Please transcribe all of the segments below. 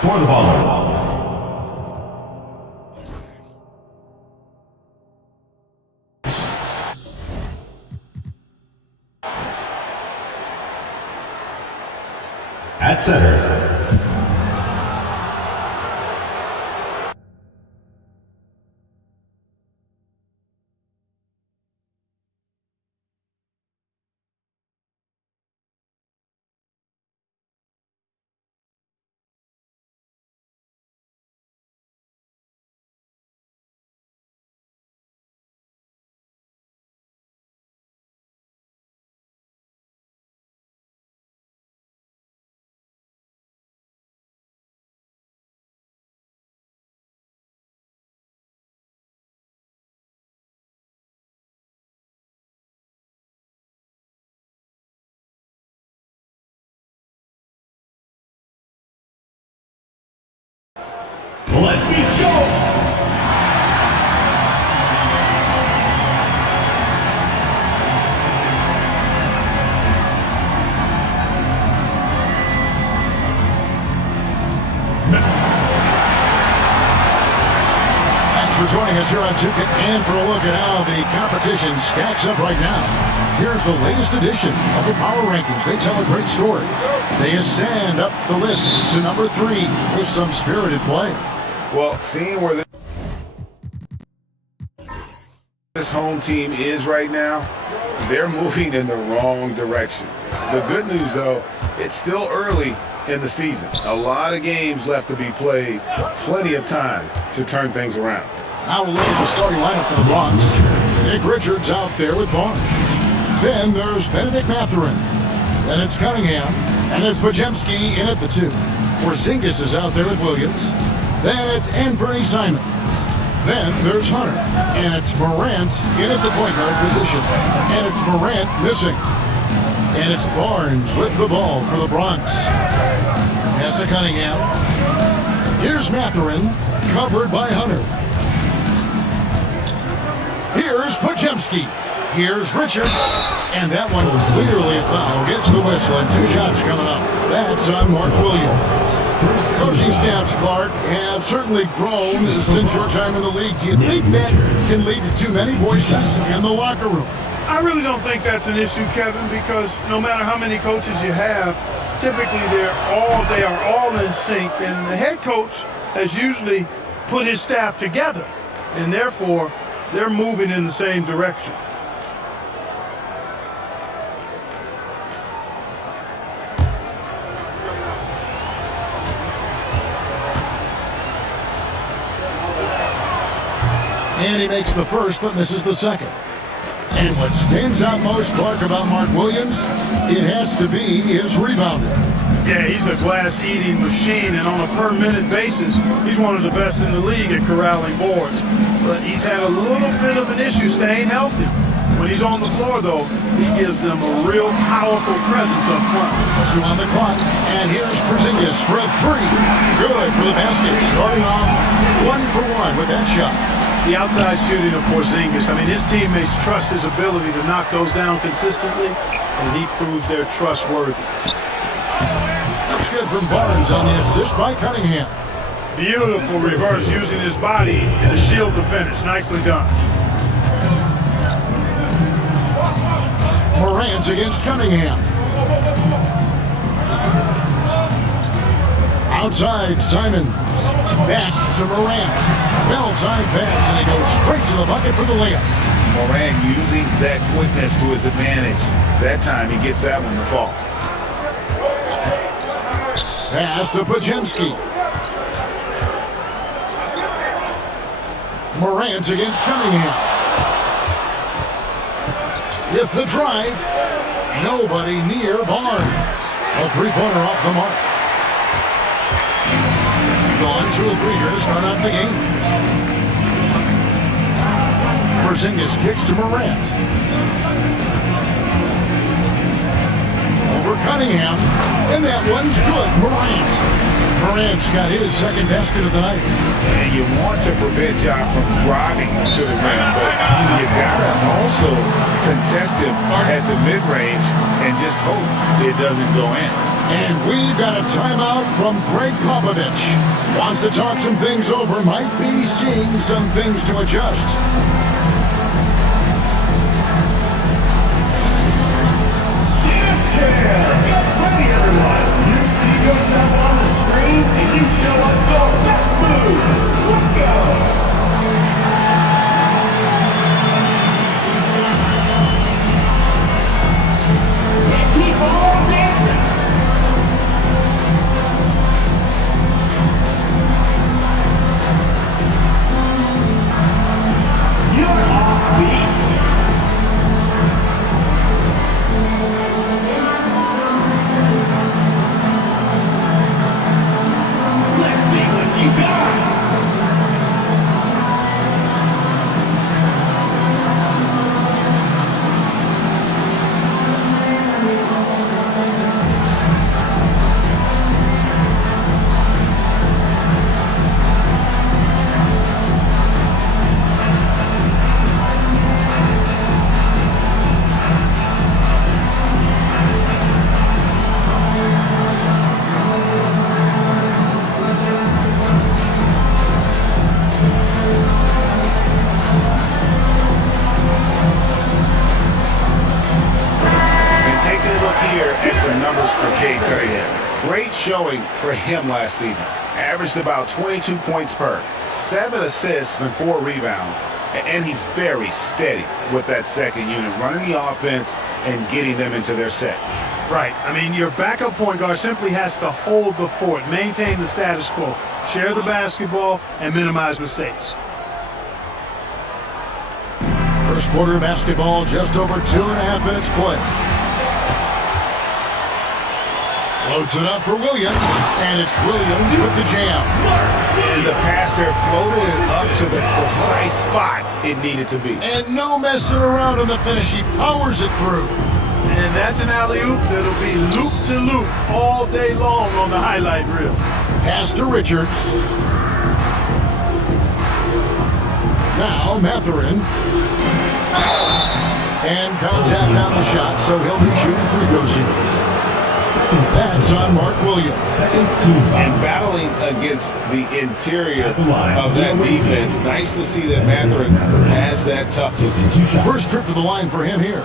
for the ball. At center. Let's meet Joe. Thanks for joining us here on Tuca and for a look at how the competition stacks up right now. Here's the latest edition of the Power Rankings. They tell a great story. They ascend up the list to number 3 with some spirited play. Well, seeing where this home team is right now, they're moving in the wrong direction. The good news, though, it's still early in the season. A lot of games left to be played, plenty of time to turn things around. Now we'll look at the starting lineup for the Bronx. Nick Richards out there with Barnes. Then there's Benedict Mathurin. Then it's Cunningham. And it's Pajemski in at the 2. Porzingis is out there with Williams. Then it's Anthony Simons. Then there's Hunter. And it's Morant in at the point guard position. And it's Morant missing. And it's Barnes with the ball for the Bronx. Pass to Cunningham. Here's Mathurin, covered by Hunter. Here's Pajemski. Here's Richards. And that one was clearly a foul. Gets the whistle and 2 shots coming up. That's on Mark Williams. Coaching staffs, Clark, have certainly grown since your time in the league. Do you think that can lead to too many voices in the locker room? I really don't think that's an issue, Kevin, because no matter how many coaches you have, typically they are all in sync, and the head coach has usually put his staff together, and therefore they're moving in the same direction. And he makes the first, but misses the second. And what stands out most, Clark, about Mark Williams, it has to be his rebounding. Yeah, he's a glass-eating machine, and on a per-minute basis, he's one of the best in the league at corralling boards. But he's had a little bit of an issue staying healthy. When he's on the floor, though, he gives them a real powerful presence up front. 2 on the clock, and here's Porzingis for a 3. Good for the basket, starting off 1 for 1 with that shot. The outside shooting of Porzingis, I mean, his teammates trust his ability to knock those down consistently, and he proves they're trustworthy. That's good from Barnes on the assist by Cunningham. Beautiful reverse using his body to shield the finish. Nicely done. Morant against Cunningham. Outside, Simon. Back to Morant. Bell-time pass, and he goes straight to the bucket for the layup. Morant using that quickness to his advantage. That time he gets that one to fall. Pass to Pajemski. Morant against Cunningham. With the drive, nobody near Barnes. A 3-pointer off the mark. Gone 2 of 3 here to start out the game. Porzingis kicks to Morant. Over Cunningham, and that one's good. Morant's got his second basket of the night. And you want to prevent Ja from driving to the rim, but you gotta also contest him at the mid-range and just hope it doesn't go in. And we've got a timeout from Greg Popovich. Wants to talk some things over, might be seeing some things to adjust. Get ready, everyone. You see yourself on the screen, and you show us your best moves. Let's go. Keep on dancing. You're offbeat. Let's see what you got. Great showing for him last season. Averaged about 22 points per, 7 assists and 4 rebounds. And he's very steady with that second unit, running the offense and getting them into their sets. Right. I mean, your backup point guard simply has to hold the fort, maintain the status quo, share the basketball, and minimize mistakes. First quarter of basketball, just over 2.5 minutes play. Floats it up for Williams, and it's Williams with the jam. And the pass there floated it up to the precise spot it needed to be. And no messing around on the finish. He powers it through. And that's an alley-oop that'll be loop-to-loop all day long on the highlight reel. Pass to Richards. Now Matherin. And contact on the shot, so he'll be shooting free throws here. That's on Mark Williams. And battling against the interior of that defense, nice to see that Matherin has that toughness. First trip to the line for him here.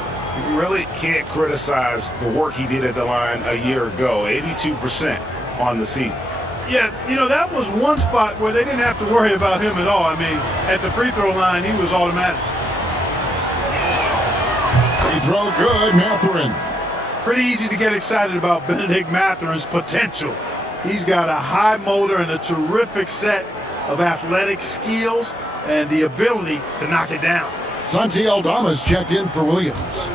You really can't criticize the work he did at the line a year ago, 82% on the season. Yeah, you know, that was one spot where they didn't have to worry about him at all. I mean, at the free throw line, he was automatic. Free throw good, Matherin. Pretty easy to get excited about Benedict Matherin's potential. He's got a high motor and a terrific set of athletic skills and the ability to knock it down. Santi Aldama's checked in for Williams.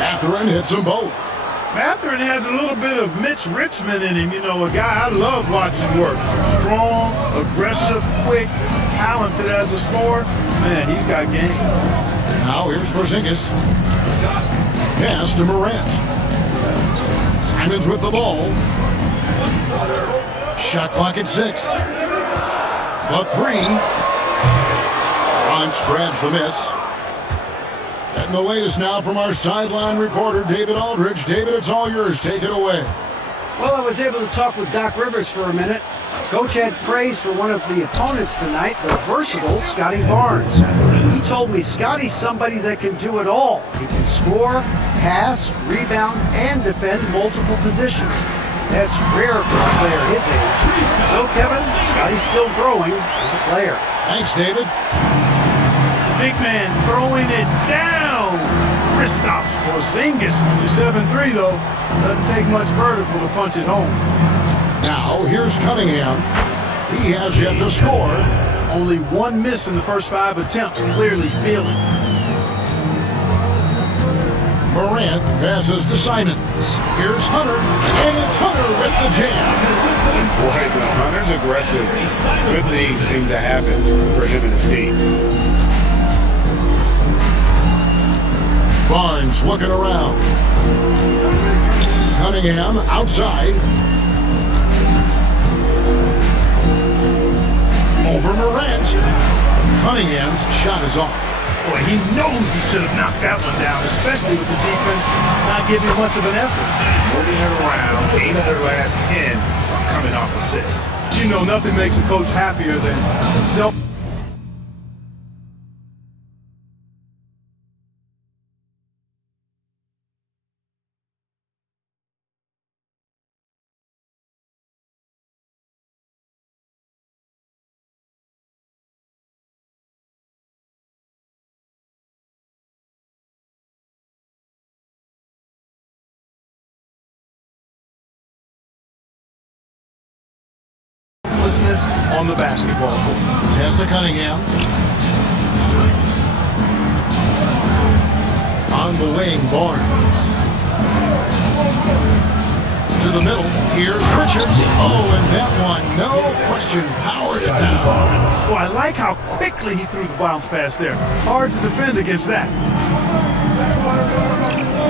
Matherin hits them both. Matherin has a little bit of Mitch Richmond in him. You know, a guy I love watching work. Strong, aggressive, quick, talented as a scorer. Man, he's got game. Now here's Porzingis. Pass to Morant. Simons with the ball. Shot clock at 6. The 3. Bunch grabs the miss. And the latest now from our sideline reporter, David Aldridge. David, it's all yours. Take it away. Well, I was able to talk with Doc Rivers for a minute. Coach had praise for one of the opponents tonight, the versatile Scotty Barnes. He told me Scotty's somebody that can do it all. He can score, pass, rebound, and defend multiple positions. That's rare for a player his age. So, Kevin, Scotty's still growing as a player. Thanks, David. Big man throwing it down. Kristaps Porzingis. When you're 7'3", though, doesn't take much vertical to punch it home. Now, here's Cunningham. He has yet to score. Only one miss in the first 5 attempts, clearly feeling. Morant passes to Simons. Here's Hunter, and it's Hunter with the jam. Boy, the Hunter's aggressive. Good things seem to happen for him and his team. Barnes looking around. Cunningham outside. Over Morant. Cunningham's shot is off. Boy, he knows he should have knocked that one down, especially with the defense not giving much of an effort. Moving it around, 8 of their last 10 coming off assists. You know, nothing makes a coach happier than self. On the basketball court. Pass to Cunningham. On the wing, Barnes. To the middle, here's Richards. Oh, and that one, no question, powered it down. Oh, I like how quickly he threw the bounce pass there. Hard to defend against that.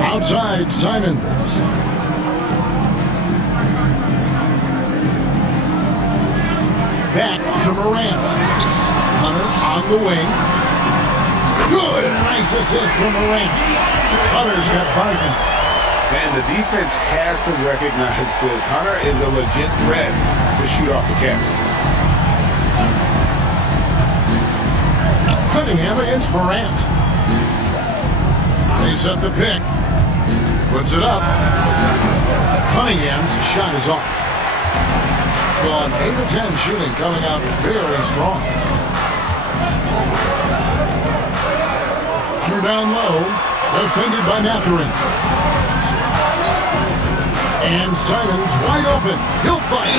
Outside, Simon. Back to Morant. Hunter on the wing. Good, and a nice assist from Morant. Hunter's got 5 now. Man, the defense has to recognize this. Hunter is a legit threat to shoot off the catch. Cunningham against Morant. They set the pick. Puts it up. Cunningham's shot is off. On 8 of 10 shooting, coming out very strong. Under down low, defended by Mathurin. And Simon's wide open. He'll fight.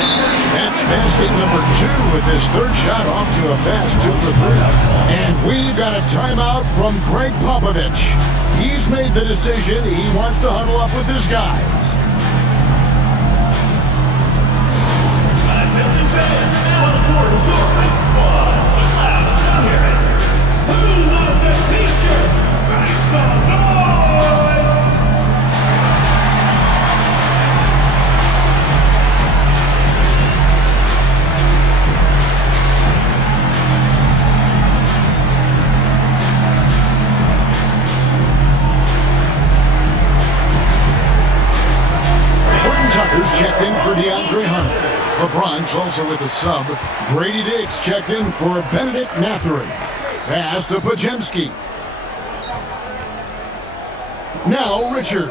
That's basket number 2 with his third shot off to a fast 2 for 3. And we've got a timeout from Greg Popovich. He's made the decision. He wants to huddle up with his guys. Tucker's checked in for DeAndre Hunter. The Bronx also with a sub. Grady Diggs checked in for Benedict Mathurin. Pass to Pajemski. Now Richards.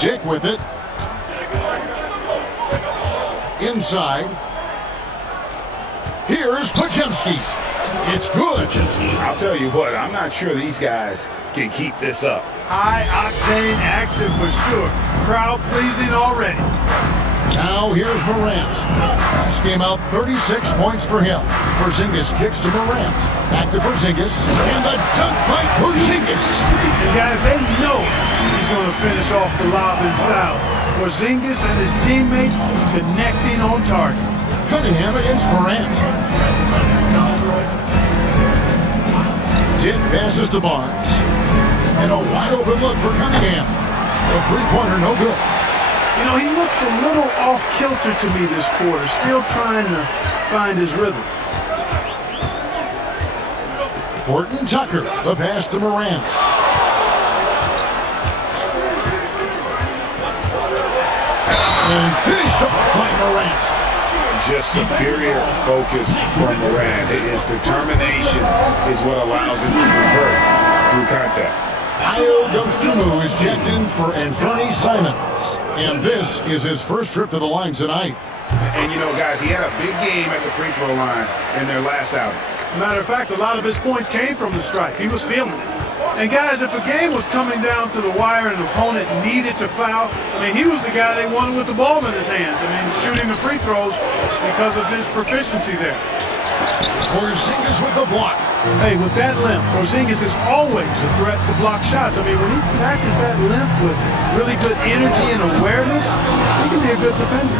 Dick with it. Inside. Here's Pajemski. It's good. I'll tell you what, I'm not sure these guys can keep this up. High-octane action for sure. Crowd pleasing already. Now here's Morant. This came out 36 points for him. Porzingis kicks to Morant. Back to Porzingis. And a dunk by Porzingis. And guys, they know he's going to finish off the lob in style. Porzingis and his teammates connecting on target. Cunningham against Morant. Dick passes to Barnes. And a wide open look for Cunningham. The three-pointer no good. You know, he looks a little off-kilter to me this quarter, still trying to find his rhythm. Horton Tucker, the pass to Morant. And finished up by Morant. Just superior focus from Morant. His determination is what allows him to convert through contact. Ayo Dosunmu is checked in for Anthony Simons. And this is his first trip to the line tonight. And you know, guys, he had a big game at the free throw line in their last outing. Matter of fact, a lot of his points came from the stripe. He was feeling it. And guys, if a game was coming down to the wire and an opponent needed to foul, I mean, he was the guy they wanted with the ball in his hands. I mean, shooting the free throws because of his proficiency there. Porzingis with the block. Hey, with that length, Porzingis is always a threat to block shots. I mean, when he matches that length with really good energy and awareness, he can be a good defender.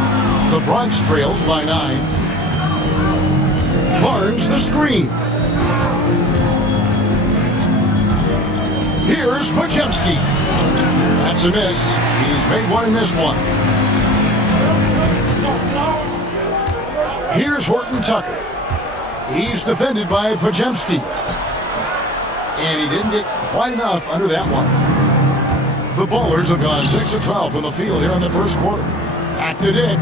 The Bronx trails by 9. Barnes the screen. Here's Pajemski. That's a miss. He's made one and missed one. Here's Horton Tucker. He's defended by Pajemski. And he didn't get quite enough under that one. The Ballers have gone 6 of 12 from the field here in the first quarter. Back to Dick.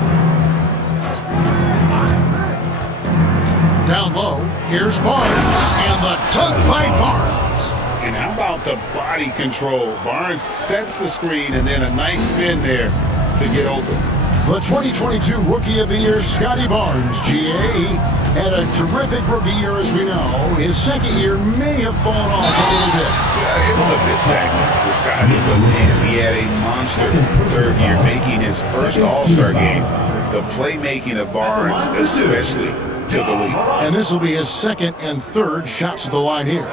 Down low, here's Barnes, and the dunk by Barnes. And how about the body control? Barnes sets the screen and then a nice spin there to get open. The 2022 Rookie of the Year, Scotty Barnes, GA, had a terrific rookie year as we know. His second year may have fallen off a little bit. Yeah, it was a bit stagnant for Scotty, but man, he had a monster third year making his first All-Star game. The playmaking of Barnes especially took a leap. And this will be his second and third shots to the line here.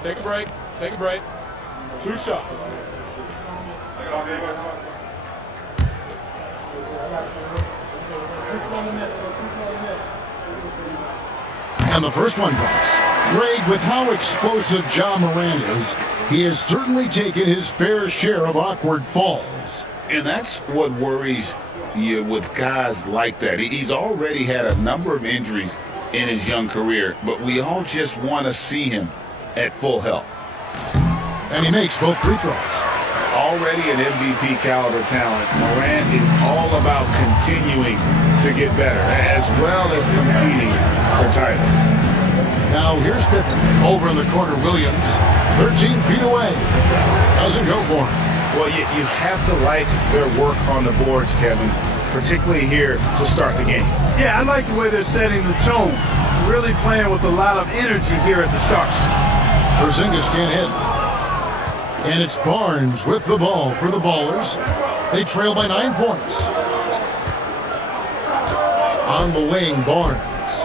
Take a break. Take a break. 2 shots. And the first one drops. Greg, with how explosive Ja Morant is, he has certainly taken his fair share of awkward falls. And that's what worries you with guys like that. He's already had a number of injuries in his young career, but we all just want to see him at full health. And he makes both free throws. Already an MVP caliber talent, Morant is all about continuing to get better, as well as competing for titles. Now here's Pippen. Over in the corner, Williams, 13 feet away. Doesn't go for him. Well, you have to like their work on the boards, Kevin, particularly here to start the game. Yeah, I like the way they're setting the tone. Really playing with a lot of energy here at the start. Porzingis can't hit. And it's Barnes with the ball for the Ballers. They trail by 9 points. On the wing, Barnes.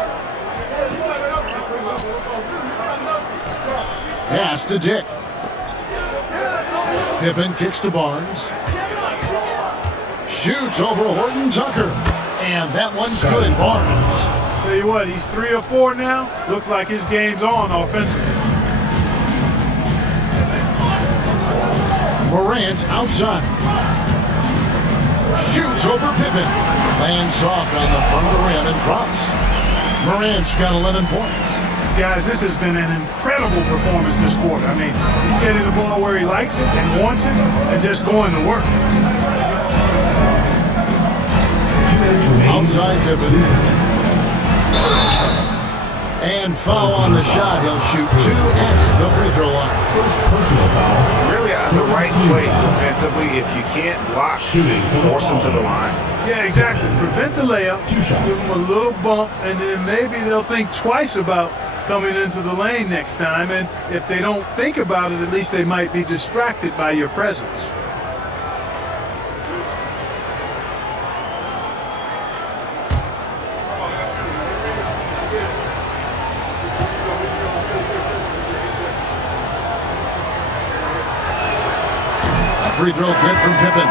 Pass to Dick. Pippen kicks to Barnes. Shoots over Horton Tucker. And that one's good, Barnes. Tell you what, he's 3 or 4 now. Looks like his game's on offensively. Morant outside. Shoots over Pippen. Lands soft on the front of the rim and drops. Morant's got 11 points. Guys, this has been an incredible performance this quarter. I mean, he's getting the ball where he likes it and wants it and just going to work. Outside Pippen. And foul on the shot. He'll shoot 2 at the free throw line. First personal foul. Really on the right play defensively. If you can't block, force him to the line. Yeah, exactly. Prevent the layup, give them a little bump, and then maybe they'll think twice about coming into the lane next time. And if they don't think about it, at least they might be distracted by your presence. Free throw good from Pippen.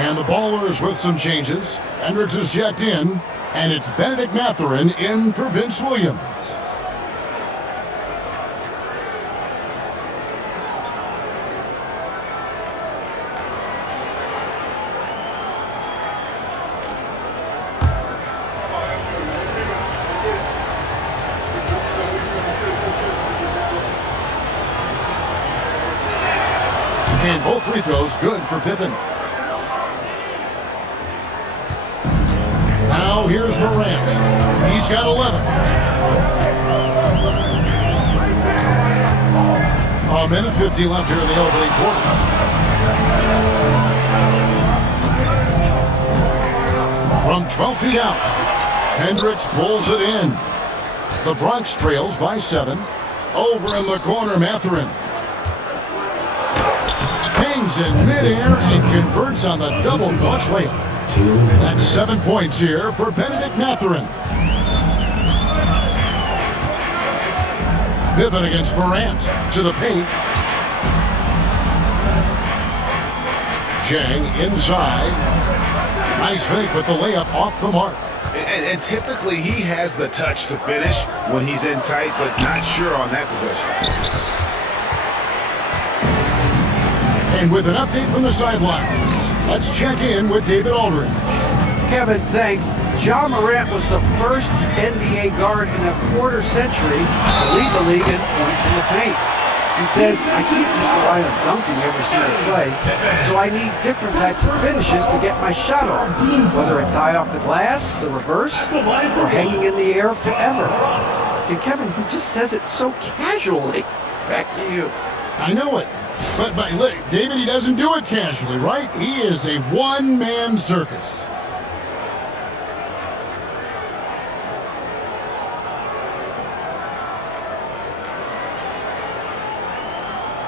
And the Ballers with some changes. Hendricks is checked in. And it's Benedict Mathurin in for Vince Williams. And both free throws good for Pippen. Now here's Morant. He's got 11. A minute 50 left here in the opening quarter. From 12 feet out, Hendricks pulls it in. The Bronx trails by 7. Over in the corner, Mathurin. Hangs in midair and converts on the double clutch layup. That's 7 points here for Benedict Mathurin. Pippen against Morant to the paint. Chang inside. Nice fake with the layup off the mark. And typically he has the touch to finish when he's in tight, but not sure on that possession. And with an update from the sidelines, let's check in with David Aldridge. Kevin, thanks. Ja Morant was the first NBA guard in a quarter century to lead the league in points in the paint. He says, I can't just rely on dunking every single play, so I need different types of finishes to get my shot off, whether it's high off the glass, the reverse, or hanging in the air forever. And Kevin, he just says it so casually. Back to you. I know it. But look, David, he doesn't do it casually, right? He is a one-man circus.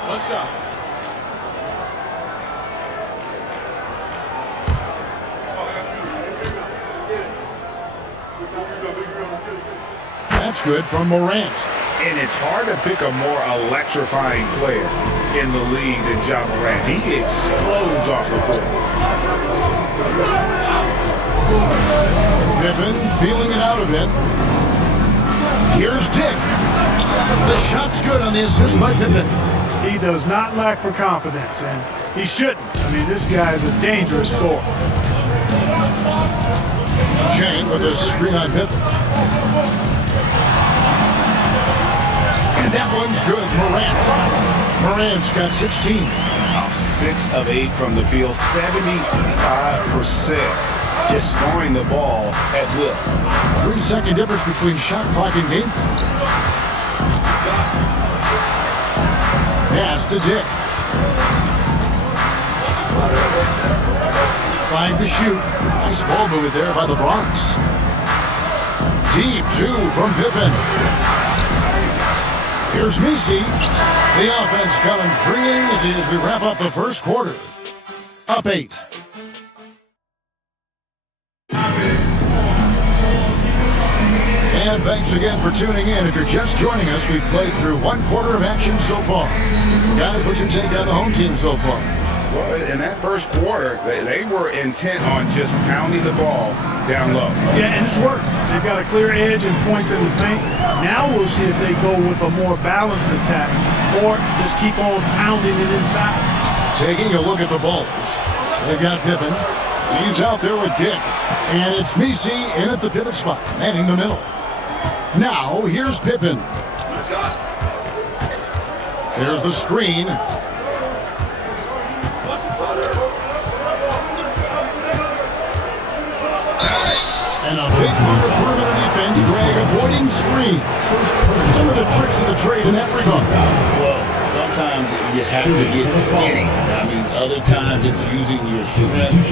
One shot. That's good from Morant. And it's hard to pick a more electrifying player in the league than Ja Morant. He explodes off the floor. Pippen feeling it out a bit. Here's Dick. The shot's good on the assist by Pippen. He does not lack for confidence, and he shouldn't. I mean, this guy is a dangerous scorer. Shane with a screen on Pippen. And that one's good. Morant's got 16. 6 of 8 from the field, 75%. Just scoring the ball at will. 3-second difference between shot clock and game clock. Pass to Dick. 5 to shoot. Nice ball movement there by the Bronx. Deep 2 from Pippen. Here's Messi. The offense coming free and easy as we wrap up the first quarter. Up 8. And thanks again for tuning in. If you're just joining us, we've played through one quarter of action so far. Guys, what's your take on the home team so far? Well, in that first quarter, they were intent on just pounding the ball down low. Yeah, and it's worked. They've got a clear edge and points in the paint. Now we'll see if they go with a more balanced attack or just keep on pounding it inside. Taking a look at the Bulls. They've got Pippen. He's out there with Dick. And it's Messi in at the pivot spot, manning the middle. Now, here's Pippen. There's the screen. And a big part of perimeter defense, Greg, avoiding screen. Some of the tricks of the trade in that regard. Well, sometimes you have to get skinny. I mean, other times it's using your strength.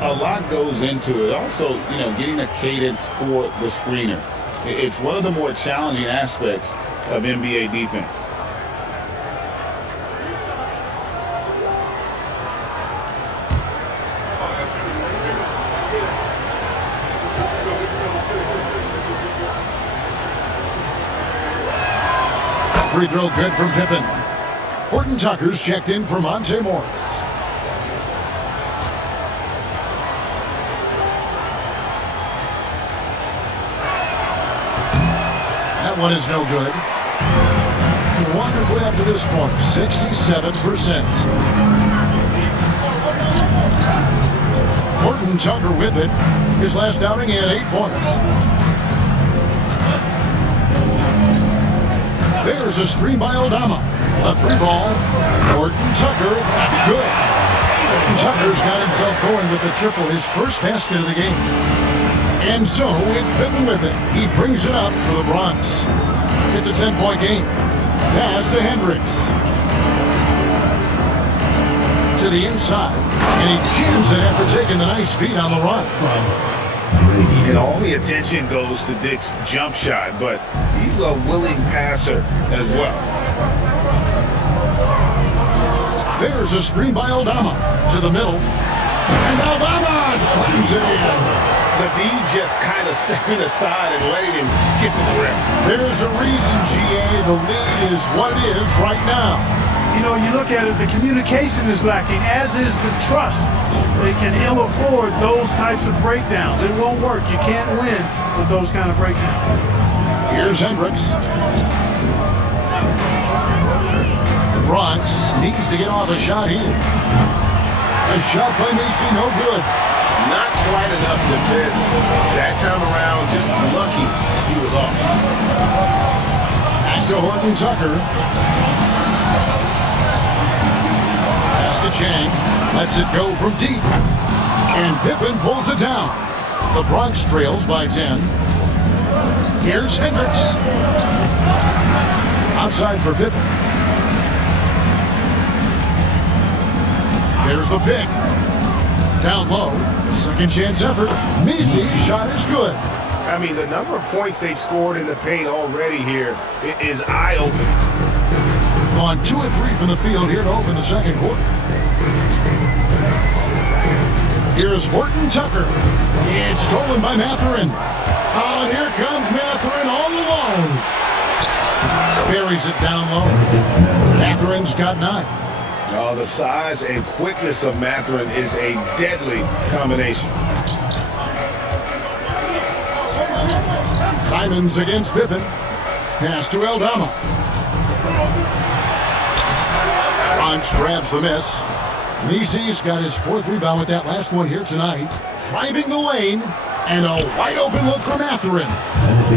A lot goes into it. Also, getting a cadence for the screener. It's one of the more challenging aspects of NBA defense. Free throw good from Pippen. Horton Tucker's checked in for Monte Morris. That one is no good. Wonderfully up to this point, 67%. Horton Tucker with it. His last outing, he had 8 points. There's a screen by Aldama. A 3-ball. Horton Tucker, that's good. Horton Tucker's got himself going with the triple, his first basket of the game. And so it's Pippen with it. He brings it up for the Bronx. It's a 10-point game. Pass to Hendricks. To the inside. And he jams it after taking the nice feed on the run. And all the attention goes to Dick's jump shot, but he's a willing passer as well. There's a screen by Aldama. To the middle. And Aldama slams it in. But he just kind of stepping aside and letting him get to the rim. There's a reason, GA, the lead is what it is right now. You look at it, the communication is lacking, as is the trust. They can ill afford those types of breakdowns. It won't work. You can't win with those kind of breakdowns. Here's Hendricks. The Bronx needs to get off a shot here. A shot by Messi, no good. Not quite enough defense. That time around, just lucky he was off. Back to Horton Tucker. Pass to Chang. Lets it go from deep. And Pippen pulls it down. The Bronx trails by 10. Here's Hendricks. Outside for Pippen. There's the pick. Down low. A second chance effort. Misi's shot is good. I mean, the number of points they've scored in the paint already here is eye-opening. Gone 2 of 3 from the field here to open the second quarter. Here's Horton Tucker. It's stolen by Mathurin. Oh, and here comes Mathurin all alone. Buries it down low. Mathurin's got 9. Oh, the size and quickness of Mathurin is a deadly combination. Simons against Pippen. Pass to Aldama. Bronx grabs the miss. Misi's got his 4th rebound with that last one here tonight. Driving the lane, and a wide open look for Mathurin.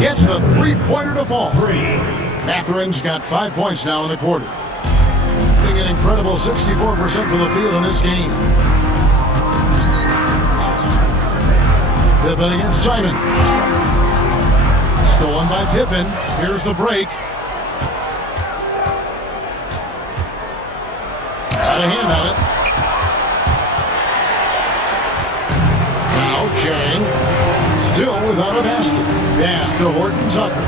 Gets the 3-pointer to fall. Mathurin's got 5 points now in the quarter. Being an incredible 64% from the field in this game. Pippen against Simon. Stolen by Pippen. Here's the break. Got a hand on it. Now Chang. Still without a basket. Pass to Horton Tucker.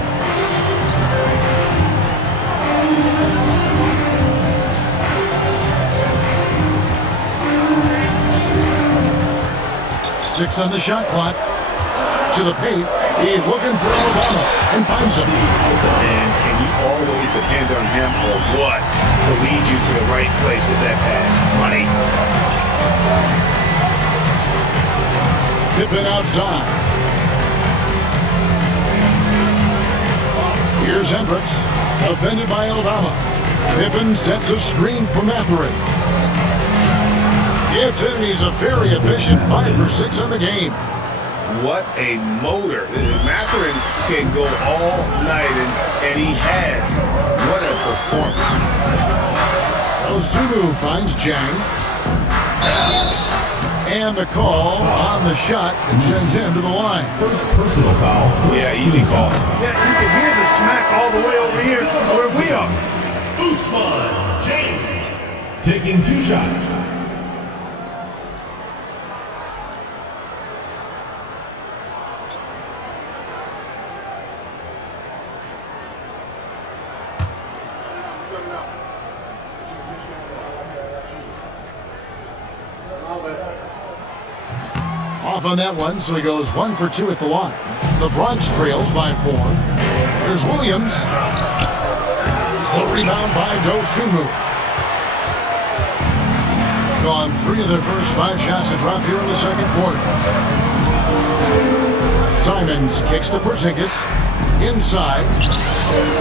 Six on the shot clock. To the paint. He's looking for Aldama and finds him. And can you always depend on him or what to lead you to the right place with that pass? Money. Pippen outside. Here's Hendricks. Defended by Aldama. Pippen sets a screen for Mathurin. Gets it, and he's a very efficient 5 for 6 on the game. What a motor. Mathurin can go all night, and he has. What a performance. Osumu finds Chang. And the call on the shot that sends him to the line. First personal foul. Yeah, easy call. Yeah, you can hear the smack all the way over here where we are. Usman James taking 2 shots. Off on that one, so he goes 1 for 2 at the line. The Bronx trails by 4. Here's Williams. The rebound by Dosunmu. Gone 3 of their first 5 shots to drop here in the second quarter. Simons kicks to Porzingis. Inside.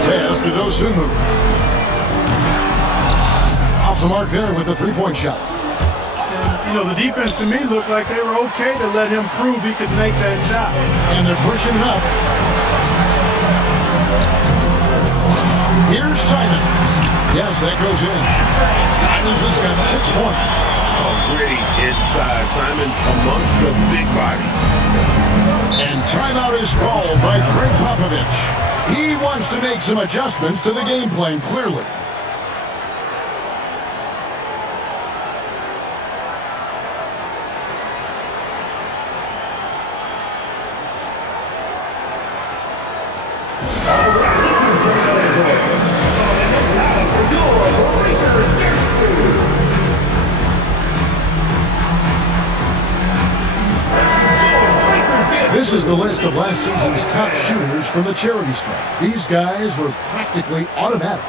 Pass to Dosunmu. Off the mark there with the 3-point shot. You know, the defense to me looked like they were okay to let him prove he could make that shot. And they're pushing it up. Here's Simons. Yes, that goes in. Simons has got 6 points. Oh, gritty inside. Simons amongst the big bodies. And timeout is called by Greg Popovich. He wants to make some adjustments to the game plan, clearly. This is the list of last season's top shooters from the charity stripe. These guys were practically automatic.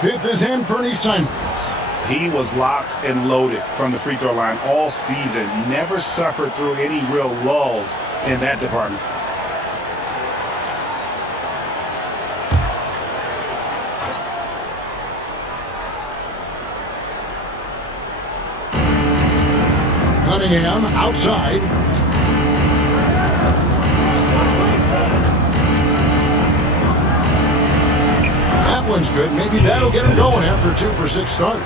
5th is Anthony Simons. He was locked and loaded from the free throw line all season. Never suffered through any real lulls in that department. Cunningham outside. That one's good. Maybe that'll get him going after a 2-for-6 start.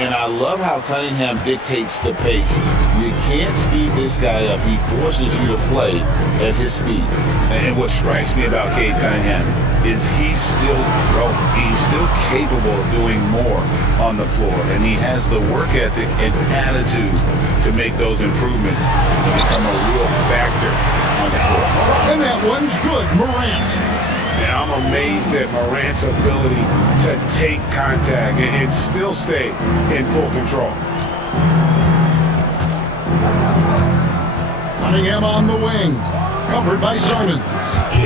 And I love how Cunningham dictates the pace. You can't speed this guy up. He forces you to play at his speed. And what strikes me about Cade Cunningham is he's still growing. He's still capable of doing more on the floor. And he has the work ethic and attitude to make those improvements and become a real factor on the floor. And that one's good. Morant. And I'm amazed at Morant's ability to take contact and still stay in full control. Cunningham on the wing. Covered by Simons.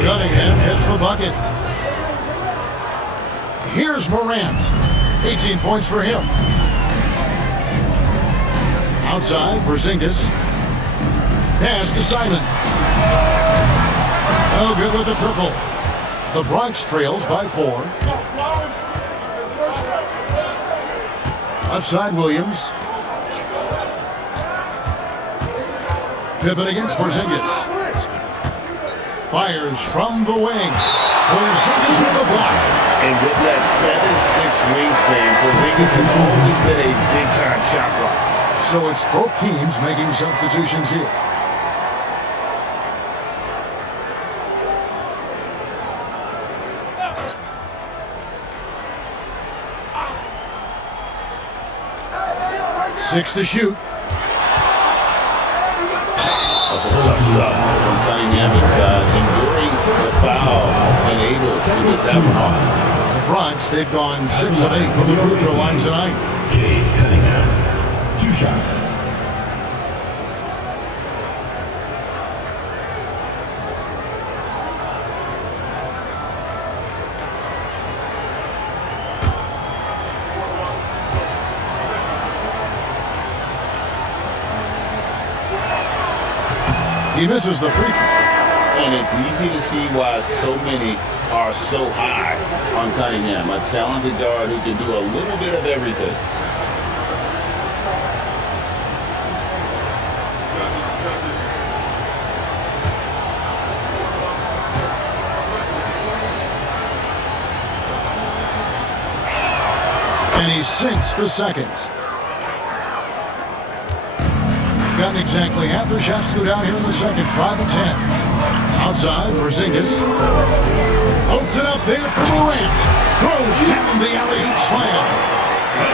Cunningham hits the bucket. Here's Morant. 18 points for him. Outside, Porzingis. Pass to Simons. No good with the triple. The Bronx trails by 4. Left side, Williams. Pivot against Porzingis. Fires from the wing. Porzingis with the block. And with that 7'6" wingspan, Porzingis has always been a big-time shot blocker. So it's both teams making substitutions here. Six to shoot. Tough stuff from Cunningham inside, enduring the foul and able to get that one off. The Bronx, they've gone 6 of 8 from the free throw line tonight. Cade Cunningham, 2 shots. He misses the free throw. And it's easy to see why so many are so high on Cunningham, a talented guard who can do a little bit of everything. And he sinks the second. Gotten exactly half their shots to go down here in the second. 5 of 10. Outside, Porzingis. Holds it up there for Morant. Throws down the alley-oop slam.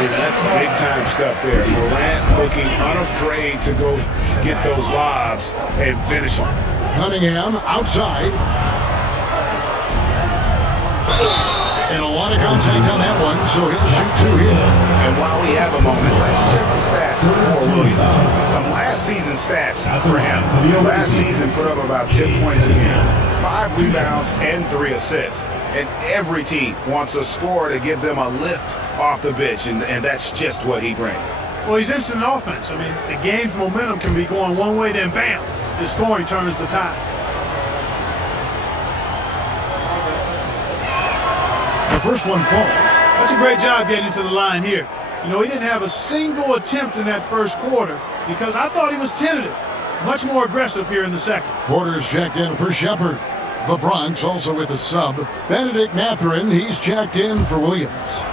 That's big-time stuff there. Morant looking unafraid to go get those lobs and finish them. Cunningham outside. And a lot of contact on that one, so he'll shoot 2 here. And while we have a moment, let's check the stats for Williams. Some last season stats for him. Last season put up about 10 points a game, 5 rebounds, and 3 assists. And every team wants a scorer to give them a lift off the bench, and that's just what he brings. Well, he's instant offense. I mean, the game's momentum can be going one way, then bam, his scoring turns the tide. The first one falls. That's a great job getting to the line here. You know, he didn't have a single attempt in that first quarter because I thought he was tentative. Much more aggressive here in the second. Porter's checked in for Shepard. The Bronx also with a sub. Benedict Mathurin, he's checked in for Williams.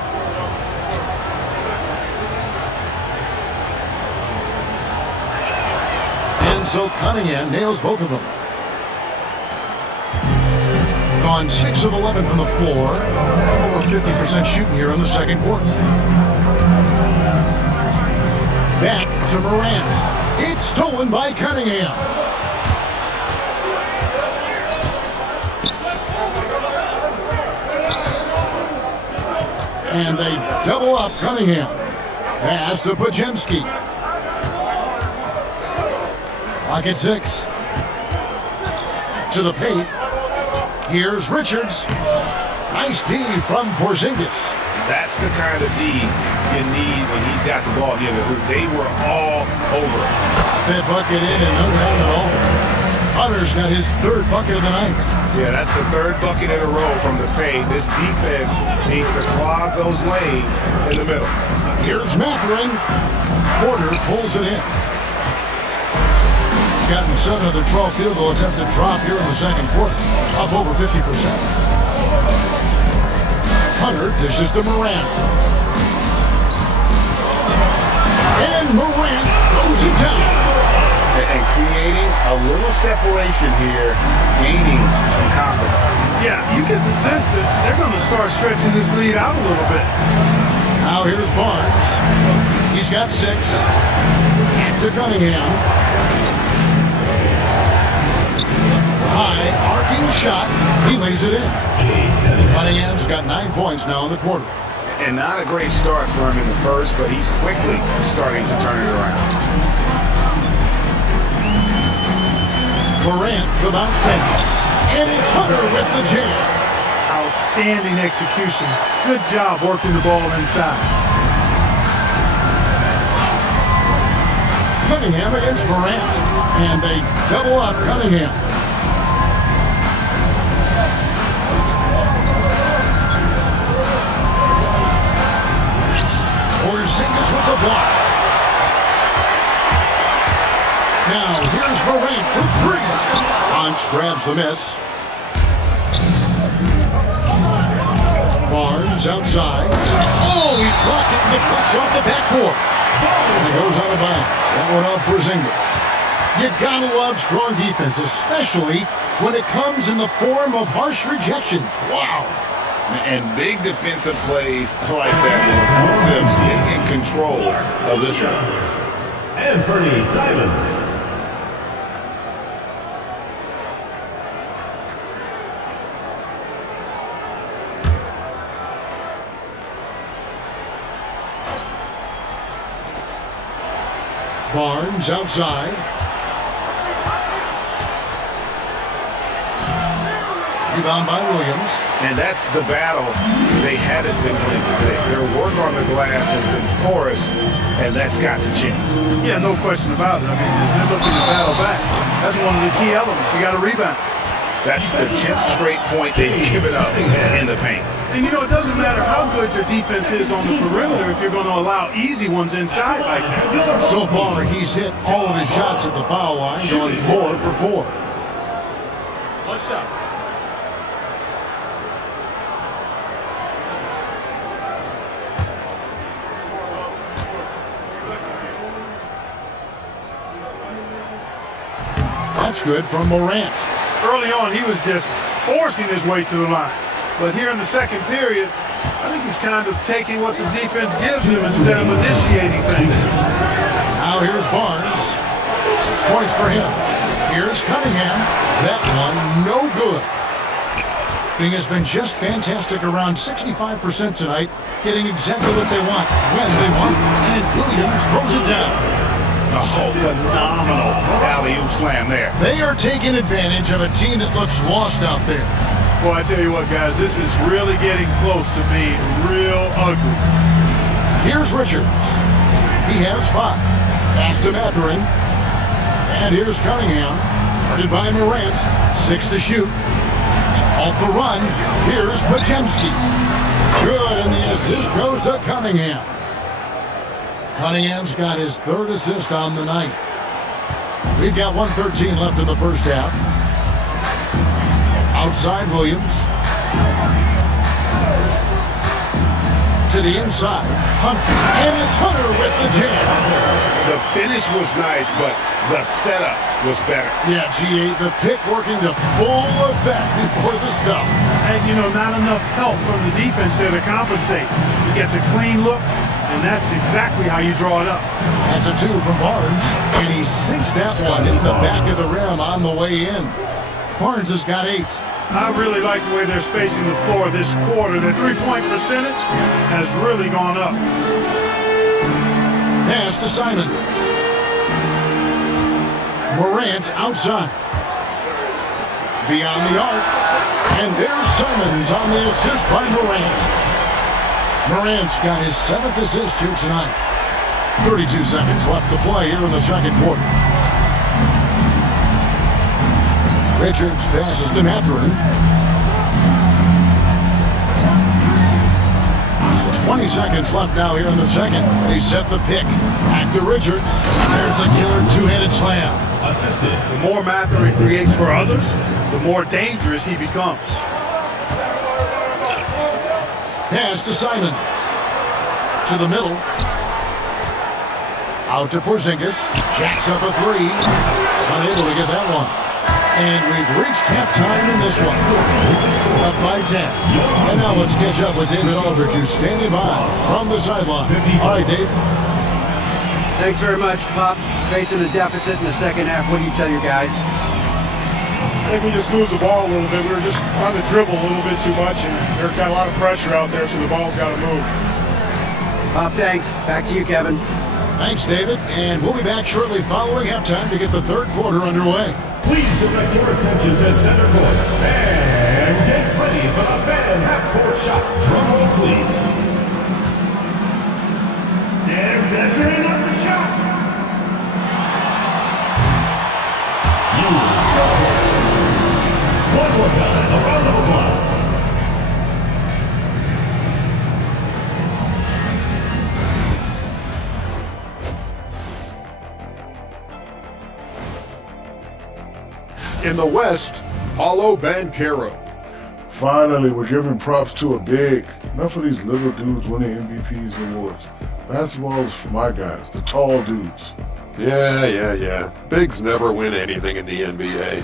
And so Cunningham nails both of them. Gone 6 of 11 from the floor. Over 50% shooting here in the second quarter. Back to Morant. It's stolen by Cunningham. And they double up Cunningham. Pass to Podziemski. Clock at 6. To the paint. Here's Richards. Nice D from Porzingis. That's the kind of D you need when he's got the ball near the hoop. They were all over. Got that bucket in no time at all. Hunter's got his 3rd bucket of the night. Yeah, that's the 3rd bucket in a row from the paint. This defense needs to clog those lanes in the middle. Here's Mathurin. Porter pulls it in. gotten 7 of their 12 field goal attempts to drop here in the second quarter, up over 50%. Hunter dishes to Morant. And Morant throws it down. And creating a little separation here, gaining some confidence. Yeah, you get the sense that they're going to start stretching this lead out a little bit. Now here's Barnes. He's got 6. To Cunningham. High, arcing shot. He lays it in. Cunningham's got 9 points now in the quarter. And not a great start for him in the first, but he's quickly starting to turn it around. Morant, the bounce pass. And it's Hunter with the jam. Outstanding execution. Good job working the ball inside. Cunningham against Morant. And they double up Cunningham. Porzingis with the block. Now here's Morant for 3. Barnes grabs the miss. Barnes outside. Oh, he blocked it and deflects off the backboard. And it goes out of bounds. That one off Porzingis. You gotta love strong defense, especially when it comes in the form of harsh rejections. Wow. And big defensive plays like that will help them stay in control of this one. Anthony Simons. Barnes outside. Rebound by Williams. And that's the battle they haven't been winning today. Their work on the glass has been porous, and that's got to change. Yeah, no question about it. I mean, they're looking to battle back. That's one of the key elements. You got to rebound. That's the 10th straight point they've given up in the paint. And you know, it doesn't matter how good your defense is on the perimeter if you're going to allow easy ones inside like that. So far, he's hit all of his shots at the foul line, going 4 for 4. One shot. That's good from Morant. Early on, he was just forcing his way to the line. But here in the second period, I think he's kind of taking what the defense gives him instead of initiating things. Now here's Barnes. 6 points for him. Here's Cunningham. That one, no good. Thing has been just fantastic, around 65% tonight, getting exactly what they want, when they want, and Williams throws it down. Oh, phenomenal alley-oop slam there. They are taking advantage of a team that looks lost out there. Boy, I tell you what, guys, this is really getting close to being real ugly. Here's Richards. He has 5. Pass to Mathurin. And here's Cunningham. Guarded by Morant. 6 to shoot. To halt the run, here's Podziemski. Good, and the assist goes to Cunningham. Cunningham's got his 3rd assist on the night. We've got 1:13 left in the first half. Outside Williams. To the inside, Hunter. And it's Hunter with the jam. The finish was nice, but the setup was better. Yeah, G8, the pick working to full effect before the stuff. And, you know, not enough help from the defense there to compensate. He gets a clean look, and that's exactly how you draw it up. That's a 2 from Barnes, and he sinks that one in the back of the rim on the way in. Barnes has got 8. I really like the way they're spacing the floor this quarter. Their three-point percentage has really gone up. Pass to Simon. Morant outside. Beyond the arc. And there's Simons on the assist by Morant. Morant's got his 7th assist here tonight. 32 seconds left to play here in the second quarter. Richards passes to Mathurin. 20 seconds left now here in the second. They set the pick. Back to Richards. There's the killer two-handed slam. Assisted. The more Matherin creates for others, the more dangerous he becomes. Pass to Simons. To the middle. Out to Porzingis. Jacks up a three. Unable to get that one. And we've reached halftime in this one. Up by 10. And now let's catch up with David Aldridge, who's standing by from the sideline. All right, Dave. Thanks very much, Pop. Facing a deficit in the second half, what do you tell your guys? I think we just moved the ball a little bit. We were just on the dribble a little bit too much, and there's got a lot of pressure out there, so the ball's got to move. Pop, thanks. Back to you, Kevin. Thanks, David. And we'll be back shortly following halftime to get the third quarter underway. Please direct your attention to center court and get ready for the fan half-court shot. Drum roll, please. They're measuring up the shot. You suck. One more time, a round of applause. In the West, Paulo Banchero. Finally, we're giving props to a big. Enough of these little dudes winning MVPs and awards. Basketball is for my guys, the tall dudes. Yeah. Bigs never win anything in the NBA.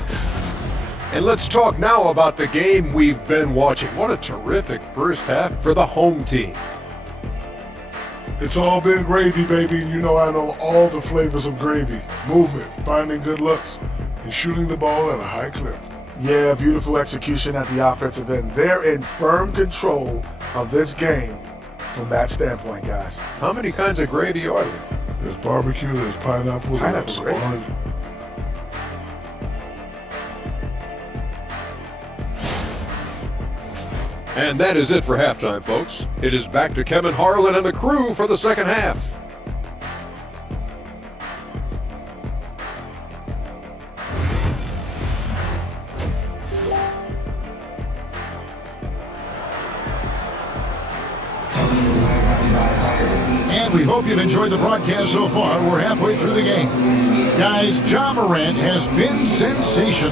And let's talk now about the game we've been watching. What a terrific first half for the home team. It's all been gravy, baby, and you know I know all the flavors of gravy. Movement, finding good looks, and shooting the ball at a high clip. Yeah, beautiful execution at the offensive end. They're in firm control of this game from that standpoint, guys. How many kinds of gravy are there? There's barbecue, there's pineapple, there's gravy. orange. And that is it for halftime, folks. It is back to Kevin Harlan and the crew for the second half. And we hope you've enjoyed the broadcast so far. We're halfway through the game. Guys, Ja Morant has been sensational.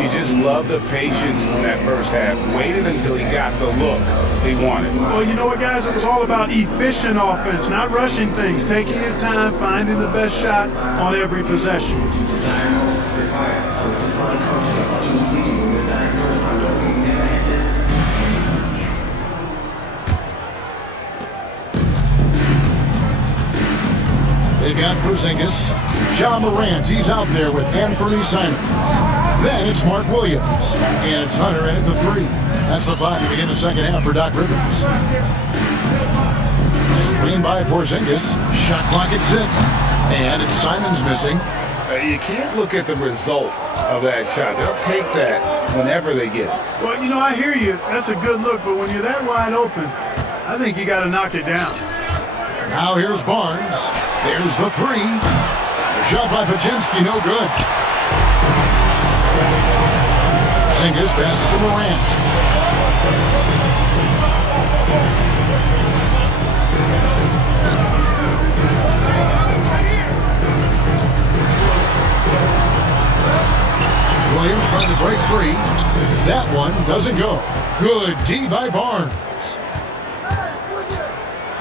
He just loved the patience in that first half. Waited until he got the look he wanted. Well, you know what, guys? It was all about efficient offense, not rushing things, taking your time, finding the best shot on every possession. They've got Porzingis. Ja Morant, he's out there with Anthony Simons. Then it's Mark Williams. And it's Hunter in at the three. That's the five to begin the second half for Doc Rivers. Screen by Porzingis. Shot clock at 6. And it's Simons missing. You can't look at the result of that shot. They'll take that whenever they get it. Well, you know, I hear you. That's a good look, but when you're that wide open, I think you got to knock it down. Now here's Barnes. There's the three. Shot by Pajemski, no good. Porzingis passes to Morant. Williams trying to break free. That one doesn't go. Good D by Barnes.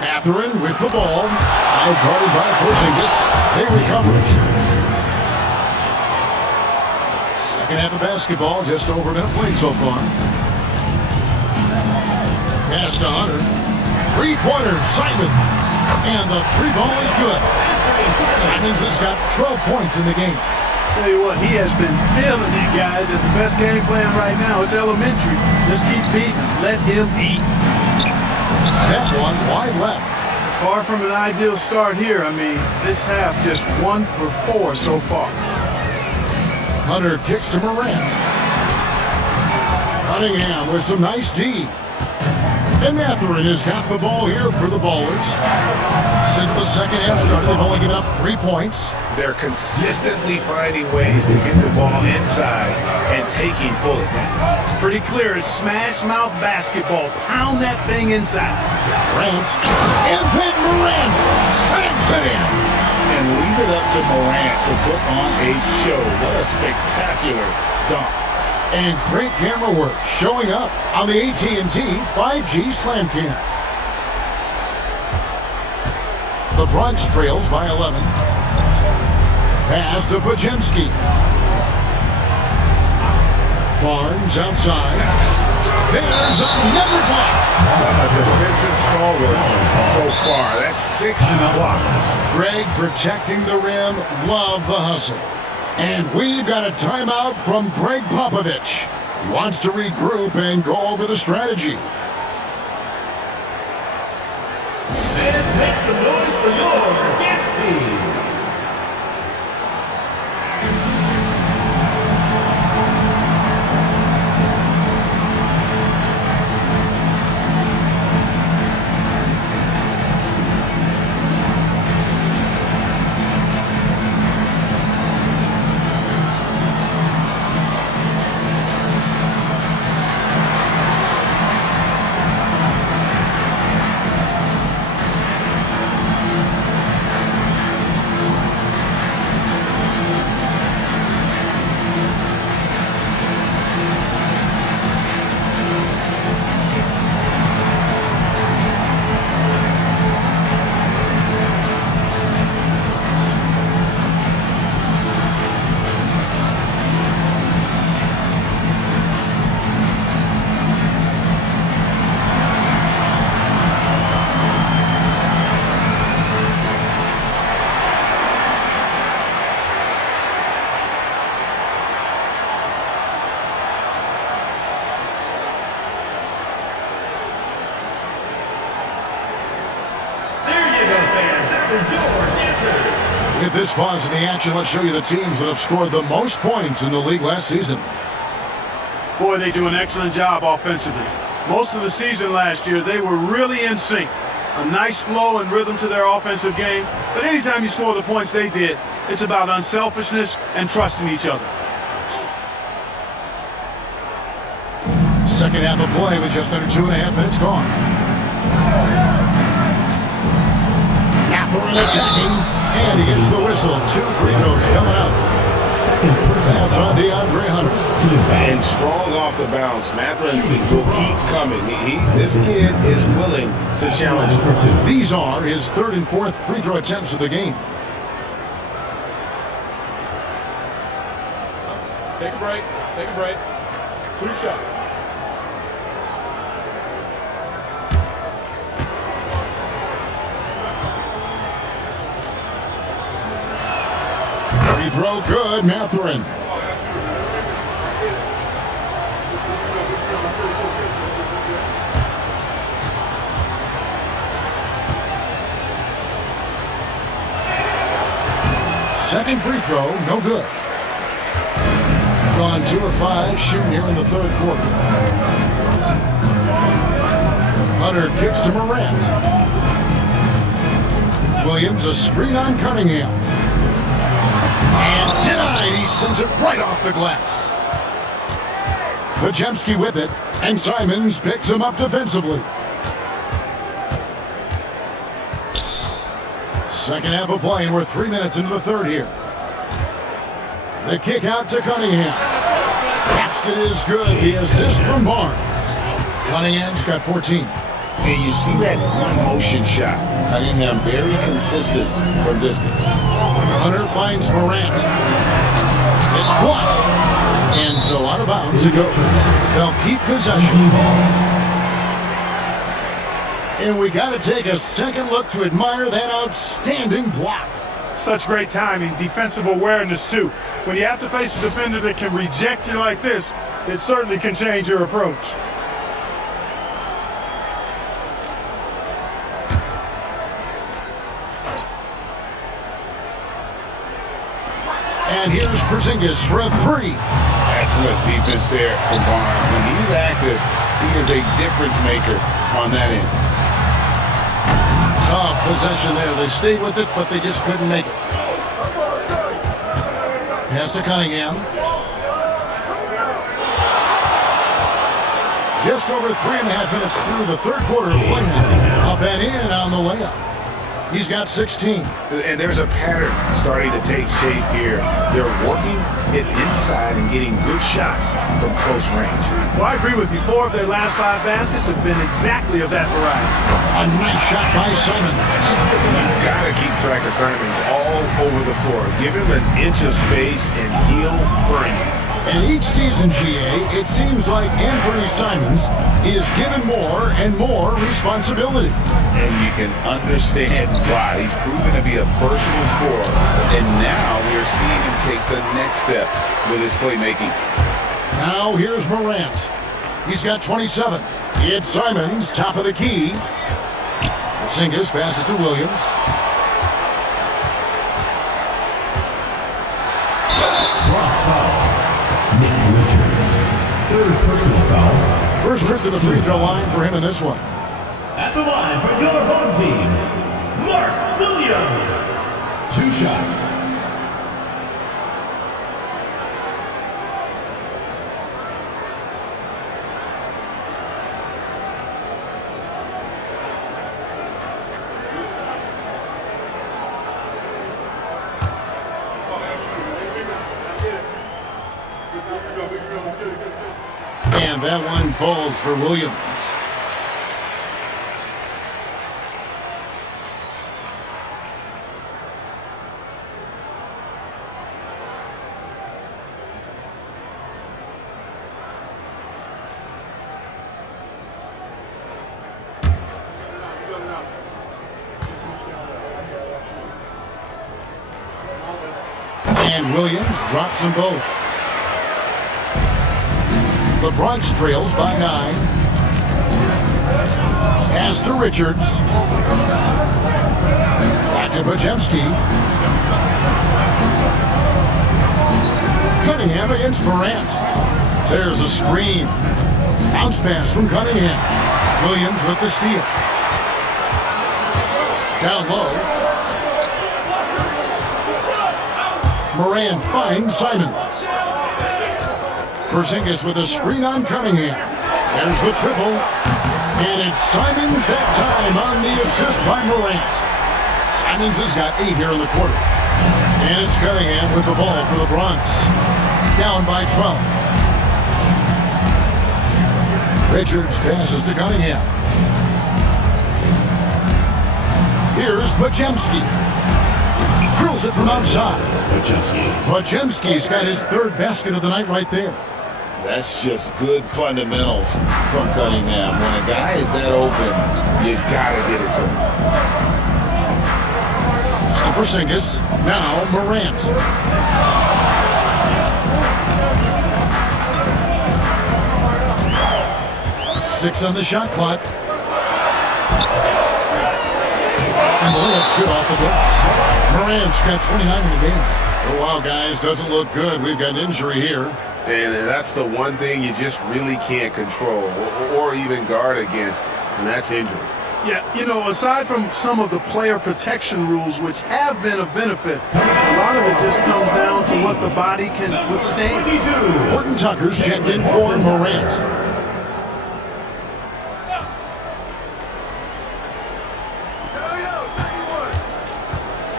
Matherin with the ball. Out guarded by Porzingis. They recover. Second half of basketball, just over a minute played so far. Pass to Hunter. Three-pointer, Simons. And the three ball is good. Simons has got 12 points in the game. Tell you what, he has been feeling it, guys. And the best game plan right now, it's elementary. Just keep feeding him. Let him eat. That one wide left. Far from an ideal start here. I mean, this half just 1 for 4 so far. Hunter kicks to Morant. Cunningham with some nice D. And Mathurin has got the ball here for the Ballers. Since the second half started, they've only given up 3 points. They're consistently finding ways to get the ball inside and taking full advantage. Pretty clear. It's smash mouth basketball. Pound that thing inside. Morant. And then Morant cracks it in. And leave it up to Morant to put on a show. What a spectacular dunk. And great camera work showing up on the AT&T 5G Slam Cam. The Bronx trails by 11. Pass to Pajemski. Barnes outside. There's another block. A defensive stalwart so far. That's 6 blocks. Greg protecting the rim. Love the hustle. And we've got a timeout from Greg Popovich. He wants to regroup and go over the strategy. And make some noise for your dance team. With this pause in the action, let's show you the teams that have scored the most points in the league last season. Boy, they do an excellent job offensively. Most of the season last year, they were really in sync. A nice flow and rhythm to their offensive game. But anytime you score the points they did, it's about unselfishness and trusting each other. Second half of play with just under 2.5 minutes gone. Mathurin attacking. And he gets the whistle. 2 free throws coming up. That's on DeAndre Hunter. And strong off the bounce. Mathurin will keep coming. This kid is willing to challenge him. These are his 3rd and 4th free throw attempts of the game. Take a break. Take a break. 2 shots. Free throw good, Mathurin. Second free throw, no good. Gone 2 of 5, shooting here in the 3rd quarter. Hunter kicks to Morant. Williams, a screen on Cunningham. And denied, he sends it right off the glass. Pajemski with it, and Simons picks him up defensively. Second half of play, and we're 3 minutes into the 3rd here. The kick out to Cunningham. Basket is good. The assist from Barnes. Cunningham's got 14. And you see that one motion shot. Cunningham very consistent from distance. Hunter finds Morant. It's blocked. And so out of bounds it goes. They'll keep possession. And we got to take a second look to admire that outstanding block. Such great timing, defensive awareness too. When you have to face a defender that can reject you like this, it certainly can change your approach. And here's Porzingis for a 3. Excellent defense there from Barnes. When he's active, He is a difference maker on that end. Tough possession there. They stayed with it, but they just couldn't make it. Pass to Cunningham. Just over 3.5 minutes through the third quarter of play now. Up and in on the layup. He's got 16. And there's a pattern starting to take shape here. They're working it inside and getting good shots from close range. Well, I agree with you. 4 of their last 5 baskets have been exactly of that variety. A nice shot by Simons. You've got to keep track of Simons all over the floor. Give him an inch of space and he'll burn you. And each season, GA, it seems like Anthony Simons is given more and more responsibility. And you can understand why. He's proven to be a versatile scorer. And now we're seeing him take the next step with his playmaking. Now here's Morant. He's got 27. It's Simons, top of the key. Porzingis passes to Williams. Third personal foul. First trip to the free throw line for him in this one. At the line for your home team, Mark Williams. 2 shots. And that one falls for Williams. And Williams drops them both. The Bronx trails by 9. Pass to Richards. Back to Podziemski. Cunningham against Morant. There's a screen. Bounce pass from Cunningham. Williams with the steal. Down low. Morant finds Simons. Porzingis with a screen on Cunningham. There's the triple. And it's Simons that time on the assist by Morant. Simons has got 8 here in the quarter. And it's Cunningham with the ball for the Bronx. Down by 12. Richards passes to Cunningham. Here's Podziemski. Drills it from outside. Podziemski's got his 3rd basket of the night right there. That's just good fundamentals from Cunningham. When a guy is that open, you gotta get it to him. To Porzingis. Now Morant. Six on the shot clock. And Morant's good off the glass. Morant's got 29 in the game. Oh, wow, guys, doesn't look good. We've got an injury here. And that's the one thing you just really can't control or even guard against, and that's injury. Yeah, you know, aside from some of the player protection rules, which have been of benefit, a lot of it just comes down to what the body can withstand. Horton Tucker's checked in for Morant.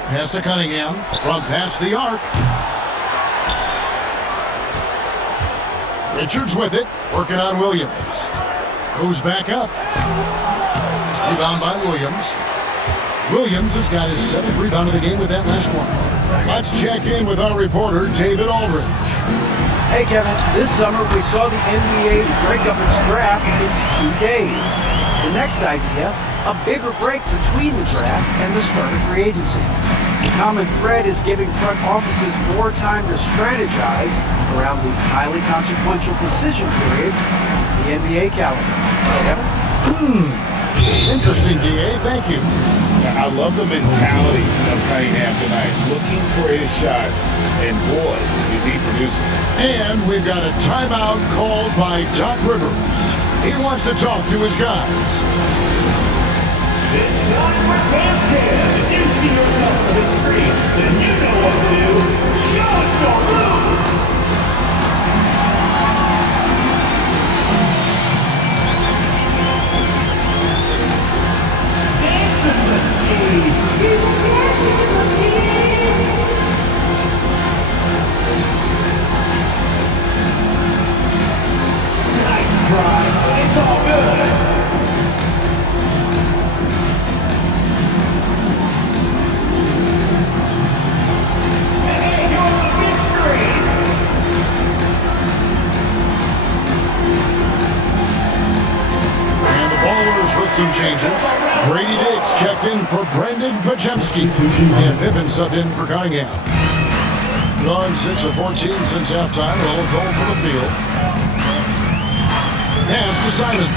Pass to Cunningham from past the arc. Richards with it, working on Williams. Goes back up. Rebound by Williams. Williams has got his 7th rebound of the game with that last one. Let's check in with our reporter, David Aldridge. Hey, Kevin, this summer we saw the NBA break up its draft into 2 days. The next idea, a bigger break between the draft and the start of free agency. The common thread is giving front offices more time to strategize around these highly consequential decision periods in the NBA calendar. Kevin? Interesting, DA. Thank you. I love the mentality of Cunningham tonight, looking for his shot, and boy, is he producing. And we've got a timeout called by Doc Rivers. He wants to talk to his guys. It's time for basket. If you see yourself on the big screen, then you know what to do. Show us your moves. Dancing machine. He's a dancing machine. Nice try, but it's all good. And the Ballers with some changes. Grady Diggs checked in for Brandon Pajemski. And Pippen subbed in for Cunningham. Gone 6 of 14 since halftime. A little cold from the field. Pass to Simon.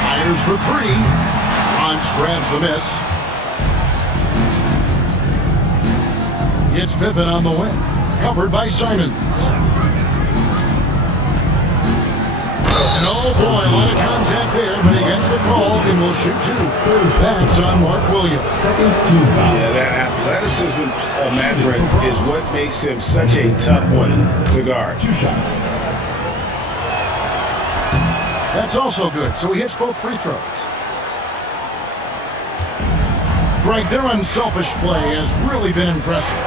Fires for 3. Punch grabs the miss. It's Pippen on the wing. Covered by Simon. And oh boy, a lot of contact there, but he gets the call and will shoot 2. That's on Mark Williams. Yeah, that athleticism of Mathurin is what makes him such a tough one to guard. 2 shots. That's also good, so he hits both free throws. Greg, their unselfish play has really been impressive.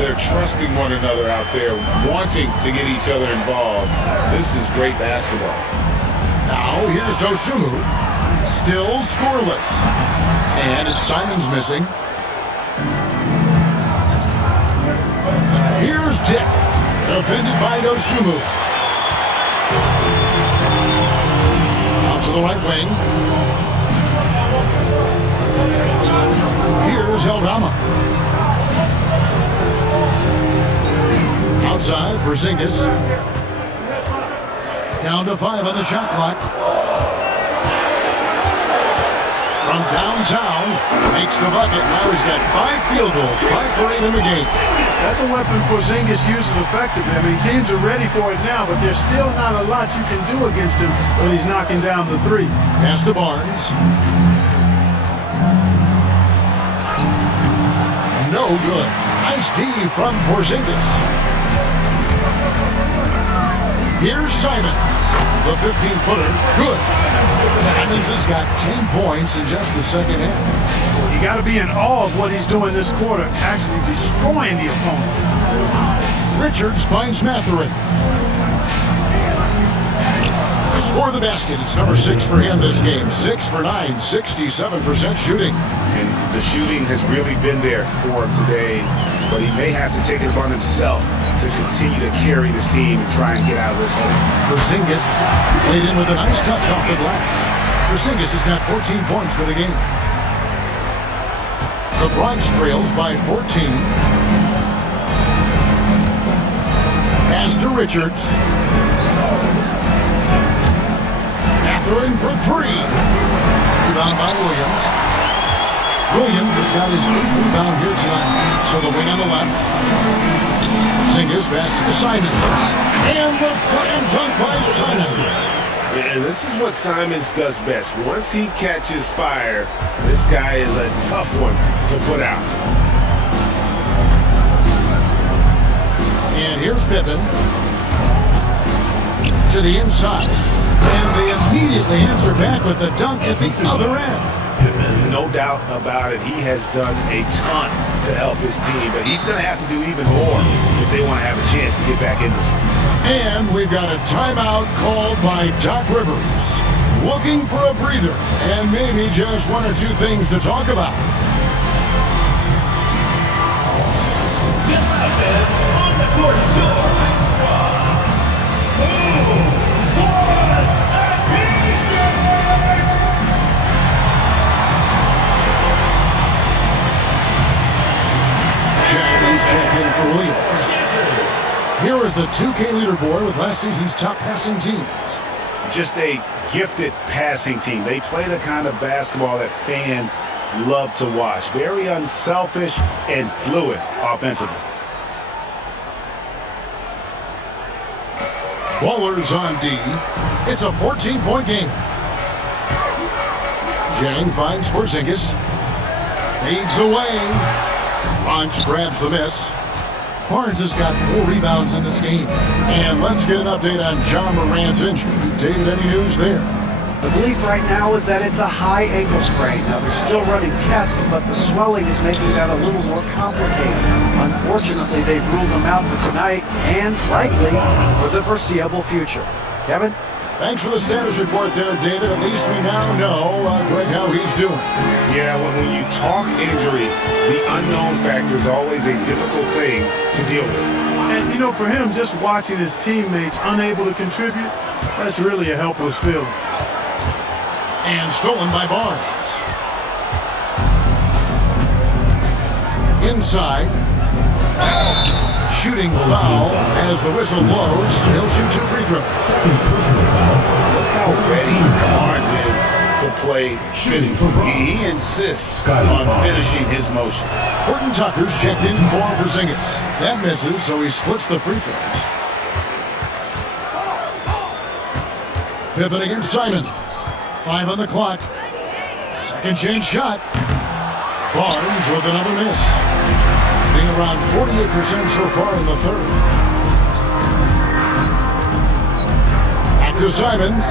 They're trusting one another out there, wanting to get each other involved. This is great basketball. Now here's Dosunmu, still scoreless. And it's Simon's missing. Here's Dick, defended by Dosunmu. Out to the right wing. Here's Eldama. Outside, Porzingis. Down to 5 on the shot clock. From downtown, makes the bucket. Now he's got 5 field goals, 5 for 8 in the game. That's a weapon Porzingis uses effectively. I mean, teams are ready for it now, but there's still not a lot you can do against him when he's knocking down the 3. Pass to Barnes. No good. Nice D from Porzingis. Here's Simons, the 15-footer. Good. Simons has got 10 points in just the second half. You got to be in awe of what he's doing this quarter, actually destroying the opponent. Richards finds Mathurin. Score the basket. It's number 6 for him this game. 6 for 9, 67% shooting. And the shooting has really been there for him today, but he may have to take it upon himself to continue to carry this team and try and get out of this hole. Porzingis laid in with a nice touch off the glass. Porzingis has got 14 points for the game. The Bronx trails by 14. Pass to Richards. Mathurin for 3. Rebound by Williams. Williams has got his 8th rebound here tonight. So the wing on the left. Porzingis passes to Simons. And the slam dunk by Simons. And this is what Simons does best. Once he catches fire, this guy is a tough one to put out. And here's Pippen to the inside. And they immediately answer back with the dunk at the other end. No doubt about it. He has done a ton to help his team, but he's going to have to do even more if they want to have a chance to get back in this one. And we've got a timeout called by Doc Rivers. Looking for a breather and maybe just 1 or 2 things to talk about. On the court, your high squad. Ooh, what's a t-shirt? Chinese champion for Williams. Here is the 2K leaderboard with last season's top passing teams. Just a gifted passing team. They play the kind of basketball that fans love to watch. Very unselfish and fluid offensively. Ballers on D. It's a 14-point game. Jang finds Porzingis. Fades away. Bronx grabs the miss. Barnes has got 4 rebounds in this game. And let's get an update on John Morant's injury. David, any news there? The belief right now is that it's a high ankle sprain. Now, they're still running tests, but the swelling is making that a little more complicated. Unfortunately, they've ruled him out for tonight and likely for the foreseeable future. Kevin? Thanks for the status report there, David. At least we now know, Greg, how he's doing. Yeah, when you talk injury, the unknown factor is always a difficult thing to deal with. And, you know, for him, just watching his teammates unable to contribute, that's really a helpless feeling. And stolen by Barnes. Inside. Shooting foul as the whistle blows. He'll shoot 2 free throws. Look how ready Barnes is to play physically. He insists on finishing his motion. Horton Tucker's checked in for Porzingis. That misses, so he splits the free throws. Pippen against Simon. 5 on the clock. Second chance shot. Barnes with another miss. Being around 48% so far in the third. Back to Simons.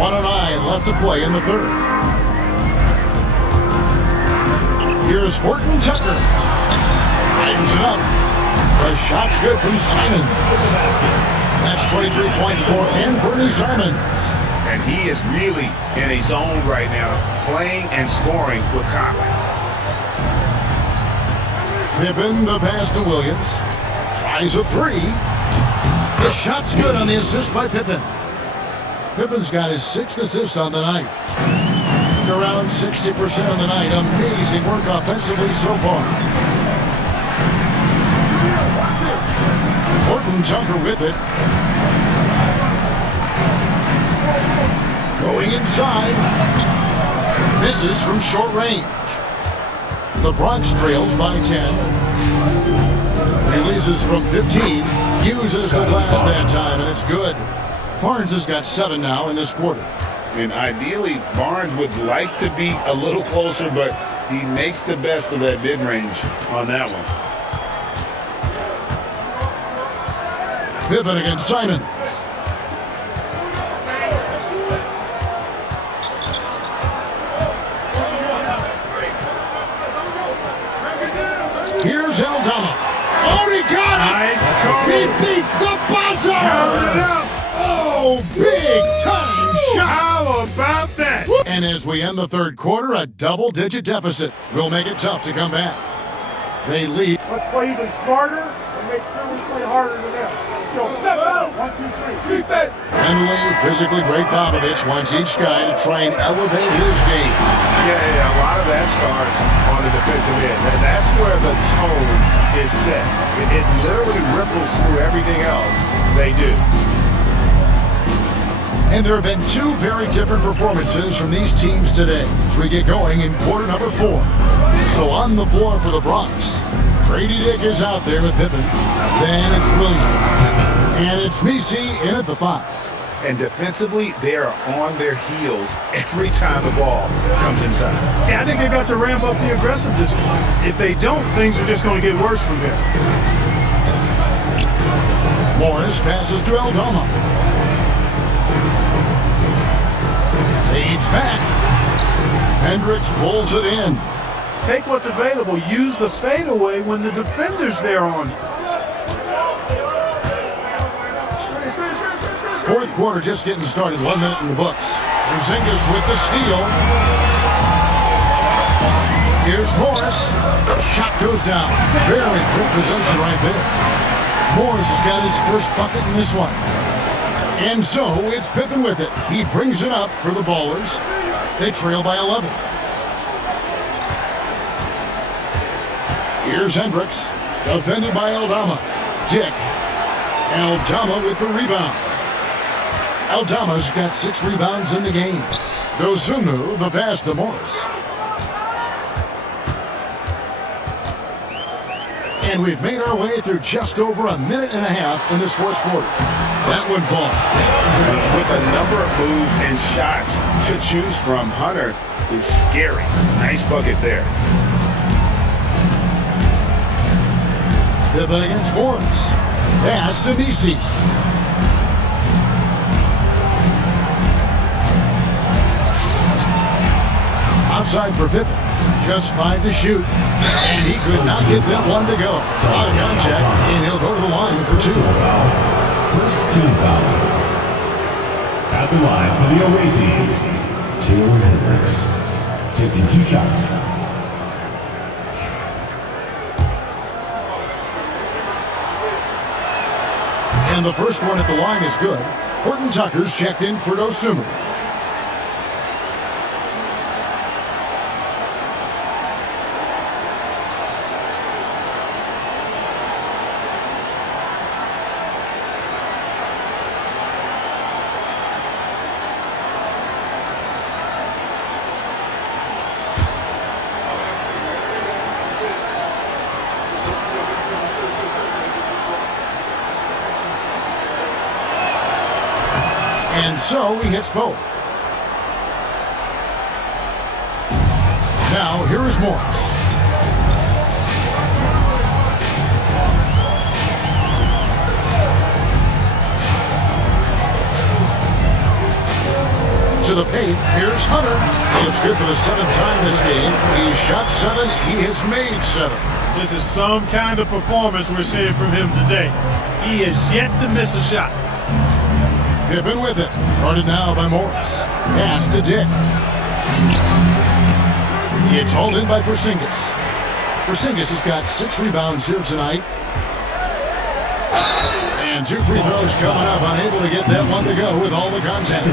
1:09 left to play in the third. Here's Horton Tucker. Tightens it up. The shot's good from Simon. That's 23 points for Anthony Simon. And he is really in a zone right now, playing and scoring with confidence. Pippen, the pass to Williams. Tries a 3. The shot's good on the assist by Pippen. Pippen's got his 6th assist on the night. Around 60% on the night. Amazing work offensively so far. Horton Tucker with it. Going inside. Misses from short range. The Bronx trails by 10. Releases from 15. Uses the glass that time, and it's good. Barnes has got 7 now in this quarter. And ideally, Barnes would like to be a little closer, but he makes the best of that mid-range on that one. Pippen against Simon. Here's Aldama. Oh, he got it! Nice call. He beats the buzzer! Count it up. Oh, big time shot! How about that? And as we end the third quarter, a double-digit deficit will make it tough to come back. They lead. Let's play even smarter and make sure we play harder than them. Let's go. Step out. 1, 2, 3. Defense. Mentally, physically great Popovich wants each guy to try and elevate his game. Yeah, a lot of that starts on the defensive end. And that's where the tone is set. It literally ripples through everything else they do. And there have been 2 very different performances from these teams today as we get going in quarter number 4. So on the floor for the Bronx, Grady Dick is out there with Pippen. Then it's Williams. And it's Misi in at the 5. And defensively, they are on their heels every time the ball comes inside. Yeah, I think they've got to ramp up the aggressiveness. If they don't, things are just going to get worse from here. Morris passes to Aldama. Fades back. Hendricks pulls it in. Take what's available. Use the fadeaway when the defender's there on you. Fourth quarter just getting started. 1 minute in the books. Porzingis with the steal. Here's Morris. Shot goes down. Very quick possession right there. Morris has got his first bucket in this one. And so it's Pippen with it. He brings it up for the Ballers. They trail by 11. Here's Hendricks. Defended by Aldama. Dick. Aldama with the rebound. Aldama's got 6 rebounds in the game. Dosunmu, the pass to Morris. And we've made our way through just over a minute and a half in this fourth quarter. That one falls. With a number of moves and shots to choose from, Hunter is scary. Nice bucket there. Pippen against Morris. Pass to Nisi. Outside for Pippen. Just 5 to shoot. And he could not get that one to go. Out of contact, and he'll go to the line for 2. First team foul. At the line for the away team, Taylor Hendricks, taking 2 shots. And the first one at the line is good. Horton Tucker's checked in for Dosunmu. And so he hits both. Now here is Morris. To the paint, here's Hunter. It's good for the 7th time this game. He's shot 7, he has made 7. This is some kind of performance we're seeing from him today. He is yet to miss a shot. Pippen with it. Guarded now by Morris. Pass to Dick. It's hauled in by Porzingis. Porzingis has got 6 rebounds here tonight. And 2 free throws coming up. Unable to get that one to go with all the contact.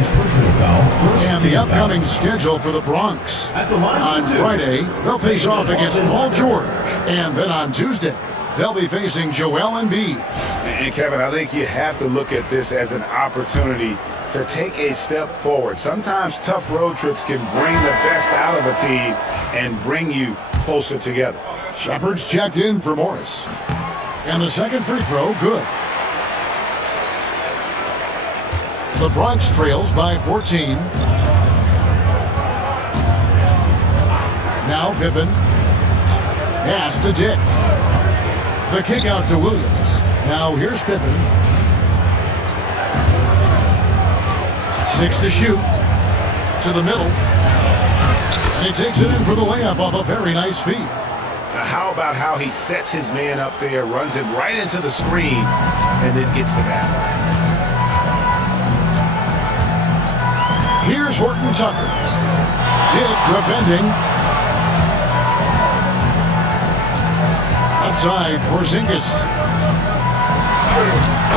And the upcoming schedule for the Bronx. On Friday, they'll face off against Paul George. And then on Tuesday, they'll be facing Joel Embiid. And Kevin, I think you have to look at this as an opportunity to take a step forward. Sometimes tough road trips can bring the best out of a team and bring you closer together. Shepard's checked in for Morris. And the second free throw, good. The Bronx trails by 14. Now Pippen. Pass to Dick. The kick out to Williams. Now here's Pippen. 6 to shoot. To the middle. And he takes it in for the layup off a very nice feed. Now how about how he sets his man up there, runs him right into the screen, and then gets the basket. Here's Horton Tucker. Dick defending. Outside, Porzingis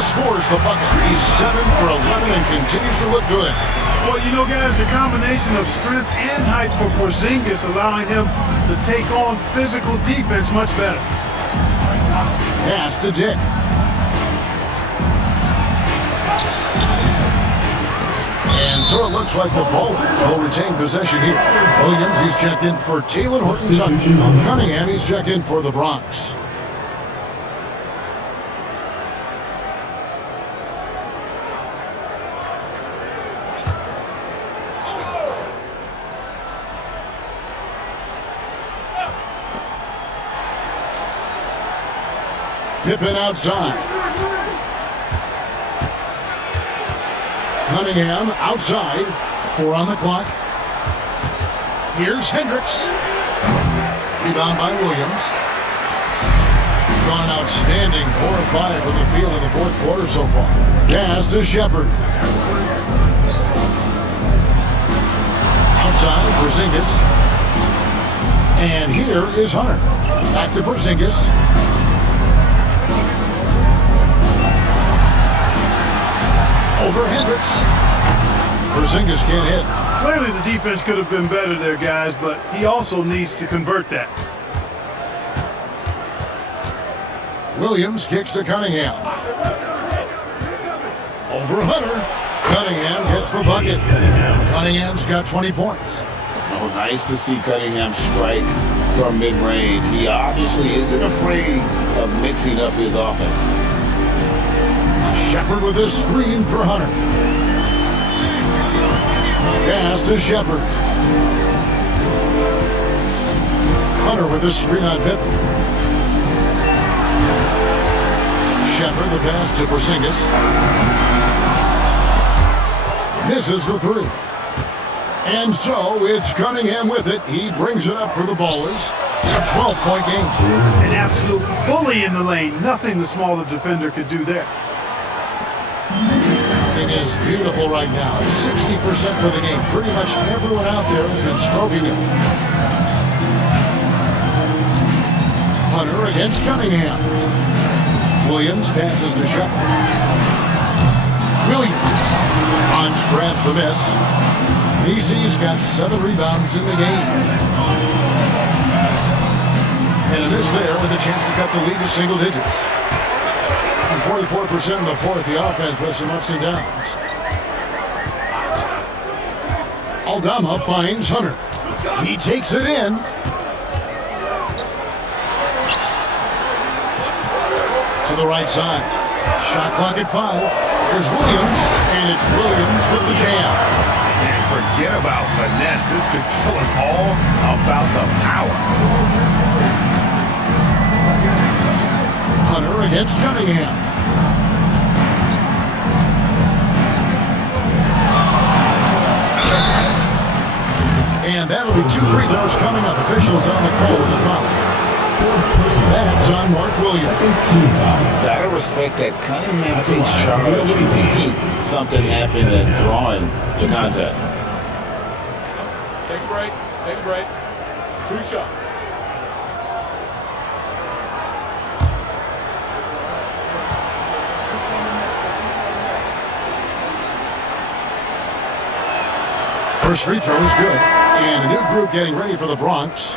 scores the bucket. He's 7 for 11 and continues to look good. Well, you know, guys, the combination of strength and height for Porzingis allowing him to take on physical defense much better. Pass to Dick. And so it looks like the Bulls will retain possession here. Williams, he's checked in for Taylor Horton Tucker. Cunningham, he's checked in for the Bronx. Pippen outside. Cunningham outside. 4 on the clock. Here's Hendricks. Rebound by Williams. Gone an outstanding 4 of 5 from the field in the fourth quarter so far. Pass to Shepard. Outside, Porzingis. And here is Hunter. Back to Porzingis. Over Hendricks. Porzingis can't hit. Clearly the defense could have been better there, guys, but he also needs to convert that. Williams kicks to Cunningham. Over Hunter. Cunningham gets the bucket. Cunningham's got 20 points. Oh, nice to see Cunningham strike from mid-range. He obviously isn't afraid of mixing up his offense. Shepard with a screen for Hunter. Pass to Shepard. Hunter with a screen on Pippen. Shepard, the pass to Porzingis. Misses the three. And so it's Cunningham with it. He brings it up for the Ballers. It's a 12-point game. An absolute bully in the lane. Nothing the smaller defender could do there. It is beautiful right now. 60% for the game. Pretty much everyone out there has been stroking it. Hunter against Cunningham. Williams passes to Shepard. Williams Hines grabs the miss. BC's got 7 rebounds in the game. And a miss there with a chance to cut the lead to single digits. And 44% in the fourth, the offense with some ups and downs. Aldama finds Hunter. He takes it in. To the right side. Shot clock at 5. Here's Williams, and it's Williams with the jam. And forget about finesse. This could tell us all about the power. Hunter against Cunningham. And that'll be 2 free throws coming up. Officials on the call with the foul. That's on Mark Williams. Gotta respect that Cunningham takes charge. Something happened at drawing the contact. Take a break. Take a break. 2 shots. First free throw is good. And a new group getting ready for the Bronx.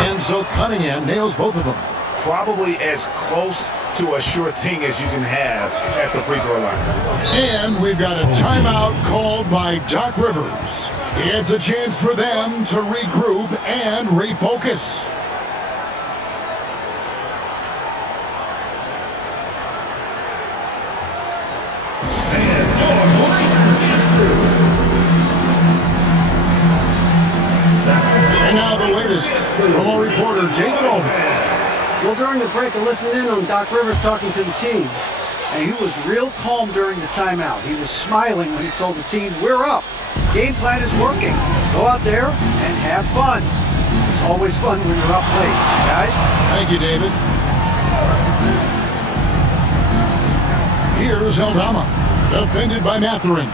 And so Cunningham nails both of them. Probably as close to a sure thing as you can have at the free throw line. And we've got a timeout called by Doc Rivers. It's a chance for them to regroup and refocus. And now the latest from our reporter, David Aldridge. Well, during the break, I listened in on Doc Rivers talking to the team, and he was real calm during the timeout. He was smiling when he told the team, we're up. Game plan is working. Go out there and have fun. It's always fun when you're up late, guys. Thank you, David. Here's Aldama, defended by Mathurin.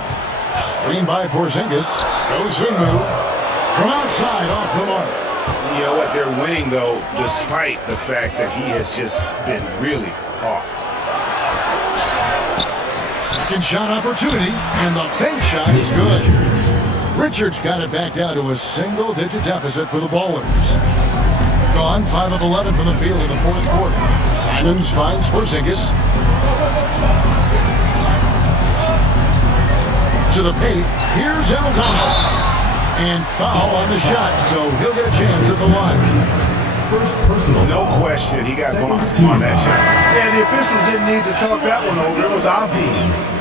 Screened by Porzingis. Goes Sunmu. From outside, off the mark. You know what? They're winning, though, despite the fact that he has just been really off. Second shot opportunity, and the bank shot is good. Richards got it back down to a single-digit deficit for the Ballers. Gone 5 of 11 from the field in the fourth quarter. Simons finds Porzingis. To the paint, here's Aldama. And foul on the shot, so he'll get a chance at the line. First personal. No question, he got blocked on that shot. Yeah, the officials didn't need to talk that one over. It was obvious.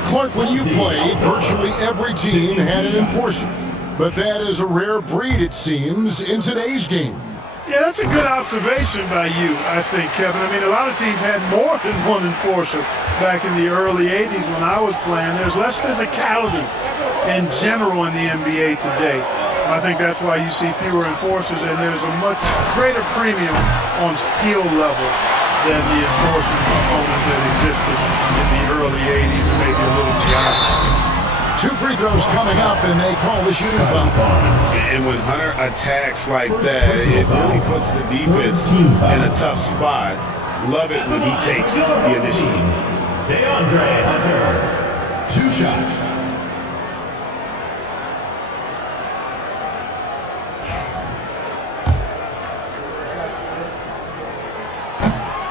Clark, when you played, virtually every team had an enforcer. But that is a rare breed, it seems, in today's game. Yeah, that's a good observation by you, I think, Kevin. I mean, a lot of teams had more than one enforcer back in the early 80s when I was playing. There's less physicality in general in the NBA today. I think that's why you see fewer enforcers, and there's a much greater premium on skill level than the enforcement component that existed in the early 80s and maybe a little beyond. 2 free throws coming up, and they call the shooting foul. And when Hunter attacks like that, it really puts the defense in a tough spot. Love it when he takes the initiative. DeAndre Hunter. 2 shots.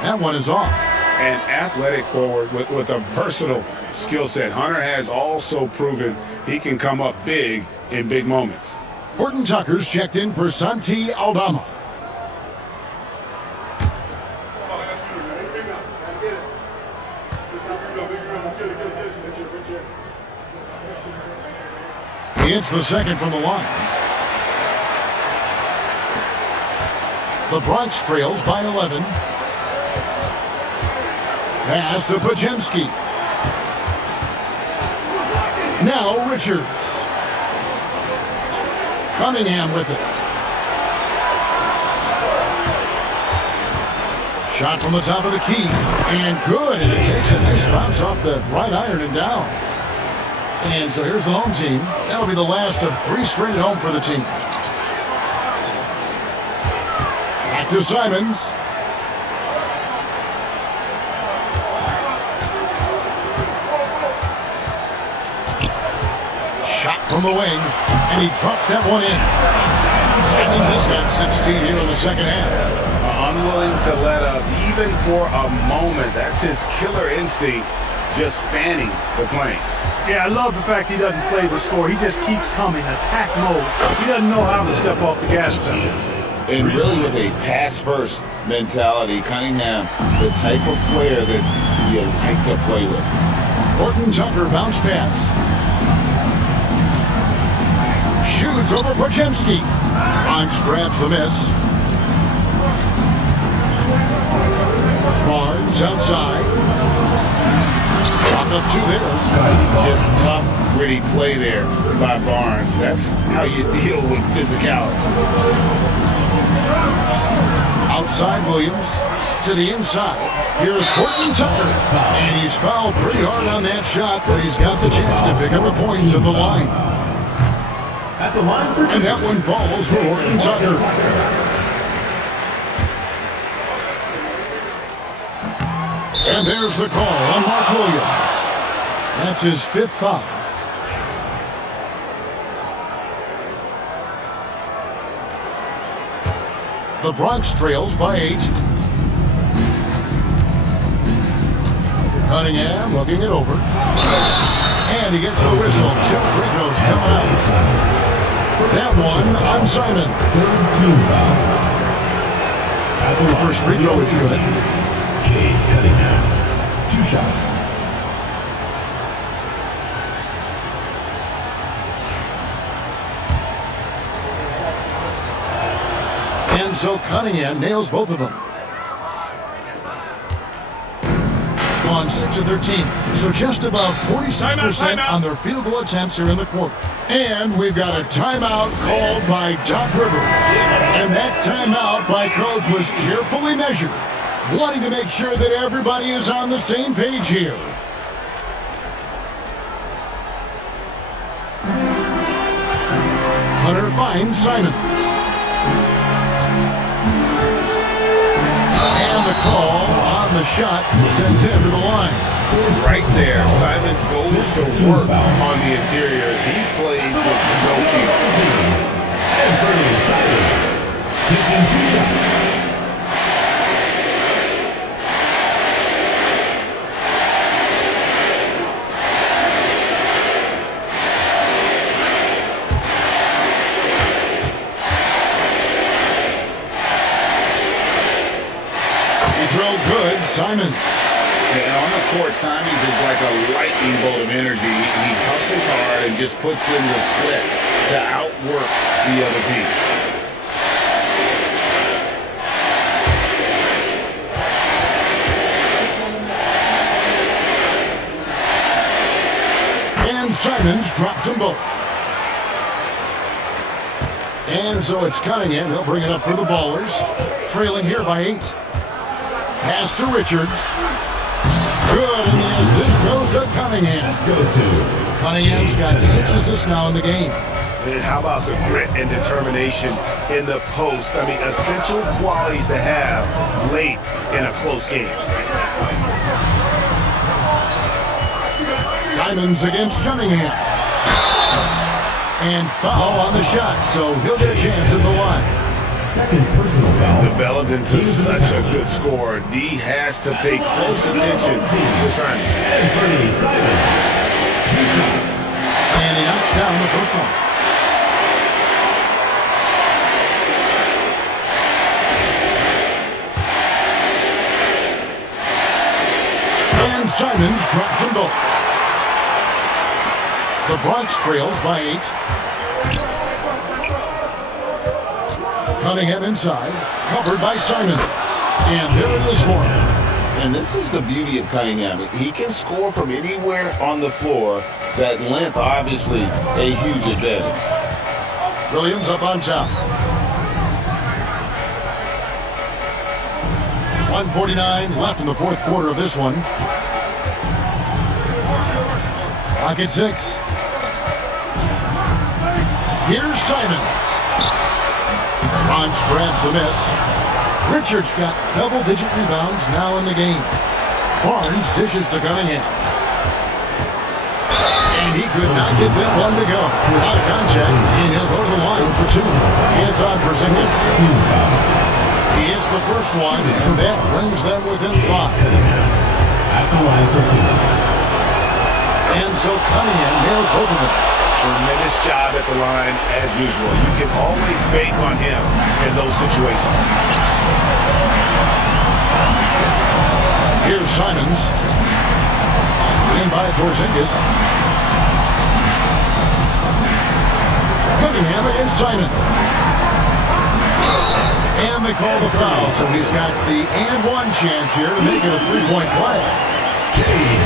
That one is off. An athletic forward with a versatile skill set. Hunter has also proven he can come up big in big moments. Horton Tucker's checked in for Santi Aldama. He hits the second from the line. The Bronx trails by 11. Pass to Pajemski. Now Richards. Cunningham with it. Shot from the top of the key. And good. And it takes a nice bounce off the right iron and down. And so here's the home team. That'll be the last of 3 straight at home for the team. Back to Simons. Shot from the wing, and he drops that one in. Simons has got 16 here in the second half. Unwilling to let up even for a moment. That's his killer instinct, just fanning the flames. Yeah, I love the fact he doesn't play the score. He just keeps coming, attack mode. He doesn't know how to step off the gas pedal. And really with a pass-first mentality, Cunningham, the type of player that you like to play with. Horton Tucker bounce pass. Shoots over Pajemski. Barnes grabs the miss. Barnes outside. Shot up 2 there. Just tough, gritty play there by Barnes. That's how you deal with physicality. Outside Williams to the inside. Here's Horton Tucker. And he's fouled pretty hard on that shot, but he's got the chance to pick up the points at the line. At the line for 2. And that one falls for Horton Tucker. And there's the call on Mark Williams. That's his 5th foul. The Bronx trails by 8. Cunningham looking it over. And he gets the whistle. 2 free throws coming up. That one on Simon. Third team foul. The first free throw is good. Cade Cunningham. 2 shots. And so Cunningham nails both of them. On 6 of 13. So just about 46% on their field goal attempts here in the quarter. And we've got a timeout called by Doc Rivers. And that timeout by Coach was carefully measured, wanting to make sure that everybody is on the same page here. Hunter finds Simon. And the call on the shot sends him to the line. Right there, Simons goes to work on the interior. He plays with no fear. And Bernie Simons taking 2 shots. Good, Simon. And on the court, Simons is like a lightning bolt of energy. He hustles hard and just puts in the sweat to outwork the other team. And Simons drops them both. And so it's Cunningham. He'll bring it up for the Ballers. Trailing here by 8. Pass to Richards. Good, and the assist goes to Cunningham. Cunningham's got 6 assists now in the game. And how about the grit and determination in the post? I mean, essential qualities to have late in a close game. Simons against Cunningham. And foul on the shot, so he'll get a chance at the line. Second personal foul. Developed into such a good scorer. D has to pay close attention to Simon. Anthony Simon. 2 shots. And he knocks down the first one. And Simons drops them both. The Bronx trails by 8. Cunningham inside, covered by Simons. And there it is for him. And this is the beauty of Cunningham. He can score from anywhere on the floor. That length, obviously, a huge advantage. Williams up on top. 1:49 left in the fourth quarter of this one. Clock at 6. Here's Simons. Ronch grabs the miss. Richards got double-digit rebounds now in the game. Barnes dishes to Cunningham. And he could not get that one to go. Out of contact, and he'll go to the line for 2. Hands on Porzingis. He hits the first one, and that brings them within 5. At the line for 2. And so Cunningham nails both of them. Tremendous job at the line as usual. You can always bank on him in those situations. Here's Simons. Screen by Porzingis. Cunningham against Simon. And they call the foul, so he's got the and one chance here to make it a 3-point play.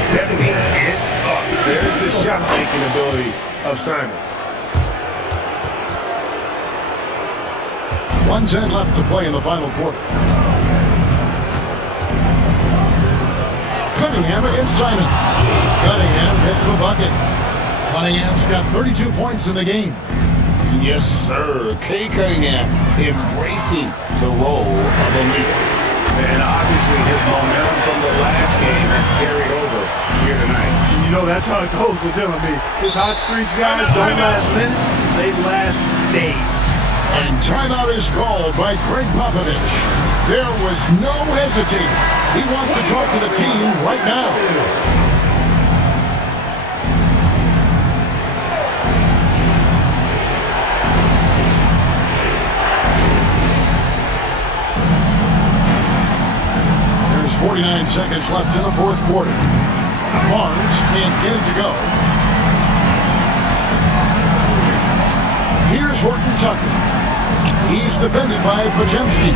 Stepping it up. There's the shot-making ability of Simons. 1:10 left to play in the final quarter. Cunningham against Simon. Cunningham hits the bucket. Cunningham's got 32 points in the game. Yes, sir. Kay Cunningham embracing the role of a leader. And obviously his momentum from the last game has carried over here tonight. You know, that's how it goes with him. I mean, his hot streaks guys don't last minutes, they last days. And timeout is called by Greg Popovich. There was no hesitating. He wants to talk to the team right now. There's 49 seconds left in the fourth quarter. Barnes can't get it to go. Here's Horton Tucker. He's defended by Podziemski.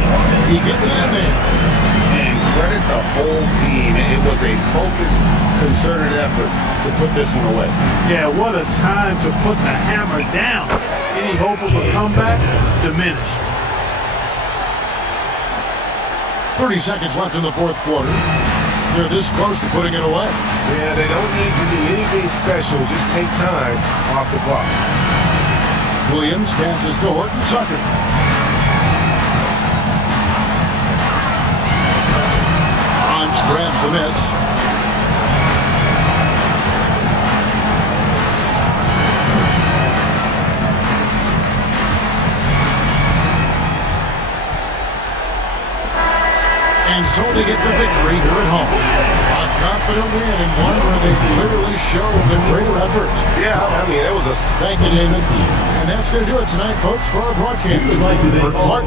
He gets it in there. And credit the whole team. It was a focused, concerted effort to put this one away. Yeah, what a time to put the hammer down. Any hope of a comeback? Diminished. 30 seconds left in the fourth quarter. They're this close to putting it away. Yeah, they don't need to do anything special. Just take time off the clock. Williams passes to Horton Tucker. Ronch grabs the miss. And so they get the victory here at home. A confident win and one where they clearly show the greater effort. Yeah, I mean, it was a... Thank you, David. And that's going to do it tonight, folks, for our broadcast. We'd like to thank For Clark.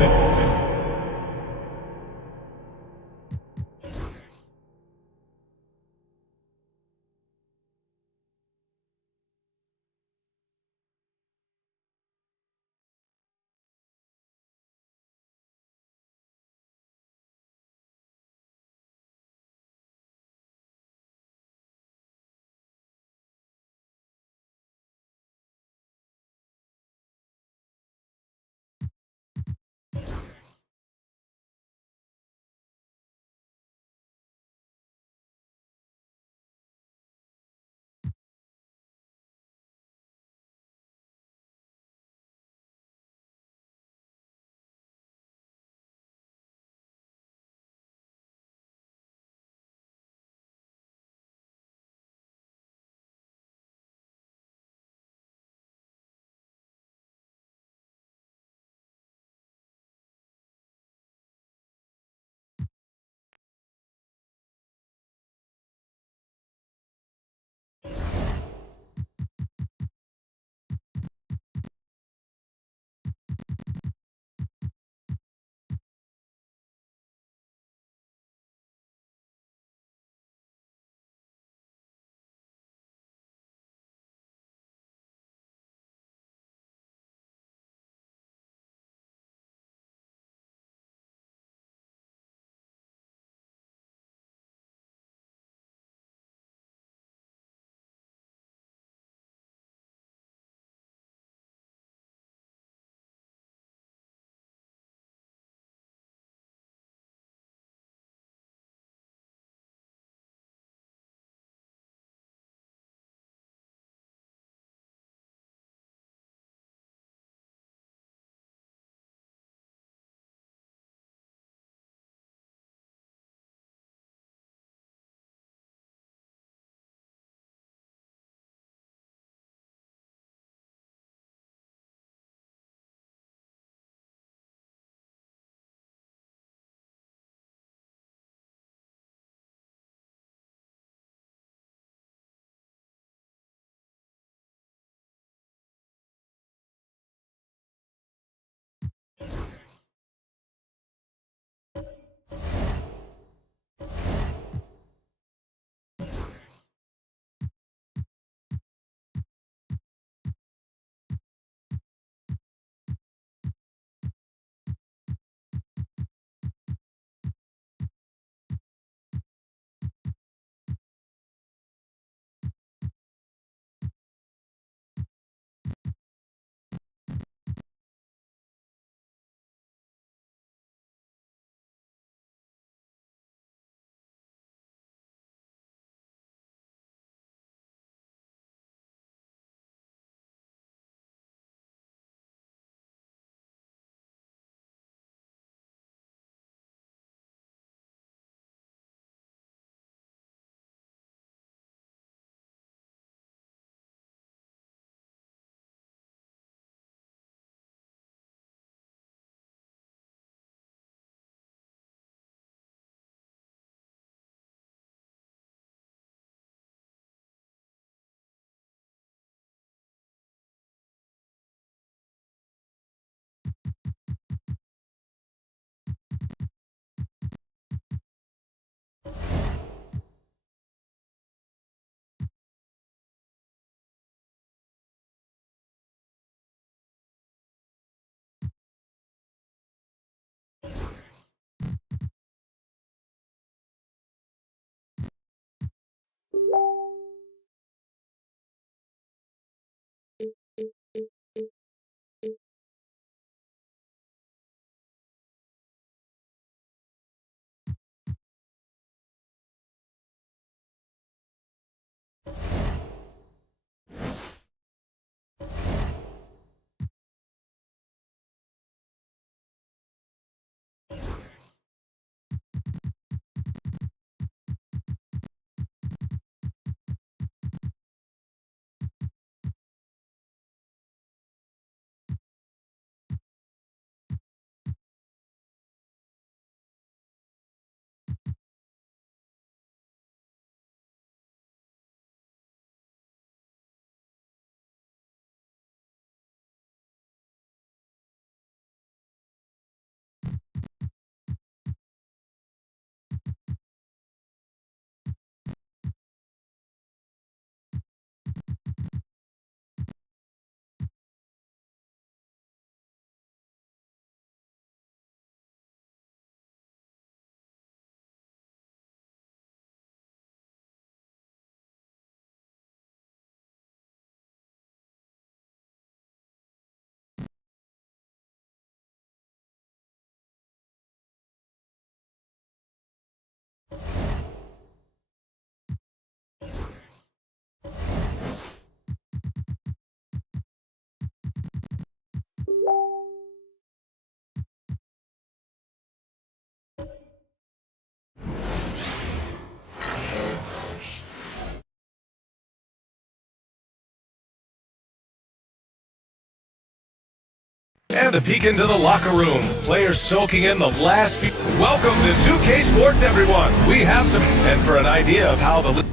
And a peek into the locker room. Players soaking in the last few. Welcome to 2K Sports, everyone. We have some, and for an idea of how the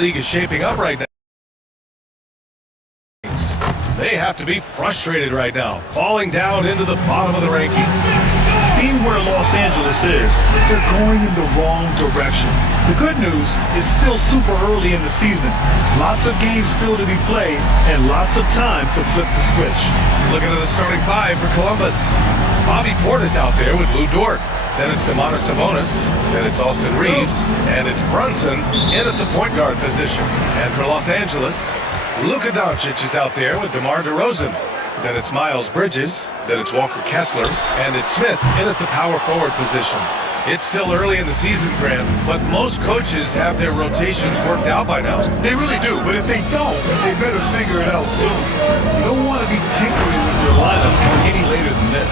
league is shaping up right now. They have to be frustrated right now, falling down into the bottom of the rankings. Seeing where Los Angeles is, they're going in the wrong direction. The good news, it's still super early in the season. Lots of games still to be played and lots of time to flip the switch. Looking at the starting five for Columbus. Bobby Portis out there with Lou Dort. Then it's Domantas Sabonis. Then it's Austin Reeves. And it's Brunson in at the point guard position. And for Los Angeles, Luka Doncic is out there with DeMar DeRozan. Then it's Miles Bridges. Then it's Walker Kessler. And it's Smith in at the power forward position. It's still early in the season, Grant, but most coaches have their rotations worked out by now. They really do, but if they don't, they better figure it out soon. You don't want to be tinkering with your lineups any later than this.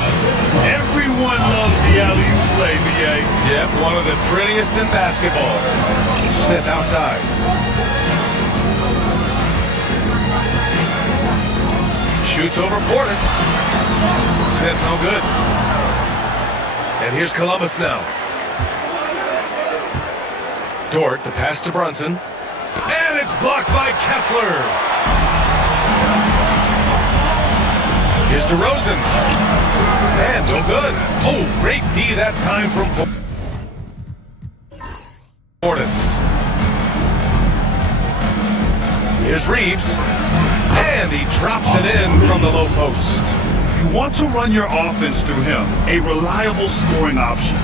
Everyone loves the alley-oop play, BA. Yep, one of the prettiest in basketball. Smith outside. Shoots over Portis. Smith no good. And here's Columbus now. Dort, the pass to Brunson. And it's blocked by Kessler. Here's DeRozan. And no good. Oh, great D that time from Portis. Here's Reeves. And he drops it in from the low post. You want to run your offense through him, a reliable scoring option.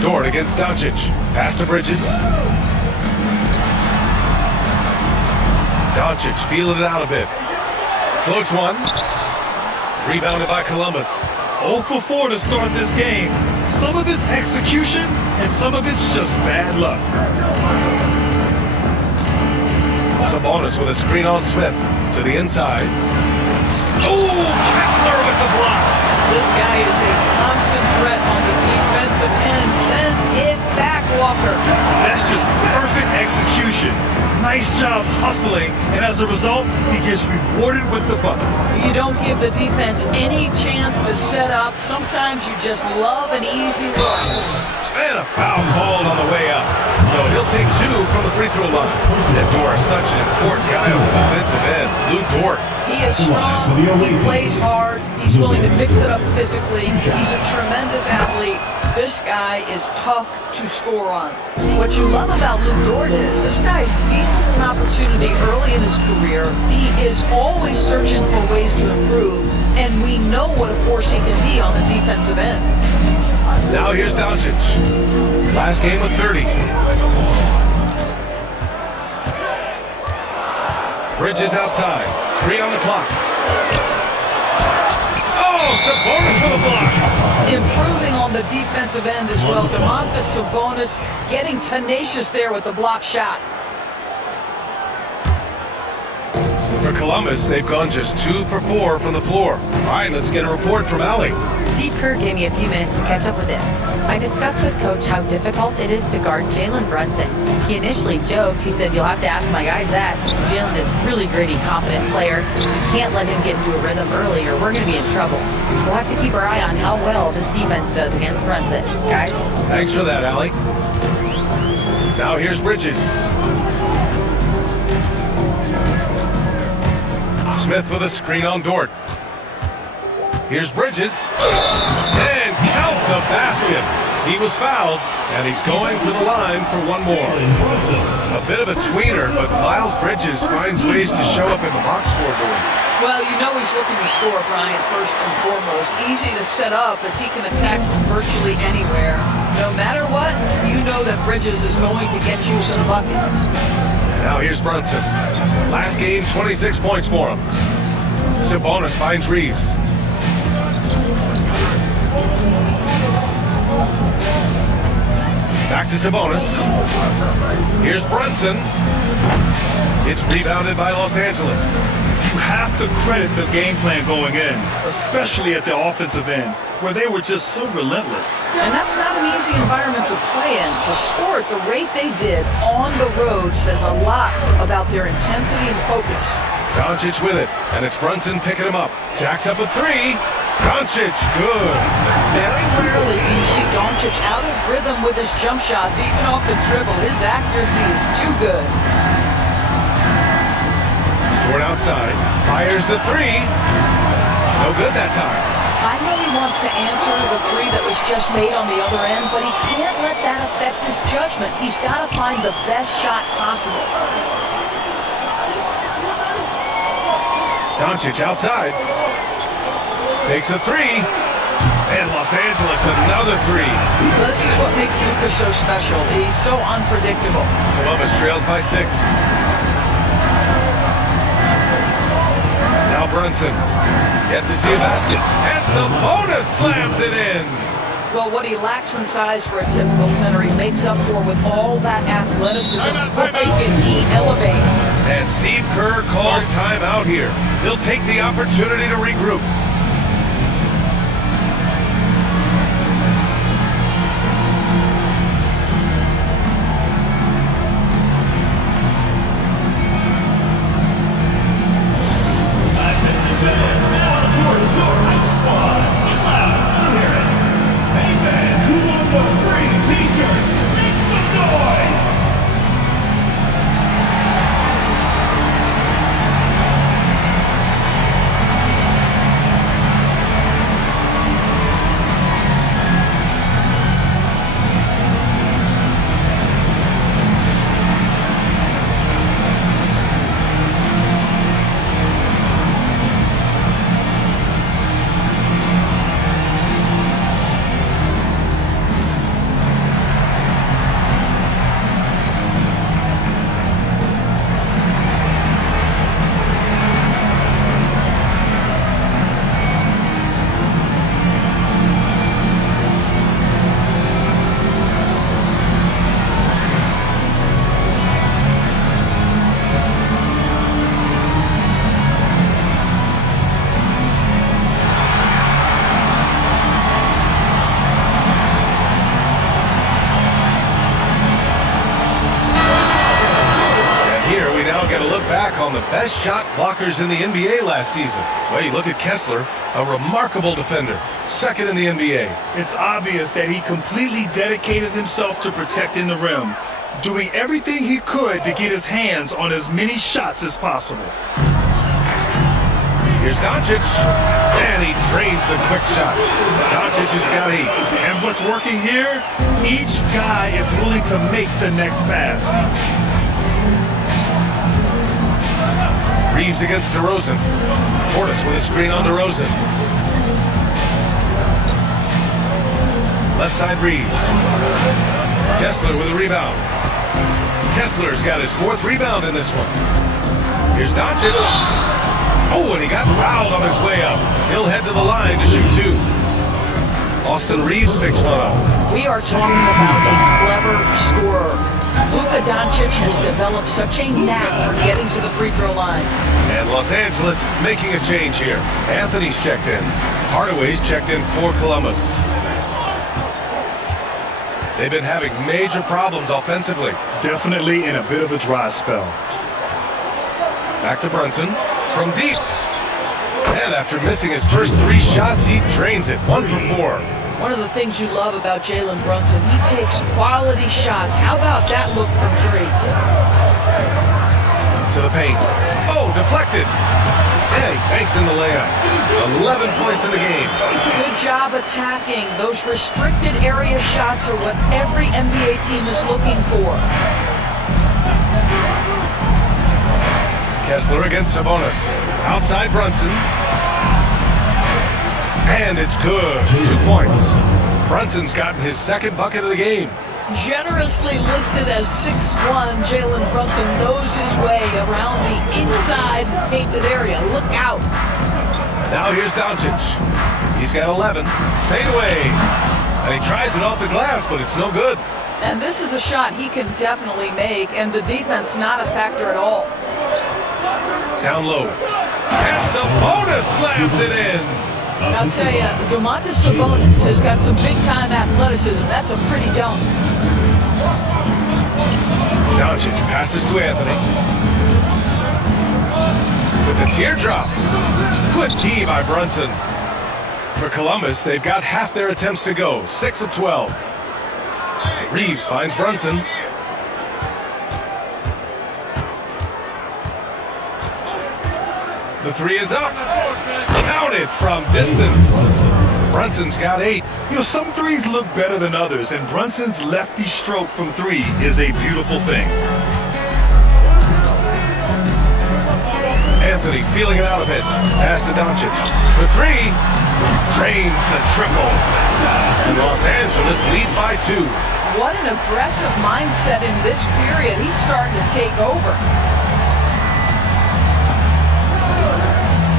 Dort against Doncic. Pass to Bridges. Doncic feeling it out a bit. Floats one. Rebounded by Columbus. 0 for 4 to start this game. Some of it's execution, and some of it's just bad luck. Sabonis with a screen on Smith. To the inside. Oh, Kessler with the block. This guy is a constant threat on the defensive end. Send it back, Walker. That's just perfect execution. Nice job hustling, and as a result, he gets rewarded with the bucket. You don't give the defense any chance to set up. Sometimes you just love an easy look. And a foul called on the way up. So he'll take two from the free throw line. And Dort is such an important guy on the defensive end. Lou Dort. He is strong. He plays hard. He's willing to mix it up physically. He's a tremendous athlete. This guy is tough to score on. What you love about Lou Dort is this guy seizes an opportunity early in his career. He is always searching for ways to improve, and we know what a force he can be on the defensive end. Now here's Doncic. Last game with 30. Bridges outside. 3 on the clock. Oh, Sabonis for the block. Improving on the defensive end as well. Domantas Sabonis getting tenacious there with the block shot. For Columbus, they've gone just 2 for 4 from the floor. All right, let's get a report from Allie. Steve Kerr gave me a few minutes to catch up with him. I discussed with Coach how difficult it is to guard Jalen Brunson. He initially joked. He said, "You'll have to ask my guys that." Jalen is a really gritty, confident player. You can't let him get into a rhythm early or we're going to be in trouble. We'll have to keep our eye on how well this defense does against Brunson. Guys? Thanks for that, Allie. Now here's Bridges. Smith with a screen on Dort. Here's Bridges. And count the basket. He was fouled, and he's going to the line for one more. A bit of a tweener, but Miles Bridges finds ways to show up in the box score board. Well, you know he's looking to score, Bryant, first and foremost. Easy to set up as he can attack from virtually anywhere. No matter what, you know that Bridges is going to get you some buckets. Now here's Brunson. Last game, 26 points for him. Sabonis finds Reeves. Back to Sabonis. Here's Brunson. It's rebounded by Los Angeles. You have to credit the game plan going in, especially at the offensive end, where they were just so relentless. And that's not an easy environment to play in. To score at the rate they did on the road says a lot about their intensity and focus. Doncic with it, and it's Brunson picking him up. Jacks up a three. Doncic, good. Very rarely do you see Doncic out of rhythm with his jump shots, even off the dribble. His accuracy is too good. Toward outside, fires the three. No good that time. I know he wants to answer the three that was just made on the other end, but he can't let that affect his judgment. He's got to find the best shot possible. Doncic outside. Takes a three. And Los Angeles another three. This is what makes Luka so special. He's so unpredictable. Columbus trails by 6. Now Brunson. Yet to see a basket. And Sabonis slams it in. Well, what he lacks in size for a typical center, he makes up for with all that athleticism. He elevate. And Steve Kerr calls timeout here. He'll take the opportunity to regroup. On the best shot blockers in the NBA last season. Well, you look at Kessler, a remarkable defender, second in the NBA. It's obvious that he completely dedicated himself to protecting the rim, doing everything he could to get his hands on as many shots as possible. Here's Doncic, and he drains the quick shot. Doncic has got 8. And what's working here? Each guy is willing to make the next pass. Reeves against DeRozan. Portis with a screen on DeRozan. Left side Reeves. Kessler with a rebound. Kessler's got his 4th rebound in this one. Here's Doncic. Oh, and he got fouled on his way up. He'll head to the line to shoot 2. Austin Reeves picks one up. We are talking about a clever scorer. Luka Doncic has developed such a knack for getting to the free throw line. And Los Angeles making a change here. Anthony's checked in. Hardaway's checked in for Columbus. They've been having major problems offensively. Definitely in a bit of a dry spell. Back to Brunson from deep. And after missing his first 3 shots, he drains it. 1 for 4. One of the things you love about Jalen Brunson, he takes quality shots. How about that look from 3? To the paint. Oh, deflected. And he banks in the layup. 11 points in the game. Good job attacking. Those restricted area shots are what every NBA team is looking for. Kessler against Sabonis. Outside Brunson. And it's good. 2 points. Brunson's gotten his second bucket of the game. Generously listed as 6'1", Jalen Brunson knows his way around the inside painted area. Look out. Now here's Doncic. He's got 11. Fade away. And he tries it off the glass, but it's no good. And this is a shot he can definitely make, and the defense not a factor at all. Down low. And Sabonis slams it in. I'll tell you, Domantas Sabonis has got some big-time athleticism. That's a pretty dunk. Doncic passes to Anthony. With the teardrop. Good D by Brunson. For Columbus, they've got half their attempts to go. 6 of 12. Reeves finds Brunson. The three is up. Counted from distance. Brunson's got 8. You know, some threes look better than others, and Brunson's lefty stroke from 3 is a beautiful thing. Anthony feeling it out a bit. Pass to Doncic. For 3. Drains the triple. And Los Angeles leads by 2. What an aggressive mindset in this period. He's starting to take over.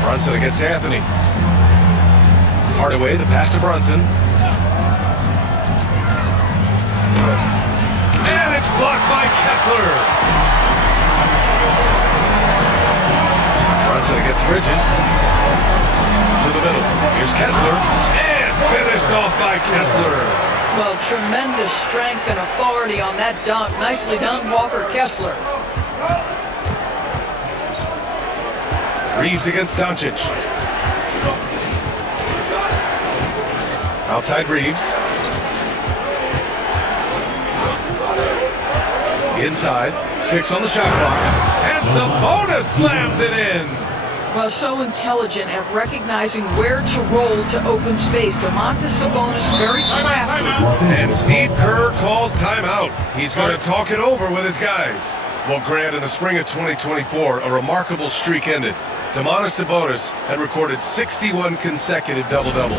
Brunson against Anthony. Hardaway, the pass to Brunson. And it's blocked by Kessler. Brunson against Bridges. To the middle. Here's Kessler. And finished off by Kessler. Well, tremendous strength and authority on that dunk. Nicely done, Walker Kessler. Reeves against Doncic. Outside Reeves. Inside. 6 on the shot clock. And Sabonis slams it in. Well, so intelligent at recognizing where to roll to open space. Domantas Sabonis very crafty. And Steve Kerr calls timeout. He's going to talk it over with his guys. Well, Grant, in the spring of 2024, a remarkable streak ended. Domantas Sabonis had recorded 61 consecutive double-doubles.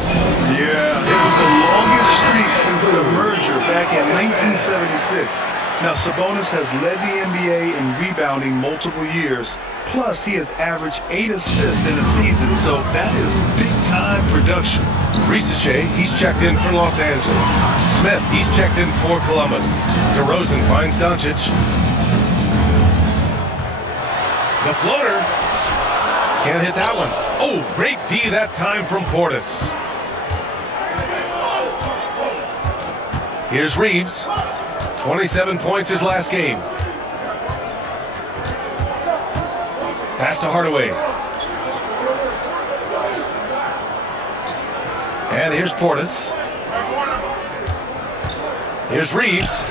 Yeah, it was the longest streak since the merger back in 1976. Now, Sabonis has led the NBA in rebounding multiple years. Plus, he has averaged 8 assists in a season, so that is big-time production. Risache, he's checked in for Los Angeles. Smith, he's checked in for Columbus. DeRozan finds Doncic. The floater. Can't hit that one. Oh, great D that time from Portis. Here's Reeves. 27 points his last game. Pass to Hardaway. And here's Portis. Here's Reeves.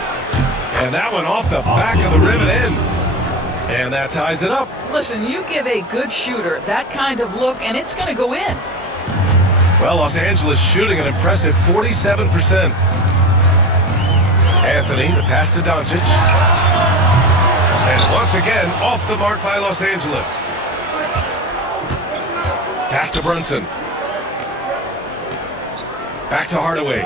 And that one off the back of the rim and in. And that ties it up. Listen, you give a good shooter that kind of look, and it's going to go in. Well, Los Angeles shooting an impressive 47%. Anthony, the pass to Doncic. And once again, off the mark by Los Angeles. Pass to Brunson. Back to Hardaway.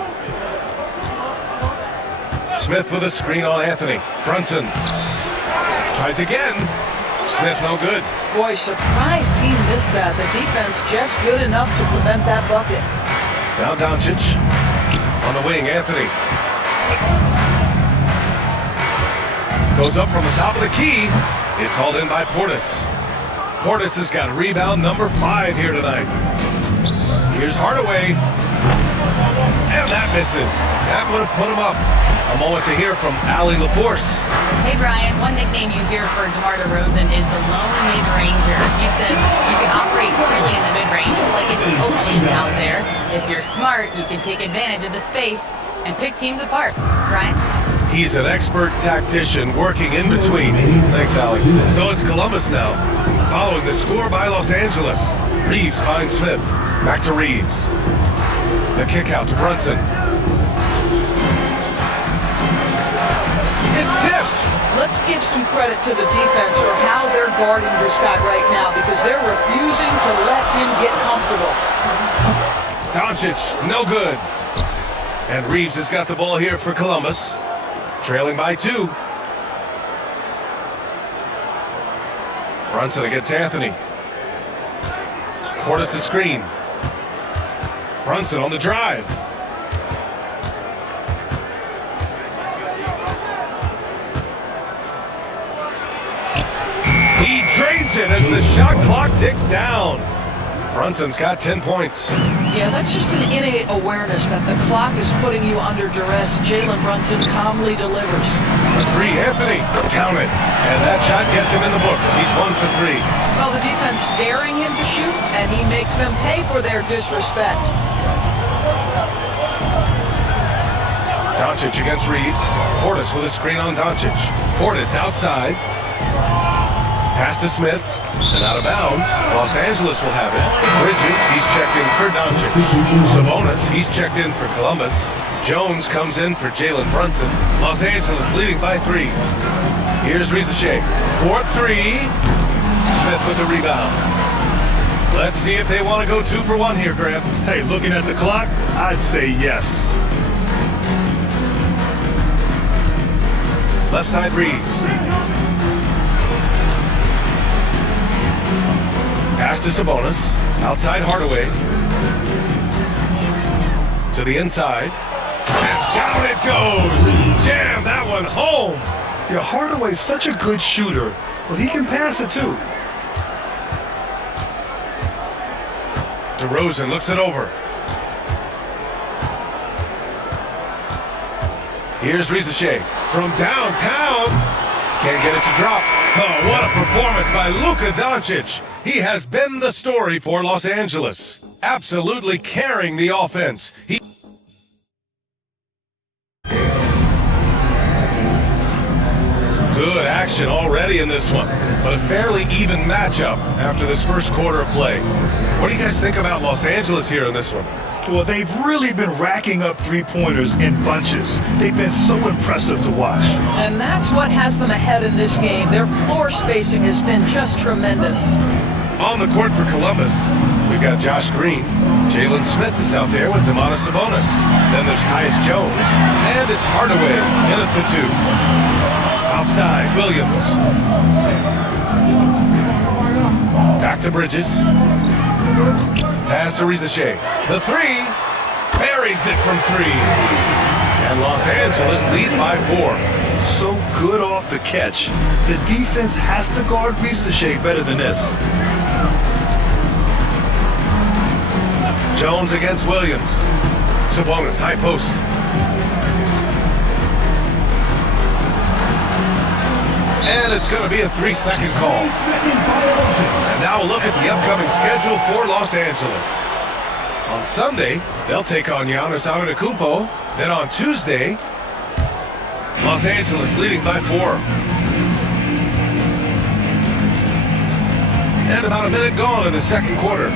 Smith with a screen on Anthony. Brunson. Tries again. Smith no good. Boy, surprised he missed that. The defense just good enough to prevent that bucket. Now Doncic. On the wing, Anthony. Goes up from the top of the key. It's hauled in by Portis. Portis has got rebound number 5 here tonight. Here's Hardaway. And that misses. That would have put him up. A moment to hear from Allie LaForce. Hey, Brian, one nickname you hear for DeMar DeRozan is the lone mid-ranger. He said you can operate freely in the mid-range. It's like an ocean out there. If you're smart, you can take advantage of the space and pick teams apart. Brian? He's an expert tactician working in between. Thanks, Alex. So it's Columbus now, following the score by Los Angeles. Reeves finds Smith. Back to Reeves. The kick out to Brunson. It's tipped. Let's give some credit to the defense for how they're guarding this guy right now because they're refusing to let him get comfortable. Doncic, no good. And Reeves has got the ball here for Columbus. Trailing by 2. Brunson against Anthony. Portis' screen. Brunson on the drive. He drains it as the shot clock ticks down. Brunson's got 10 points. Yeah, that's just an innate awareness that the clock is putting you under duress. Jalen Brunson calmly delivers. For 3, Anthony. Count it. And that shot gets him in the books. He's 1 for 3. Well, the defense daring him to shoot, and he makes them pay for their disrespect. Doncic against Reeves. Portis with a screen on Doncic. Portis outside. Pass to Smith. And out of bounds. Los Angeles will have it. Bridges, he's checked in for Doncic. Sabonis, he's checked in for Columbus. Jones comes in for Jalen Brunson. Los Angeles leading by 3. Here's Rizachet. 4-3. Smith with the rebound. Let's see if they want to go 2 for 1 here, Graham. Hey, looking at the clock, I'd say yes. Left side Reeves. Pass to Sabonis. Outside Hardaway. To the inside. And down it goes. Jam that one home. Yeah, Hardaway's such a good shooter, but he can pass it too. DeRozan looks it over. Here's Rizachet from downtown. Can't get it to drop. Oh, what a performance by Luka Doncic. He has been the story for Los Angeles. Absolutely carrying the offense. Good action already in this one, but a fairly even matchup after this first quarter of play. What do you guys think about Los Angeles here in this one? Well, they've really been racking up three-pointers in bunches. They've been so impressive to watch. And that's what has them ahead in this game. Their floor spacing has been just tremendous. On the court for Columbus, we've got Josh Green. Jalen Smith is out there with Domantas Sabonis. Then there's Tyus Jones. And it's Hardaway in at the 2. Outside, Williams. Back to Bridges. Pass to Rizachet. The 3. Buries it from 3. And Los Angeles leads by 4. So good off the catch. The defense has to guard Rizachet better than this. Jones against Williams. Sabonis, high post. And it's going to be a 3-second call. And now a look at the upcoming schedule for Los Angeles. On Sunday, they'll take on Giannis Antetokounmpo. Then on Tuesday, Los Angeles leading by 4. And about a minute gone in the second quarter.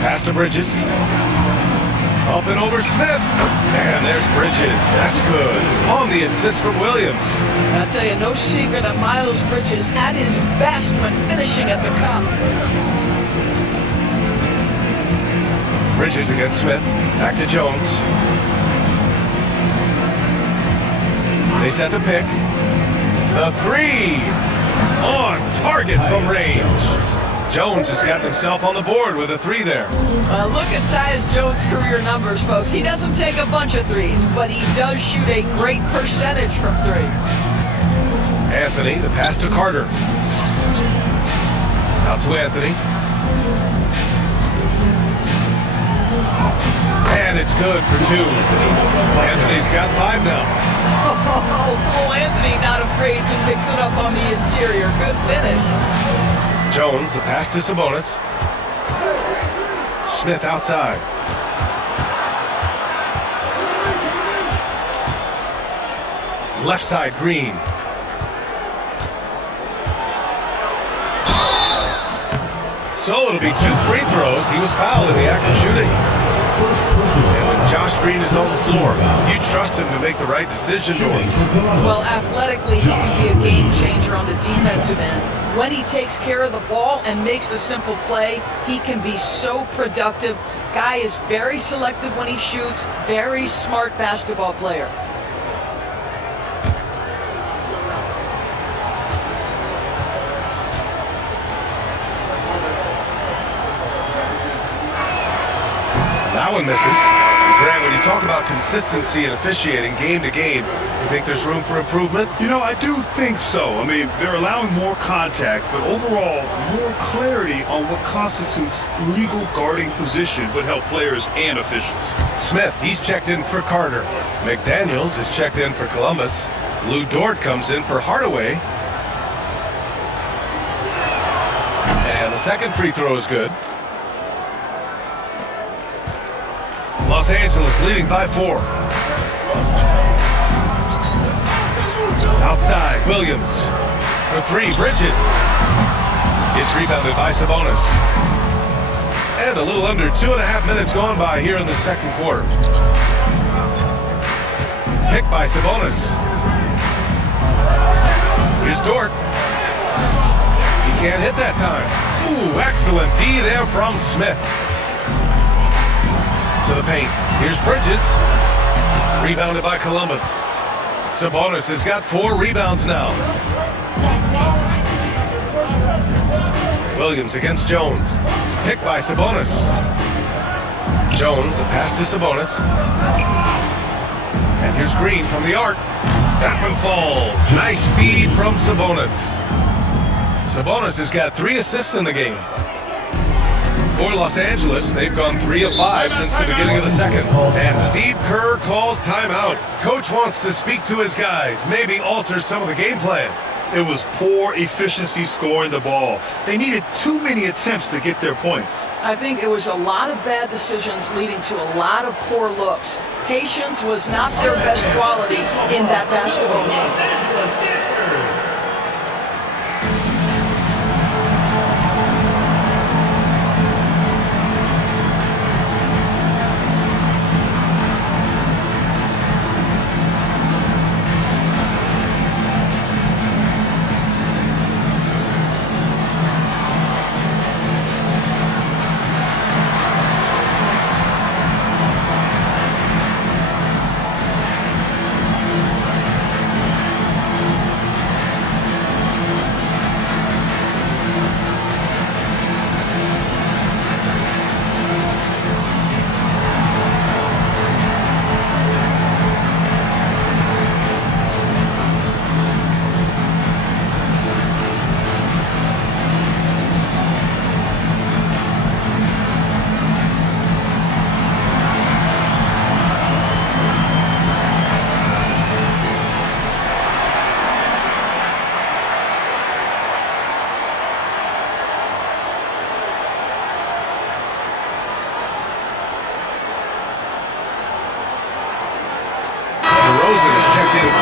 Pass to Bridges. Up and over Smith. And there's Bridges. That's good. On the assist from Williams. I'll tell you, no secret that Miles Bridges at his best when finishing at the cup. Bridges against Smith. Back to Jones. They set the pick. The 3. On target from range. Jones has gotten himself on the board with a 3 there. Look at Tyus Jones' career numbers, folks. He doesn't take a bunch of threes, but he does shoot a great percentage from 3. Anthony, the pass to Carter. Out to Anthony. And it's good for 2. Anthony's got 5 now. Oh, Anthony not afraid to mix it up on the interior. Good finish. Jones, the pass to Sabonis. Smith outside. Left side, Green. So it'll be 2 free throws. He was fouled in the act of shooting. And when Josh Green is on the floor, you trust him to make the right decision. Well, athletically, he can be a game changer on the defensive end. When he takes care of the ball and makes a simple play, he can be so productive. Guy is very selective when he shoots, very smart basketball player. That one misses. Grant, when you talk about consistency and officiating game to game, you think there's room for improvement? You know, I do think so. I mean, they're allowing more contact, but overall, more clarity on what constitutes legal guarding position would help players and officials. Smith, he's checked in for Carter. McDaniels is checked in for Columbus. Lou Dort comes in for Hardaway. And the second free throw is good. Los Angeles leading by 4. Outside, Williams. For 3, Bridges. It's rebounded by Sabonis. And a little under 2.5 minutes gone by here in the second quarter. Picked by Sabonis. Here's Dort. He can't hit that time. Ooh, excellent D there from Smith. To the paint. Here's Bridges. Rebounded by Columbus. Sabonis has got 4 rebounds now. Williams against Jones. Picked by Sabonis. Jones, the pass to Sabonis. And here's Green from the arc. That one falls. Nice feed from Sabonis. Sabonis has got 3 assists in the game. For Los Angeles, they've gone 3 of 5 since the beginning of the second. And Steve Kerr calls timeout. Coach wants to speak to his guys, maybe alter some of the game plan. It was poor efficiency scoring the ball. They needed too many attempts to get their points. I think it was a lot of bad decisions leading to a lot of poor looks. Patience was not their best quality in that basketball game.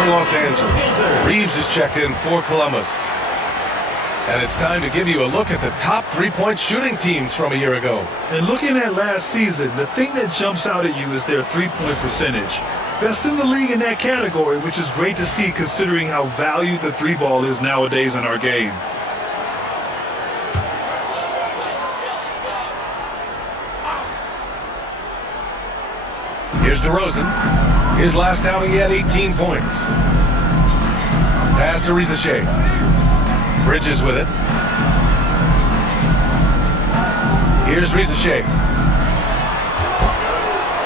Los Angeles. Reeves is checked in for Columbus. And it's time to give you a look at the top 3-point shooting teams from a year ago. And looking at last season, the thing that jumps out at you is their 3-point percentage. Best in the league in that category, which is great to see considering how valued the 3-ball is nowadays in our game. Here's DeRozan. His last outing, he had 18 points. Pass to Rizachet. Bridges with it. Here's Rizachet.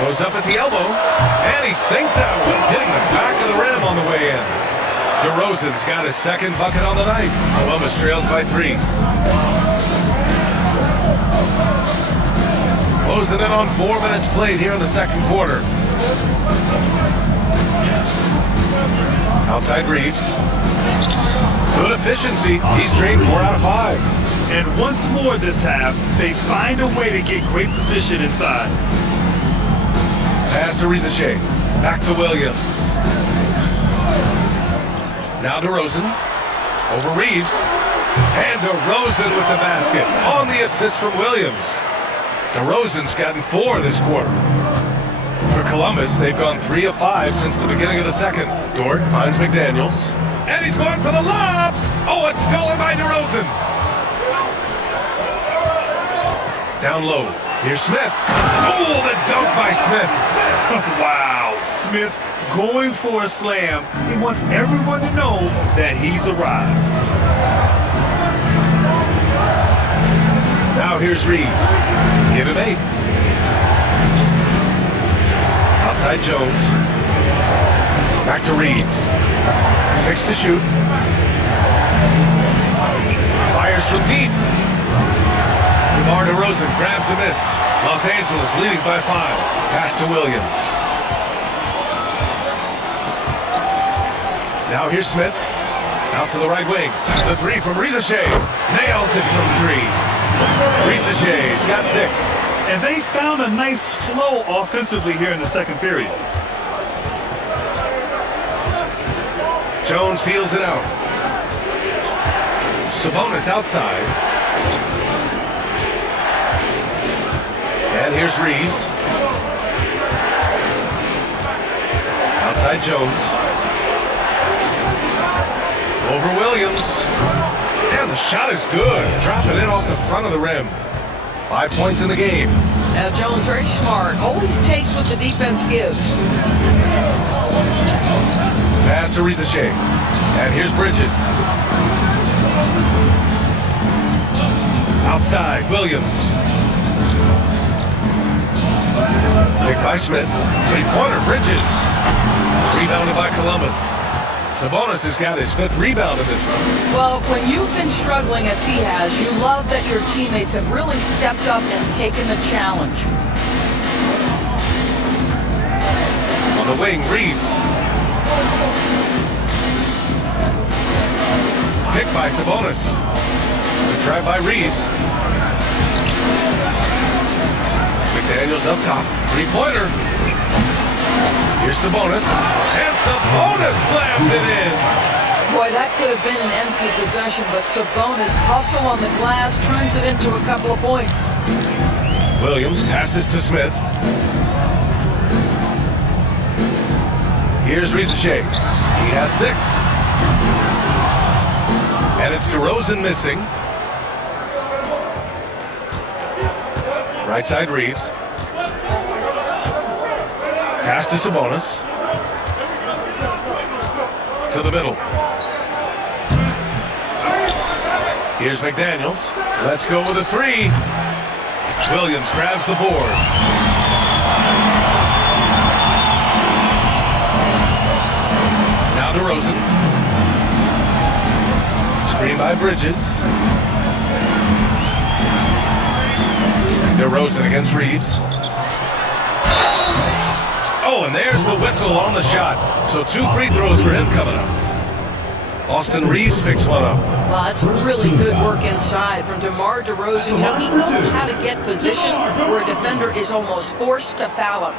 Goes up at the elbow, and he sinks that one, hitting the back of the rim on the way in. DeRozan's got his second bucket on the night. Columbus trails by 3. Closing in on 4 minutes played here in the second quarter. Outside Reeves. Good efficiency. He's drained 4 out of 5. And once more this half, they find a way to get great position inside. Pass to Rizachet. Back to Williams. Now DeRozan over Reeves. And DeRozan with the basket on the assist from Williams. DeRozan's gotten 4 this quarter. For Columbus, they've gone 3 of 5 since the beginning of the second. Dort finds McDaniels. And he's going for the lob. Oh, it's stolen by DeRozan. Down low. Here's Smith. Oh, the dunk by Smith. Wow. Smith going for a slam. He wants everyone to know that he's arrived. Now here's Reeves. Give him 8. Outside Jones. Back to Reeves. 6 to shoot. Fires from deep. DeMar DeRozan grabs the miss. Los Angeles leading by 5. Pass to Williams. Now here's Smith. Out to the right wing. The 3 from Rizachet. Nails it from 3. Rizachet's got 6. And they found a nice flow offensively here in the second period. Jones feels it out. Sabonis outside. And here's Reeves. Outside Jones. Over Williams. And the shot is good. Dropping it off the front of the rim. 5 points in the game. Now Jones very smart. Always takes what the defense gives. Pass to Rizachet. And here's Bridges. Outside, Williams. Picked by Smith. 3-pointer, Bridges. Rebounded by Columbus. Sabonis has got his 5th rebound of this one. Well, when you've been struggling as he has, you love that your teammates have really stepped up and taken the challenge. On the wing, Reeves. Picked by Sabonis. Good drive by Reeves. McDaniels up top. 3-pointer. Here's Sabonis. And Sabonis slams it in. Boy, that could have been an empty possession, but Sabonis hustle on the glass, turns it into a couple of points. Williams passes to Smith. Here's Rizachet. He has 6. And it's DeRozan missing. Right side Reeves. Pass to Sabonis. To the middle. Here's McDaniels. Let's go with a 3. Williams grabs the board. Now DeRozan. Screen by Bridges. DeRozan against Reeves. Oh, and there's the whistle on the shot. So 2 free throws for him coming up. Austin Reeves picks one up. Well, that's really good work inside from DeMar DeRozan. You know, he knows how to get position where a defender is almost forced to foul him.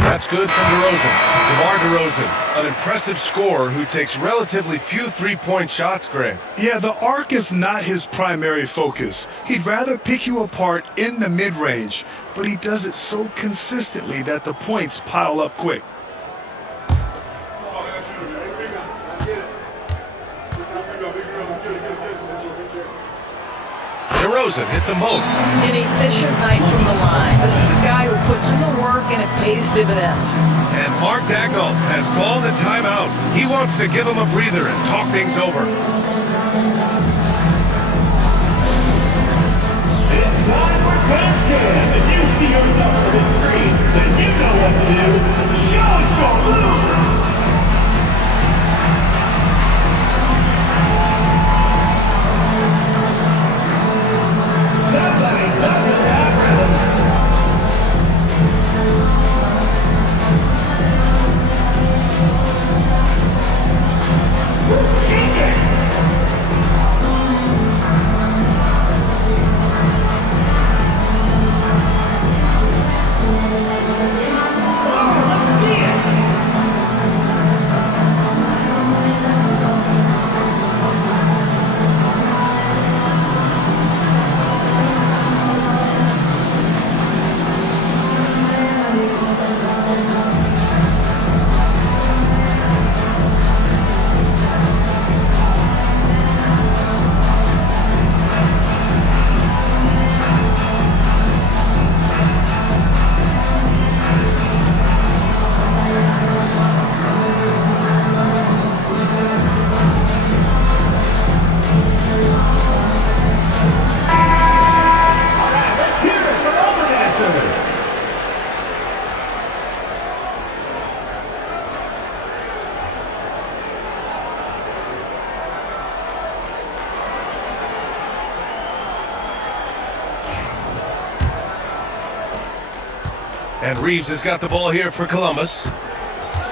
That's good from DeRozan. DeMar DeRozan, an impressive scorer who takes relatively few 3-point shots, Greg. Yeah, the arc is not his primary focus. He'd rather pick you apart in the mid-range, but he does it so consistently that the points pile up quick. DeRozan hits them both. An efficient night from the line. This is a guy who puts in the work and it pays dividends. And Mark Daigneault has called a timeout. He wants to give him a breather and talk things over. It's time for Quiz Cam. If you see yourself on the screen, then you know what to do. Show your moves. And Reeves has got the ball here for Columbus.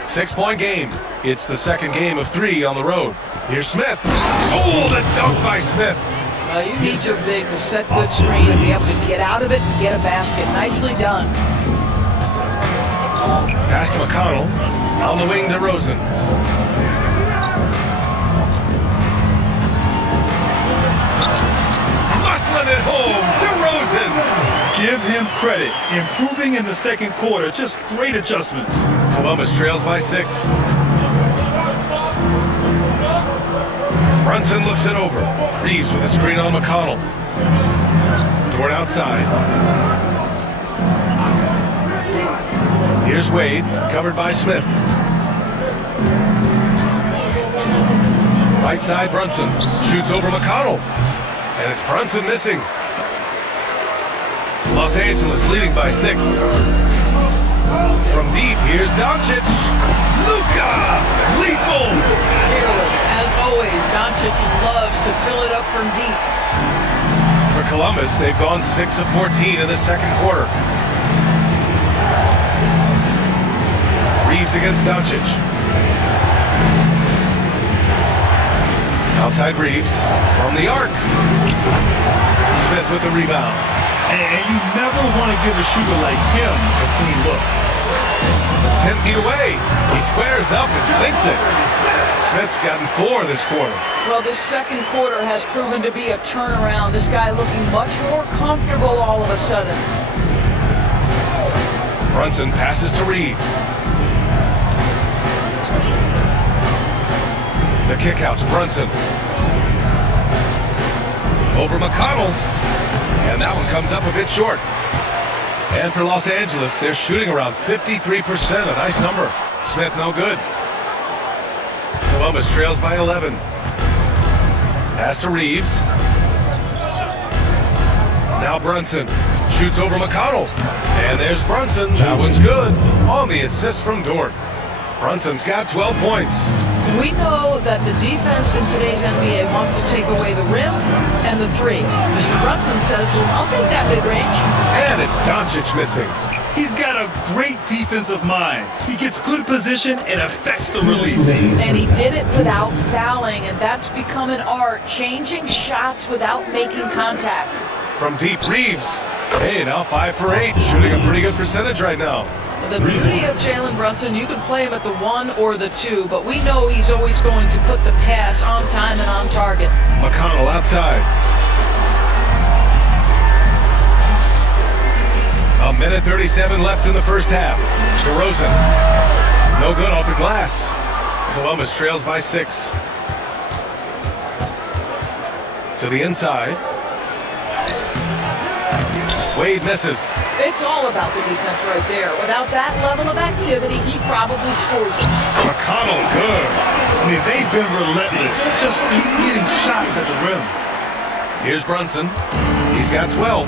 6-point game. It's the second game of 3 on the road. Here's Smith. Oh, the dunk by Smith. Well, you need your big to set good screen and be able to get out of it and get a basket. Nicely done. Pass to McConnell. On the wing to Rosen. Musselin at home. DeRozan. Give him credit. Improving in the second quarter. Just great adjustments. Columbus trails by 6. Brunson looks it over. Reeves with a screen on McConnell. Dort outside. Here's Wade, covered by Smith. Right side, Brunson. Shoots over McConnell. And it's Brunson missing. Los Angeles leading by 6. From deep, here's Doncic. Luka! Lethal! Fearless, as always. Doncic loves to fill it up from deep. For Columbus, they've gone 6 of 14 in the second quarter. Reeves against Doncic. Outside Reeves from the arc. Smith with the rebound. And you never want to give a shooter like him a clean look. 10 feet away. He squares up and sinks it. Smith's gotten 4 this quarter. Well, this second quarter has proven to be a turnaround. This guy looking much more comfortable all of a sudden. Brunson passes to Reeves. The kick out to Brunson. Over McConnell. And that one comes up a bit short. And for Los Angeles, they're shooting around 53%, a nice number. Smith no good. Columbus trails by 11. Pass to Reeves. Now Brunson shoots over McConnell. And there's Brunson. That one's good. On the assist from Dort. Brunson's got 12 points. We know that the defense in today's NBA wants to take away the rim and the 3. Mr. Brunson says, I'll take that mid-range. And it's Doncic missing. He's got a great defensive mind. He gets good position and affects the release. And he did it without fouling, and that's become an art, changing shots without making contact. From deep, Reeves. Hey, now 5 for 8, shooting a pretty good percentage right now. The beauty of Jalen Brunson, you can play him at the 1 or the 2, but we know he's always going to put the pass on time and on target. McConnell outside. A minute 37 left in the first half. DeRozan. No good off the glass. Columbus trails by 6. To the inside. Wade misses. It's all about the defense right there. Without that level of activity, he probably scores it. McConnell, good. I mean, they've been relentless. Just keep getting shots at the rim. Here's Brunson. He's got 12.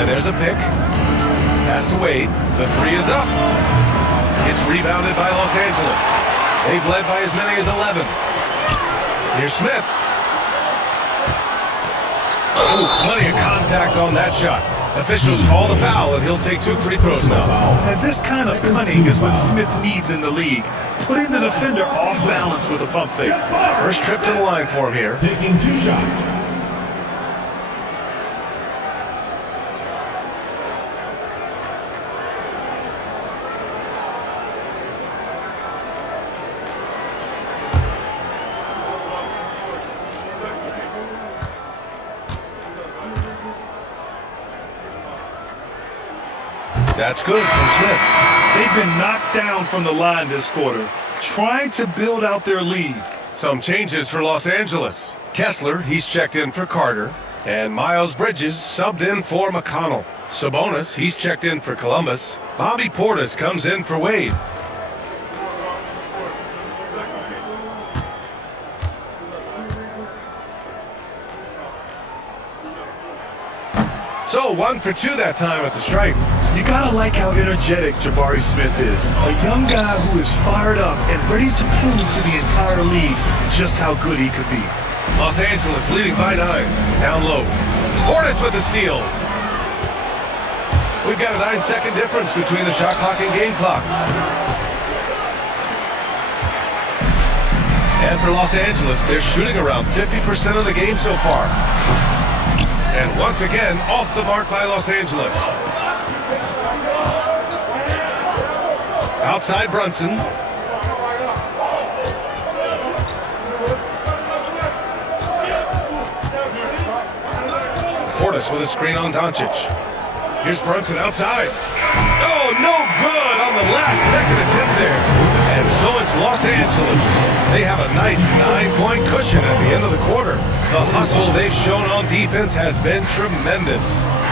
And there's a pick. Pass to Wade. The 3 is up. It's rebounded by Los Angeles. They've led by as many as 11. Here's Smith. Oh, plenty of contact on that shot. Officials call the foul, and he'll take 2 free throws now. And this kind of cunning is what Smith needs in the league. Putting the defender off balance with a pump fake. First trip to the line for him here. Taking 2 shots. That's good from Smith. They've been knocked down from the line this quarter, trying to build out their lead. Some changes for Los Angeles. Kessler, he's checked in for Carter. And Miles Bridges subbed in for McConnell. Sabonis, he's checked in for Columbus. Bobby Portis comes in for Wade. So 1 for 2 that time at the stripe. You gotta like how energetic Jabari Smith is. A young guy who is fired up and ready to prove to the entire league just how good he could be. Los Angeles leading by 9. Down low. Portis with the steal. We've got a 9-second difference between the shot clock and game clock. And for Los Angeles, they're shooting around 50% of the game so far. And once again, off the mark by Los Angeles. Outside Brunson. Portis with a screen on Doncic. Here's Brunson outside. Oh, no good on the last second attempt there. And so it's Los Angeles. They have a nice 9-point cushion at the end of the quarter. The hustle they've shown on defense has been tremendous.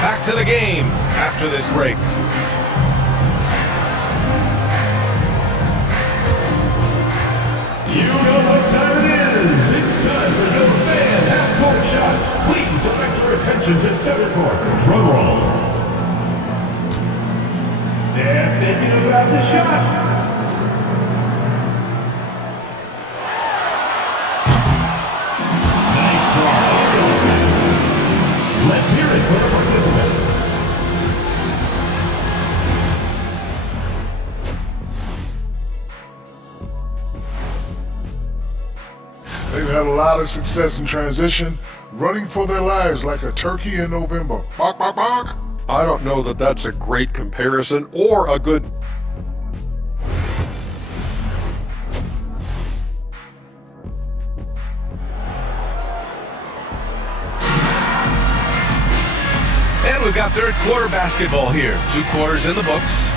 Back to the game after this break. You know what time it is. It's time for your fan half-court shot. Please direct your attention to center court. Drum roll. They're thinking about the shot. Nice draw. Let's hear it for the participant. They've had a lot of success in transition, running for their lives like a turkey in November. Bark, bark, bark. I don't know that that's a great comparison or a good... And we've got third quarter basketball here. 2 quarters in the books.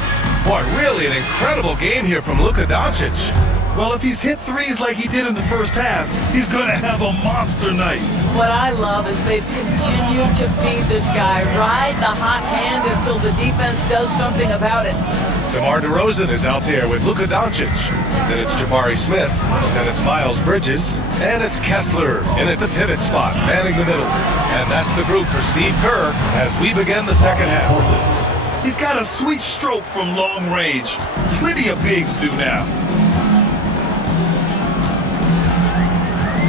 Boy, really an incredible game here from Luka Doncic. Well, if he's hit threes like he did in the first half, he's going to have a monster night. What I love is they've continued to feed this guy, ride the hot hand until the defense does something about it. DeMar DeRozan is out there with Luka Doncic. Then it's Jabari Smith. Then it's Miles Bridges. And it's Kessler in at the pivot spot, manning the middle. And that's the group for Steve Kerr as we begin the second half. He's got a sweet stroke from long range. Plenty of bigs do now.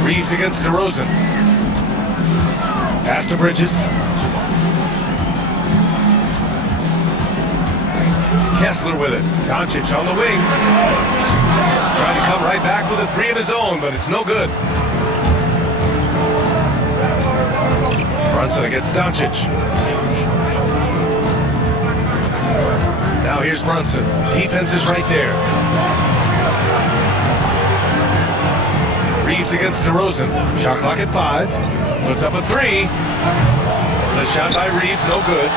Reeves against DeRozan. Pass to Bridges. Kessler with it. Doncic on the wing. Trying to come right back with a 3 of his own, but it's no good. Brunson against Doncic. Now here's Brunson. Defense is right there. Reeves against DeRozan. Shot clock at 5. Puts up a 3. The shot by Reeves, no good.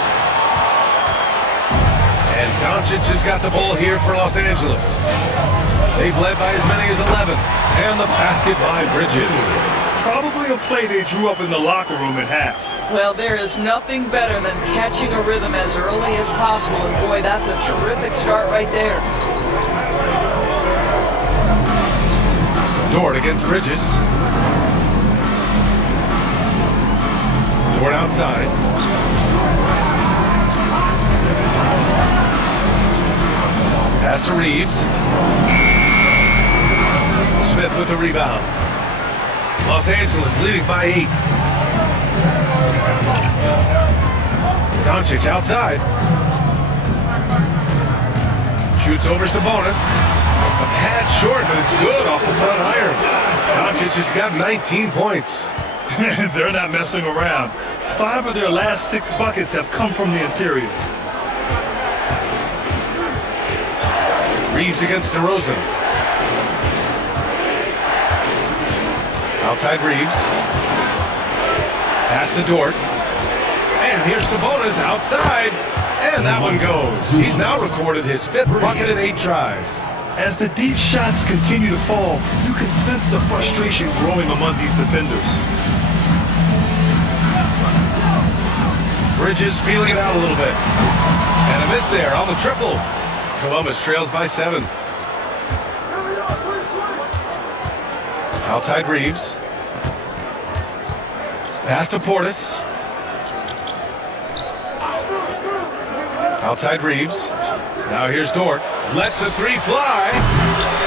And Doncic has got the ball here for Los Angeles. They've led by as many as 11. And the basket by Bridges. Probably a play they drew up in the locker room at half. Well, there is nothing better than catching a rhythm as early as possible. And boy, that's a terrific start right there. Dort against Bridges. Dort outside. Pass to Reeves. Smith with the rebound. Los Angeles leading by 8. Doncic outside. Shoots over Sabonis. A tad short, but it's good off the front iron. Doncic has got 19 points. They're not messing around. 5 of their last 6 buckets have come from the interior. Reeves against DeRozan. Outside Reeves. Pass to Dort. And here's Sabonis outside. And that one goes. He's now recorded his 5th bucket in 8 tries. As the deep shots continue to fall, you can sense the frustration growing among these defenders. Bridges feeling it out a little bit. And a miss there on the triple. Columbus trails by 7. Outside Reeves. Pass to Portis. Outside Reeves. Now here's Dort. Lets a 3 fly.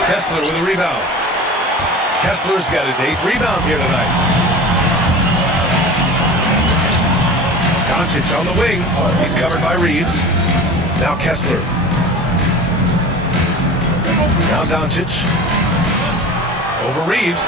Kessler with a rebound. Kessler's got his 8th rebound here tonight. Doncic on the wing. He's covered by Reeves. Now Kessler. Now Doncic. Over Reeves.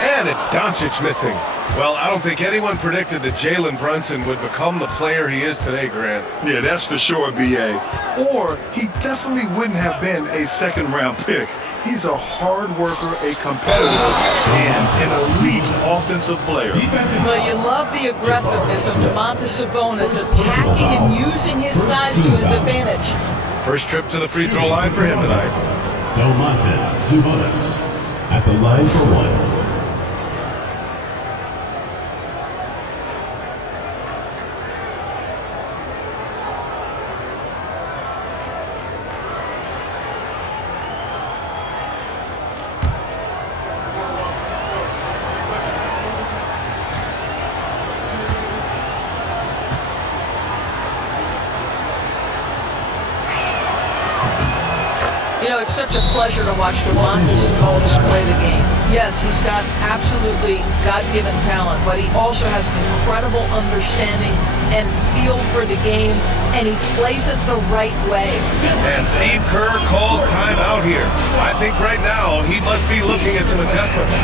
And it's Doncic missing. Well, I don't think anyone predicted that Jalen Brunson would become the player he is today, Grant. Yeah, that's for sure, B.A. Or he definitely wouldn't have been a second-round pick. He's a hard worker, a competitor, and an elite offensive player. Well, you love the aggressiveness of Domantas Sabonis attacking and using his size to his advantage. First trip to the free throw line for him tonight. Domantas Sabonis at the line for one. You know, it's such a pleasure to watch Domantas Sabonis play the game. Yes, he's got absolutely God-given talent, but he also has an incredible understanding and feel for the game, and he plays it the right way. And Steve Kerr calls timeout here. I think right now he must be looking at some adjustments.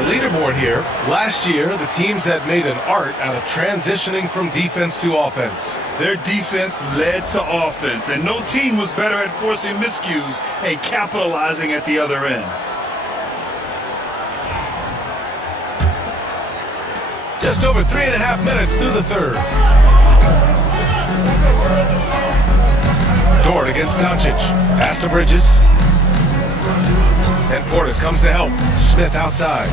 Leaderboard here. Last year, the teams had made an art out of transitioning from defense to offense. Their defense led to offense, and no team was better at forcing miscues and capitalizing at the other end. Just over 3.5 minutes through the third. Dort against Doncic. Pass to Bridges. And Portis comes to help. Smith outside.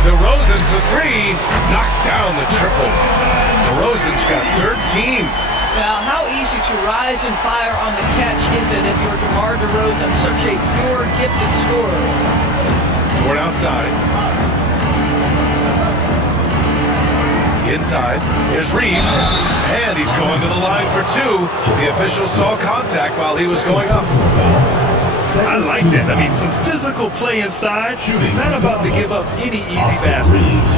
DeRozan for three. Knocks down the triple. DeRozan's got 13. Now, how easy to rise and fire on the catch is it if you're DeMar DeRozan, such a pure, gifted scorer? Dort outside. Inside. Here's Reeves. And he's going to the line for two. The official saw contact while he was going up. I like that. I mean, some physical play inside. Not about to give up any easy baskets.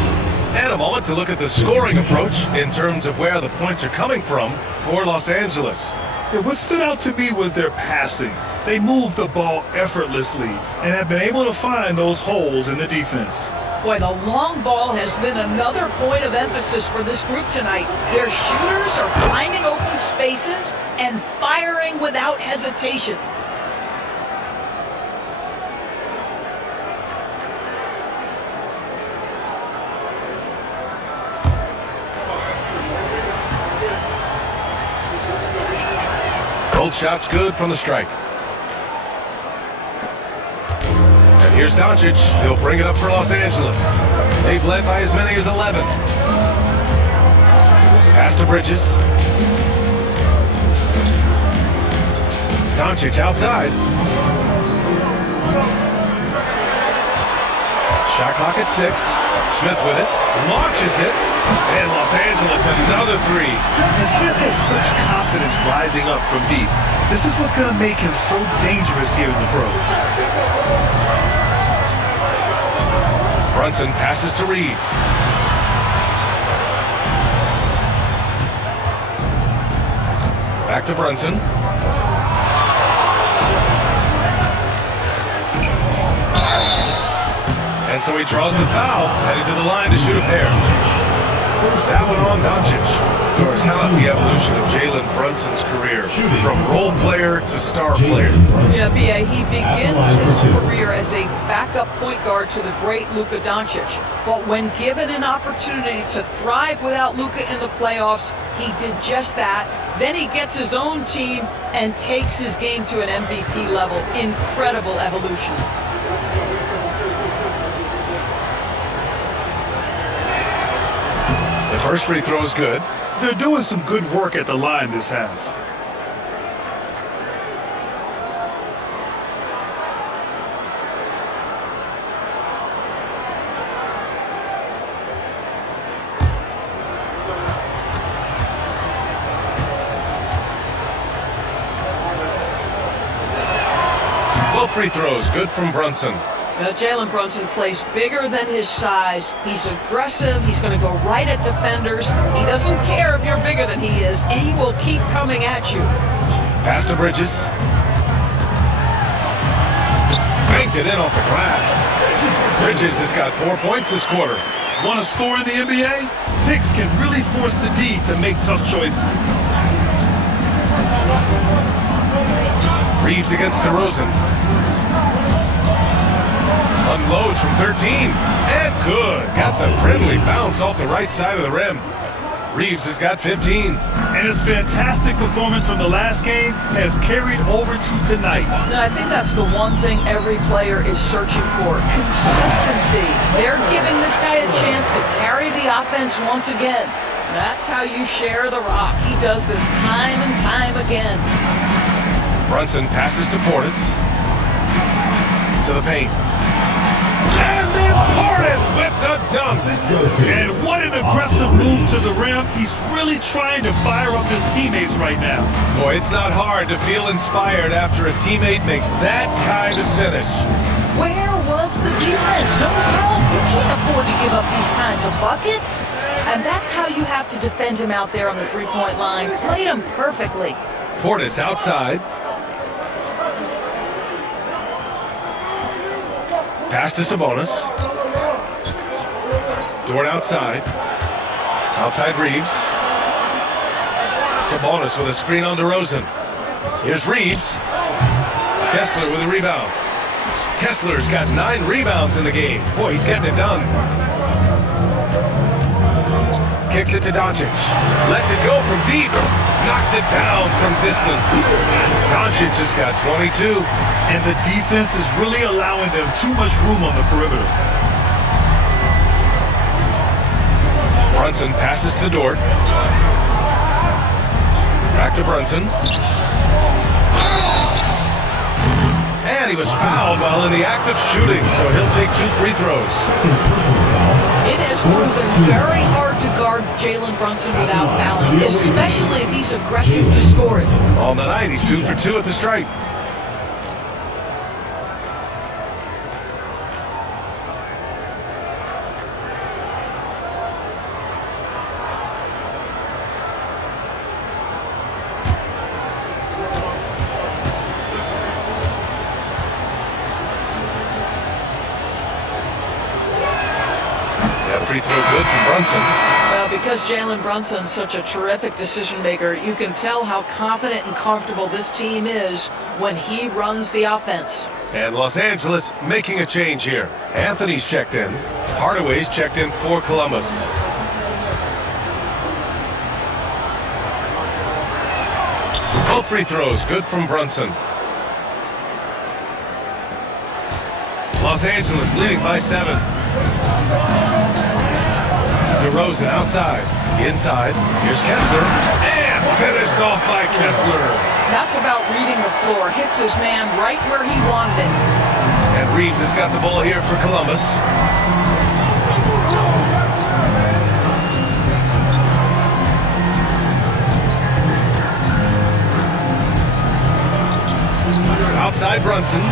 And a moment to look at the scoring approach in terms of where the points are coming from for Los Angeles. Yeah, what stood out to me was their passing. They moved the ball effortlessly and have been able to find those holes in the defense. Boy, the long ball has been another point of emphasis for this group tonight. Their shooters are finding open spaces and firing without hesitation. Both shots good from the stripe. And here's Doncic. He'll bring it up for Los Angeles. They've led by as many as 11. Pass to Bridges. Doncic outside. Shot clock at 6. Smith with it. Launches it. And Los Angeles another three. And Smith has such confidence rising up from deep. This is what's going to make him so dangerous here in the pros. Brunson passes to Reeves. Back to Brunson. And so he draws the foul, headed to the line to shoot a pair. That one on Doncic. Of course, how about the evolution of Jalen Brunson's career from role player to star player? Yeah, B.A., he begins his career as a backup point guard to the great Luka Doncic. But when given an opportunity to thrive without Luka in the playoffs, he did just that. Then he gets his own team and takes his game to an MVP level. Incredible evolution. The first free throw is good. They're doing some good work at the line this half. Both free throws, good from Brunson. Now, Jalen Brunson plays bigger than his size. He's aggressive. He's going to go right at defenders. He doesn't care if you're bigger than he is. He will keep coming at you. Pass to Bridges. Banked it in off the glass. Bridges has got 4 points this quarter. Want to score in the NBA? Picks can really force the D to make tough choices. Reeves against DeRozan. Unloads from 13. And good. Got the friendly bounce off the right side of the rim. Reeves has got 15. And his fantastic performance from the last game has carried over to tonight. And I think that's the one thing every player is searching for. Consistency. They're giving this guy a chance to carry the offense once again. That's how you share the rock. He does this time and time again. Brunson passes to Portis. To the paint. And then Portis with the dunk. And what an aggressive move to the rim. He's really trying to fire up his teammates right now. Boy, it's not hard to feel inspired after a teammate makes that kind of finish. Where was the defense? No help. You can't afford to give up these kinds of buckets. And that's how you have to defend him out there on the three-point line. Played him perfectly. Portis outside. Pass to Sabonis. Dort outside. Outside Reeves. Sabonis with a screen on DeRozan. Here's Reeves. Kessler with a rebound. Kessler's got 9 rebounds in the game. Boy, he's getting it done. Kicks it to Doncic. Lets it go from deep. Knocks it down from distance. Doncic has got 22. And the defense is really allowing them too much room on the perimeter. Brunson passes to Dort. Back to Brunson. And he was fouled while in the act of shooting, so he'll take 2 free throws. It has proven very hard to guard Jalen Brunson without fouling, especially if he's aggressive to score it. On the night, he's 2 for 2 at the stripe. Free throw good from Brunson. Well, because Jalen Brunson's such a terrific decision maker, you can tell how confident and comfortable this team is when he runs the offense. And Los Angeles making a change here. Anthony's checked in. Hardaway's checked in for Columbus. Both free throws good from Brunson. Los Angeles leading by 7. DeRozan outside. Inside. Here's Kessler. And finished off by Kessler. That's about reading the floor. Hits his man right where he wanted it. And Reeves has got the ball here for Columbus. Outside Brunson.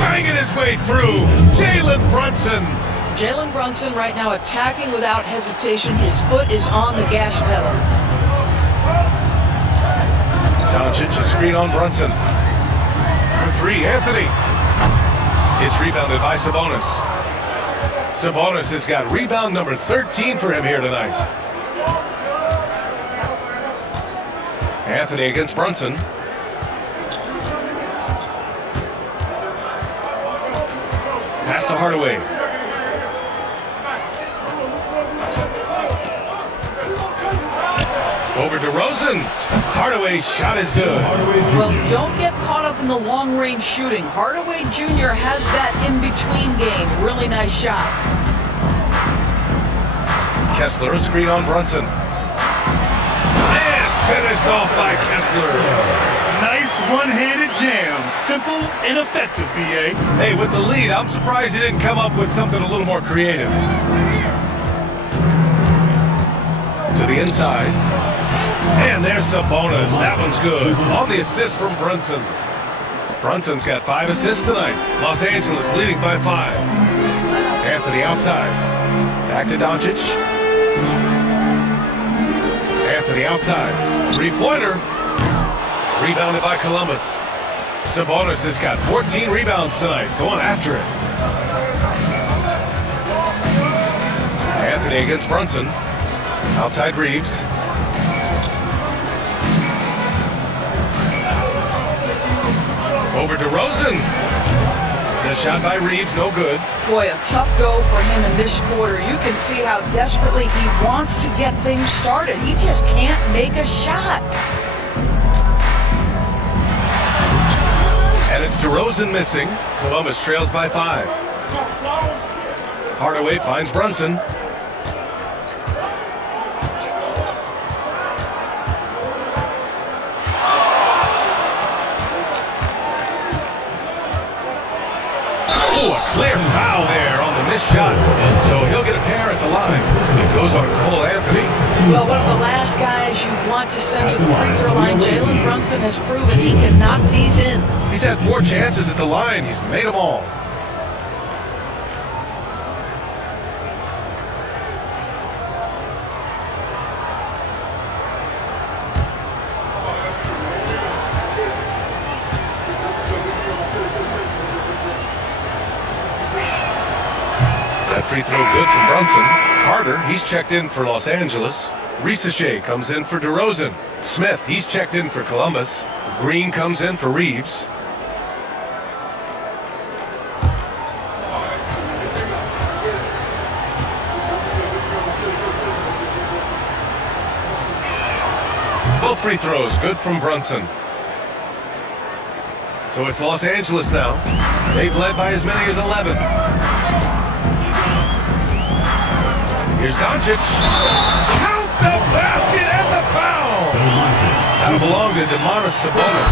Banging his way through. Jalen Brunson. Jalen Brunson right now attacking without hesitation. His foot is on the gas pedal. Doncic a screen on Brunson. For for three, Anthony. It's rebounded by Sabonis. Sabonis has got rebound number 13 for him here tonight. Anthony against Brunson. Pass to Hardaway. Over to Rosen. Hardaway's shot is good. Well, don't get caught up in the long-range shooting. Hardaway Jr. has that in-between game. Really nice shot. Kessler, a screen on Brunson. And finished off by Kessler. Nice one-handed jam. Simple and effective, B.A. Hey, with the lead, I'm surprised he didn't come up with something a little more creative. To the inside. And there's Sabonis. That one's good. On the assist from Brunson. Brunson's got 5 assists tonight. Los Angeles leading by 5. Anthony outside. Back to Doncic. Anthony outside. Three-pointer. Rebounded by Columbus. Sabonis has got 14 rebounds tonight. Going after it. Anthony against Brunson. Outside Reeves. Over to Rosen. The shot by Reeves, no good. Boy, a tough go for him in this quarter. You can see how desperately he wants to get things started. He just can't make a shot. And it's DeRozan missing. Columbus trails by 5. Hardaway finds Brunson. Oh, a clear foul there on the missed shot. So he'll get a pair at the line. It goes on Cole Anthony. Well, one of the last guys you want to send to the free throw line, Jalen Brunson has proven he can knock these in. He's had 4 chances at the line. He's made them all. That free throw good from Brunson. Carter, he's checked in for Los Angeles. Risache comes in for DeRozan. Smith, he's checked in for Columbus. Green comes in for Reeves. Both free throws good from Brunson. So it's Los Angeles now. They've led by as many as 11. Here's Doncic. Count the basket and the foul. That'll belong to Demonis Sabonis.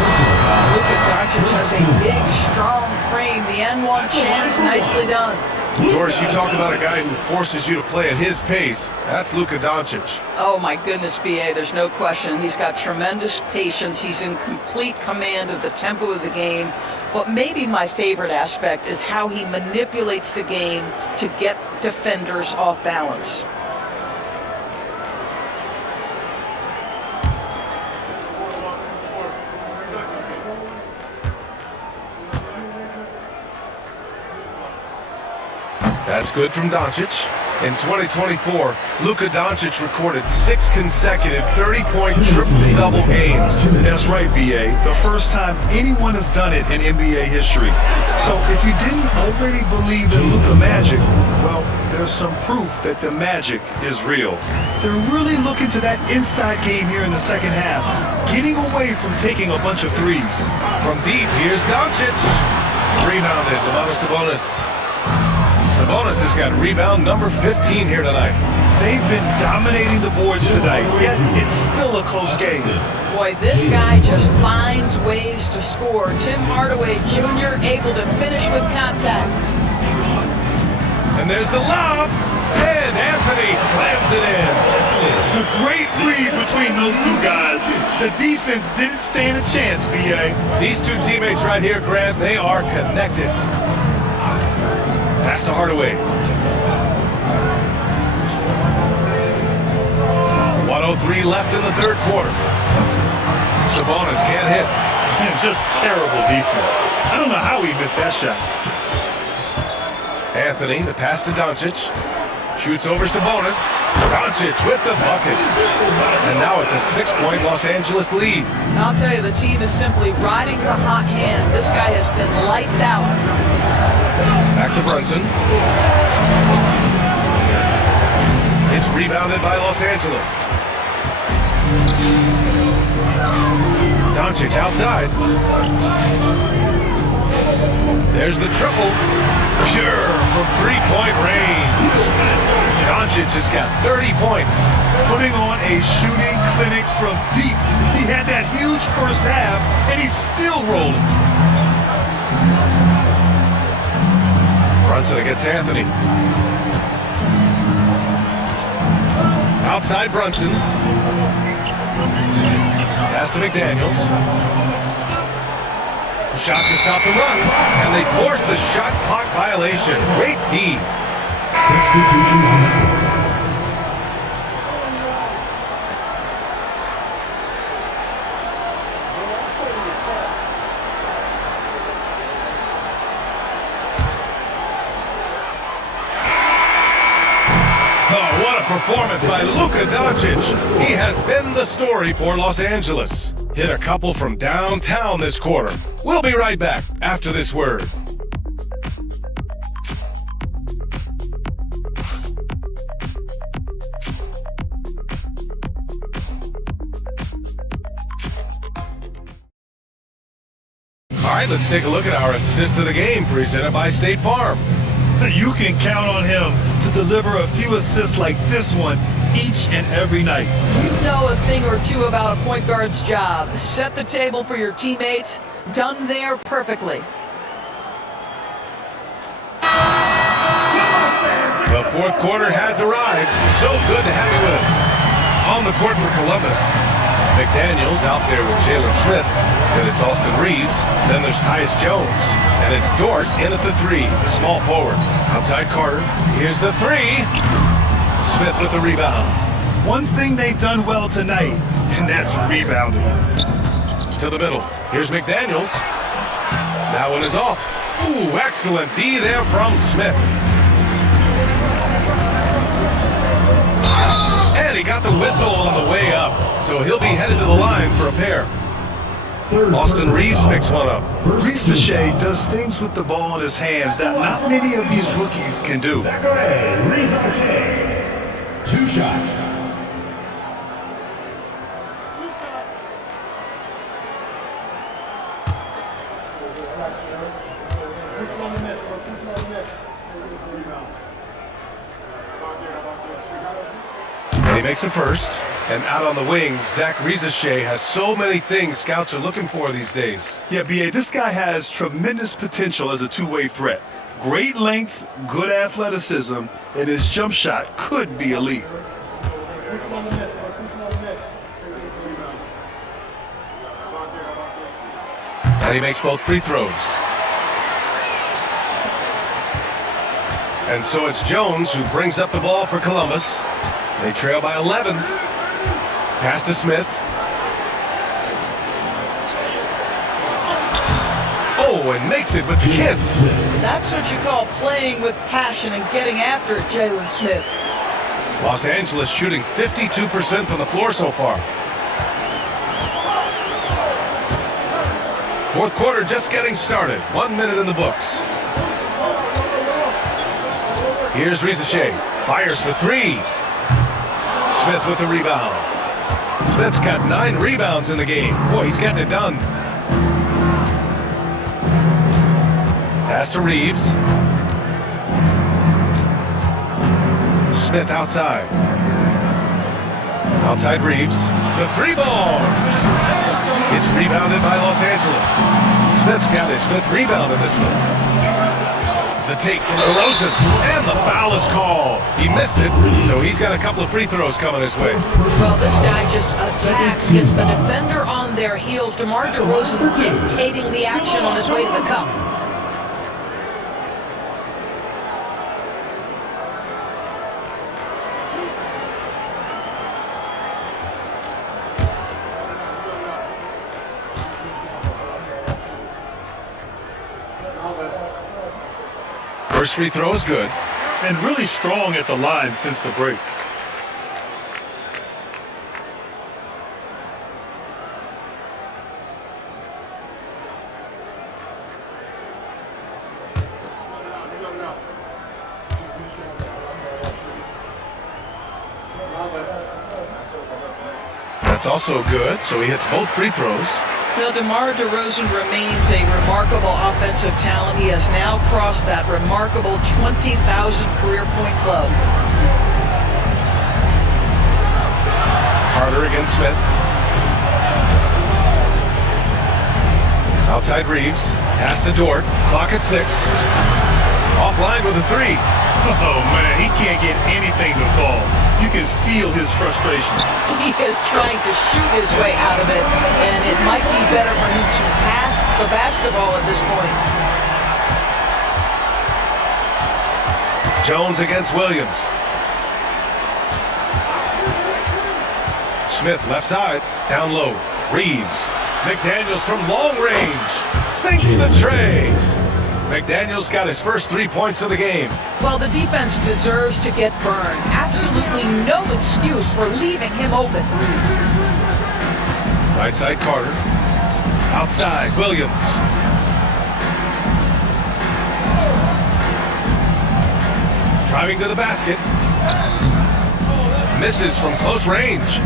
Luka Doncic has a big, strong frame. The N1 chance, nicely done. Doris, you talk about a guy who forces you to play at his pace. That's Luka Doncic. Oh my goodness, B.A., there's no question. He's got tremendous patience. He's in complete command of the tempo of the game. But maybe my favorite aspect is how he manipulates the game to get defenders off balance. That's good from Doncic. In 2024, Luka Doncic recorded 6 consecutive 30-point triple-double games. That's right, B.A. The first time anyone has done it in NBA history. So if you didn't already believe in Luka magic, well, there's some proof that the magic is real. They're really looking to that inside game here in the second half, getting away from taking a bunch of threes. From deep, here's Doncic. Rebounded, Demonis Sabonis. Sabonis has got rebound number 15 here tonight. They've been dominating the boards tonight, yet it's still a close game. Boy, this guy just finds ways to score. Tim Hardaway Jr. able to finish with contact. And there's the lob, and Anthony slams it in. A great read between those two guys. The defense didn't stand a chance, B.A. These two teammates right here, Grant, they are connected. Pass to Hardaway. 1:03 left in the third quarter. Sabonis can't hit. And just terrible defense. I don't know how he missed that shot. Anthony, the pass to Doncic. Shoots over Sabonis. Doncic with the bucket. And now it's a 6-point Los Angeles lead. I'll tell you, the team is simply riding the hot hand. This guy has been lights out. Back to Brunson. It's rebounded by Los Angeles. Doncic outside. There's the triple. Pure from three-point range. Doncic just got 30 points. Putting on a shooting clinic from deep. He had that huge first half, and he's still rolling. Brunson against Anthony. Outside Brunson. Pass to McDaniels. Shot to stop the run, and they force the shot clock violation. Great D. Substitution on the court. Oh, what a performance by Luka Doncic. He has been the story for Los Angeles. Hit a couple from downtown this quarter. We'll be right back after this word. All right, let's take a look at our assist of the game presented by State Farm. You can count on him to deliver a few assists like this one each and every night. You know a thing or two about a point guard's job. Set the table for your teammates. Done there perfectly. The fourth quarter has arrived. So good to have you with us. On the court for Columbus, McDaniels out there with Jalen Smith. Then it's Austin Reeves. Then there's Tyus Jones. And it's Dort in at the three, the small forward. Outside Carter. Here's the three. Smith with the rebound. One thing they've done well tonight, and that's rebounding. To the middle. Here's McDaniels. That one is off. Ooh, excellent D there from Smith. And he got the whistle on the way up, so he'll be headed to the line for a pair. Austin Reeves picks one up. Ricochet does things with the ball in his hands that not many of these rookies can do. Ricochet. 2 shots. And he makes a first. And out on the wings, Zach Ricochet has so many things scouts are looking for these days. Yeah, B.A., this guy has tremendous potential as a two-way threat. Great length, good athleticism, and his jump shot could be elite. And he makes both free throws. And so it's Jones who brings up the ball for Columbus. They trail by 11. Pass to Smith. Oh, and makes it with the kiss. That's what you call playing with passion and getting after it, Jalen Smith. Los Angeles shooting 52% from the floor so far. Fourth quarter just getting started. 1 minute in the books. Here's Ricochet. Fires for three. Smith with the rebound. Smith's got 9 rebounds in the game. Boy, he's getting it done. Pass to Reeves. Smith outside. Outside Reeves. The three ball. It's rebounded by Los Angeles. Smith's got his 5th rebound in this one. The take from DeRozan, and the foul is called. He missed it, so he's got a couple of free throws coming his way. Well, this guy just attacks, gets the defender on their heels. DeMar DeRozan dictating the action on his way to the cup. First free throw is good. And really strong at the line since the break. That's also good, so he hits both free throws. Well, DeMar DeRozan remains a remarkable offensive talent. He has now crossed that remarkable 20,000 career point club. Carter against Smith. Outside Reeves. Pass to Dort. Clock at 6. Offline with a 3. Oh, man, he can't get anything to fall. You can feel his frustration. He is trying to shoot his way out of it, and it might be better for him to pass the basketball at this point. Jones against Williams. Smith left side, down low. Reeves. McDaniels from long range. Sinks the tray. McDaniels got his first 3 points of the game. Well, the defense deserves to get burned. Absolutely no excuse for leaving him open. Right side Carter. Outside Williams. Driving to the basket. Misses from close range.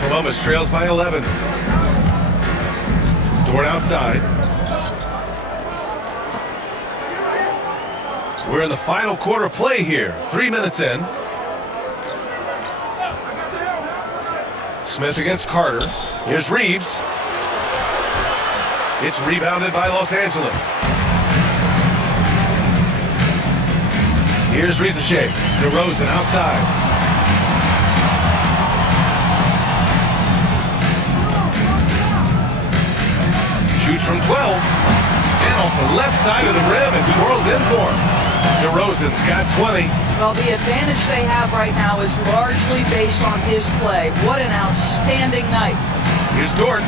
Columbus trails by 11. Dort outside. We're in the final quarter play here. 3 minutes in. Smith against Carter. Here's Reeves. It's rebounded by Los Angeles. Here's Rizachet. DeRozan outside. Shoots from 12. And off the left side of the rim and swirls in for him. DeRozan's got 20. Well, the advantage they have right now is largely based on his play. What an outstanding night. Here's Dort.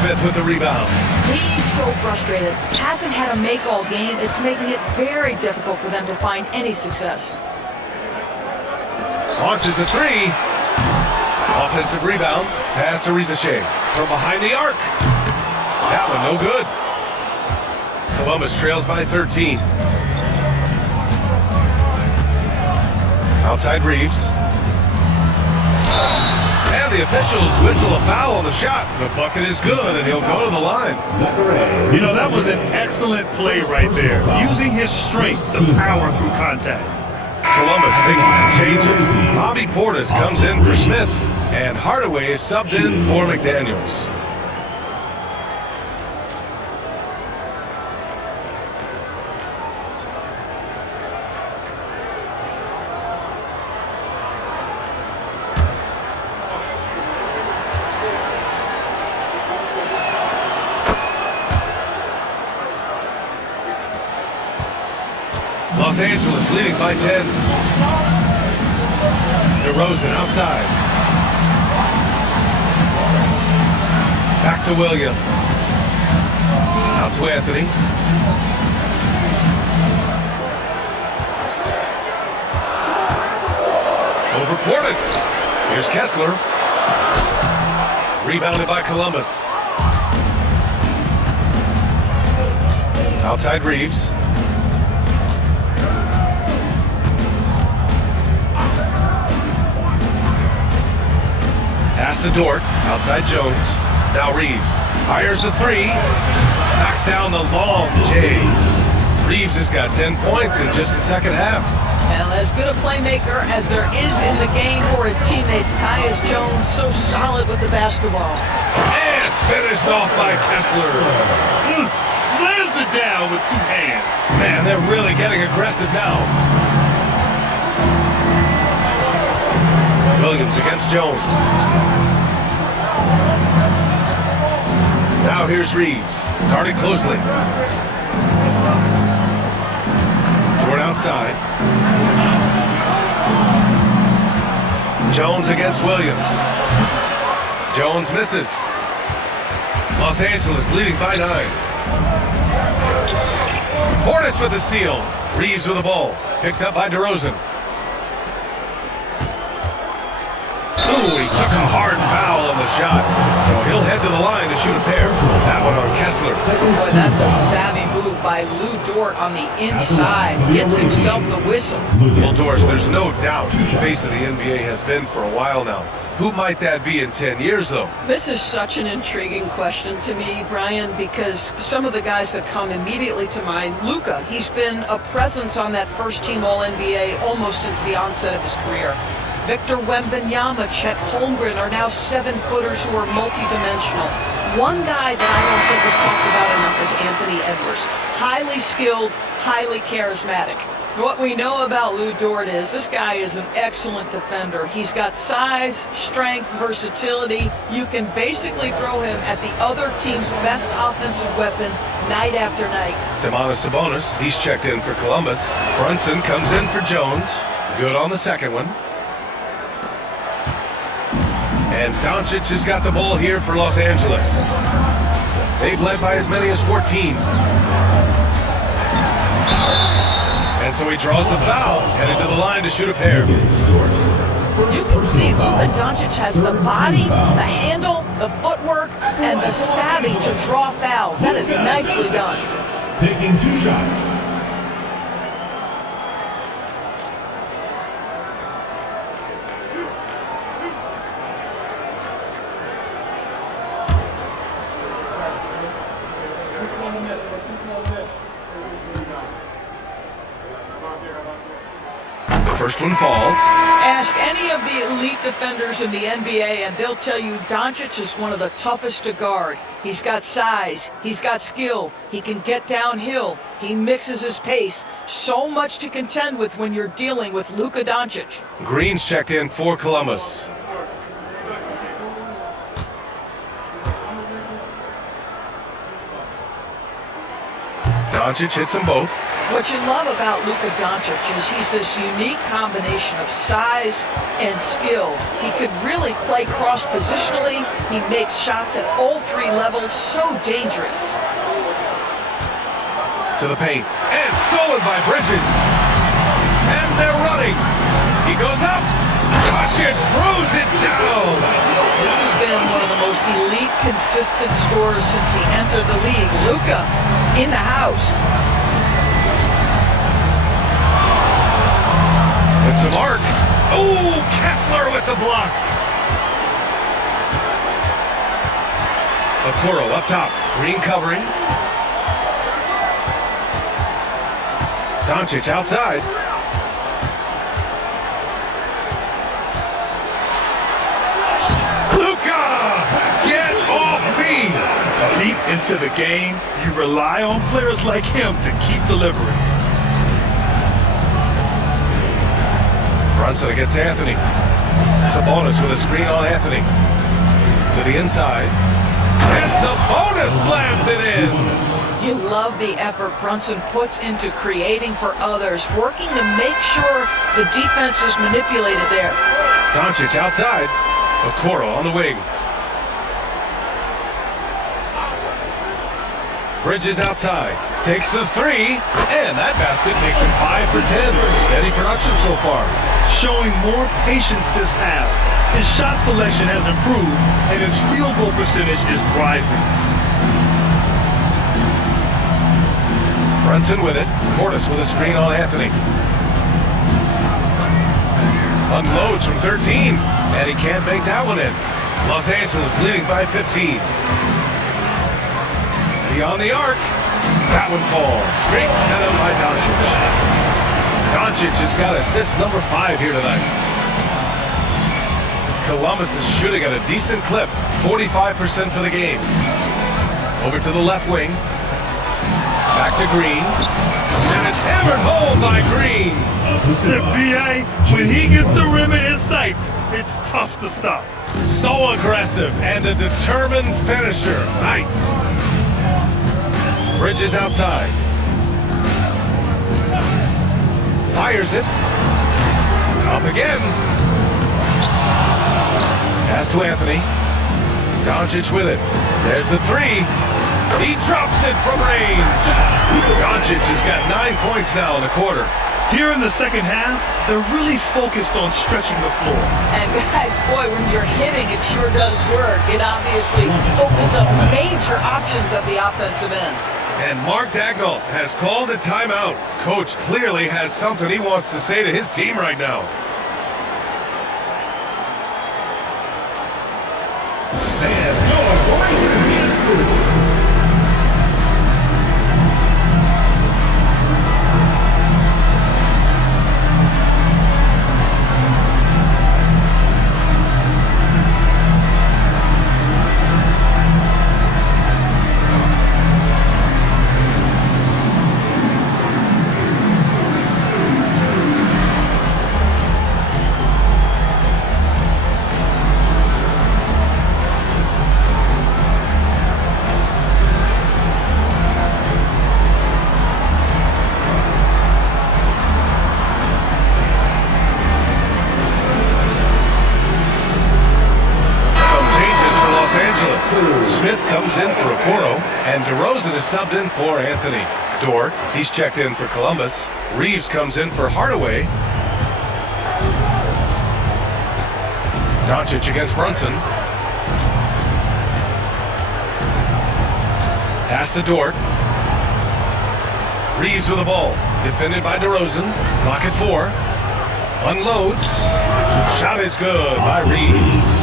Smith with the rebound. He's so frustrated. Hasn't had a make all game. It's making it very difficult for them to find any success. Launches a 3. Offensive rebound. Pass to Rizachet. From behind the arc. That one no good. Columbus trails by 13. Outside Reeves. And the officials whistle a foul on the shot. The bucket is good, and he'll go to the line. You know, that was an excellent play right there. Using his strength to power through contact. Columbus making some changes. Bobby Portis comes in for Smith, and Hardaway is subbed in for McDaniels. Los Angeles leading by 10. DeRozan outside. Back to Williams. Out to Anthony. Over Portis. Here's Kessler. Rebounded by Columbus. Outside Reeves. Pass to Dort. Outside Jones. Now Reeves. Fires the 3. Knocks down the long Jays. Reeves has got 10 points in just the second half. And as good a playmaker as there is in the game for his teammates, Tyus Jones so solid with the basketball. And finished off by Kessler. Slams it down with 2 hands. Man, they're really getting aggressive now. Williams against Jones. Now here's Reeves. Guarded closely. Dort outside. Jones against Williams. Jones misses. Los Angeles leading by 9. Portis with the steal. Reeves with the ball. Picked up by DeRozan. Ooh, he took a hard foul on the shot. So he'll head to the line to shoot a pair. That one on Kessler. Boy, that's a savvy move by Lou Dort on the inside. Gets himself the whistle. Well, Doris, there's no doubt who the face of the NBA has been for a while now. Who might that be in 10 years, though? This is such an intriguing question to me, Brian, because some of the guys that come immediately to mind, Luka, he's been a presence on that first-team All-NBA almost since the onset of his career. Victor Wembanyama, Chet Holmgren are now 7-footers who are multidimensional. One guy that I don't think was talked about enough is Anthony Edwards. Highly skilled, highly charismatic. What we know about Lou Dort is this guy is an excellent defender. He's got size, strength, versatility. You can basically throw him at the other team's best offensive weapon night after night. Domantas Sabonis, he's checked in for Columbus. Brunson comes in for Jones. Good on the second one. And Doncic has got the ball here for Los Angeles. They've led by as many as 14. And so he draws the foul, headed to the line to shoot a pair. You can see Luka Doncic has the body, the handle, the footwork, and the savvy to draw fouls. That is nicely done. Taking 2 shots. First one falls. Ask any of the elite defenders in the NBA and they'll tell you Doncic is one of the toughest to guard. He's got size, he's got skill, he can get downhill, he mixes his pace. So much to contend with when you're dealing with Luka Doncic. Green's checked in for Columbus. Doncic hits them both. What you love about Luka Doncic is he's this unique combination of size and skill. He could really play cross-positionally. He makes shots at all 3 levels, so dangerous. To the paint, and stolen by Bridges. And they're running. He goes up. Doncic throws it down. This has been one of the most elite, consistent scorers since he entered the league. Luka in the house. It's a mark. Oh, Kessler with the block. Okoro up top. Green covering. Doncic outside. Luka! Get off me! Deep into the game, you rely on players like him to keep delivering. Brunson against Anthony. Sabonis with a screen on Anthony. To the inside. And Sabonis slams it in. You love the effort Brunson puts into creating for others, working to make sure the defense is manipulated there. Doncic outside. Okoro on the wing. Bridges outside, takes the 3, and that basket makes him 5 for 10. Steady production so far. Showing more patience this half. His shot selection has improved, and his field goal percentage is rising. Brunson with it. Portis with a screen on Anthony. Unloads from 13, and he can't make that one in. Los Angeles leading by 15. Beyond the arc. That one falls. Great setup by Doncic. Doncic has got assist number 5 here tonight. Columbus is shooting at a decent clip. 45% for the game. Over to the left wing. Back to Green. And it's hammered home by Green. The PA, when he gets the rim in his sights, it's tough to stop. So aggressive and a determined finisher. Nice. Bridges outside. Fires it. Up again. Pass to Anthony. Doncic with it. There's the 3. He drops it from range. Doncic has got 9 points now in the quarter. Here in the second half, they're really focused on stretching the floor. And guys, boy, when you're hitting, it sure does work. It obviously opens up major options at the offensive end. And Mark Daigneault has called a timeout. Coach clearly has something he wants to say to his team right now. Smith comes in for Okoro, and DeRozan is subbed in for Anthony. Dort, he's checked in for Columbus. Reeves comes in for Hardaway. Doncic against Brunson. Pass to Dort. Reeves with the ball. Defended by DeRozan. Clock at 4. Unloads. Shot is good by Reeves.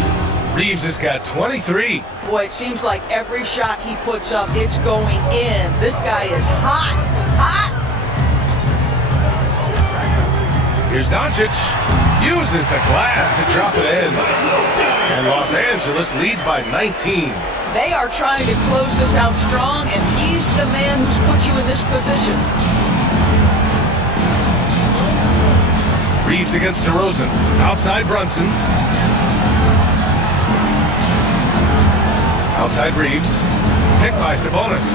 Reeves has got 23. Boy, it seems like every shot he puts up, it's going in. This guy is hot, hot. Here's Doncic. Uses the glass to drop it in. And Los Angeles leads by 19. They are trying to close this out strong, and he's the man who's put you in this position. Reeves against DeRozan. Outside Brunson. Outside Reeves. Picked by Sabonis.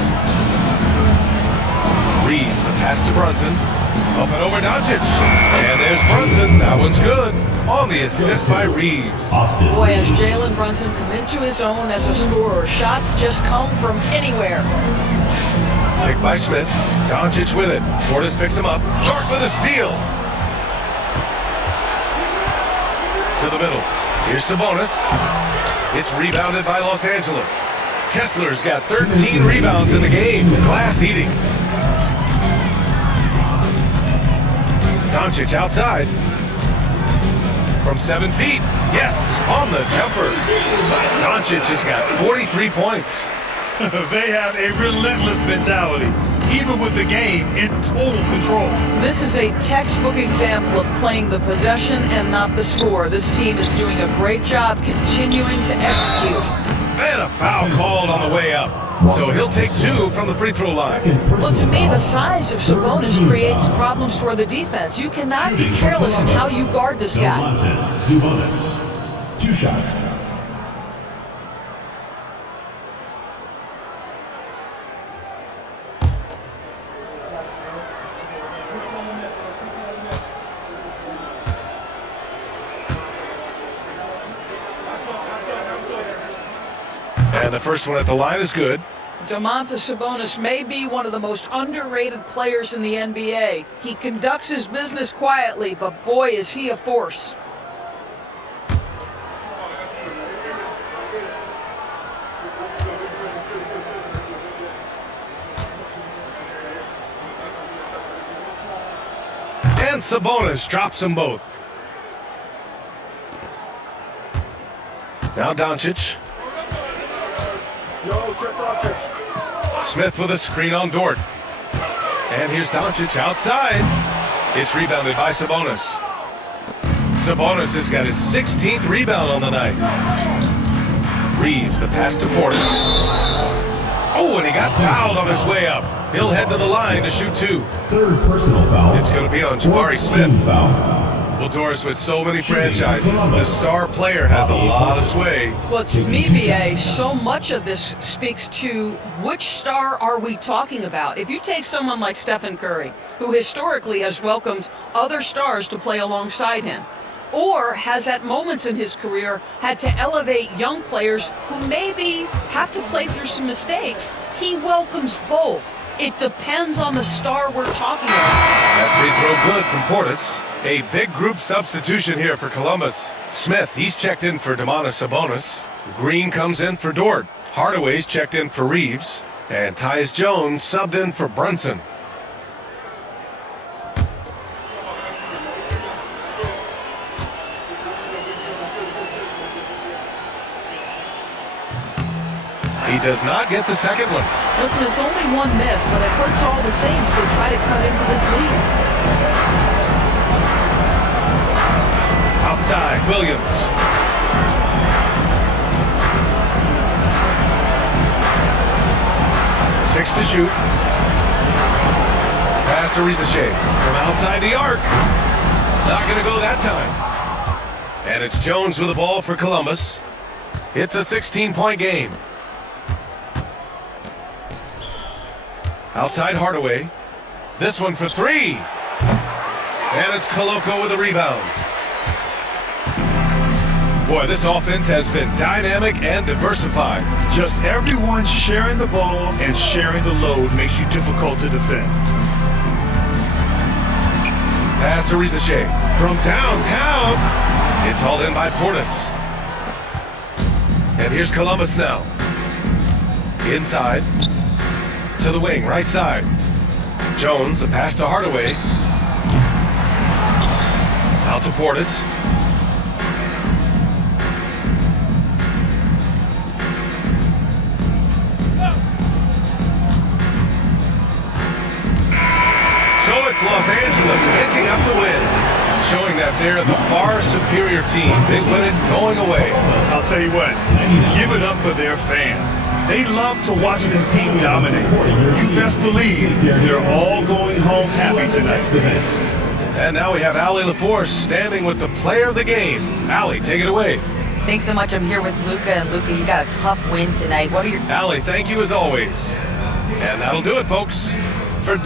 Reeves, the pass to Brunson. Up and over Doncic. And there's Brunson. That one's good. On the assist by Reeves. Boy, has Jalen Brunson come into his own as a scorer. Shots just come from anywhere. Picked by Smith. Doncic with it. Portis picks him up. Dort with a steal. To the middle. Here's Sabonis. It's rebounded by Los Angeles. Kessler's got 13 rebounds in the game. Glass eating. Doncic outside. From 7 feet. Yes, on the jumper. Doncic has got 43 points. They have a relentless mentality, even with the game in total control. This is a textbook example of playing the possession and not the score. This team is doing a great job continuing to execute. And a foul called on the way up. So he'll take 2 from the free throw line. Well, to me, the size of Sabonis creates problems for the defense. You cannot be careless in how you guard this guy. Sabonis, 2 shots. And the first one at the line is good. Domantas Sabonis may be one of the most underrated players in the NBA. He conducts his business quietly, but boy, is he a force. And Sabonis drops them both. Now Doncic. Smith with a screen on Dort. And here's Doncic outside. It's rebounded by Sabonis. Sabonis has got his 16th rebound on the night. Reeves, the pass to Portis. Oh, and he got fouled on his way up. He'll head to the line to shoot 2. Third personal foul. It's going to be on Jabari Smith. Well, Doris, with so many franchises, the star player has a lot of sway. Well, to me, BA, so much of this speaks to which star are we talking about. If you take someone like Stephen Curry, who historically has welcomed other stars to play alongside him, or has at moments in his career had to elevate young players who maybe have to play through some mistakes. He welcomes both. It depends on the star we're talking about. That free throw good from Portis. A big group substitution here for Columbus. Smith, he's checked in for Domantas Sabonis. Green comes in for Dort. Hardaway's checked in for Reeves. And Tyus Jones subbed in for Brunson. He does not get the second one. Listen, it's only one miss, but it hurts all the same as they try to cut into this lead. Outside, Williams. Six to shoot. Pass to Rizachet from outside the arc. Not going to go that time. And it's Jones with the ball for Columbus. It's a 16-point game. Outside Hardaway. This one for three. And it's Koloko with a rebound. Boy, this offense has been dynamic and diversified. Just everyone sharing the ball and sharing the load makes you difficult to defend. Pass to Rizachet from downtown. It's hauled in by Portis. And here's Columbus now. Inside. To the wing, right side. Jones, the pass to Hardaway. Out to Portis. So it's Los Angeles picking up the win, showing that they're the far superior team. They win it going away. I'll tell you what, give it up for their fans. They love to watch this team dominate. You best believe they're all going home happy tonight. And now we have Allie LaForce standing with the player of the game. Allie, take it away. Thanks so much. I'm here with Luka, and Luka, you got a tough win tonight. What are your... Allie, thank you as always. And that'll do it, folks. For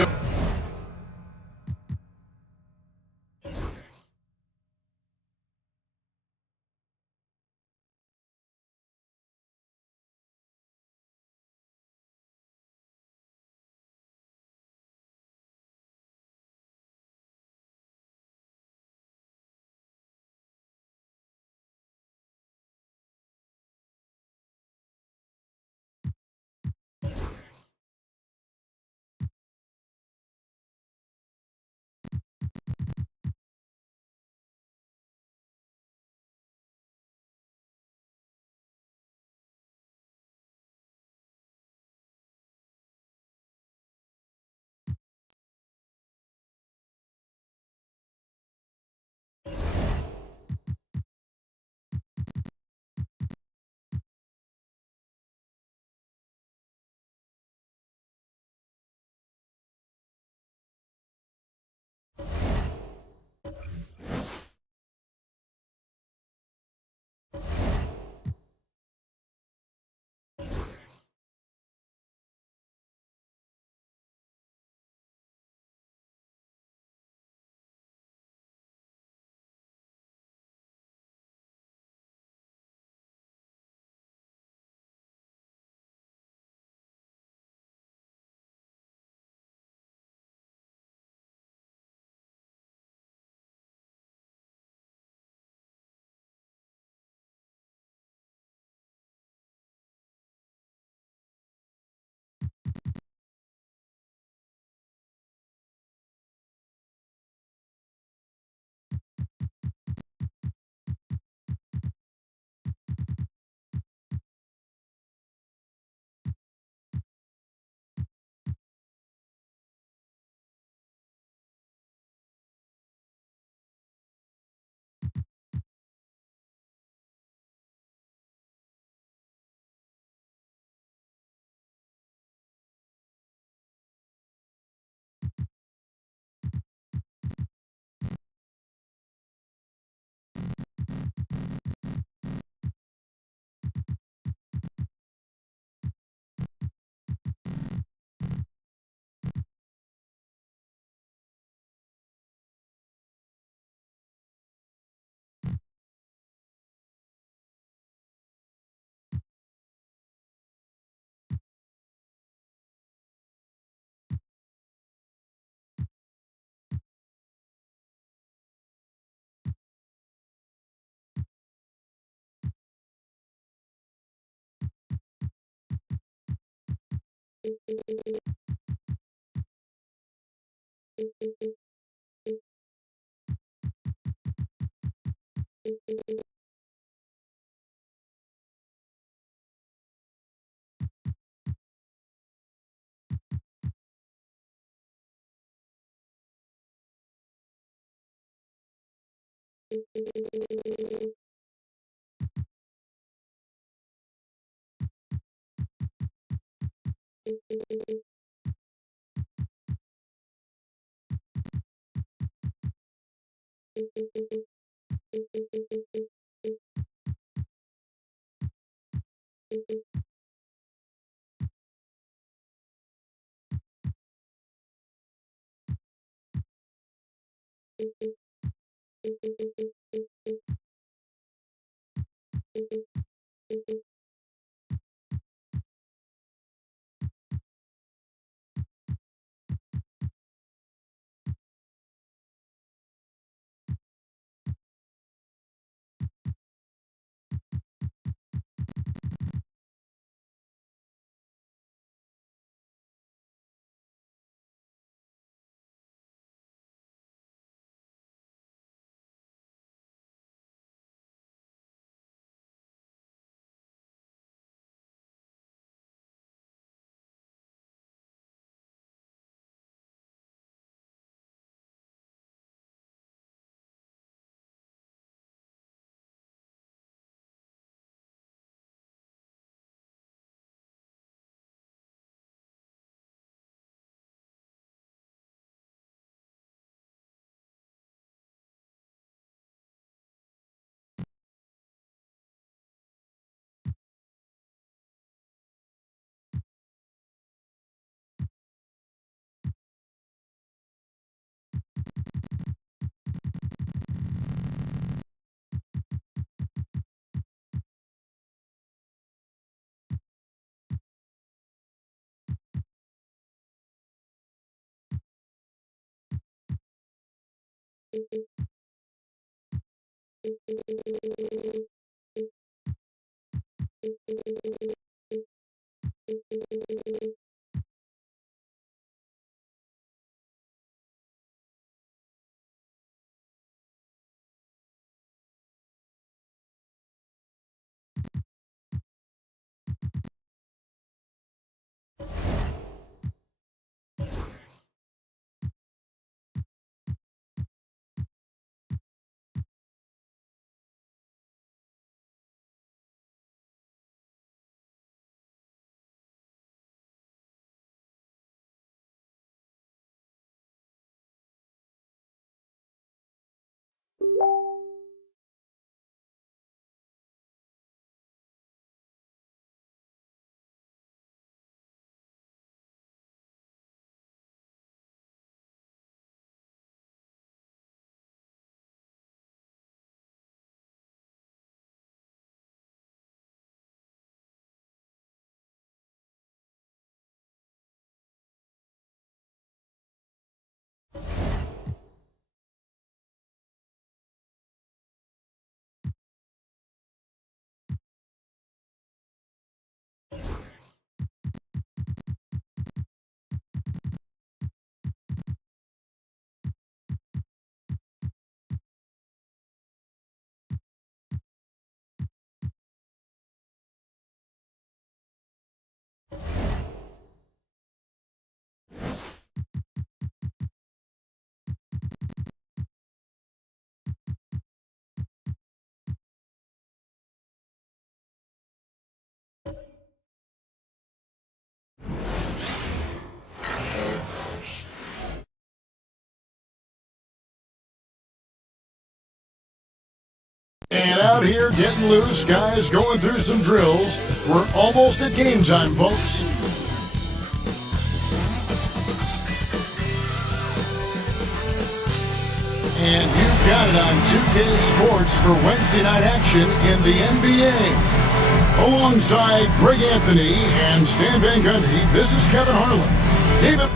And out here getting loose, guys going through some drills. We're almost at game time, folks. And you've got it on 2K Sports for Wednesday night action in the NBA. Alongside Greg Anthony and Stan Van Gundy, this is Kevin Harlan. David.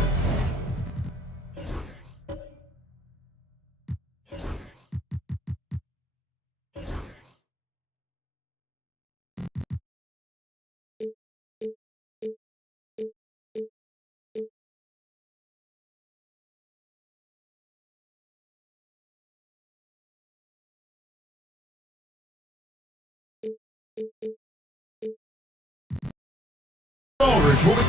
Aldridge will be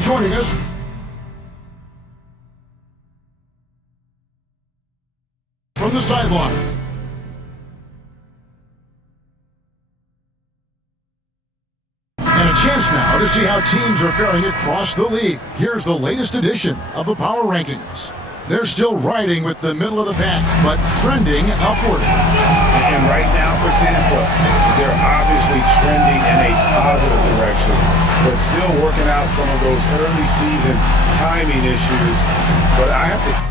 joining us from the sideline. And a chance now to see how teams are faring across the league. Here's the latest edition of the Power Rankings. They're still riding with the middle of the pack, but trending upward. And right now for Tampa, they're obviously trending in a positive direction, but still working out some of those early season timing issues. But I have to say,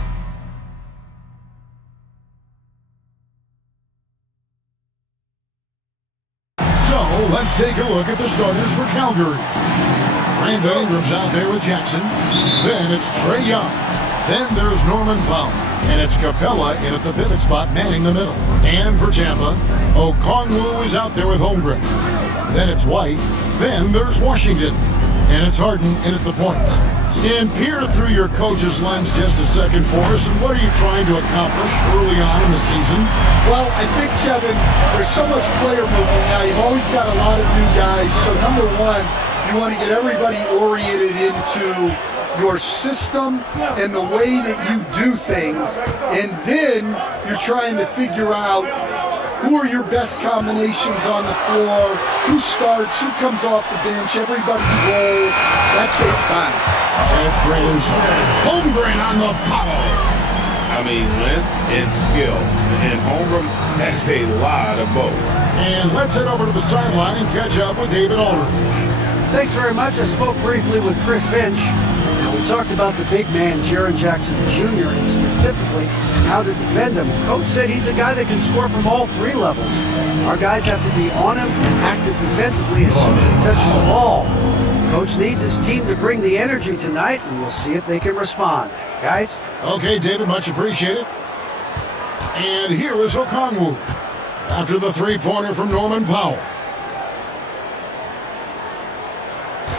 so let's take a look at the starters for Calgary. Brandon Ingram's out there with Jackson. Then it's Trae Young. Then there's Norman Powell. And it's Capella in at the pivot spot, manning the middle. And for Tampa, Okongwu is out there with Holmgren. Then it's White. Then there's Washington. And it's Harden in at the point. And peer through your coach's lens just a second for us. And what are you trying to accomplish early on in the season? Well, I think, Kevin, there's so much player movement now. You've always got a lot of new guys. So number one, you want to get everybody oriented into your system and the way that you do things, and then you're trying to figure out who are your best combinations on the floor, who starts, who comes off the bench, everybody roll. That takes time. Holmgren on the foul. I mean, length and skill, and Holmgren has a lot of both. And let's head over to the sideline and catch up with David Aldridge. Thanks very much. I spoke briefly with Chris Finch. We talked about the big man, Jaren Jackson Jr., and specifically how to defend him. Coach said he's a guy that can score from all three levels. Our guys have to be on him and active defensively as soon as he touches the ball. Coach needs his team to bring the energy tonight, and we'll see if they can respond. Guys? Okay, David, much appreciated. And here is Okongwu after the three-pointer from Norman Powell.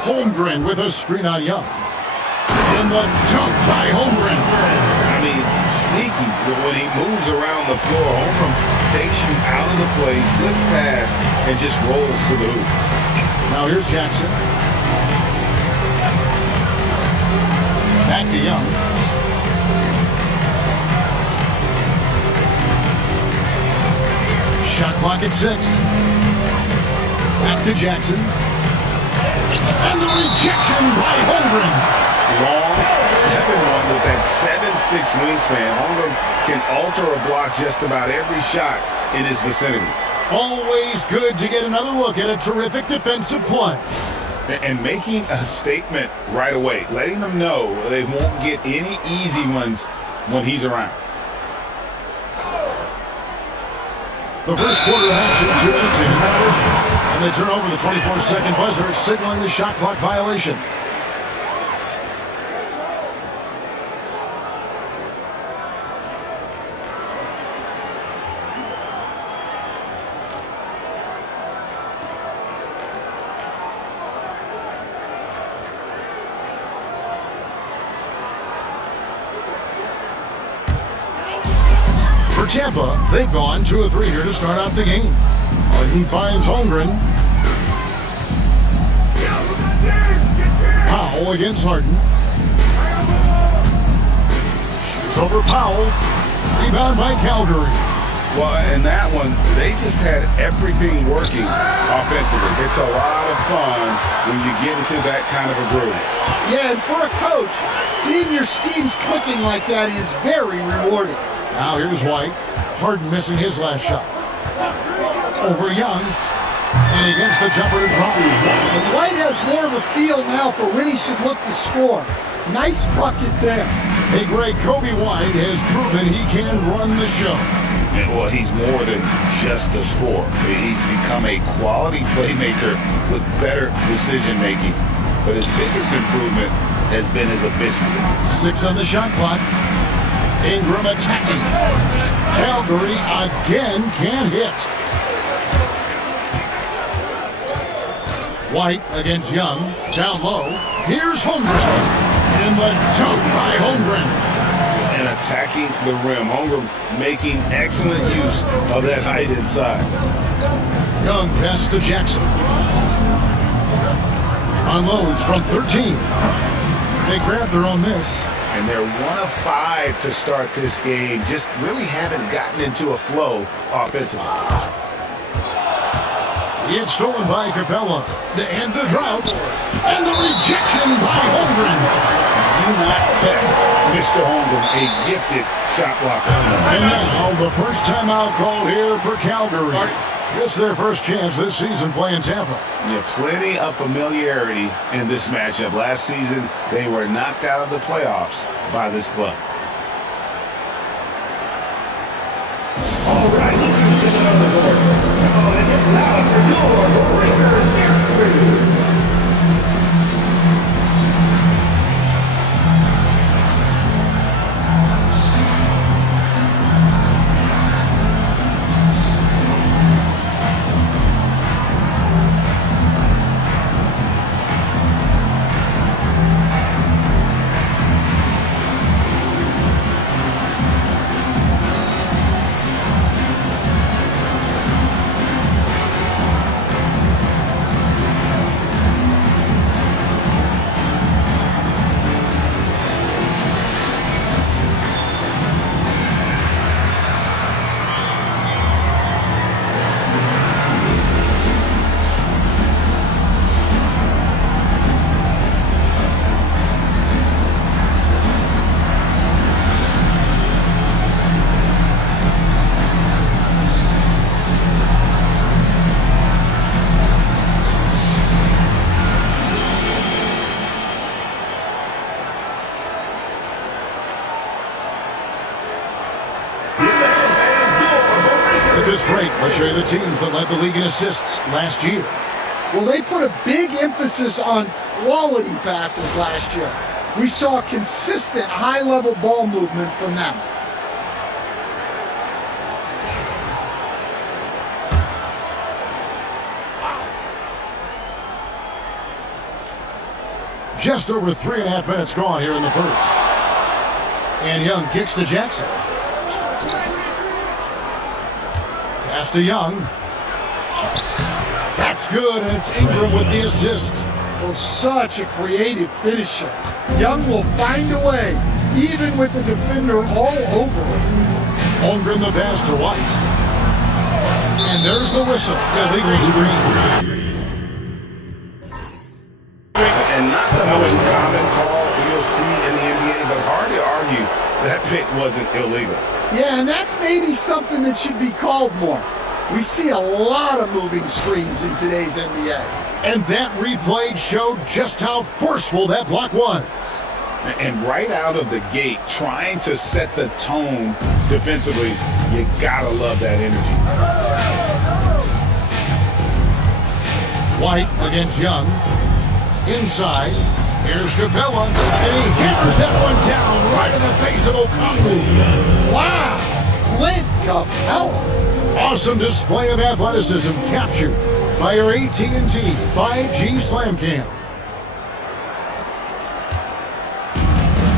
Holmgren with a screen on Young. And the dunk by Holmgren. I mean, sneaky, but when he moves around the floor, Holmgren takes you out of the play, slips past, and just rolls to the hoop. Now here's Jackson. Back to Young. Shot clock at 6. Back to Jackson. And the rejection by Holmgren. Long 7-1 with that 7'6" wingspan. Holmgren can alter a block just about every shot in his vicinity. Always good to get another look at a terrific defensive play. And making a statement right away, letting them know they won't get any easy ones when he's around. The first quarter of action, 2 minutes in. And they turn over the 24-second buzzer, signaling the shot clock violation. For Tampa, they've gone 2 of 3 here to start out the game. Harden finds Holmgren. Powell against Harden. Shoots over Powell. Rebound by Calgary. Well, in that one, they just had everything working offensively. It's a lot of fun when you get into that kind of a groove. Yeah, and for a coach, seeing your schemes clicking like that is very rewarding. Now here's White. Harden missing his last shot. Over Young. And against the jumper to drop. And White has more of a feel now for when he should look to score. Nice bucket there. Hey, Greg, Kobe White has proven he can run the show. Well, he's more than just a scorer. He's become a quality playmaker with better decision-making. But his biggest improvement has been his efficiency. 6 on the shot clock. Ingram attacking. Calgary again can't hit. White against Young. Down low. Here's Holmgren. In the jump by Holmgren. And attacking the rim. Holmgren making excellent use of that height inside. Young pass to Jackson. Unloads from 13. They grab their own miss. And they're 1 of 5 to start this game. Just really haven't gotten into a flow offensively. It's stolen by Capella to end the drought. And the rejection by Holmgren. Do not test Mr. Holmgren, a gifted shot blocker. And now the first timeout call here for Calgary. It's their first chance this season playing Tampa. Yeah, plenty of familiarity in this matchup. Last season, they were knocked out of the playoffs by this club. All right. Now for your Breakers experience. At this break, let's show you the teams that led the league in assists last year. Well, they put a big emphasis on quality passes last year. We saw consistent high-level ball movement from them. Just over 3.5 minutes gone here in the first. And Young kicks to Jackson. Pass to Young. That's good, and it's Ingram with the assist. Well, such a creative finisher. Young will find a way, even with the defender all over him. Holmgren the pass to White. And there's the whistle. Illegal screen. And not the most common call you'll see in the NBA, but hard to argue that pick wasn't illegal. Yeah, and that's maybe something that should be called more. We see a lot of moving screens in today's NBA. And that replay showed just how forceful that block was. And right out of the gate, trying to set the tone defensively, you gotta love that energy. White against Young. Inside, here's Capella, and he hammers that one down right in the face of Okongwu. Wow! Clint Capella. Awesome display of athleticism captured by your AT&T 5G Slam Cam.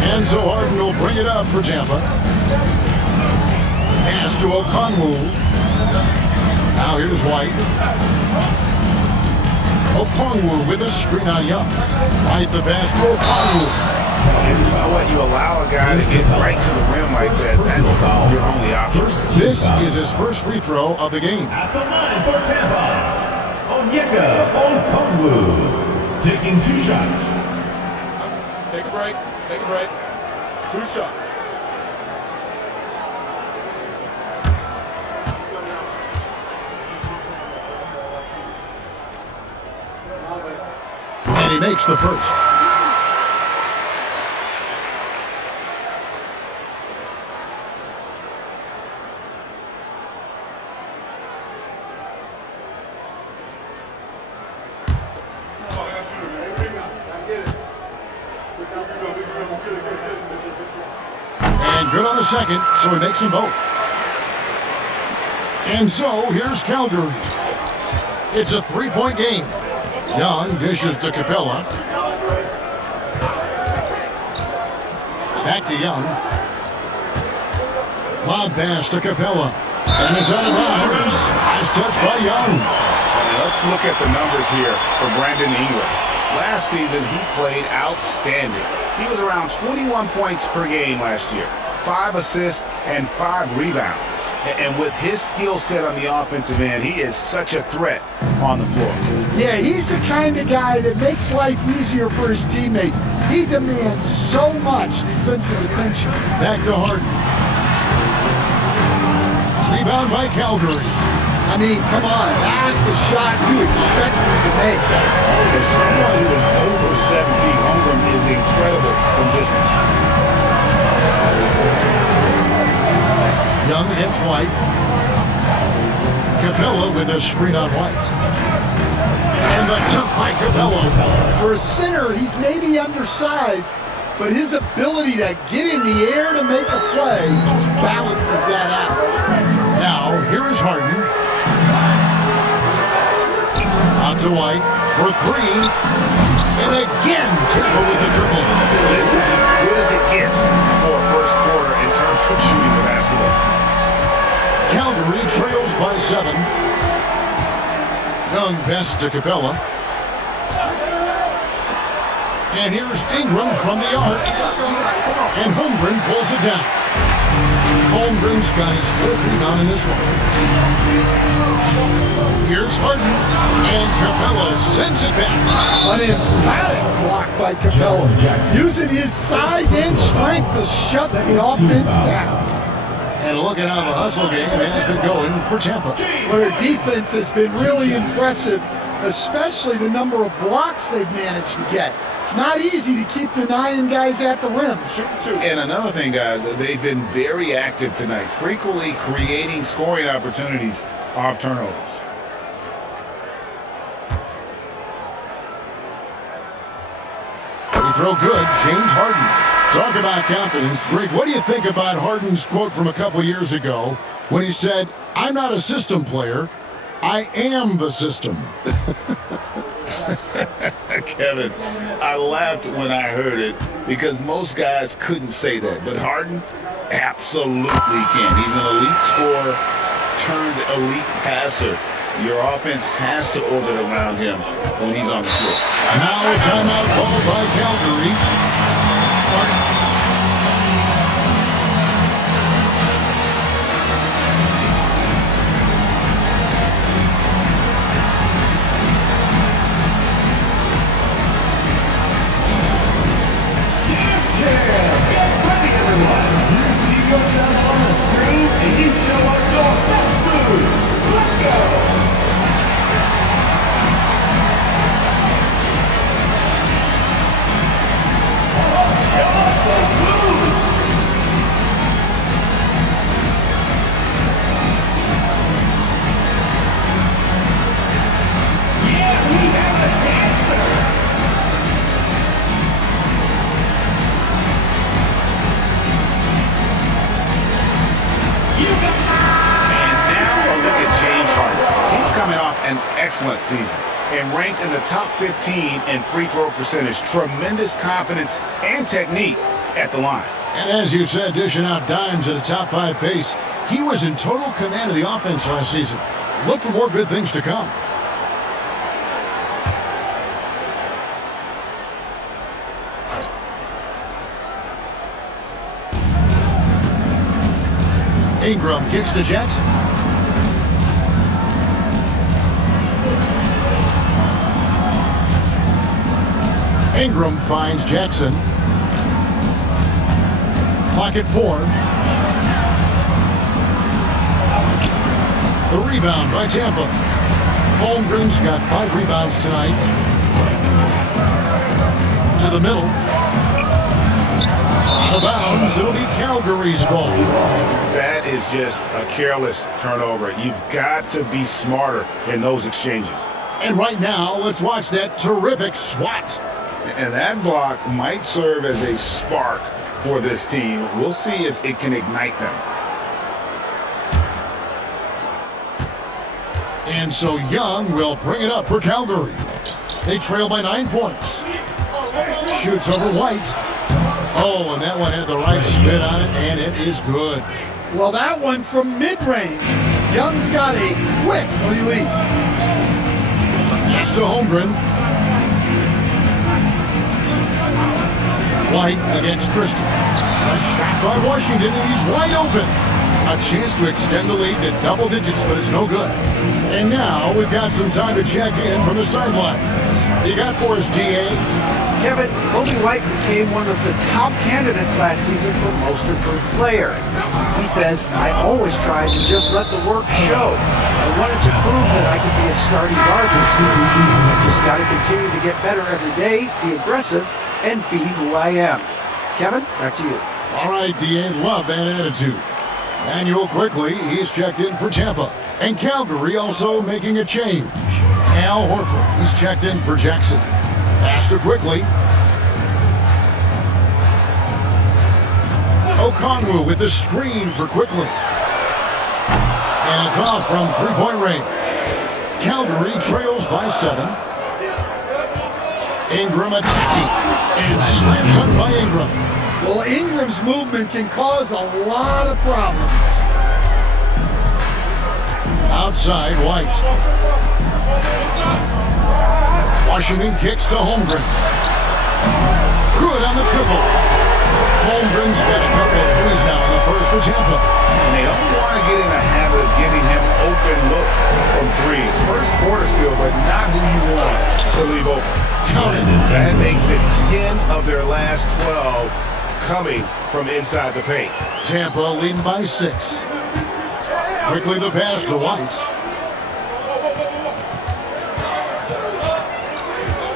And so Harden will bring it up for Tampa. Pass Okongwu. Now here's White. Okongwu with a screen on Young. White the pass to Okongwu. You know what? You allow a guy to get right to the rim like that. That's your only option. This is his first free throw of the game. At the line for Tampa, Okongwu taking 2 shots. Take a break. Take a break. 2 shots. And he makes the first. And good on the second, so he makes them both. And so here's Calgary. It's a 3-point game. Young dishes to Capella. Back to Young. Lob pass to Capella. And it's out of bounds. Nice touch by Young. Let's look at the numbers here for Brandon Ingram. Last season, he played outstanding. He was around 21 points per game last year, 5 assists and 5 rebounds. And with his skill set on the offensive end, he is such a threat on the floor. Yeah, he's the kind of guy that makes life easier for his teammates. He demands so much defensive attention. Back to Harden. Rebound by Calgary. I mean, come on, that's a shot you expect him to make. For someone who is over 7 feet, Ingram is incredible from distance. Young against White. Capella with a screen on White. And the jump by Capella. For a center, he's maybe undersized, but his ability to get in the air to make a play balances that out. Now, here is Harden. Out to White for 3. And again, Tampa with the triple. This is as good as it gets for a first quarter in terms of shooting the basketball. Calgary trails by 7. Young passes to Capella. And here's Ingram from the arc. And Holmgren pulls it down. Holmgren's got his 4th rebound in this one. Here's Harden. And Capella sends it back. An emphatic block by Capella. Using his size and strength to shut the offense down. And look at how the hustle game has been going for Tampa. Well, their defense has been really impressive, especially the number of blocks they've managed to get. It's not easy to keep denying guys at the rim. And another thing, guys, they've been very active tonight, frequently creating scoring opportunities off turnovers. They throw good, James Harden. Talk about confidence. Greg, what do you think about Harden's quote from a couple years ago when he said, "I'm not a system player, I am the system"? Kevin, I laughed when I heard it because most guys couldn't say that, but Harden absolutely can. He's an elite scorer turned elite passer. Your offense has to orbit around him when he's on the floor. Now a timeout called by Calgary. Get ready, everyone. You see yourself on the screen and you show us your best moves. Let's go. Show us those moves. Yeah, we have a dancer. And now a look at James Harden. He's coming off an excellent season and ranked in the top 15 in free throw percentage. Tremendous confidence and technique at the line. And as you said, dishing out dimes at a top 5 pace, he was in total command of the offense last season. Look for more good things to come. Ingram kicks to Jackson. Ingram finds Jackson. Clock at 4. The rebound by Tampa. Holmgren's got 5 rebounds tonight. To the middle. Out of bounds. It'll be Calgary's ball. That is just a careless turnover. You've got to be smarter in those exchanges. And right now, let's watch that terrific swat. And that block might serve as a spark for this team. We'll see if it can ignite them. And so Young will bring it up for Calgary. They trail by 9 points. Shoots over White. Oh, and that one had the right spin on it, and it is good. Well, that one from mid-range. Young's got a quick release. Pass to Holmgren. White against Christie. A shot by Washington, and he's wide open. A chance to extend the lead to double digits, but it's no good. And now we've got some time to check in from the sideline. You got for us, GA? Kevin, Kobe White became one of the top candidates last season for Most Improved Player. He says, I always tried to just let the work show. I wanted to prove that I could be a starting guard this season. I just got to continue to get better every day, be aggressive, and be who I am. Kevin, back to you. All right, DA, love that attitude. Manuel quickly, he's checked in for Tampa. And Calgary also making a change. Al Horford, he's checked in for Jackson. Pass to Quickly. Okongwu with the screen for Quickly. And it's off from three-point range. Calgary trails by 7. Ingram attacking. And slam dunk by Ingram. Well, Ingram's movement can cause a lot of problems. Outside, White. Washington kicks to Holmgren. Good on the triple. Holmgren's got a couple of threes now in the first for Tampa. And they don't want to get in the habit of giving him open looks from 3. First quarter still, but not who you want to leave open. That makes it 10 of their last 12 coming from inside the paint. Tampa leading by 6. Quickly the pass to White.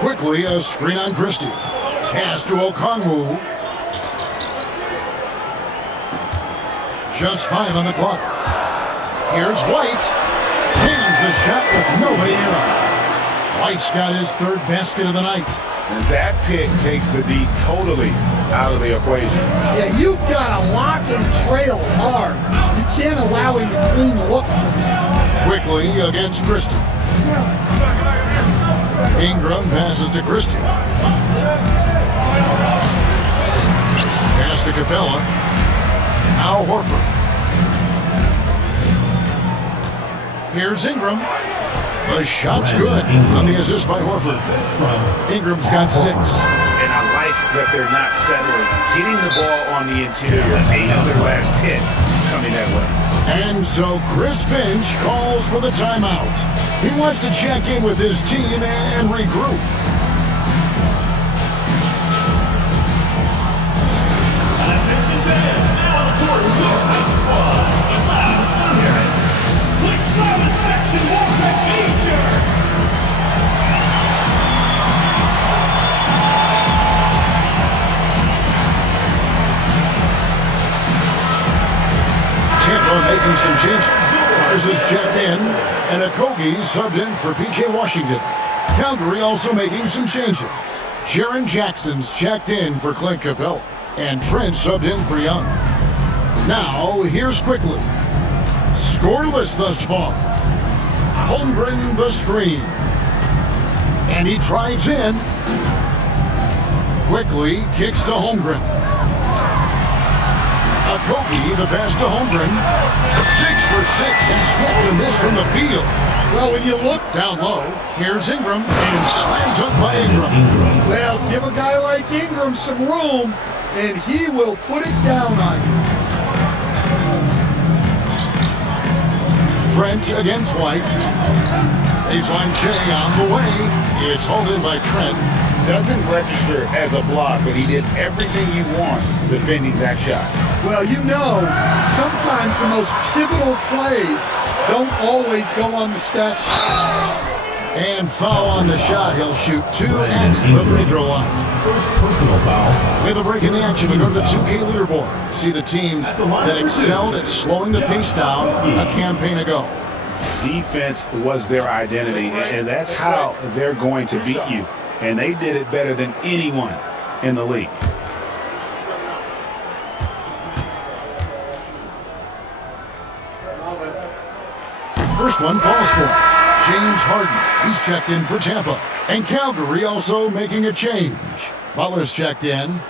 Quickly a screen on Christie. Pass to Okongwu. Just 5 on the clock. Here's White. Hands the shot with nobody near him. White's got his 3rd basket of the night. And that pick takes the D totally out of the equation. Yeah, you've got to lock and trail hard. You can't allow him to clean look from that. Quickly against Christie. Ingram passes to Christie. Pass to Capella. Al Horford. Here's Ingram. The shot's good on the assist by Horford. Ingram's got 6. And I like that they're not settling. Getting the ball on the interior. 8 of their last 10 coming that way. And so Chris Finch calls for the timeout. He wants to check in with his team and regroup. Attention fans, now on the court with your hot squad. Get loud, hear it. Quick Service Section wants a t-shirt. Tampa making some changes. Mars is checked in, and Okogie subbed in for P.J. Washington. Calgary also making some changes. Jaren Jackson's checked in for Clint Capella, and Trent subbed in for Young. Now, here's Quickly. Scoreless thus far. Holmgren the screen. And he drives in. Quickly kicks to Holmgren. Kobe, the pass to Holmgren. 6 for 6. He's yet to miss from the field. Well, when you look Down low, here's Ingram, and slam dunk by Ingram. well, give a guy like Ingram some room, and he will put it down on you. Trent against White. Baseline Jay on the way. It's hauled in by Trent. Doesn't register as a block, but he did everything you want defending that shot. Well, you know, sometimes the most pivotal plays don't always go on the stat sheet. And foul on the shot. He'll shoot 2 at the free throw line. First personal foul. With a break in the action, we go to the 2K leaderboard. See the teams that excelled at slowing the pace down a campaign ago. Defense was their identity, and that's how they're going to beat you. And they did it better than anyone in the league. First one falls for James Harden. He's checked in for Tampa. And Calgary also making a change. Butler's checked in.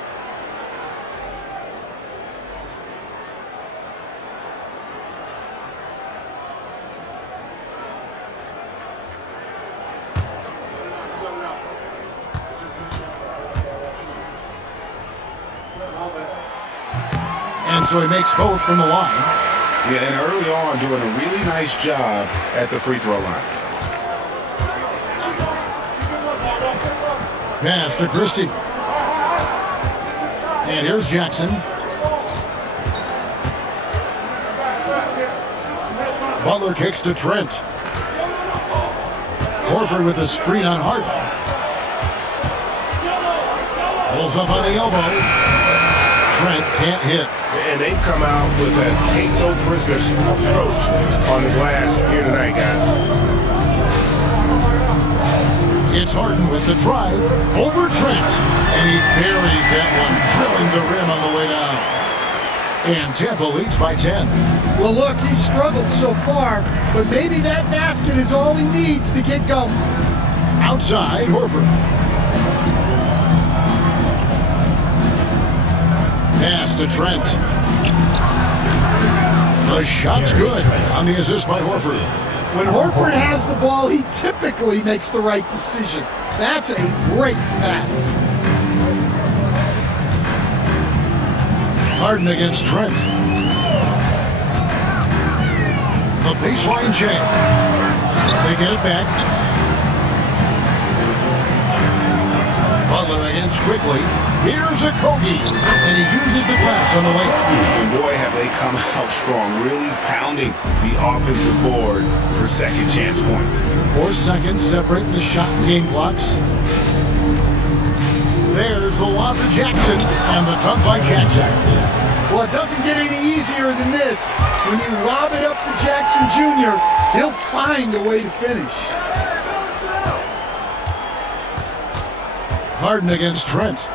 And so he makes both from the line. Yeah, and early on doing a really nice job at the free throw line. Pass to Christie. And here's Jackson. Butler kicks to Trent. Horford with a screen on Harden. Pulls up on the elbow. Trent can't hit. And they've come out with a take no prisoners approach on the glass here tonight, guys. It's Harden with the drive over Trent. And he buries that one, drilling the rim on the way down. And Tampa leads by 10. Well, look, he's struggled so far, but maybe that basket is all he needs to get going. Outside, Horford. Pass to Trent. The shot's good on the assist by Horford. When Horford has the ball, he typically makes the right decision. That's a great pass. Harden against Trent. The baseline jam. They get it back. Butler against Quickly. Here's a Kobe, and he uses the glass on the way. And boy, have they come out strong, really pounding the offensive board for second chance points. 4 seconds separating the shot and game clocks. There's the lob to Jackson, and the dunk by Jackson. Well, it doesn't get any easier than this. When you lob it up to Jackson Jr., he'll find a way to finish. Harden against Trent.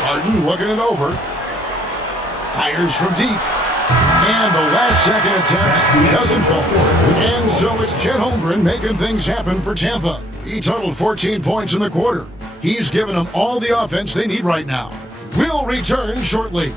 Harden looking it over. Fires from deep. And the last second attempt doesn't fall. And so it's Chet Holmgren making things happen for Tampa. He totaled 14 points in the quarter. He's given them all the offense they need right now. We'll return shortly.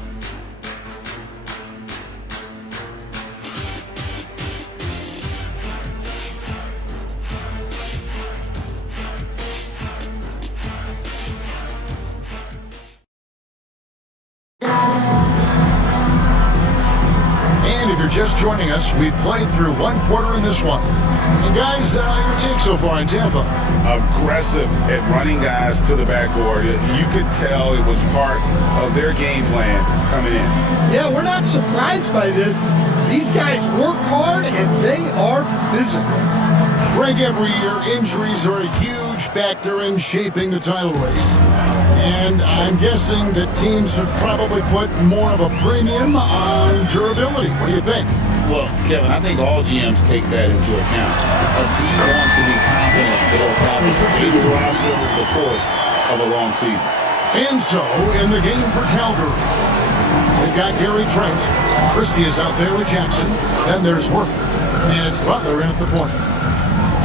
Just joining us, we've played through one quarter in this one. And guys, your take so far in Tampa? Aggressive at running guys to the backboard. You could tell it was part of their game plan coming in. Yeah, we're not surprised by this. These guys work hard and they are physical. Break every year, injuries are a huge factor in shaping the title race. And I'm guessing that teams should probably put more of a premium on durability. What do you think? Well, Kevin, I think all GMs take that into account. A team wants to be confident they'll have a stable roster over the course of a long season. And so, in the game for Calgary, they've got Gary Trent. Christie is out there with Jackson. Then there's Horford. And it's Butler in at the point.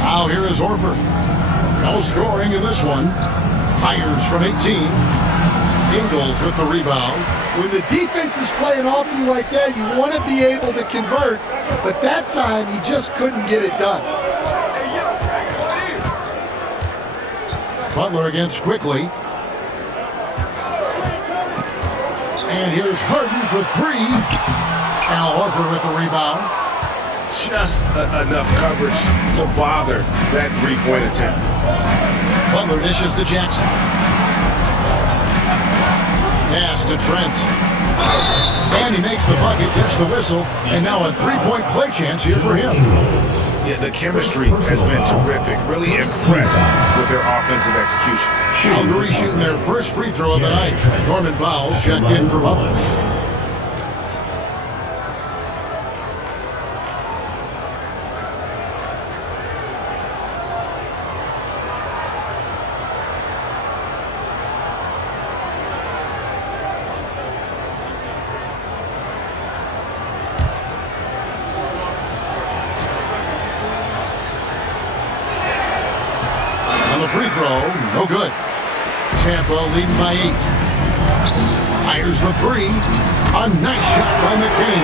Now here is Horford. No scoring in this one. Fires from 18. Ingles with the rebound. When the defense is playing off you like that, you want to be able to convert, but that time he just couldn't get it done. Butler against Quickly. And here's Harden for three. Al Horford with the rebound. Just enough coverage to bother that three-point attempt. Butler dishes to Jackson. Pass to Trent. And he makes the bucket, gets the whistle, and now a three-point play chance here for him. Yeah, the chemistry has been terrific. Really impressed with their offensive execution. Calgary shooting their first free throw of the night. Norman Powell's checked in for Butler. Free throw, no good. Tampa leading by 8. Fires the three. A nice shot by McCain.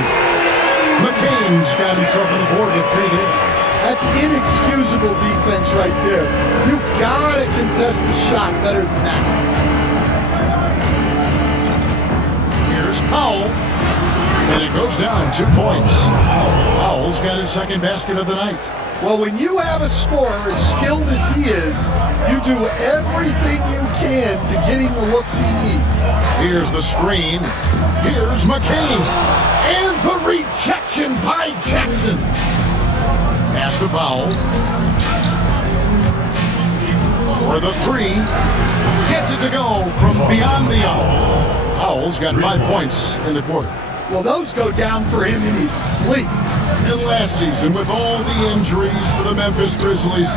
McCain's got himself on the board with three there. That's inexcusable defense right there. You gotta contest the shot better than that. Here's Powell. And it goes down 2 points. Powell's got his second basket of the night. Well, when you have a scorer as skilled as he is, you do everything you can to get him the looks he needs. Here's the screen. Here's McCain. And the rejection by Jackson. Pass to Powell. For the three. Gets it to go from beyond the arc. Powell's got 5 points in the quarter. Well, those go down for him in his sleep. And last season, with all the injuries for the Memphis Grizzlies,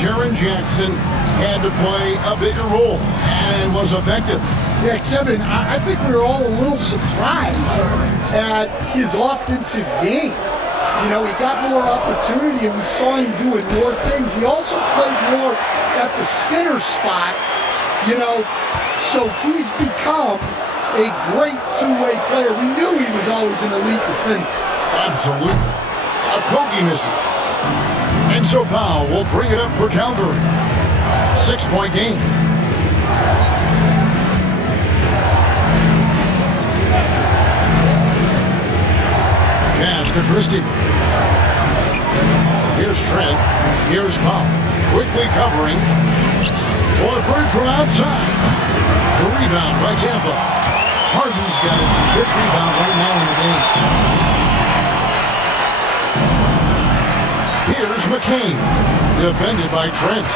Jaren Jackson had to play a bigger role and was effective. Yeah, Kevin, I think we were all a little surprised at his offensive game. You know, he got more opportunity and we saw him doing more things. He also played more at the center spot, you know, so he's become a great two-way player. We knew he was always an elite defender. Absolutely. A Kogi misses. And so Powell will bring it up for Calgary. 6-point game. Pass to Christie. Here's Trent. Here's Powell. Quickly covering. Horford from outside. The rebound by Tampa. Harden's got his 5th rebound right now in the game. Here's McCain, defended by Trent.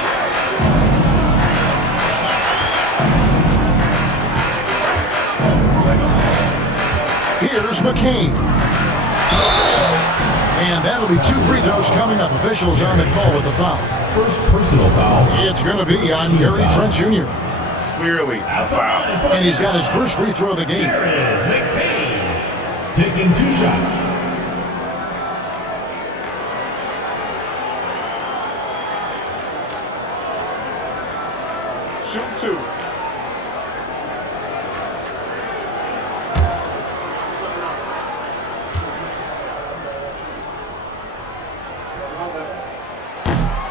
Here's McCain. And that'll be 2 free throws coming up. Officials on the call with the foul. First personal foul. It's going to be on Gary Trent Jr. Clearly a foul. And he's got his first free throw of the game. McCain taking 2 shots. Shoot 2.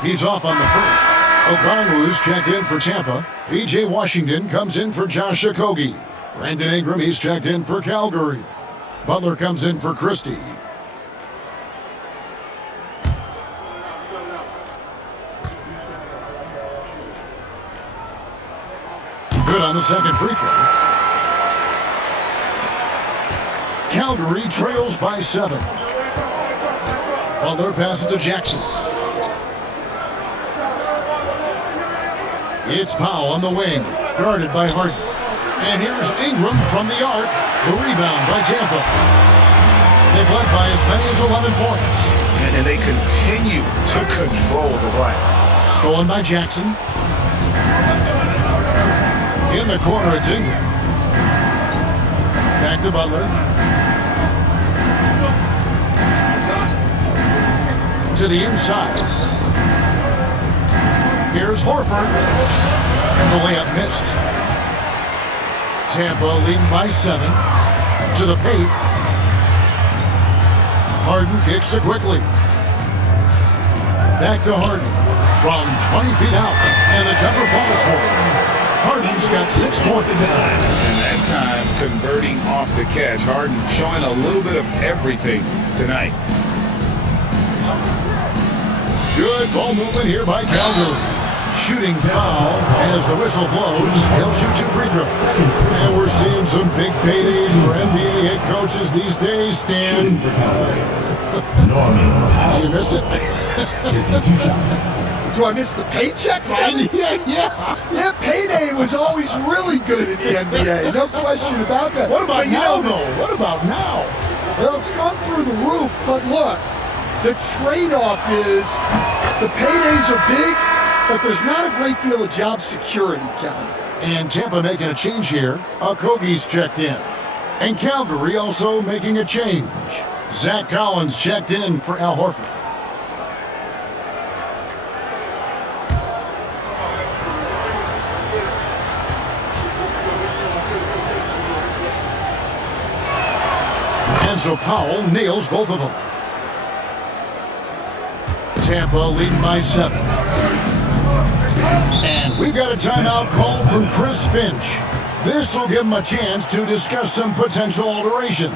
He's off on the first. Okongwu's checked in for Tampa. P.J. Washington comes in for Josh Okogie. Brandon Ingram, he's checked in for Calgary. Butler comes in for Christie. Good on the second free throw. Calgary trails by 7. Butler passes to Jackson. It's Powell on the wing, guarded by Harden. And here's Ingram from the arc. The rebound by Tampa. They've led by as many as 11 points. And they continue to control the right. Stolen by Jackson. In the corner, it's Ingram. Back to Butler. To the inside. Here's Horford. The layup missed. Tampa leading by 7. To the paint. Harden kicks it quickly. Back to Harden from 20 feet out. And the jumper falls for him. Harden's got 6 points. And that time converting off the catch. Harden showing a little bit of everything tonight. Good ball movement here by Calgary. Shooting foul as the whistle blows. He'll shoot 2 free throws. And we're seeing some big paydays for NBA head coaches these days, Stan. Did you miss it? Taking 2 shots. Do I miss the paychecks? Yeah, payday was always really good in the NBA. No question about that. What about now, though? What about now? Well, it's gone through the roof, but look, the trade-off is the paydays are big, but there's not a great deal of job security, Kevin. And Tampa making a change here. Okogie's checked in. And Calgary also making a change. Zach Collins checked in for Al Horford. And so Powell nails both of them. Tampa leading by 7. And we've got a timeout call from Chris Finch. This will give him a chance to discuss some potential alterations.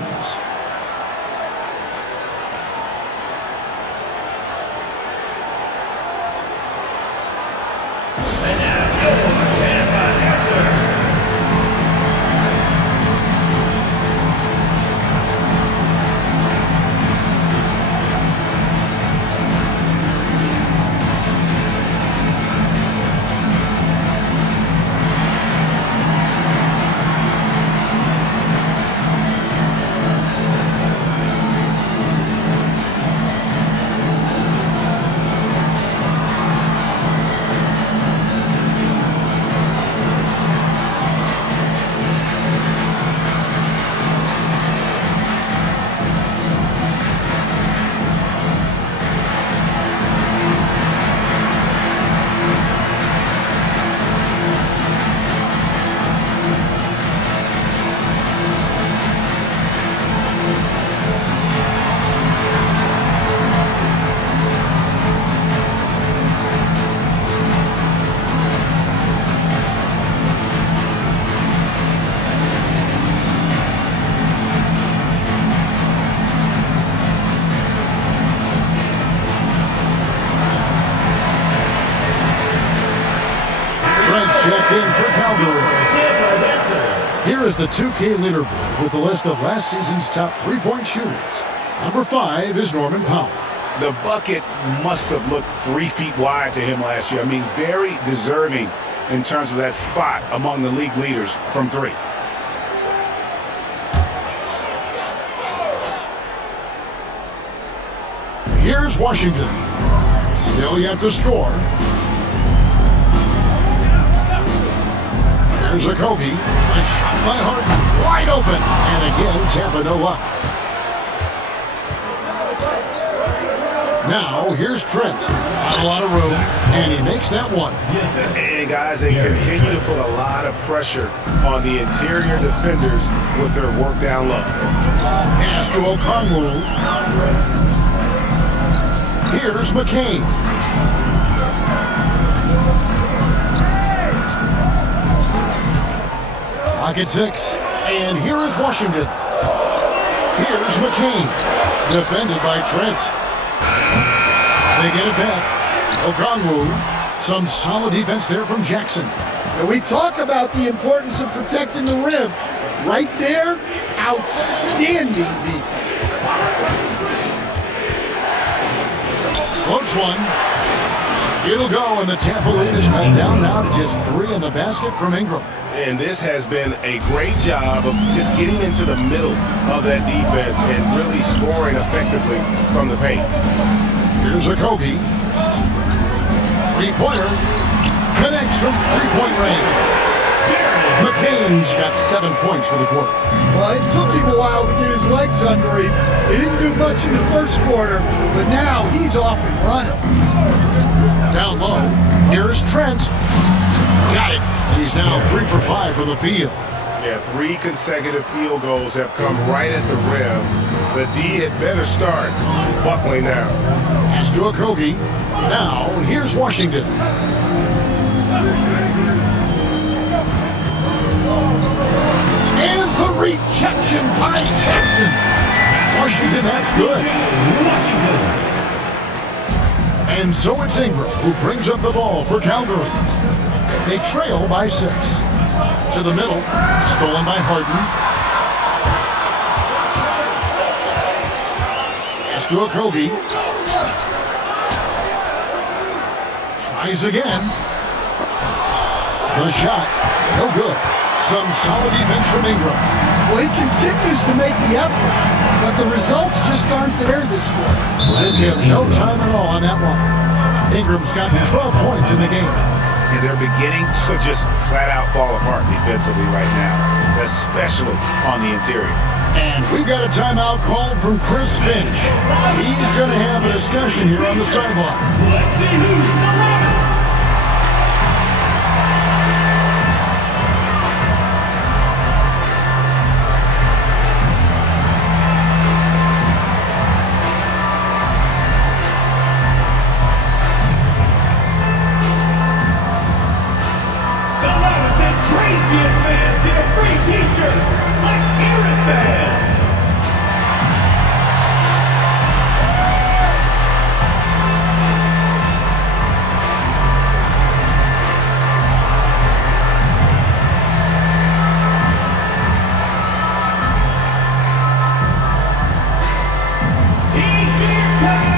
Checked in for Calgary. Here is the 2K leaderboard with the list of last season's top three-point shooters. Number 5 is Norman Powell. The bucket must have looked 3 feet wide to him last year. I mean, very deserving in terms of that spot among the league leaders from 3. Here's Washington. Still yet to score. There's a Kobe. A shot by Harden. Wide open. And again, Tampa no luck. Now, here's Trent. Not a lot of room. And he makes that one. And guys, they continue to put a lot of pressure on the interior defenders with their work down low. Pass to Okongwu. Here's McCain. Pocket 6. And here is Washington. Here's McCain. Defended by Trent. They get it back. Okongwu. Some solid defense there from Jackson. And we talk about the importance of protecting the rim. Right there, outstanding defense. Floats one. It'll go, and the Tampa lead is cut down now to just 3 in the basket from Ingram. And this has been a great job of just getting into the middle of that defense and really scoring effectively from the paint. Here's a Kobe. Three-pointer. Connects from three-point range. McCain's got 7 points for the quarter. Well, it took him a while to get his legs under him. He didn't do much in the first quarter, but now he's off and running. Down low. Here's Trent. Got it. He's now 3 for 5 from the field. Yeah, 3 consecutive field goals have come right at the rim. The D had better start buckling now. Pass to Okogie. Now, here's Washington. And the rejection by Jackson. Washington, that's good. And so it's Ingram who brings up the ball for Calgary. They trail by 6. To the middle, stolen by Harden. Pass to Okogie. Tries again. The shot, no good. Some solid defense from Ingram. Well, he continues to make the effort, but the results just aren't there this quarter. Didn't give no time at all on that one. Ingram's got 12 points in the game. And they're beginning to just flat out fall apart defensively right now, especially on the interior. And we've got a timeout called from Chris Finch. He's going to have a discussion here on the sideline. Let's see who's the loudest. Craziest fans get a free t-shirt. Let's hear it, fans. T-shirt time.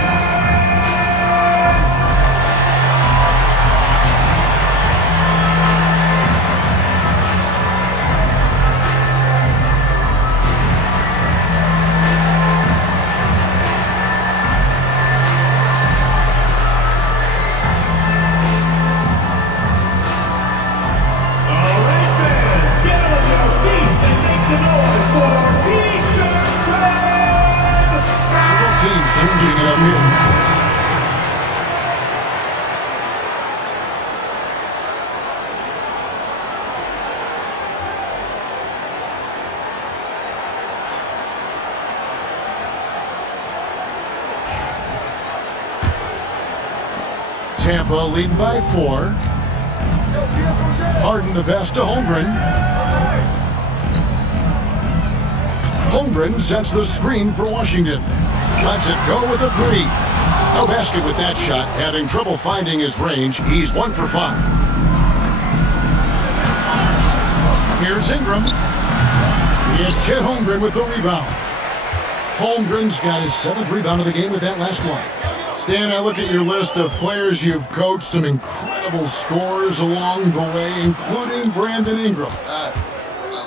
Tampa leading by 4. Harden the pass to Holmgren. Holmgren sets the screen for Washington. Lets it go with a 3. No basket with that shot. Having trouble finding his range. He's 1 for 5. Here's Ingram. It's Chet Holmgren with the rebound. Holmgren's got his 7th rebound of the game with that last one. Stan, I look at your list of players you've coached, some incredible scorers along the way, including Brandon Ingram.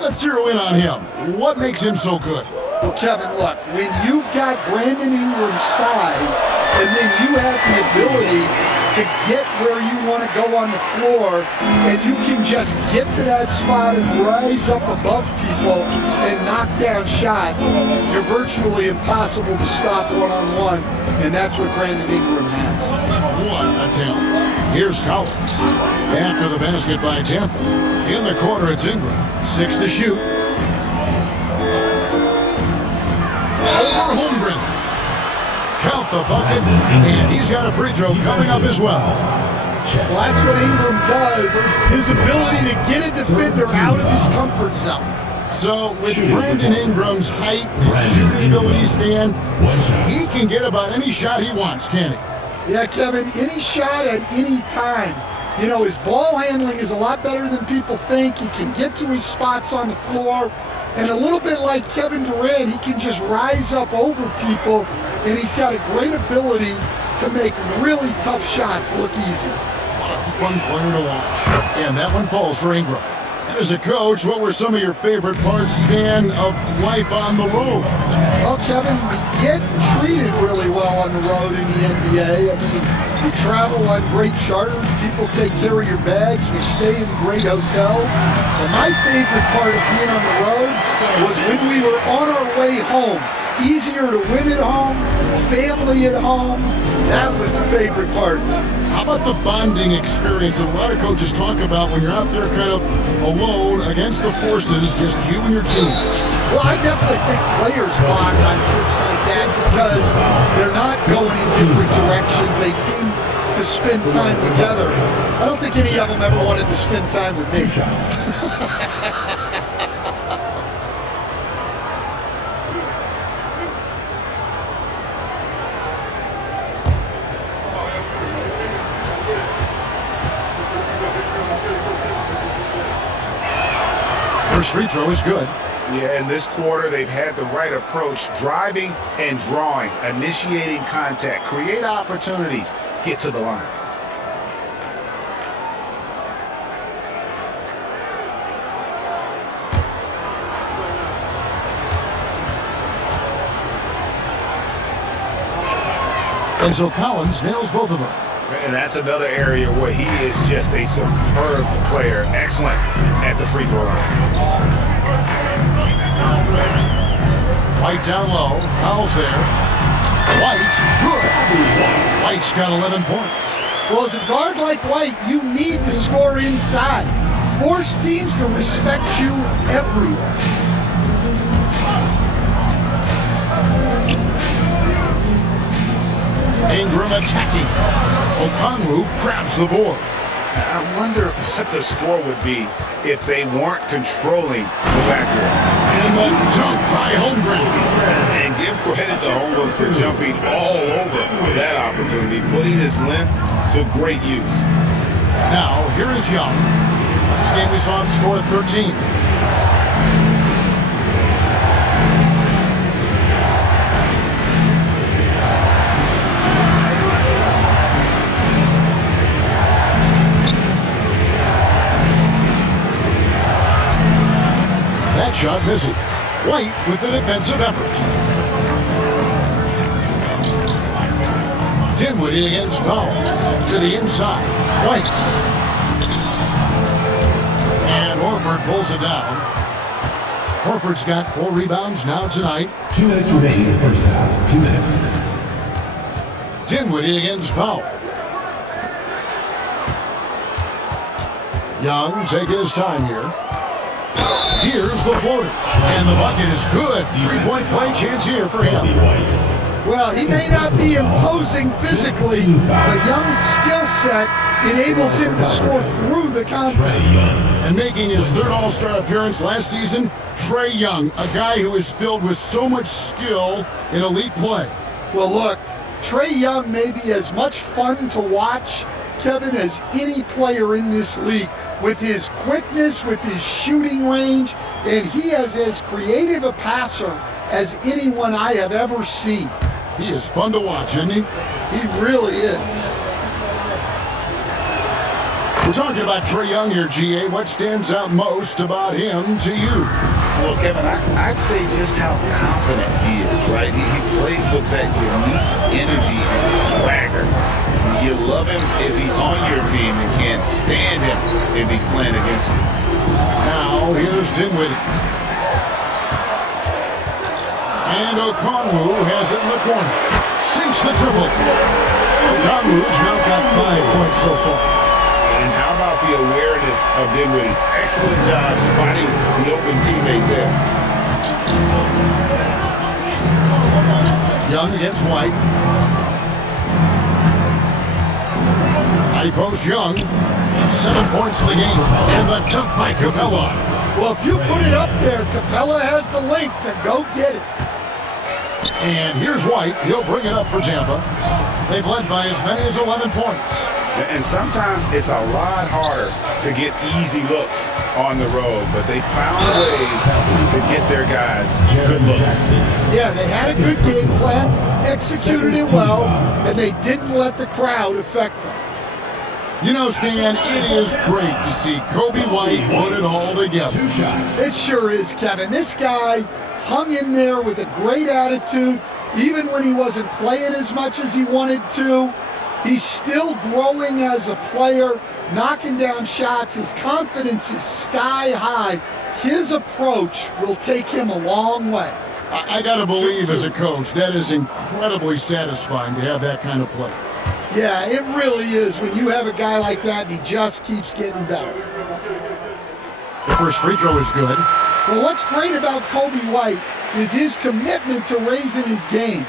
Let's zero in on him. What makes him so good? Well, Kevin, look, when you've got Brandon Ingram's size, and then you have the ability to get where you want to go on the floor, and you can just get to that spot and rise up above people and knock down shots, you're virtually impossible to stop one-on-one, and that's what Brandon Ingram has. What a talent. Here's Collins. After the basket by Tampa. In the corner, it's Ingram. 6 to shoot. Over Holmgren. Count the bucket, and he's got a free throw coming up as well. Well, that's what Ingram does, his ability to get a defender out of his comfort zone. So, with Brandon Ingram's height and his shooting ability, Stan, he can get about any shot he wants, can't he? Yeah, Kevin, any shot at any time. You know, his ball handling is a lot better than people think. He can get to his spots on the floor. And a little bit like Kevin Durant, he can just rise up over people, and he's got a great ability to make really tough shots look easy. What a fun player to watch. And that one falls for Ingram. And as a coach, what were some of your favorite parts, Stan, of life on the road? Well, Kevin, we get treated really well on the road in the NBA. I mean, you travel on great charters, people take care of your bags, we stay in great hotels. But my favorite part of being on the road was when we were on our way home Easier to win at home, family at home. That was the favorite part. How about the bonding experience that a lot of coaches talk about when you're out there kind of alone against the forces, just you and your team? Well, I definitely think players bond on trips like that because they're not going in different directions. They team to spend time together. I don't think any of them ever wanted to spend time with me. First free throw is good. Yeah, in this quarter, they've had the right approach, driving and drawing, initiating contact, create opportunities, get to the line. And so Collins nails both of them. And that's another area where he is just a superb player. Excellent at the free throw line. White down low. Powell's there. White, good. White's got 11 points. Well, as a guard like White, you need to score inside. Force teams to respect you everywhere. Ingram attacking. Okongwu grabs the board. I wonder what the score would be if they weren't controlling the backcourt. And the jump by Holmgren. And give credit to Holmgren for jumping all over that opportunity, putting his length to great use. Now, here is Young. Last game we saw him score 13. That shot misses. White with the defensive effort. Dinwiddie against Powell. To the inside. White. And Horford pulls it down. Horford's got 4 rebounds now tonight. 2 minutes remaining in the first half. 2 minutes. Dinwiddie against Powell. Young taking his time here. Here's the floater. And the bucket is good. 3-point play chance here for him. Well, he may not be imposing physically, but Young's skill set enables him to score through the contact. And making his 3rd All-Star appearance last season, Trae Young, a guy who is filled with so much skill in elite play. Well, look, Trae Young may be as much fun to watch, Kevin, as any player in this league, with his quickness, with his shooting range, and he is as creative a passer as anyone I have ever seen. He is fun to watch, isn't he? He really is. We're talking about Trae Young here, GA. What stands out most about him to you? Well, Kevin, I'd say just how confident he is, right? He plays with that unique energy and swagger. You love him if he's on your team and can't stand him if he's playing against you. Now, here's Dinwiddie. And Okongwu has it in the corner. Sinks the triple. Okongwu's now got 5 points so far. And how about the awareness of Dinwiddie? Excellent job spotting the open teammate there. Young against White. High post Young. 7 points in the game. And the dunk by Capella. Well, if you put it up there, Capella has the length to go get it. And here's White. He'll bring it up for Tampa. They've led by as many as 11 points. And sometimes it's a lot harder to get easy looks on the road, but they found ways to get their guys good looks. Yeah, they had a good game plan, executed it well, and they didn't let the crowd affect them. You know, Stan, it is great to see Kobe White put it all together. 2 shots. It sure is, Kevin. This guy hung in there with a great attitude, even when he wasn't playing as much as he wanted to. He's still growing as a player, knocking down shots. His confidence is sky high. His approach will take him a long way. I got to believe as a coach, that is incredibly satisfying to have that kind of play. Yeah, it really is when you have a guy like that and he just keeps getting better. The first free throw is good. Well, what's great about Kobe White is his commitment to raising his game.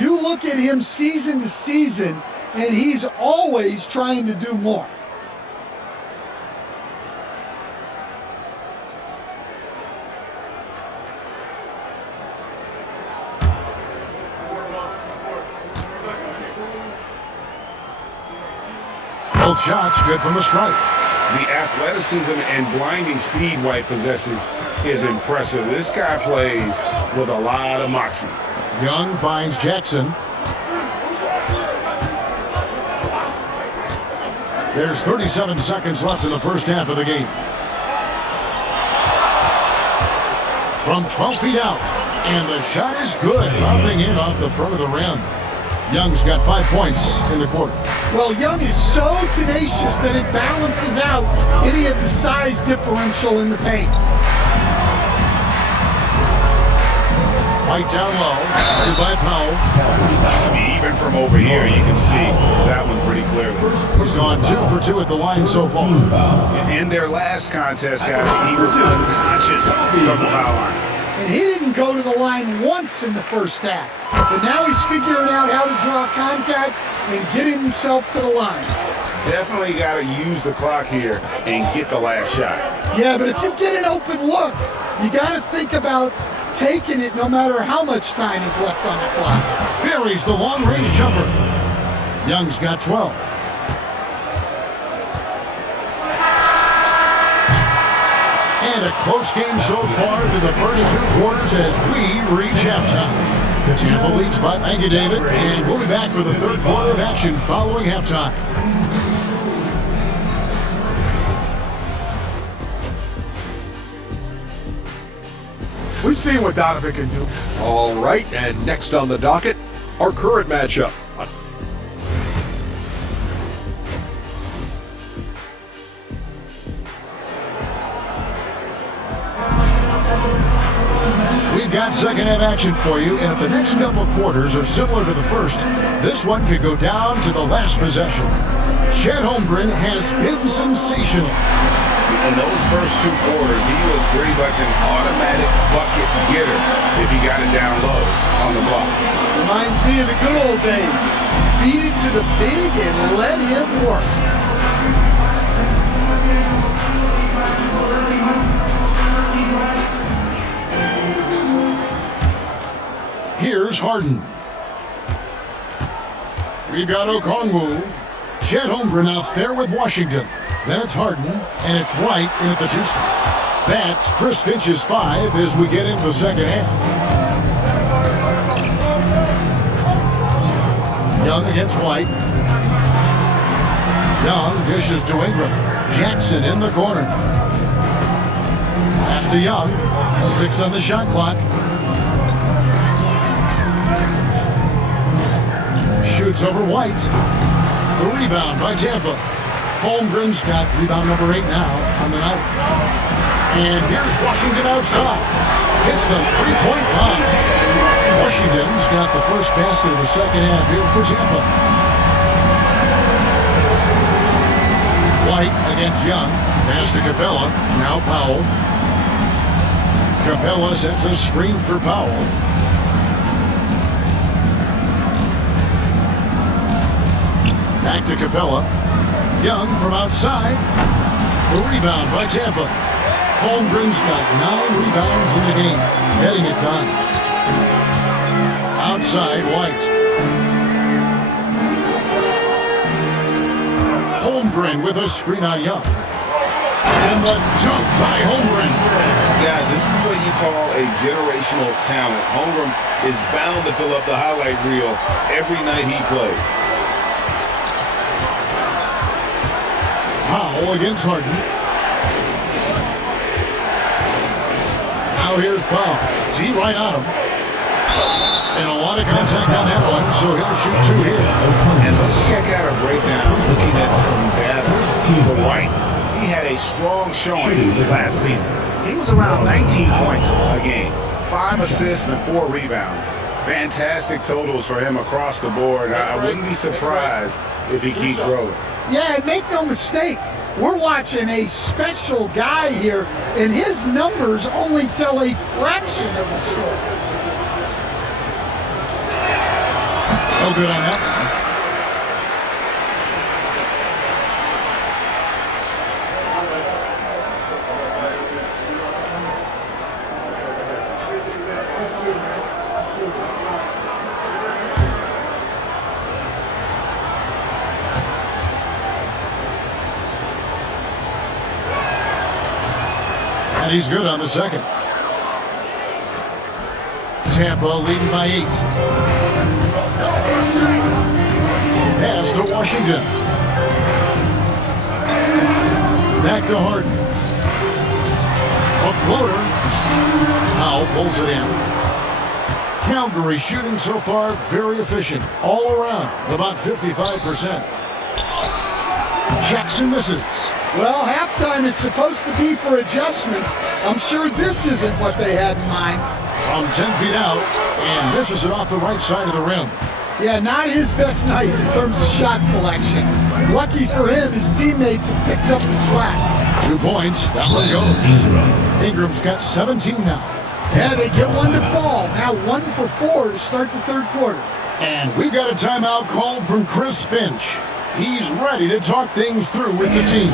You look at him season to season, and he's always trying to do more. Both shots good from the stripe. The athleticism and blinding speed White possesses is impressive. This guy plays with a lot of moxie. Young finds Jackson. There's 37 seconds left in the first half of the game. From 12 feet out, and the shot is good, dropping in off the front of the rim. Young's got 5 points in the quarter. Well, Young is so tenacious that it balances out any of the size differential in the paint. White down low, good by Powell. Even from over here, you can see that one pretty clearly. He's gone 2 for 2 at the line so far. In their last contest, guys, he was unconscious from the foul line. And he didn't go to the line once in the first half. But now he's figuring out how to draw contact and get himself to the line. Definitely got to use the clock here and get the last shot. Yeah, but if you get an open look, you got to think about taking it no matter how much time is left on the clock. Buries the long-range jumper. Young's got 12. And a close game so far through the first 2 quarters as we reach halftime. Tampa leads by thank you, David, and we'll be back for the third quarter of action following halftime. We've seen what Donovan can do. All right, and next on the docket, our current matchup. We've got second half action for you, and if the next couple of quarters are similar to the first, this one could go down to the last possession. Chet Holmgren has been sensational. In those first 2 quarters, he was pretty much an automatic bucket getter if he got it down low on the block. Reminds me of the good old days. Feed it to the big and let him work. Here's Harden. We've got Okongwu. Chet Holmgren out there with Washington. Then it's Harden, and it's White in at the 2 spot. That's Chris Finch's 5 as we get into the second half. Young against White. Young dishes to Ingram. Jackson in the corner. Pass to Young. 6 on the shot clock. Shoots over White. The rebound by Tampa. Holmgren's got rebound number 8 now on the night. And here's Washington outside. Hits the three-point line. Washington's got the first basket of the second half here for Tampa. White against Young. Pass to Capella. Now Powell. Capella sets a screen for Powell. Back to Capella. Young from outside. The rebound by Tampa. Holmgren's got 9 rebounds in the game. Getting it done. Outside, White. Holmgren with a screen on Young. And the dunk by Holmgren. Guys, this is what you call a generational talent. Holmgren is bound to fill up the highlight reel every night he plays. Powell against Harden. Now here's Powell. G right on him. And a lot of contact on that one, so he'll shoot 2 here. And let's check out a breakdown looking at some data for White. He had a strong showing last season. He was around 19 points a game, 5 assists and 4 rebounds. Fantastic totals for him across the board. I wouldn't be surprised if he keeps rolling. Yeah, and make no mistake, we're watching a special guy here, and his numbers only tell a fraction of the story. No good on that. And he's good on the second. Tampa leading by 8. Pass to Washington. Back to Harden. A floater. Powell pulls it in. Calgary shooting so far very efficient. All around, about 55%. Jackson misses. Well, halftime is supposed to be for adjustments. I'm sure this isn't what they had in mind. From 10 feet out, and misses it off the right side of the rim. Yeah, not his best night in terms of shot selection. Lucky for him, his teammates have picked up the slack. 2 points, that one goes. Ingram's got 17 now. Yeah, they get one to fall. Now 1 for 4 to start the third quarter. And we've got a timeout called from Chris Finch. He's ready to talk things through with the team.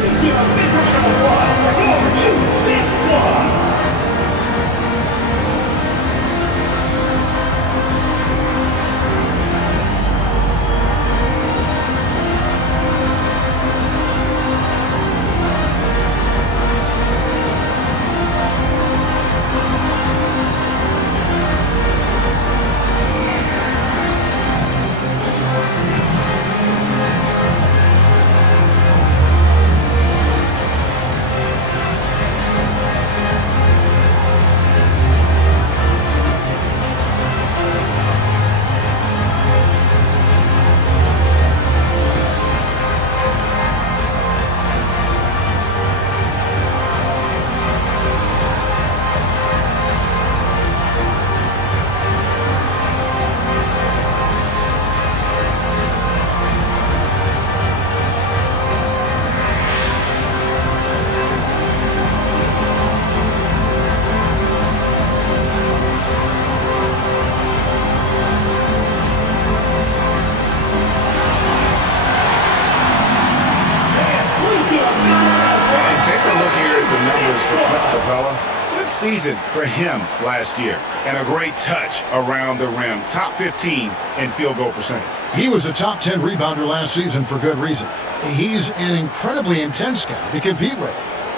Season for him last year, and a great touch around the rim. Top 15 in field goal percentage. He was a top 10 rebounder last season for good reason. He's an incredibly intense guy to compete with.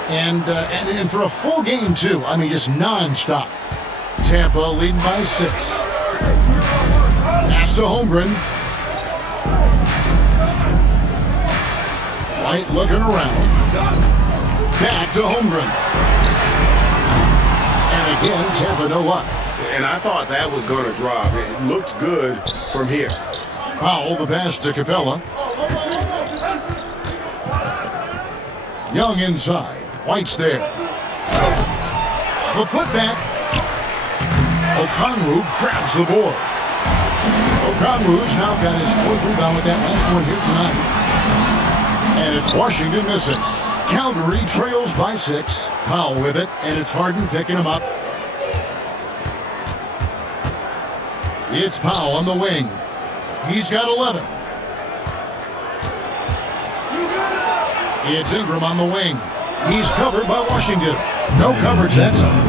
And for a full game, too. I mean, just non-stop. Tampa leading by 6. Pass to Holmgren. White looking around. Back to Holmgren. And again, Tampa no luck. And I thought that was going to drop. It looked good from here. Powell, the pass to Capella. Young inside. White's there. The putback. Okongwu grabs the board. Okongwu's now got his 4th rebound with that last one here tonight. And it's Washington missing. Calgary trails by 6. Powell with it, and it's Harden picking him up. It's Powell on the wing. He's got 11. It's Ingram on the wing. He's covered by Washington. No coverage that time.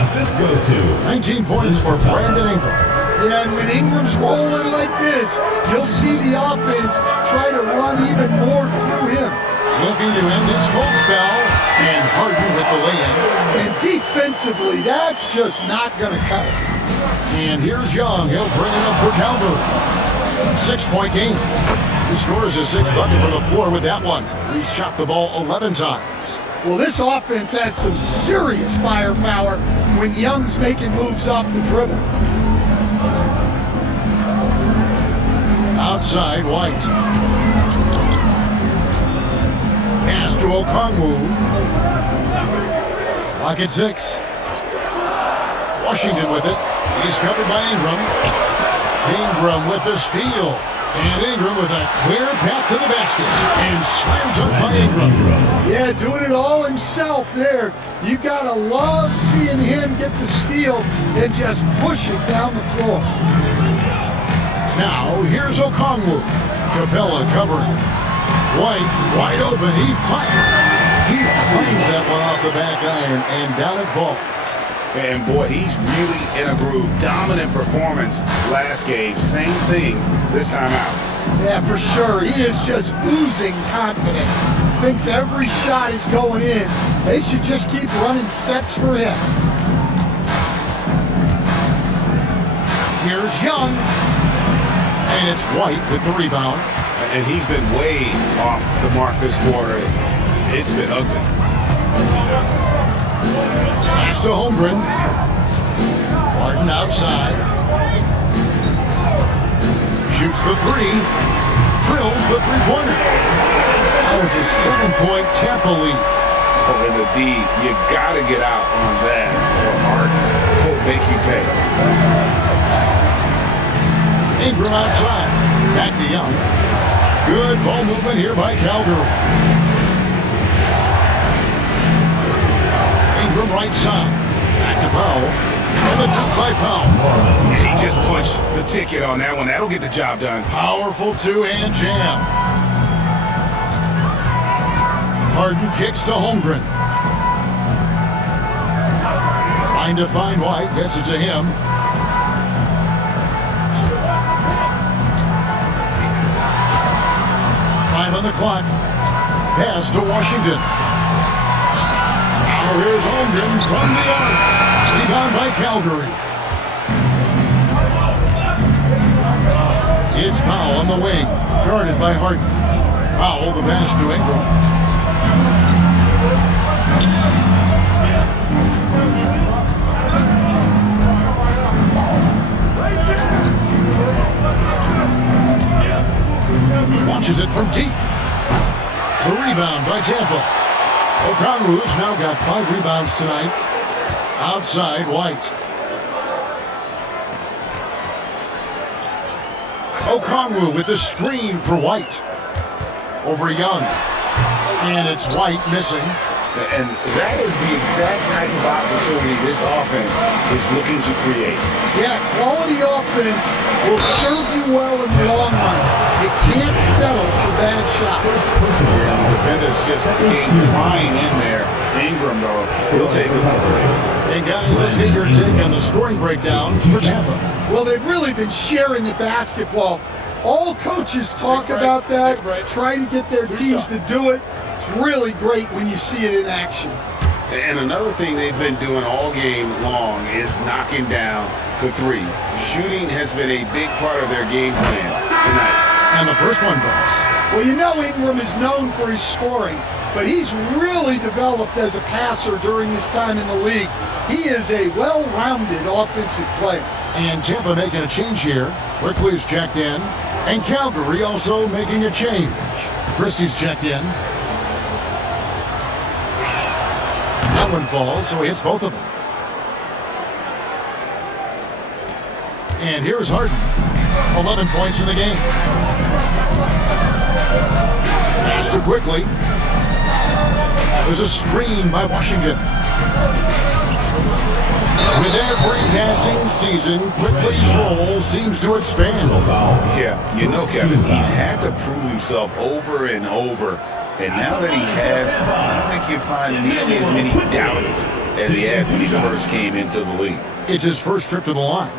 Assist goes to 19 points for Brandon Ingram. Yeah, and when Ingram's rolling like this, you'll see the offense try to run even more through him. Looking to end his cold spell, and Harden with the lay-in. And defensively, that's just not going to cut it. And here's Young. He'll bring it up for Calgary. 6-point game. He scores his 6th bucket from the floor with that one. He's shot the ball 11 times. Well, this offense has some serious firepower when Young's making moves off the dribble. Outside, White. Pass to Okongwu. Lock at 6. Washington with it. He's covered by Ingram. Ingram with the steal. And Ingram with a clear path to the basket. And slammed up by Ingram. Yeah, doing it all himself there. You gotta love seeing him get the steal and just push it down the floor. Now, here's Okongwu. Capella covering. White, wide open. He fires. He cleans that one off the back iron, and down it falls. And boy, he's really in a groove. Dominant performance last game. Same thing this time out. Yeah, for sure. He is just oozing confidence. Thinks every shot is going in. They should just keep running sets for him. Here's Young. And it's White with the rebound. And he's been way off the mark this quarter. It's been ugly. Pass to Holmgren. Martin outside. Shoots the three. Drills the three-pointer. That was a 7-point Tampa lead. Oh, and the D, you got to get out on that or Harden will make you pay. Ingram outside. Back to Young. Good ball movement here by Calgary. Ingram right side. Back to Powell. And the top by Powell. He just punched the ticket on that one. That'll get the job done. Powerful two-hand jam. Harden kicks to Holmgren. Trying to find White. Gets it to him. Five on the clock. Pass to Washington. Now here's Holmgren from the arc. Rebound by Calgary. It's Powell on the wing. Guarded by Harden. Powell, the pass to Ingram. Launches it from deep. The rebound by Tampa. Okongwu's now got 5 rebounds tonight. Outside, White. Okongwu with the screen for White. Over Young. And it's White missing. And that is the exact type of opportunity this offense is looking to create. Yeah, quality offense will serve you well in the long run. You can't settle for bad shots. Yeah, the defenders just came flying in there. Ingram, though, he'll take it. Hey, guys, let's get your take on the scoring breakdown for Tampa. Well, they've really been sharing the basketball. All coaches talk about that, try to get their teams to do it. It's really great when you see it in action. And another thing they've been doing all game long is knocking down the three. Shooting has been a big part of their game plan tonight. And the first one drops. Well, you know Ingram is known for his scoring, but he's really developed as a passer during his time in the league. He is a well-rounded offensive player. And Tampa making a change here. Quickly's checked in. And Calgary also making a change. Christie's checked in. That one falls, so he hits both of them. And here's Harden. 11 points in the game. Pass to Quickly. There's a screen by Washington. With every passing season, Quickly's role seems to expand. Yeah, you know, Kevin, he's had to prove himself over and over. And now that he has, I don't think you find nearly as many doubters as he had when he first came into the league. It's his first trip to the line.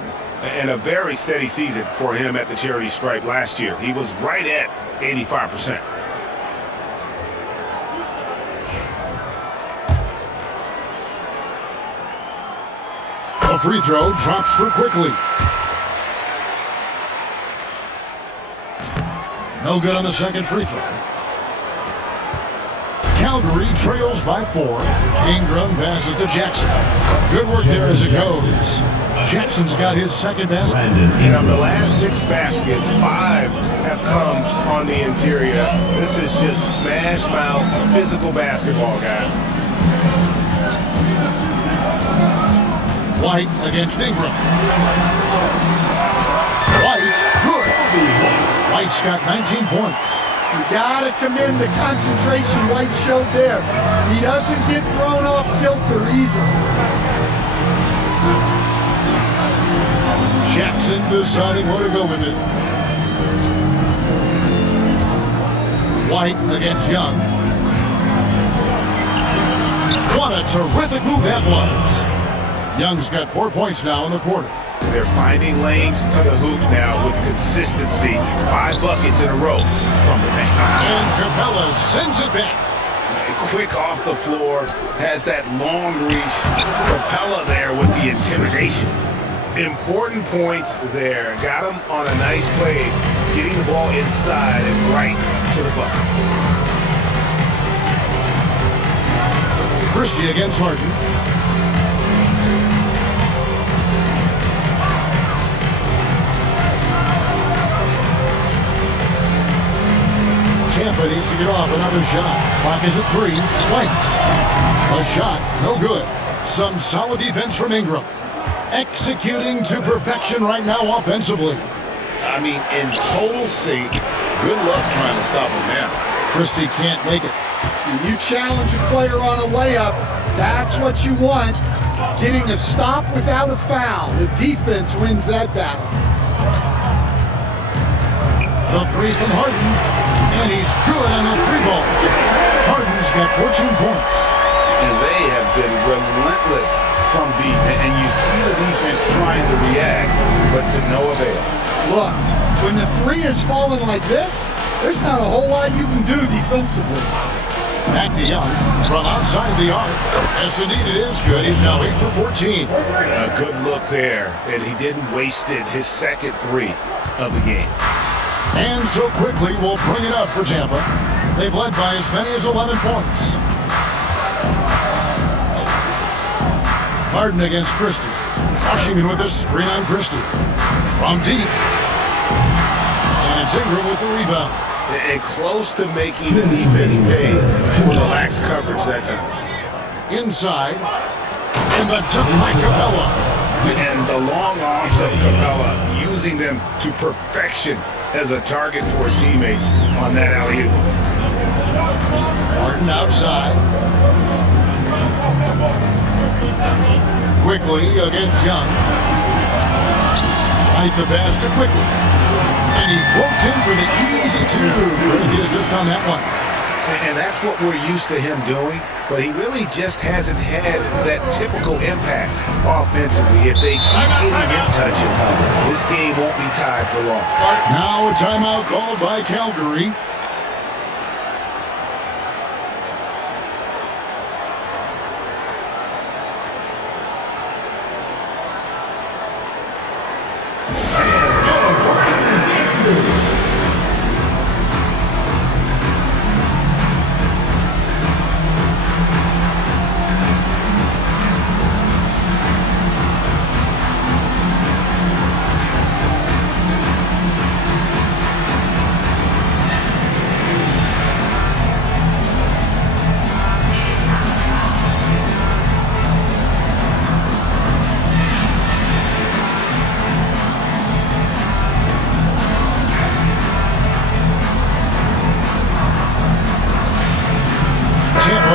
And a very steady season for him at the charity stripe last year. He was right at 85%. A free throw drops for Quickly. No good on the second free throw. Calgary trails by 4. Ingram passes to Jackson. Good work there as it goes. Jackson's got his second basket. And of the last 6 baskets, 5 have come on the interior. This is just smash mouth physical basketball, guys. White against Ingram. White, good. White's got 19 points. You gotta commend the concentration White showed there. He doesn't get thrown off kilter easily. Jackson deciding where to go with it. White against Young. What a terrific move that was. Young's got 4 points now in the quarter. They're finding lanes to the hoop now with consistency. 5 buckets in a row from the paint. And Capella sends it back. Quick off the floor, has that long reach. Capella there with the intimidation. Important points there. Got him on a nice play, getting the ball inside and right to the bucket. Christie against Harden. Tampa needs to get off another shot. Clock is at 3. White. A shot, no good. Some solid defense from Ingram. Executing to perfection right now offensively. I mean, in total sync. Good luck trying to stop him now. Christie can't make it. When you challenge a player on a layup, that's what you want. Getting a stop without a foul. The defense wins that battle. The 3 from Harden. And he's good on the 3 ball. Harden's got 14 points. And they have been relentless from deep. And you see the defense trying to react, but to no avail. Look, when the 3 is falling like this, there's not a whole lot you can do defensively. Back to Young from outside the arc. Yes, indeed it is good. He's now 8 for 14. A good look there, and he didn't waste it. His second 3 of the game. And so quickly we'll bring it up for Tampa. They've led by as many as 11 points. Harden against Christie. Washington with a screen on Christie. From deep. And it's Ingram with the rebound. And close to making the defense pay for the lax coverage that time. Inside. And the dunk by Capella. And the long arms of Capella, using them to perfection as a target for his teammates on that alley-oop. Harden outside. Quickly against Young. Right the pass to Quickly. And he floats in for the easy 2. The assist on that one. And that's what we're used to him doing, but he really just hasn't had that typical impact offensively. If they keep getting him touches, this game won't be tied for long. Now a timeout called by Calgary.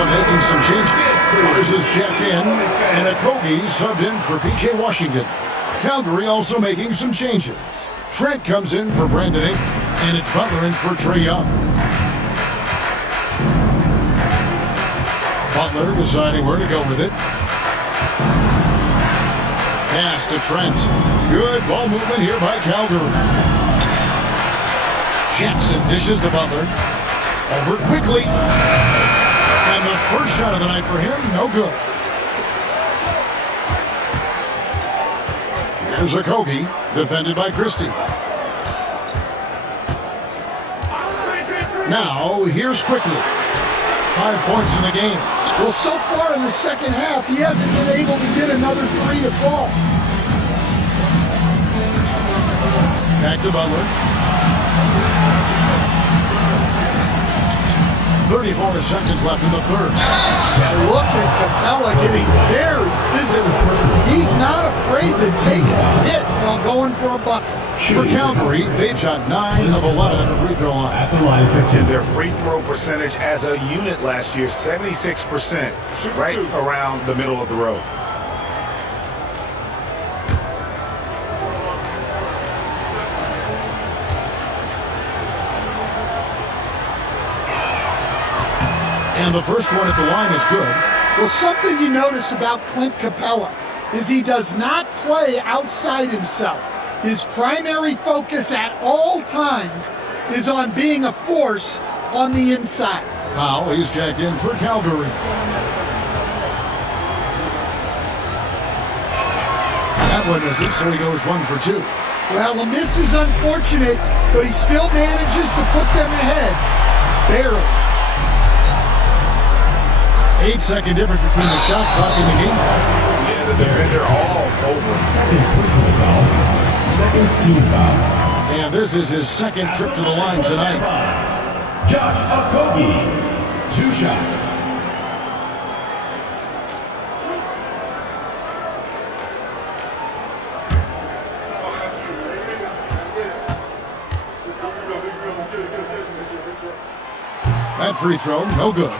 Making some changes. This is checked in, and Okogie subbed in for P.J. Washington. Calgary also making some changes. Trent comes in for Brandon Ingram, and it's Butler in for Trae Young. Butler deciding where to go with it. Pass to Trent. Good ball movement here by Calgary. Jackson dishes to Butler. Over quickly. And the first shot of the night for him, no good. Here's Okogie, defended by Christie. Now, here's Quickly. 5 points in the game. Well, so far in the second half, he hasn't been able to get another 3 to fall. Back to Butler. 34 seconds left in the third. Look at Capella getting very physical. He's not afraid to take a hit while going for a bucket. For Calgary, they've shot 9 of 11 at the free throw line. At the line for two. Their free throw percentage as a unit last year, 76%, right around the middle of the road. And the first one at the line is good. Well, something you notice about Clint Capella is he does not play outside himself. His primary focus at all times is on being a force on the inside. Powell, he's checked in for Calgary. That one misses, so he goes 1 for 2. Well, the miss is unfortunate, but he still manages to put them ahead. Barely. 8-second difference between the shot clock and the game clock. Yeah, the defender all over. Second personal foul. Second team foul. And this is his second trip to the line tonight. Josh Okogie. 2 shots. That free throw, no good.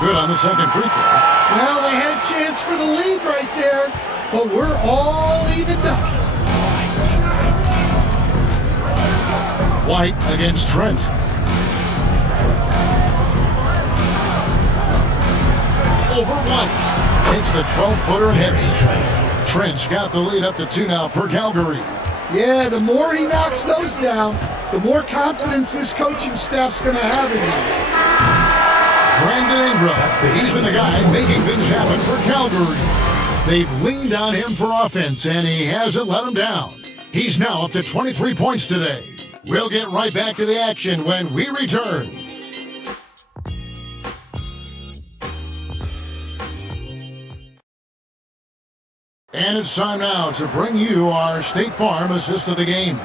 Good on the second free throw. Well, they had a chance for the lead right there, but we're all evened up. White against Trent. Over White. Takes the 12-footer and hits. Trent's got the lead up to 2 now for Calgary. Yeah, the more he knocks those down, the more confidence this coaching staff's going to have in him. Brandon Ingram, he's been the guy making things happen for Calgary. They've leaned on him for offense, and he hasn't let them down. He's now up to 23 points today. We'll get right back to the action when we return. And it's time now to bring you our State Farm assist of the game.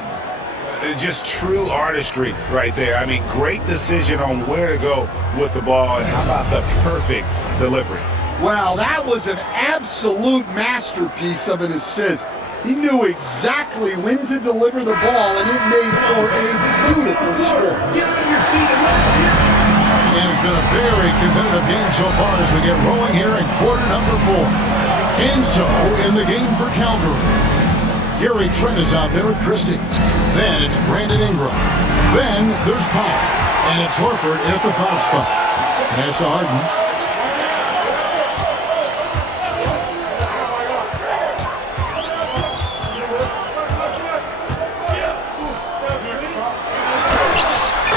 Just true artistry right there. I mean, great decision on where to go with the ball, and how about the perfect delivery? Well, that was an absolute masterpiece of an assist. He knew exactly when to deliver the ball, and it made for a beautiful score. And it's been a very competitive game so far as we get rolling here in quarter number 4. And so, in the game for Calgary, Gary Trent is out there with Christie. Then it's Brandon Ingram. Then there's Powell. And it's Horford at the foul spot. Pass to Harden.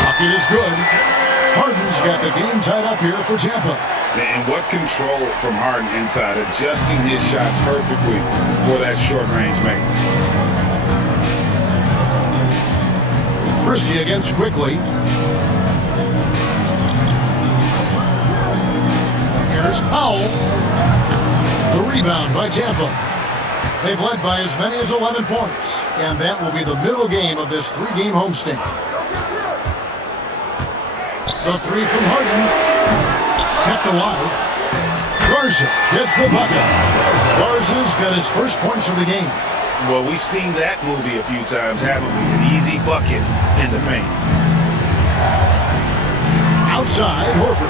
Pocket is good. Harden's got the game tied up here for Tampa. And what control from Harden inside, adjusting his shot perfectly for that short-range make. Christie against Quickly. Here's Powell. The rebound by Tampa. They've led by as many as 11 points, and that will be the middle game of this 3-game homestand. The 3 from Harden. Kept alive. Garza gets the bucket. Garza's got his first points of the game. Well, we've seen that movie a few times, haven't we? An easy bucket in the paint. Outside, Horford.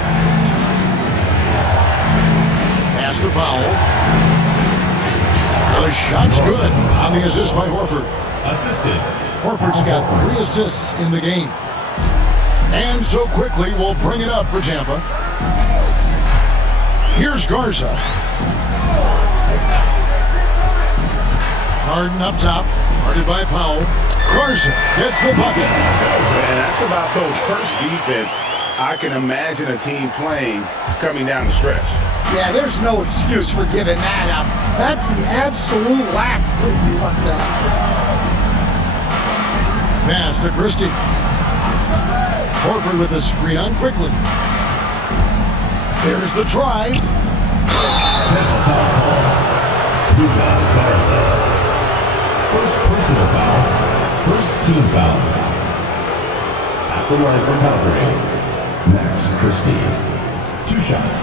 Pass to Powell. The shot's good on the assist by Horford. Assisted. Horford's got 3 assists in the game. And so quickly, we'll bring it up for Tampa. Here's Garza. Harden up top, guarded by Powell. Garza gets the bucket. Man, that's about the worst defense I can imagine a team playing coming down the stretch. Yeah, there's no excuse for giving that up. That's the absolute last thing you want to have. Pass to Christie. Horford with a screen on quickly. There's the try. Personal foul. First team foul. At the line for Calgary, Max Christie. 2 shots.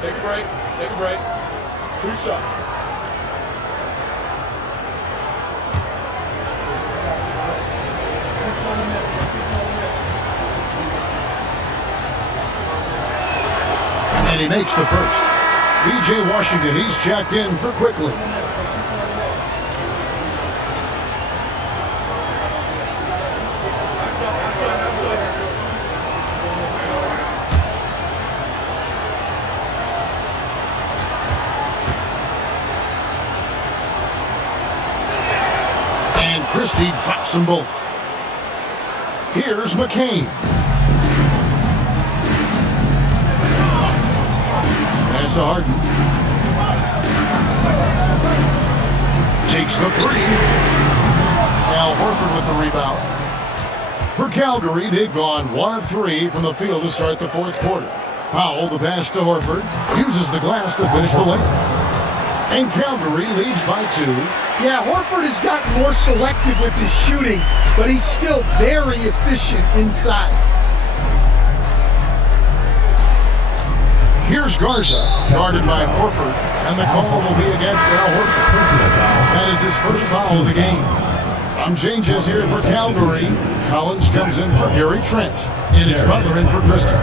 Take a break. Take a break. 2 shots. And he makes the first. B.J. Washington, he's checked in for quickly. And Christie drops them both. Here's McCain. To Harden. Takes the 3. Al Horford with the rebound. For Calgary, they've gone 1 of 3 from the field to start the fourth quarter. Powell, the pass to Horford, uses the glass to finish the layup. And Calgary leads by 2. Yeah, Horford has gotten more selective with his shooting, but he's still very efficient inside. Here's Garza, guarded by Horford, and the call will be against Al Horford. That is his first foul of the game. Some changes here for Calgary. Collins comes in for Gary Trent, and it's Butler in for Christie.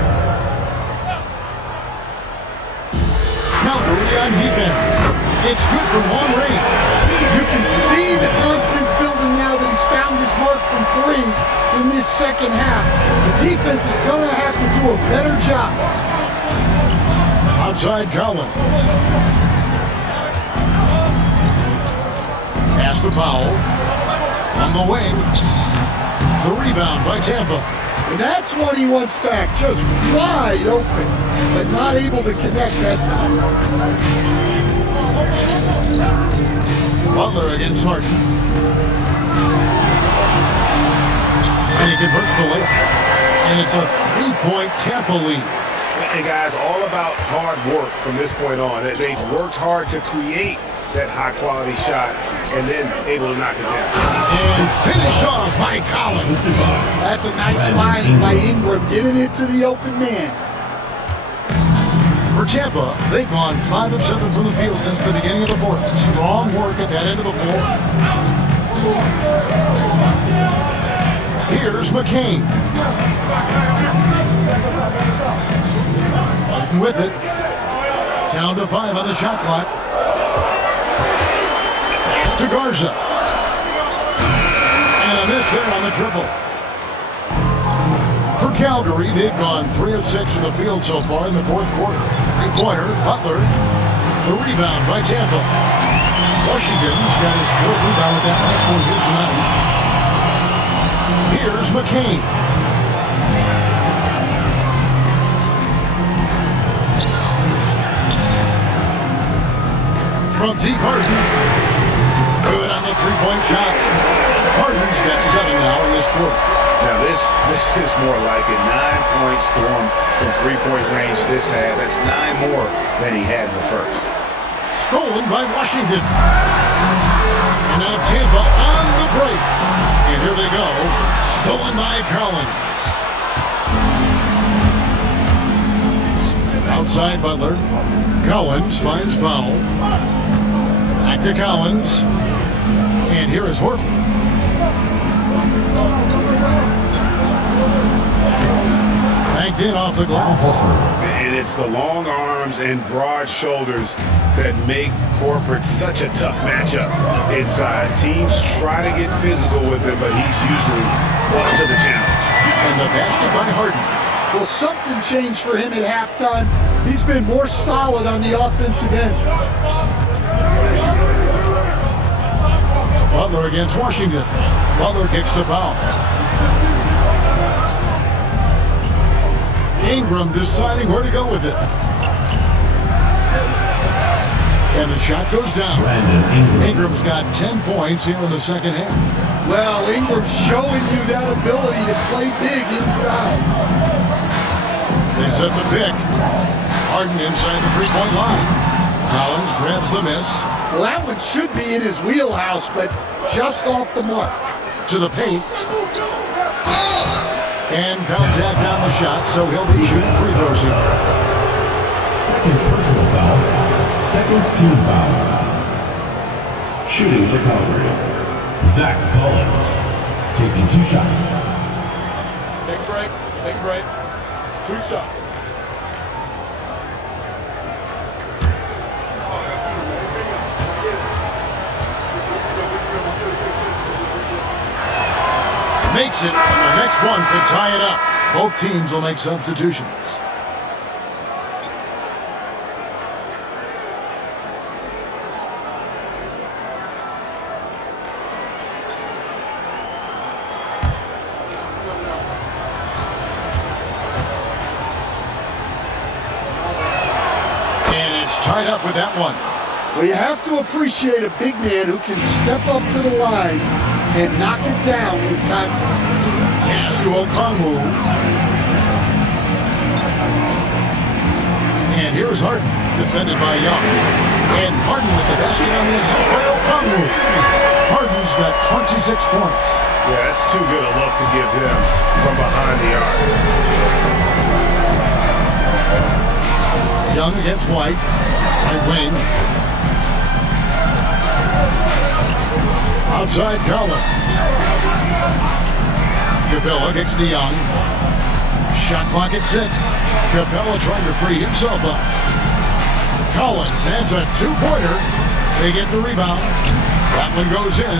Calgary on defense. It's good from long range. You can see the confidence building now that he's found his mark from 3 in this second half. The defense is going to have to do a better job. Outside Collins. Pass to Powell. On the wing. The rebound by Tampa. And that's what he wants back. Just wide open, but not able to connect that time. Butler against Harden. And he converts the layup. And it's a 3-point Tampa lead. And guys, all about hard work from this point on. They worked hard to create that high-quality shot and then able to knock it down. And finished off by Collins. That's a nice line by Ingram, getting it to the open man. For Tampa, they've gone 5 of 7 from the field since the beginning of the fourth. Strong work at that end of the floor. Here's McCain. Martin with it. Down to 5 on the shot clock. Pass to Garza. And a miss there on the triple. For Calgary, they've gone 3 of 6 from the field so far in the fourth quarter. Three-pointer, Butler. The rebound by Tampa. Washington's got his 4th rebound with that last one here tonight. Here's McCain. From deep, Harden. Good on the 3-point shot. Harden's got 7 now in this quarter. Now this is more like it. 9 points for him from 3-point range this half. That's 9 more than he had in the first. Stolen by Washington. And now Tampa on the break. And here they go. Stolen by Collins. Outside Butler. Collins finds Powell. Back to Collins. And here is Horford. Banked in off the glass. And it's the long arms and broad shoulders that make Horford such a tough matchup inside. Teams try to get physical with him, but he's usually up to the challenge. And the basket by Harden. Well, something changed for him at halftime. He's been more solid on the offensive end. Butler against Washington. Butler kicks to Powell. Ingram deciding where to go with it. And the shot goes down. Ingram's got 10 points here in the second half. Well, Ingram's showing you that ability to play big inside. They set the pick. Harden inside the 3-point line. Collins grabs the miss. Well, that one should be in his wheelhouse, but just off the mark. To the paint. And contact on the shot, so he'll be shooting free throws here. Second personal foul. Second team foul. Shooting for Calgary. Zach Collins taking 2 shots. Take a break. Take a break. 2 shots. Makes it, and the next one could tie it up. Both teams will make substitutions. And it's tied up with that one. Well, you have to appreciate a big man who can step up to the line and knock it down with confidence. Pass to Okongwu. And here's Harden, defended by Young. And Harden with the basket on the assist by Okongwu. Harden's got 26 points. Yeah, that's too good a look to give him from behind the arc. Young against White. Right wing. Outside Collins. Capella gets to Young. Shot clock at 6. Capella trying to free himself up. Collins, that's a 2-pointer. They get the rebound. That one goes in.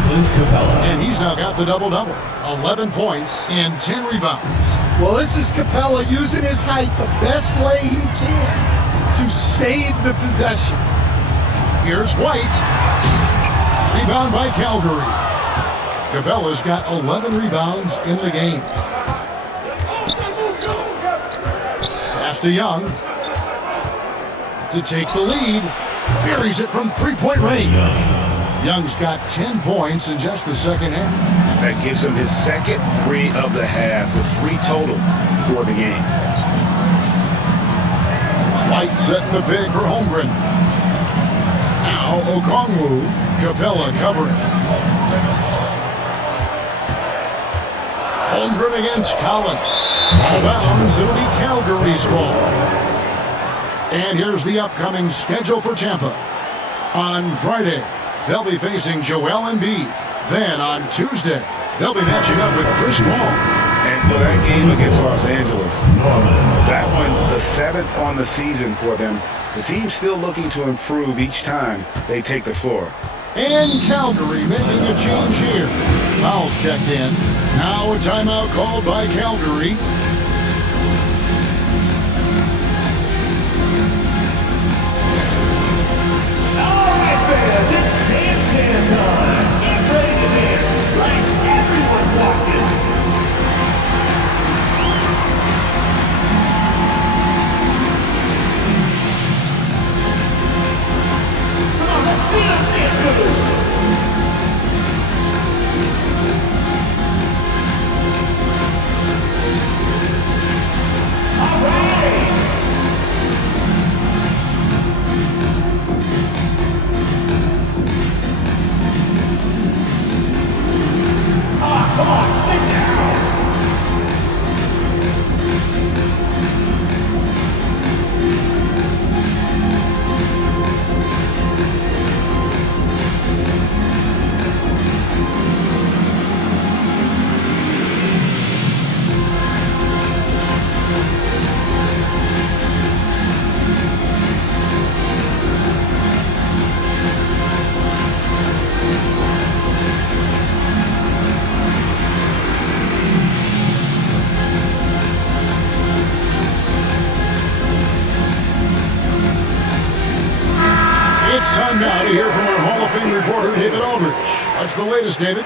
And he's now got the double-double. 11 points and 10 rebounds. Well, this is Capella using his height the best way he can to save the possession. Here's White. Rebound by Calgary. Capella's got 11 rebounds in the game. Pass to Young. To take the lead. Buries it from 3-point range. Young's got 10 points in just the second half. That gives him his second 3 of the half, with 3 total for the game. White setting the pick for Holmgren. Now Okongwu. Capella covering. Holmgren against Collins. Out of bounds, it'll be Calgary's ball. And here's the upcoming schedule for Tampa. On Friday, they'll be facing Joel Embiid. Then on Tuesday, they'll be matching up with Chris Paul. And for that game against Los Angeles, that one, the 7th on the season for them. The team's still looking to improve each time they take the floor. And Calgary making a change here. Fouls checked in. Now a timeout called by Calgary. All right, fans, it's dance time. Get ready to dance like everyone's watching. Come on, let's see us dance good. All right. Come on, sit down! It's time now to hear from our Hall of Fame reporter, David Aldridge. What's the latest, David?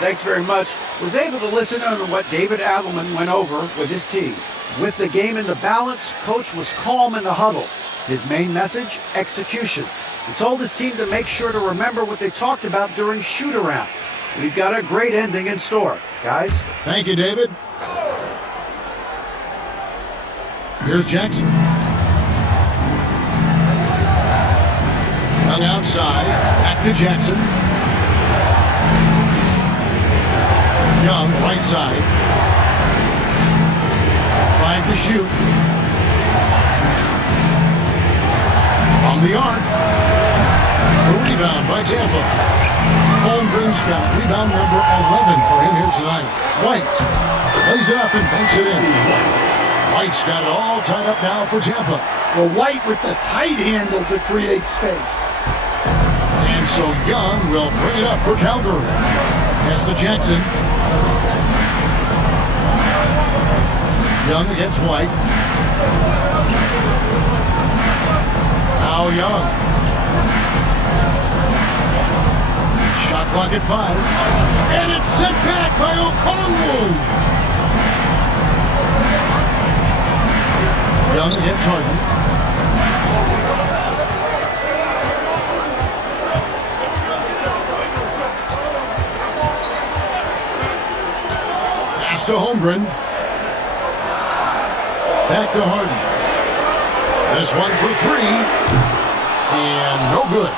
Thanks very much. Was able to listen on what David Adelman went over with his team. With the game in the balance, Coach was calm in the huddle. His main message, execution. He told his team to make sure to remember what they talked about during shoot-around. We've got a great ending in store, guys. Thank you, David. Here's Jackson. Young outside, back to Jackson. Young, right side. 5 to shoot. From the arc. The rebound by Tampa. Holmgren's got rebound number 11 for him here tonight. White plays it up and banks it in. White's got it all tied up now for Tampa. Well, White with the tight handle to create space. And so Young will bring it up for Calgary. Pass to Jackson. Young against White. Now Young. Shot clock at 5. And it's sent back by Okongwu. Young against Harden. Pass to Holmgren. Back to Harden. This one for 3. And no good.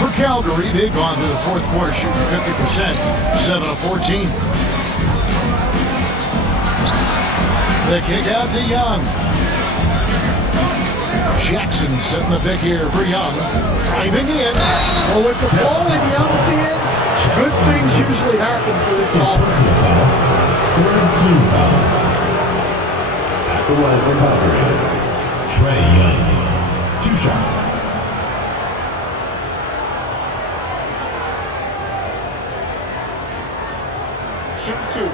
For Calgary, they've gone to the fourth quarter shooting 50%, 7 of 14. The kick out to Young. Jackson setting the pick here for Young. Driving in. Well, with the ball in Young's hands, good things usually happen for this offense. Third team foul. At the line for Calgary, Trae Young. 2 shots. Shoot 2.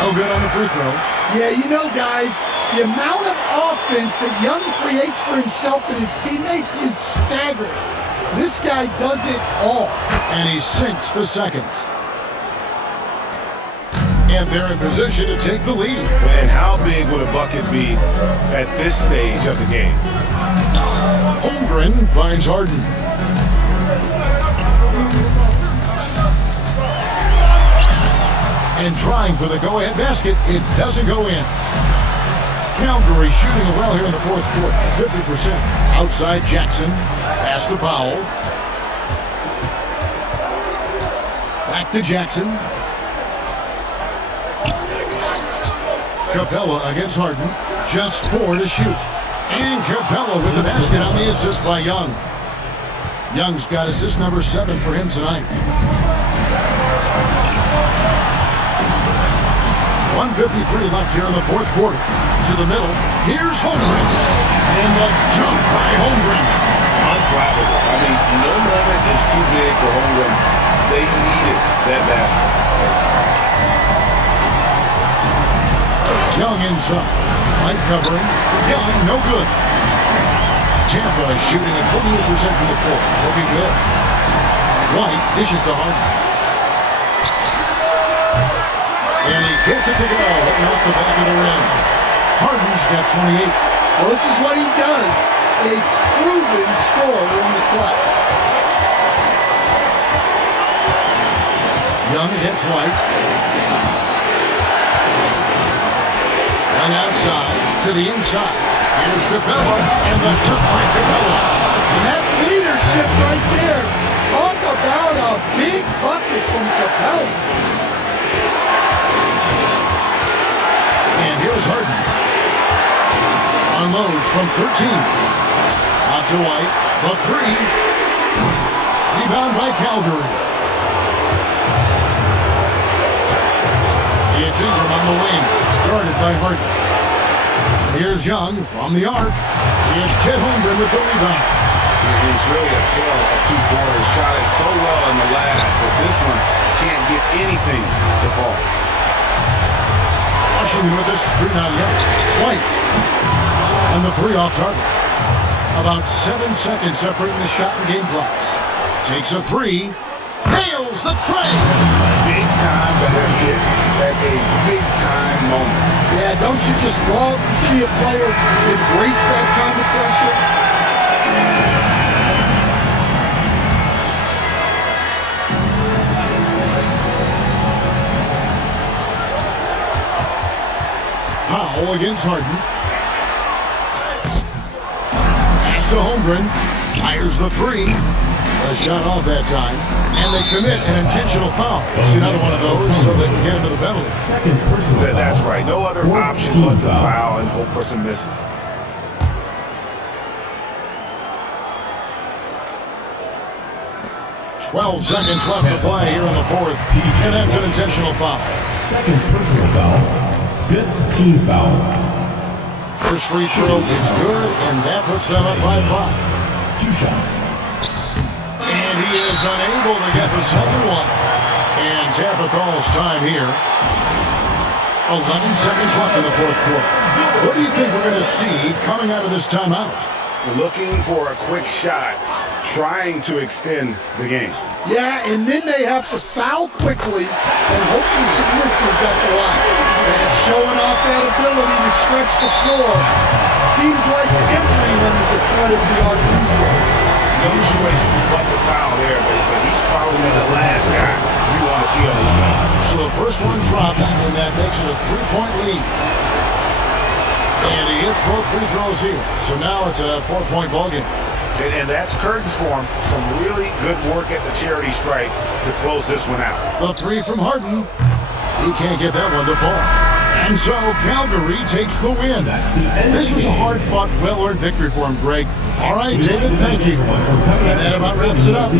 No good on the free throw. Yeah, you know, guys, the amount of offense that Young creates for himself and his teammates is staggering. This guy does it all. And he sinks the second. And they're in position to take the lead. And how big would a bucket be at this stage of the game? Holmgren finds Harden. And trying for the go-ahead basket, it doesn't go in. Calgary shooting well here in the fourth quarter, 50%. Outside Jackson, pass to Powell. Back to Jackson. Capella against Harden, just 4 to shoot. And Capella with the basket on the assist by Young. Young's got assist number 7 for him tonight. 1:53 left here in the fourth quarter. To the middle, here's Holmgren. And the jump by Holmgren. Unflappable. I mean, no moment is too big for Holmgren. They needed that basket. Young inside. Light covering. Young, no good. Tampa is shooting at 48% from the floor. Looking good. White dishes to Harden. And he gets it to go, hitting off the back of the rim. Harden's got 28. Well, this is what he does. A proven scorer in the clutch. Young against White. Young outside to the inside. Here's Capella, and the cut by Capella. And that's leadership right there. Talk about a big bucket from Capella. And here's Harden. Unloads from 13. Out to White. The 3. Rebound by Calgary. It's Ingram on the wing. Guarded by Harden. Here's Young from the arc. It's Chet Holmgren with the rebound. It's really a tale of 2 quarters. Shot it so well in the last, but this one can't get anything to fall. Washington with this screen on Young. White. And the 3 off target. About 7 seconds separating the shot and game clocks. Takes a 3. Nails the tray. Big time basket at a big time moment. Yeah, don't you just love to see a player embrace that kind of pressure? dribble against Harden. Pass to Holmgren. Fires the three. A shot off that time. And they commit an intentional foul. See another one of those so they can get into the penalty. That's right. No other option but to foul and hope for some misses. "12 seconds left to play here in the fourth, and that's an intentional foul. Second personal foul. 15 foul. First free throw is good, and that puts them up by 5. 2 shots. And he is unable to get the second one. And Tampa calls time here. 11 seconds left in the fourth quarter. What do you think we're going to see coming out of this timeout? Looking for a quick shot, trying to extend the game. Yeah, and then they have to foul quickly and hope for some misses at the line. And showing off that ability to stretch the floor seems like everyone is a threat of the arc these days. No choice but to foul there, but he's probably the last guy we want to see on the line. So the first one drops, and that makes it a 3-point lead. And he hits both free throws here. So now it's a 4-point ballgame. And that's curtains for him. Some really good work at the charity stripe to close this one out. The three from Harden. He can't get that one to fall. And so Calgary takes the win. This was a hard-fought, well-earned victory for him, Greg. All right, David, thank you. And that about wraps it up.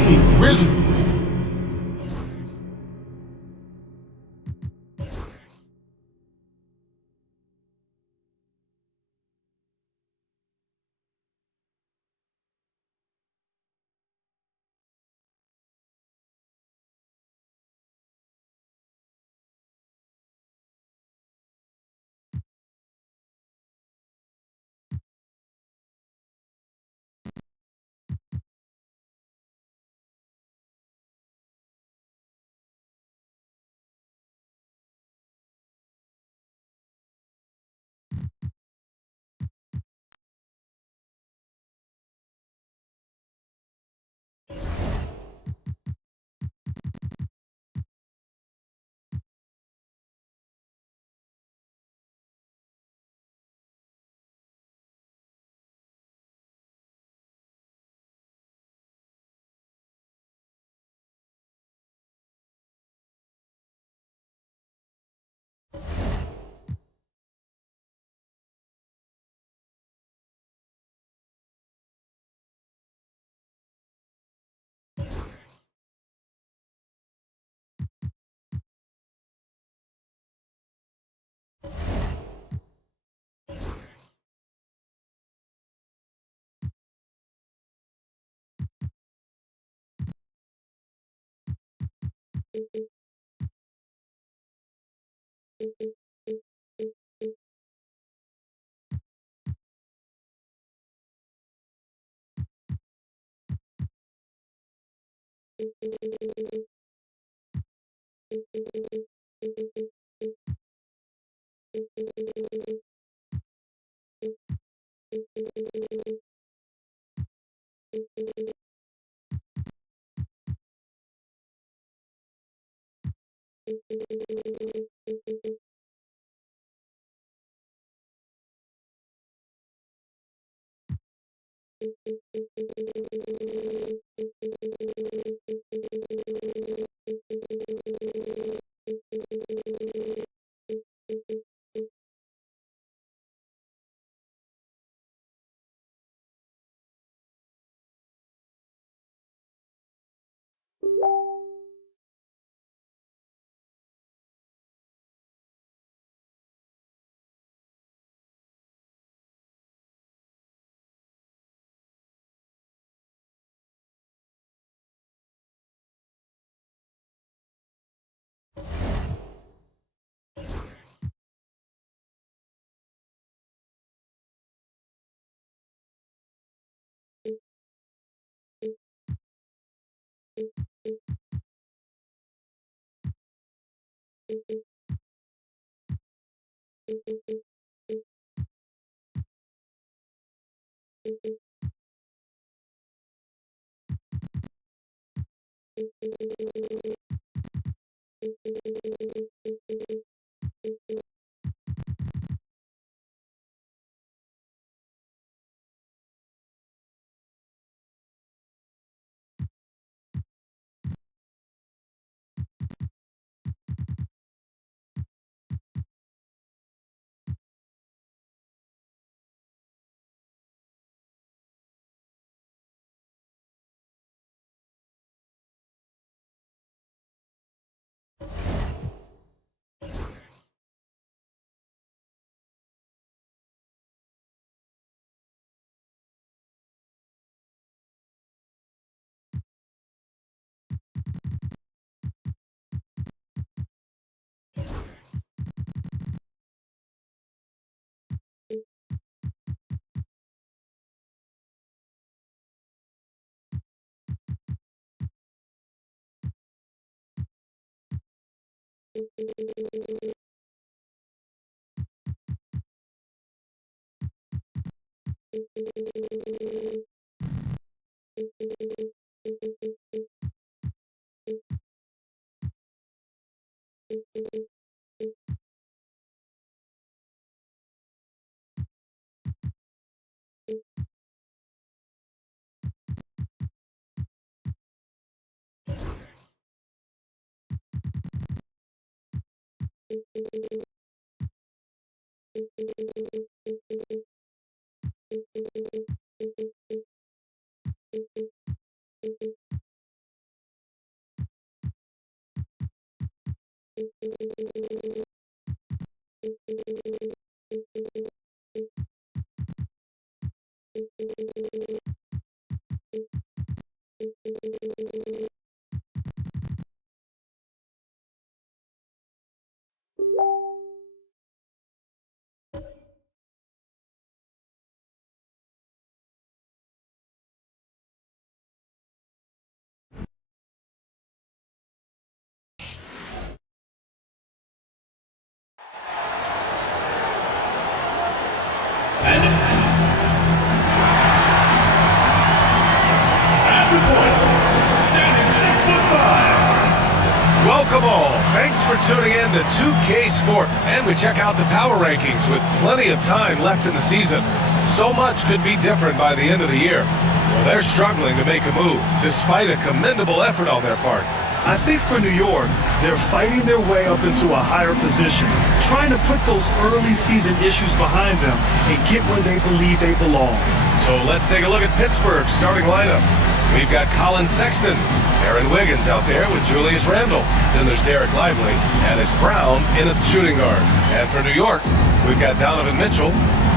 Welcome all. Thanks for tuning in to 2K Sport. And we check out the power rankings with plenty of time left in the season. So much could be different by the end of the year. Well, they're struggling to make a move, despite a commendable effort on their part. I think for New York, they're fighting their way up into a higher position, trying to put those early season issues behind them and get where they believe they belong. So let's take a look at Pittsburgh's starting lineup. We've got Colin Sexton, Aaron Wiggins out there with Julius Randle. Then there's Derek Lively, and it's Brown in at the shooting guard. And for New York, we've got Donovan Mitchell,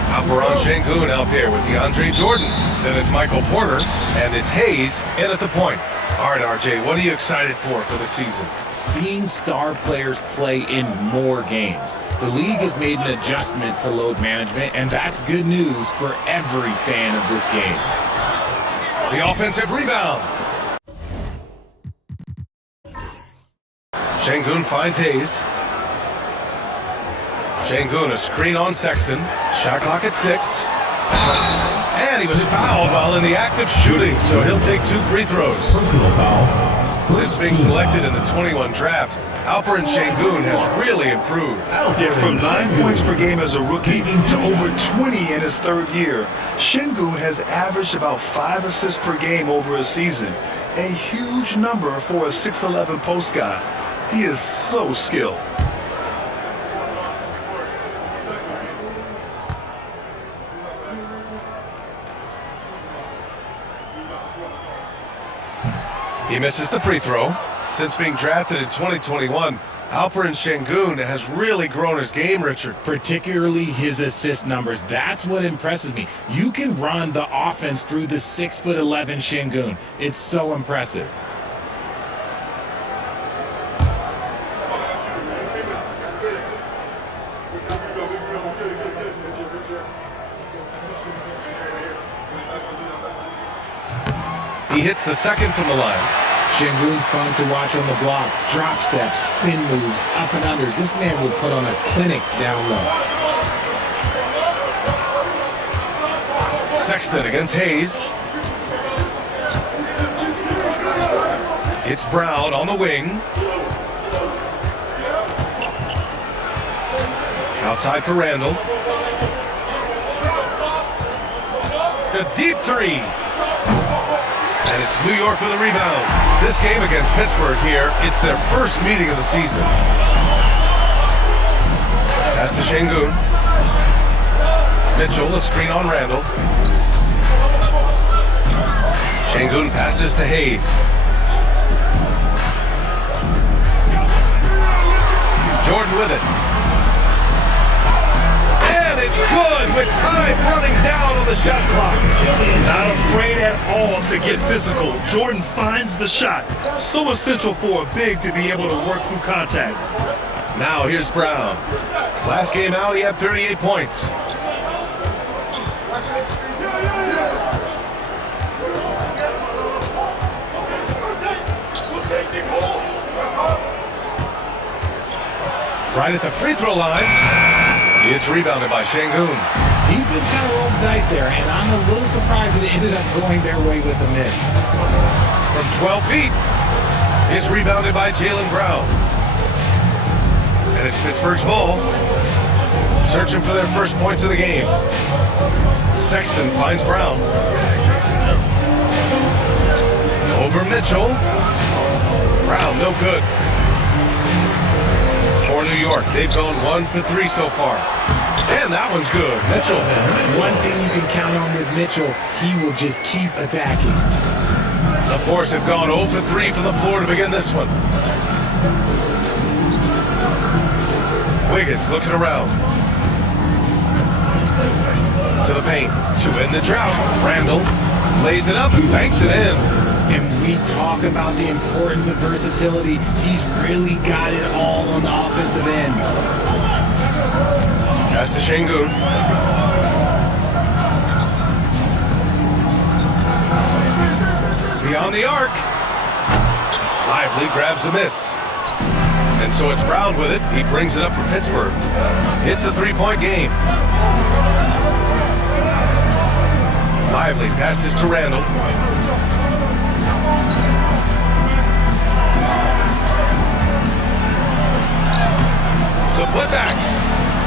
Alperon Sengun out there with DeAndre Jordan. Then it's Michael Porter, and it's Hayes in at the point. All right, RJ, what are you excited for the season? Seeing star players play in more games. The league has made an adjustment to load management, and that's good news for every fan of this game. The offensive rebound. Sengun finds Hayes. Sengun, a screen on Sexton. Shot clock at 6. And he was fouled while in the act of shooting, so he'll take 2 free throws. Personal foul. Since being selected in the 21 draft, Alperon Sengun has really improved. Yeah, from 9 points per game as a rookie to over 20 in his third year, Sengun has averaged about 5 assists per game over a season. A huge number for a 6'11" post guy. He is so skilled. He misses the free throw. Since being drafted in 2021, Alperon Sengun has really grown his game, Richard. Particularly his assist numbers. That's what impresses me. You can run the offense through the 6'11" Sengun. It's so impressive. He hits the second from the line. Sengun's fun to watch on the block. Drop steps, spin moves, up and unders. This man will put on a clinic down low. Sexton against Hayes. It's Brown on the wing. Outside for Randle. A deep 3. And it's New York with a rebound. This game against Pittsburgh here, it's their first meeting of the season. Pass to Sengun. Mitchell, a screen on Randle. Sengun passes to Hayes. Jordan with it. And it's good with time running down on the shot clock. Not afraid at all to get physical. Jordan finds the shot. So essential for a big to be able to work through contact. Now here's Brown. Last game out, he had 38 points. Right at the free throw line. It's rebounded by Şengün. Defense kind of rolled the dice there, and I'm a little surprised that it ended up going their way with the miss. From 12 feet, it's rebounded by Jaylen Brown. And it's Pittsburgh's ball, searching for their first points of the game. Sexton finds Brown. Over Mitchell. Brown, no good. For New York, they've gone 1 for 3 so far. And that one's good. Mitchell. One thing you can count on with Mitchell, he will just keep attacking. The Force have gone 0 for 3 from the floor to begin this one. Wiggins looking around. To the paint. To end the drought. Randall lays it up and banks it in. And we talk about the importance of versatility. He's really got it all on the offensive end. Pass to Şengün. Beyond the arc. Lively grabs a miss. And so it's Brown with it. He brings it up for Pittsburgh. It's a 3-point game. Lively passes to Randall. The putback.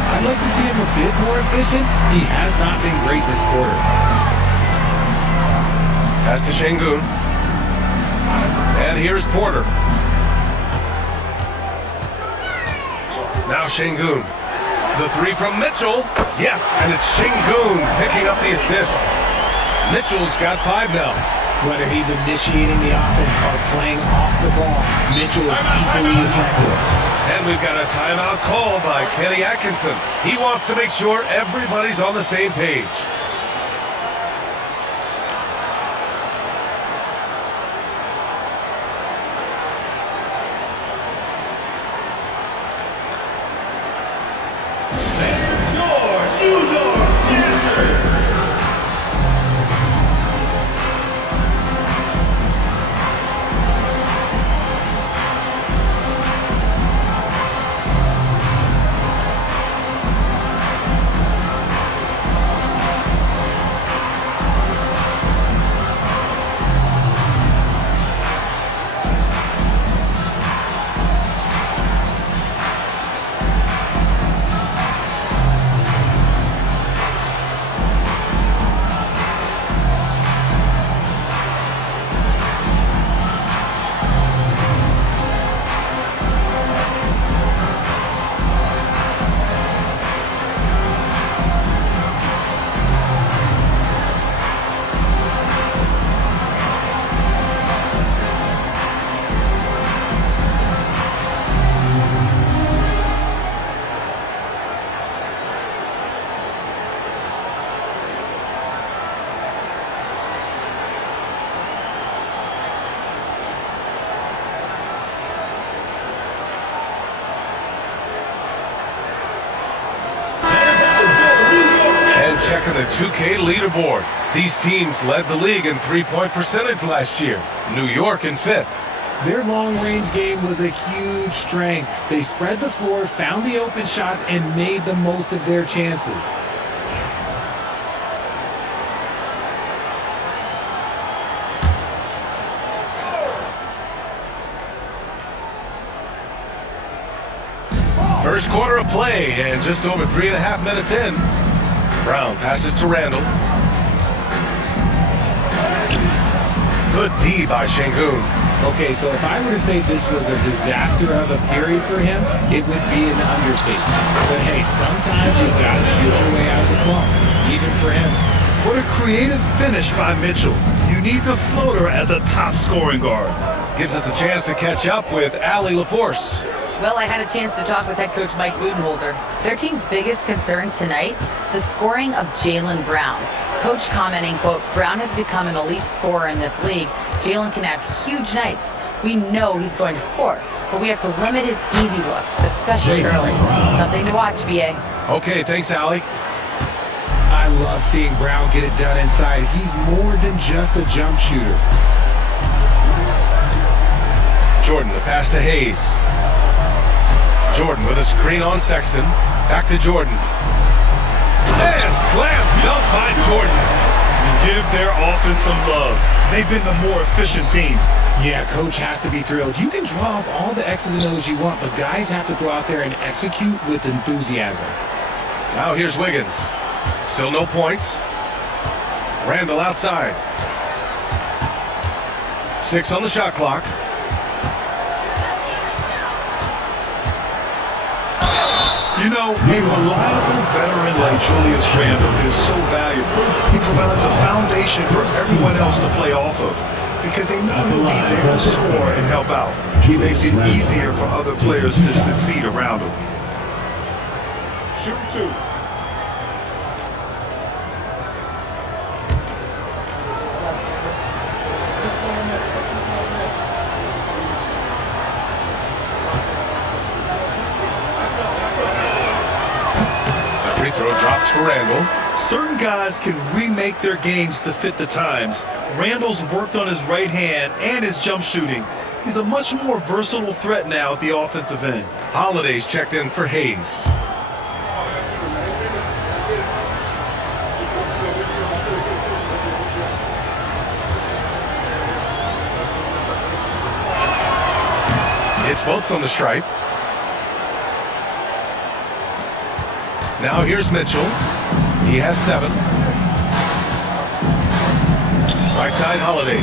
I'd like to see him a bit more efficient. He has not been great this quarter. Pass to Şengün. And here's Porter. Now Şengün. The three from Mitchell. Yes, and it's Şengün picking up the assist. Mitchell's got 5 now. Whether he's initiating the offense or playing off the ball, Mitchell is equally effective. And we've got a timeout called by Kenny Atkinson. He wants to make sure everybody's on the same page. Checking the 2K leaderboard. These teams led the league in three-point percentage last year. New York in 5th. Their long-range game was a huge strength. They spread the floor, found the open shots, and made the most of their chances. First quarter of play, and just over 3.5 minutes in. Brown passes to Randall. Good D by Şengün. Okay, so if I were to say this was a disaster of a period for him, it would be an understatement. But hey, sometimes you gotta shoot your way out of the slump, even for him. What a creative finish by Mitchell. You need the floater as a top scoring guard. Gives us a chance to catch up with Allie LaForce. Well, I had a chance to talk with head coach Mike Budenholzer. Their team's biggest concern tonight, the scoring of Jaylen Brown. Coach commenting, quote, Brown has become an elite scorer in this league. Jaylen can have huge nights. We know he's going to score, but we have to limit his easy looks, especially early. Something to watch, BA. Okay, thanks, Allie. I love seeing Brown get it done inside. He's more than just a jump shooter. Jordan, the pass to Hayes. Jordan with a screen on Sexton. Back to Jordan. And slam dunk by Jordan. Give their offense some love. They've been the more efficient team. Yeah, coach has to be thrilled. You can draw up all the X's and O's you want, but guys have to go out there and execute with enthusiasm. Now here's Wiggins. Still no points. Randall outside. 6 on the shot clock. You know, a reliable veteran like Julius Randle is so valuable. He provides a foundation for everyone else to play off of because they know he'll be there to score and help out. He makes it easier for other players to succeed around him. Shoot 2. Free throw drops for Randall. Certain guys can remake their games to fit the times. Randall's worked on his right hand and his jump shooting. He's a much more versatile threat now at the offensive end. Holiday's checked in for Hayes. It's both from the stripe. Now here's Mitchell. He has 7. Right side, Holiday.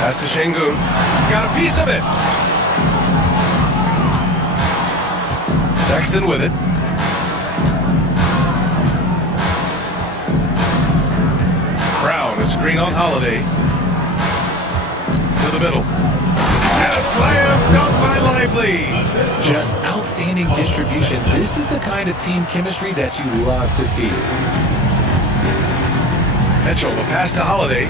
Pass to Şengün. Got a piece of it. Sexton with it. Brown, a screen on Holiday. To the middle. And a slam dunk by Lively. Just outstanding distribution. This is the kind of team chemistry that you love to see. Mitchell, the pass to Holiday.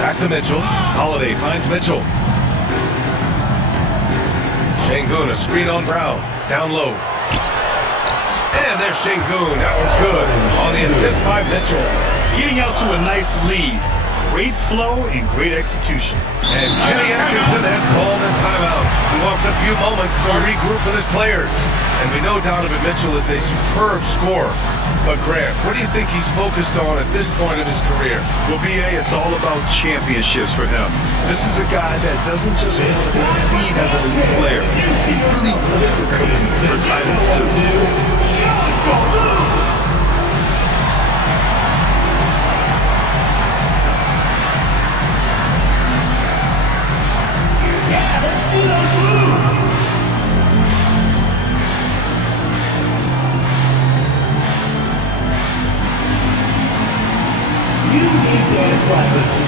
Back to Mitchell. Holiday finds Mitchell. Şengün, a screen on Brown. Down low. And there's Şengün. That one's good. On the assist by Mitchell. Getting out to a nice lead. Great flow and great execution. And Kenny Atkinson has called a timeout. He wants a few moments to regroup with his players. And we know Donovan Mitchell is a superb scorer. But Grant, what do you think he's focused on at this point in his career? Well, B.A., it's all about championships for him. This is a guy that doesn't just want to succeed as a elite player. He really wants to compete for titles, too. You need dance lessons.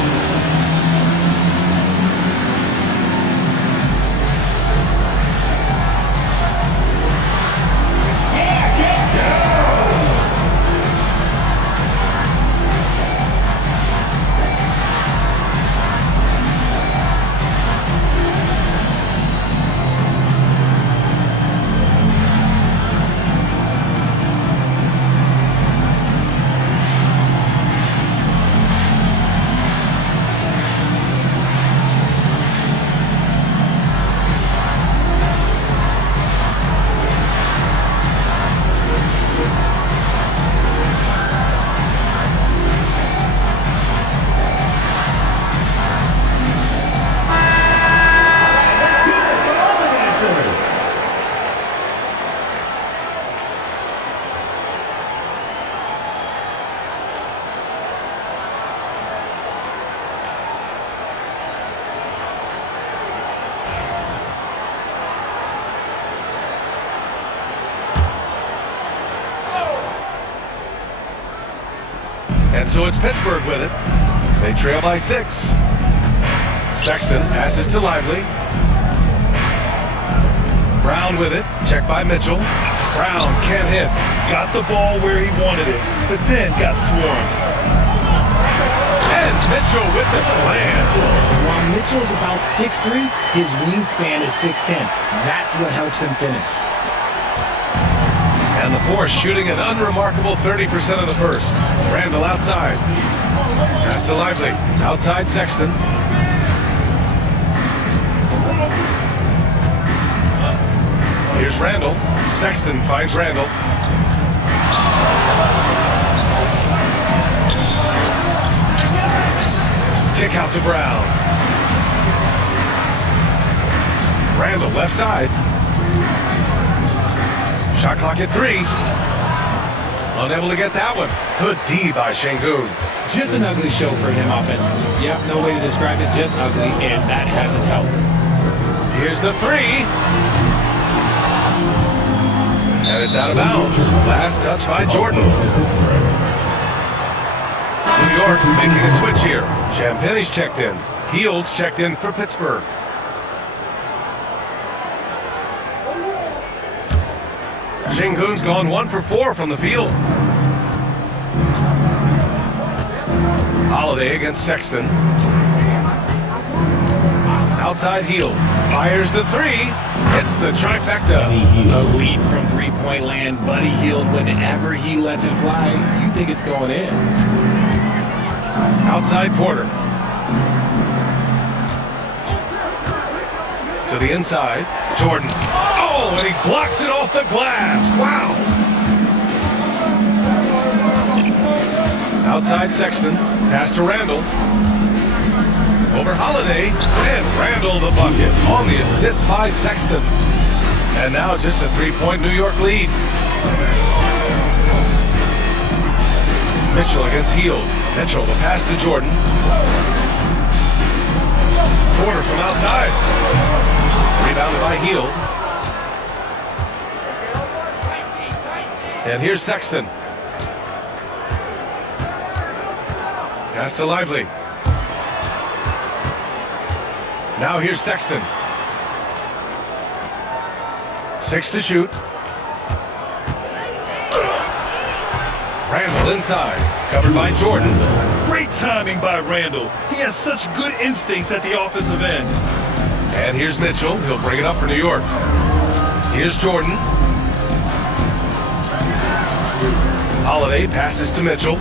And so it's Pittsburgh with it. They trail by 6. Sexton passes to Lively. Brown with it. Checked by Mitchell. Brown can't hit. Got the ball where he wanted it, but then got swarmed. And Mitchell with the slam. While Mitchell's about 6'3", his wingspan is 6'10". That's what helps him finish. And the Force shooting an unremarkable 30% of the first. Randall outside. Pass to Lively. Outside Sexton. Here's Randall. Sexton finds Randall. Kick out to Brown. Randall left side. Shot clock at 3. Unable to get that one. Good D by Şengün. Just an ugly show for him offensively. Yep, no way to describe it, just ugly, and that hasn't helped. Here's the 3. And it's out of bounds. Last touch by Jordan. New York making a switch here. Champagne's checked in. Heald's checked in for Pittsburgh. Şengün's gone 1 for 4 from the field. Holiday against Sexton. Outside Hield. Fires the 3. Hits the trifecta. A lead from three-point land. Buddy Hield, whenever he lets it fly, you think it's going in. Outside Porter. To the inside. Jordan. Oh, and he blocks it off the glass. Wow. Outside Sexton. Pass to Randall. Over Holiday. And Randall the bucket on the assist by Sexton. And now just a 3-point New York lead. Mitchell against Hield. Mitchell, the pass to Jordan. Porter from outside. Rebounded by Hield. And here's Sexton. Pass to Lively. Now here's Sexton. 6 to shoot. Randall inside. Covered by Jordan. Great timing by Randall. He has such good instincts at the offensive end. And here's Mitchell. He'll bring it up for New York. Here's Jordan. Holiday passes to Mitchell.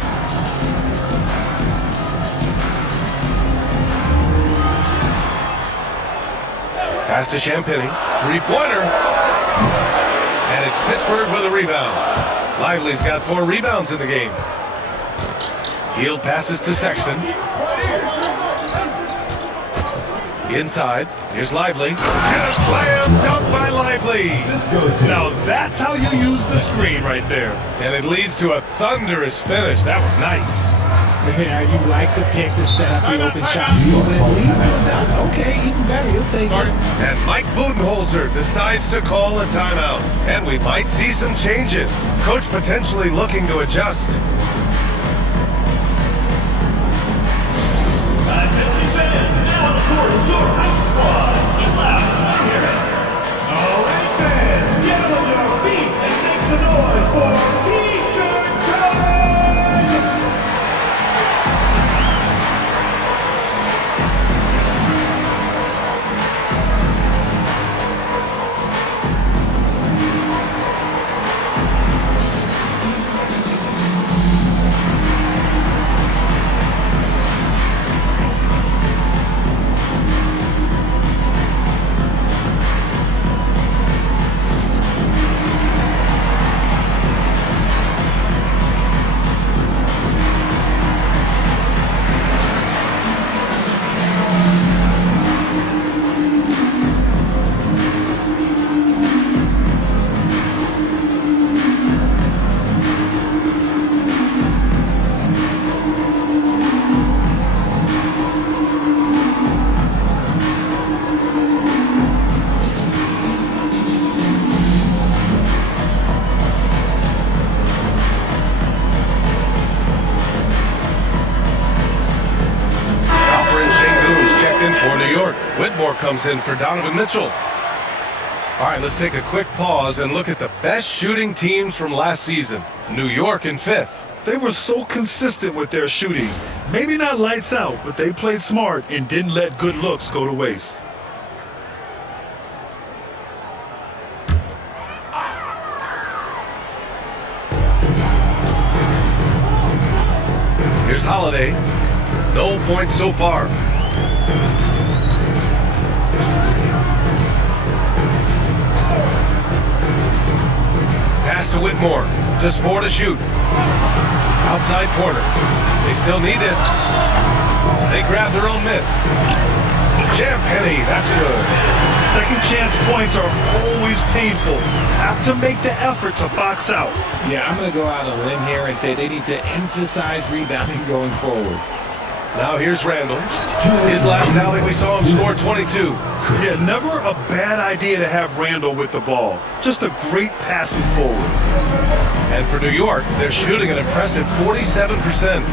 Pass to Champagny. 3-pointer. And it's Pittsburgh with a rebound. Lively's got 4 rebounds in the game. Hield passes to Sexton. Inside. Here's Lively. And a slam dunk by Lively. Now that's how you use the screen right there. And it leads to a thunderous finish. That was nice. Yeah, you like the pick to set up the open shot. But at least it's done. Okay, even better. He'll take it. And Mike Budenholzer decides to call a timeout. And we might see some changes. Coach potentially looking to adjust. For New York, Whitmore comes in for Donovan Mitchell. All right, let's take a quick pause and look at the best shooting teams from last season. New York in 5th. They were so consistent with their shooting. Maybe not lights out, but they played smart and didn't let good looks go to waste. Here's Holiday. No points so far. Pass to Whitmore. Just 4 to shoot. Outside Porter. They still need this. They grab their own miss. Champagny, that's good. Second chance points are always painful. Have to make the effort to box out. Yeah, I'm going to go out on a limb here and say they need to emphasize rebounding going forward. Now here's Randall. His last outing, we saw him score 22. Yeah, never a bad idea to have Randall with the ball. Just a great passing forward. And for New York, they're shooting an impressive 47%.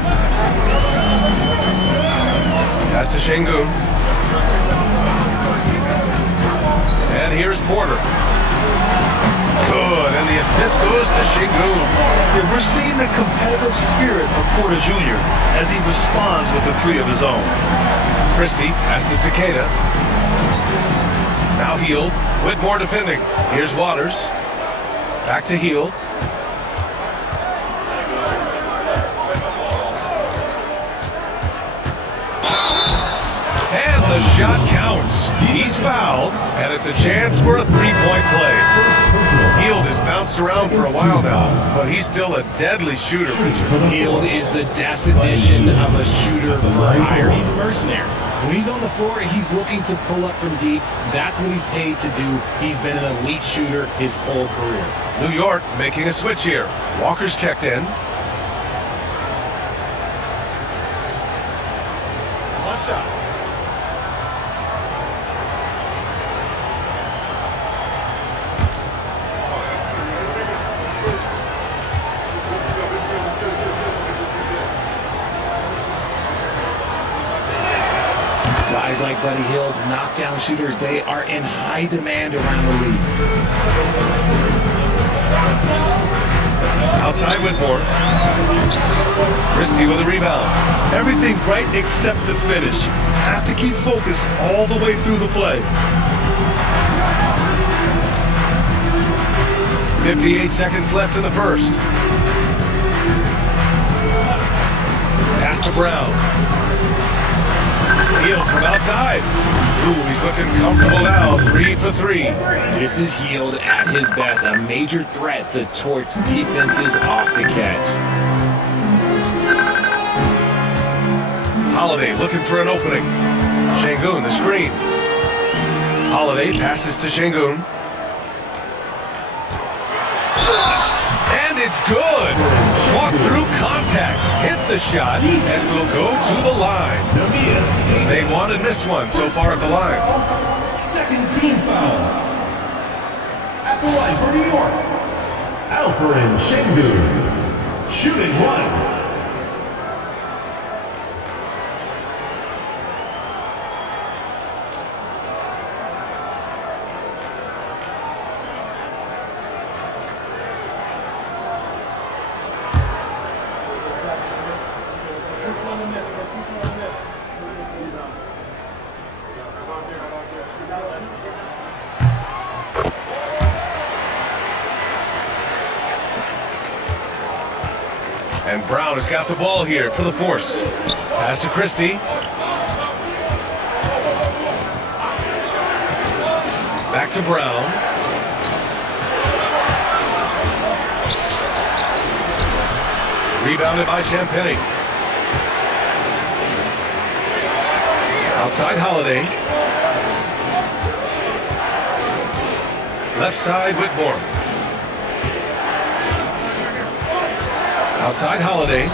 Pass to Şengün. And here's Porter. Good, and the assist goes to Şengün. Yeah, we're seeing the competitive spirit of Porter Jr. as he responds with a 3 of his own. Christie passes to Keita. Now Hield. Whitmore defending. Here's Waters. Back to Hield. And the shot counts. He's fouled, and it's a chance for a three-point play. Hield has bounced around for a while now, but he's still a deadly shooter. Hield is the definition of a shooter for hire. He's a mercenary. When he's on the floor, he's looking to pull up from deep. That's what he's paid to do. He's been an elite shooter his whole career. New York making a switch here. Walker's checked in. One shot. Guys like Buddy Hield, knockdown shooters, they are in high demand around the league. Outside Whitmore. Christie with a rebound. Everything right except the finish. Have to keep focused all the way through the play. 58 seconds left in the first. Pass to Brown. Hield from outside. Ooh, he's looking comfortable now. 3 for 3. This is Hield at his best, a major threat to torch defenses off the catch. Holiday looking for an opening. Şengün, the screen. Holiday passes to Şengün. And it's good. Walk through contact. Hit the shot and will go to the line. They won and missed one so far at the line. Second team foul. At the line for New York, Alperen Şengün, shooting 1. And Brown has got the ball here for the Force. Pass to Christie. Back to Brown. Rebounded by Champagny. Outside Holiday. Left side Whitmore. Outside Holiday.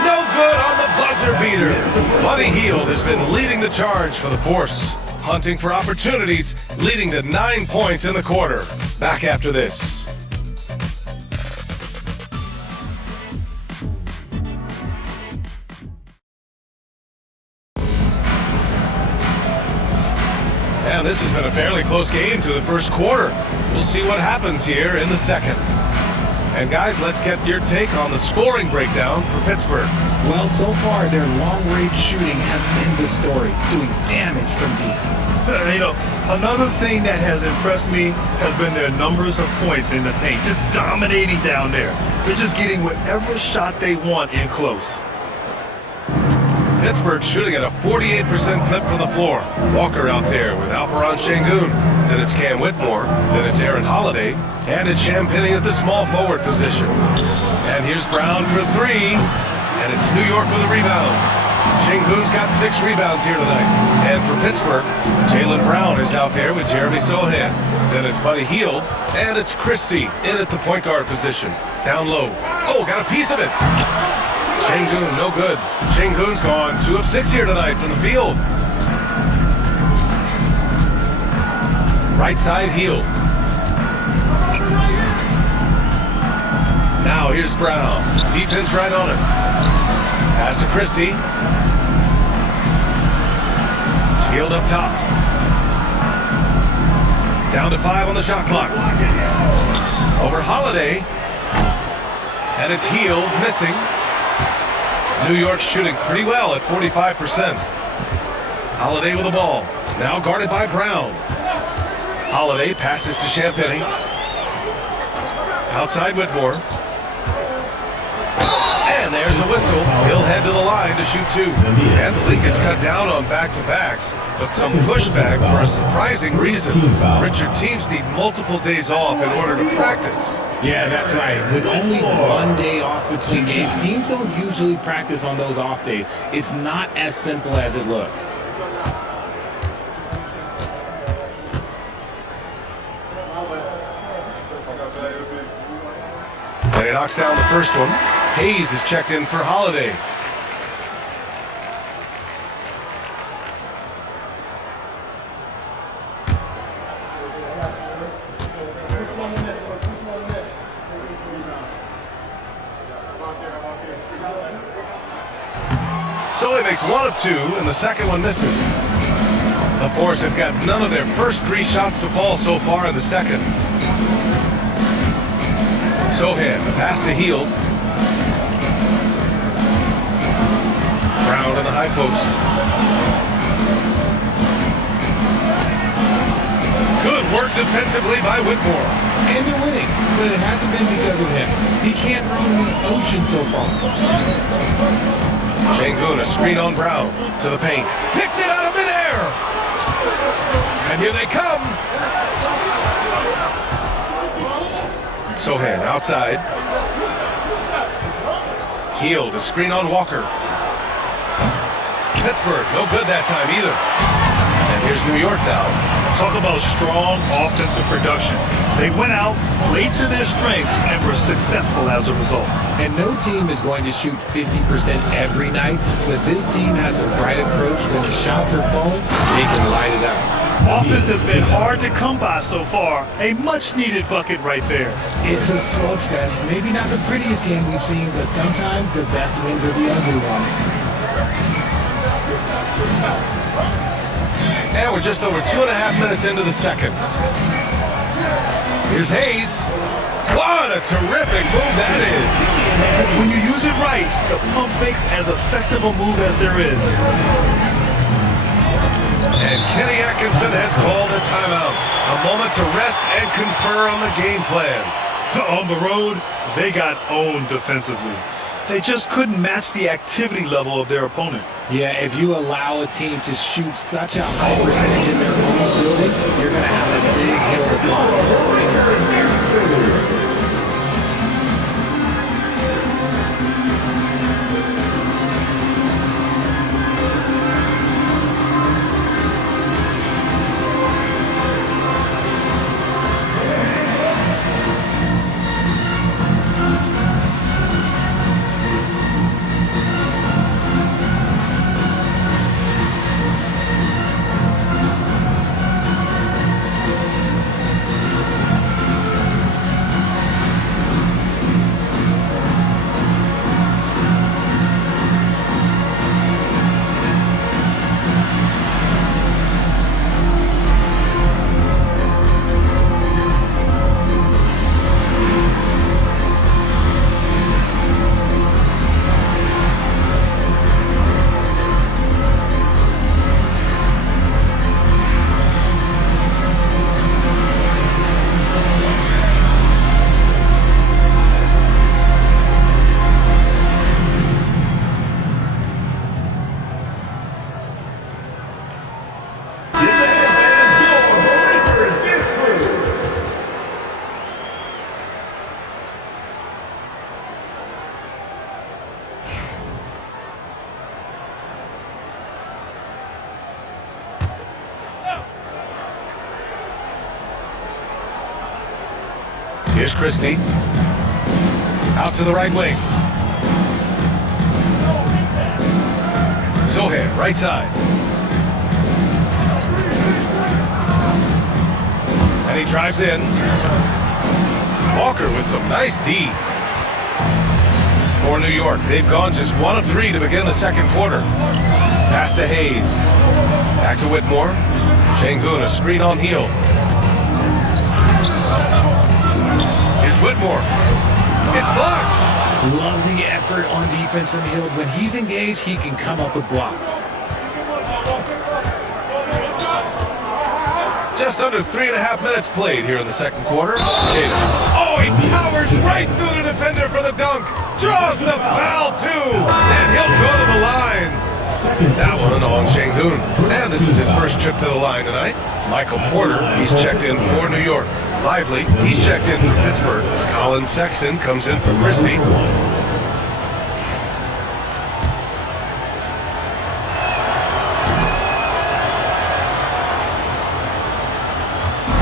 No good on the buzzer beater. Buddy Hield has been leading the charge for the Force. Hunting for opportunities, leading to 9 points in the quarter. Back after this. And this has been a fairly close game to the first quarter. We'll see what happens here in the second. And guys, let's get your take on the scoring breakdown for Pittsburgh. Well, so far, their long-range shooting has been the story, doing damage from deep. You know, another thing that has impressed me has been their numbers of points in the paint, just dominating down there. They're just getting whatever shot they want in close. Pittsburgh shooting at a 48% clip from the floor. Walker out there with Alperon Şengün. Then it's Cam Whitmore. Then it's Aaron Holiday. And it's Champagnie at the small forward position. And here's Brown for three. And it's New York with a rebound. Şengün's got 6 rebounds here tonight. And for Pittsburgh, Jaylen Brown is out there with Jeremy Sohan. Then it's Buddy Hield. And it's Christie in at the point guard position. Down low. Oh, got a piece of it. Şengün, no good. Şengün's gone 2 of 6 here tonight from the field. Right side, Hield. Now here's Brown. Defense right on it. Pass to Christie. Hield up top. Down to 5 on the shot clock. Over Holiday. And it's Hield missing. New York shooting pretty well at 45%. Holiday with the ball. Now guarded by Brown. Holiday passes to Champagnie. Outside Whitmore. And there's a whistle. He'll head to the line to shoot 2. And the league is cut down on back-to-backs, but some pushback for a surprising reason. Richard, teams need multiple days off in order to practice. Yeah, that's right. With only 1 day off between games, teams don't usually practice on those off days. It's not as simple as it looks. And he knocks down the first one. Hayes is checked in for Holiday. So he makes 1 of 2, and the second one misses. The Force have got none of their first 3 shots to fall so far in the second. Sohan, the pass to Hield. Brown in the high post. Good work defensively by Whitmore. And they're winning, but it hasn't been because of him. He can't throw in the ocean so far. Şengün, a screen on Brown. To the paint. Picked it out of midair! And here they come! Sohan outside. Hield, a screen on Walker. Pittsburgh, no good that time either. And here's New York now. Talk about strong offensive production. They went out, played to their strengths, and were successful as a result. And no team is going to shoot 50% every night, but this team has the right approach. When the shots are falling, they can light it up. Offense has been hard to come by so far. A much-needed bucket right there. It's a slugfest. Maybe not the prettiest game we've seen, but sometimes the best wins are the ugly ones. And we're just over 2.5 minutes into the second. Here's Hayes. What a terrific move that is. When you use it right, the pump fake's as effective a move as there is. And Kenny Atkinson has called a timeout. A moment to rest and confer on the game plan. On the road, they got owned defensively. They just couldn't match the activity level of their opponent. Yeah, if you allow a team to shoot such a high percentage in their own building, you're going to have a big hill to climb. Here's Christie. Out to the right wing. Zohan, right side. And he drives in. Walker with some nice D for New York. They've gone just 1 of 3 to begin the second quarter. Pass to Hayes. Back to Whitmore. Şengün, a screen on Hield. Here's Whitmore. It's blocked. Love the effort on defense from Hield. When he's engaged, he can come up with blocks. Just under 3.5 minutes played here in the second quarter. Oh, he powers right through the defender for the dunk. Draws the foul, too. And he'll go to the line. That one on Şengün. And this is his first trip to the line tonight. Michael Porter, he's checked in for New York. Lively, he's checked in for Pittsburgh. Colin Sexton comes in for Christie.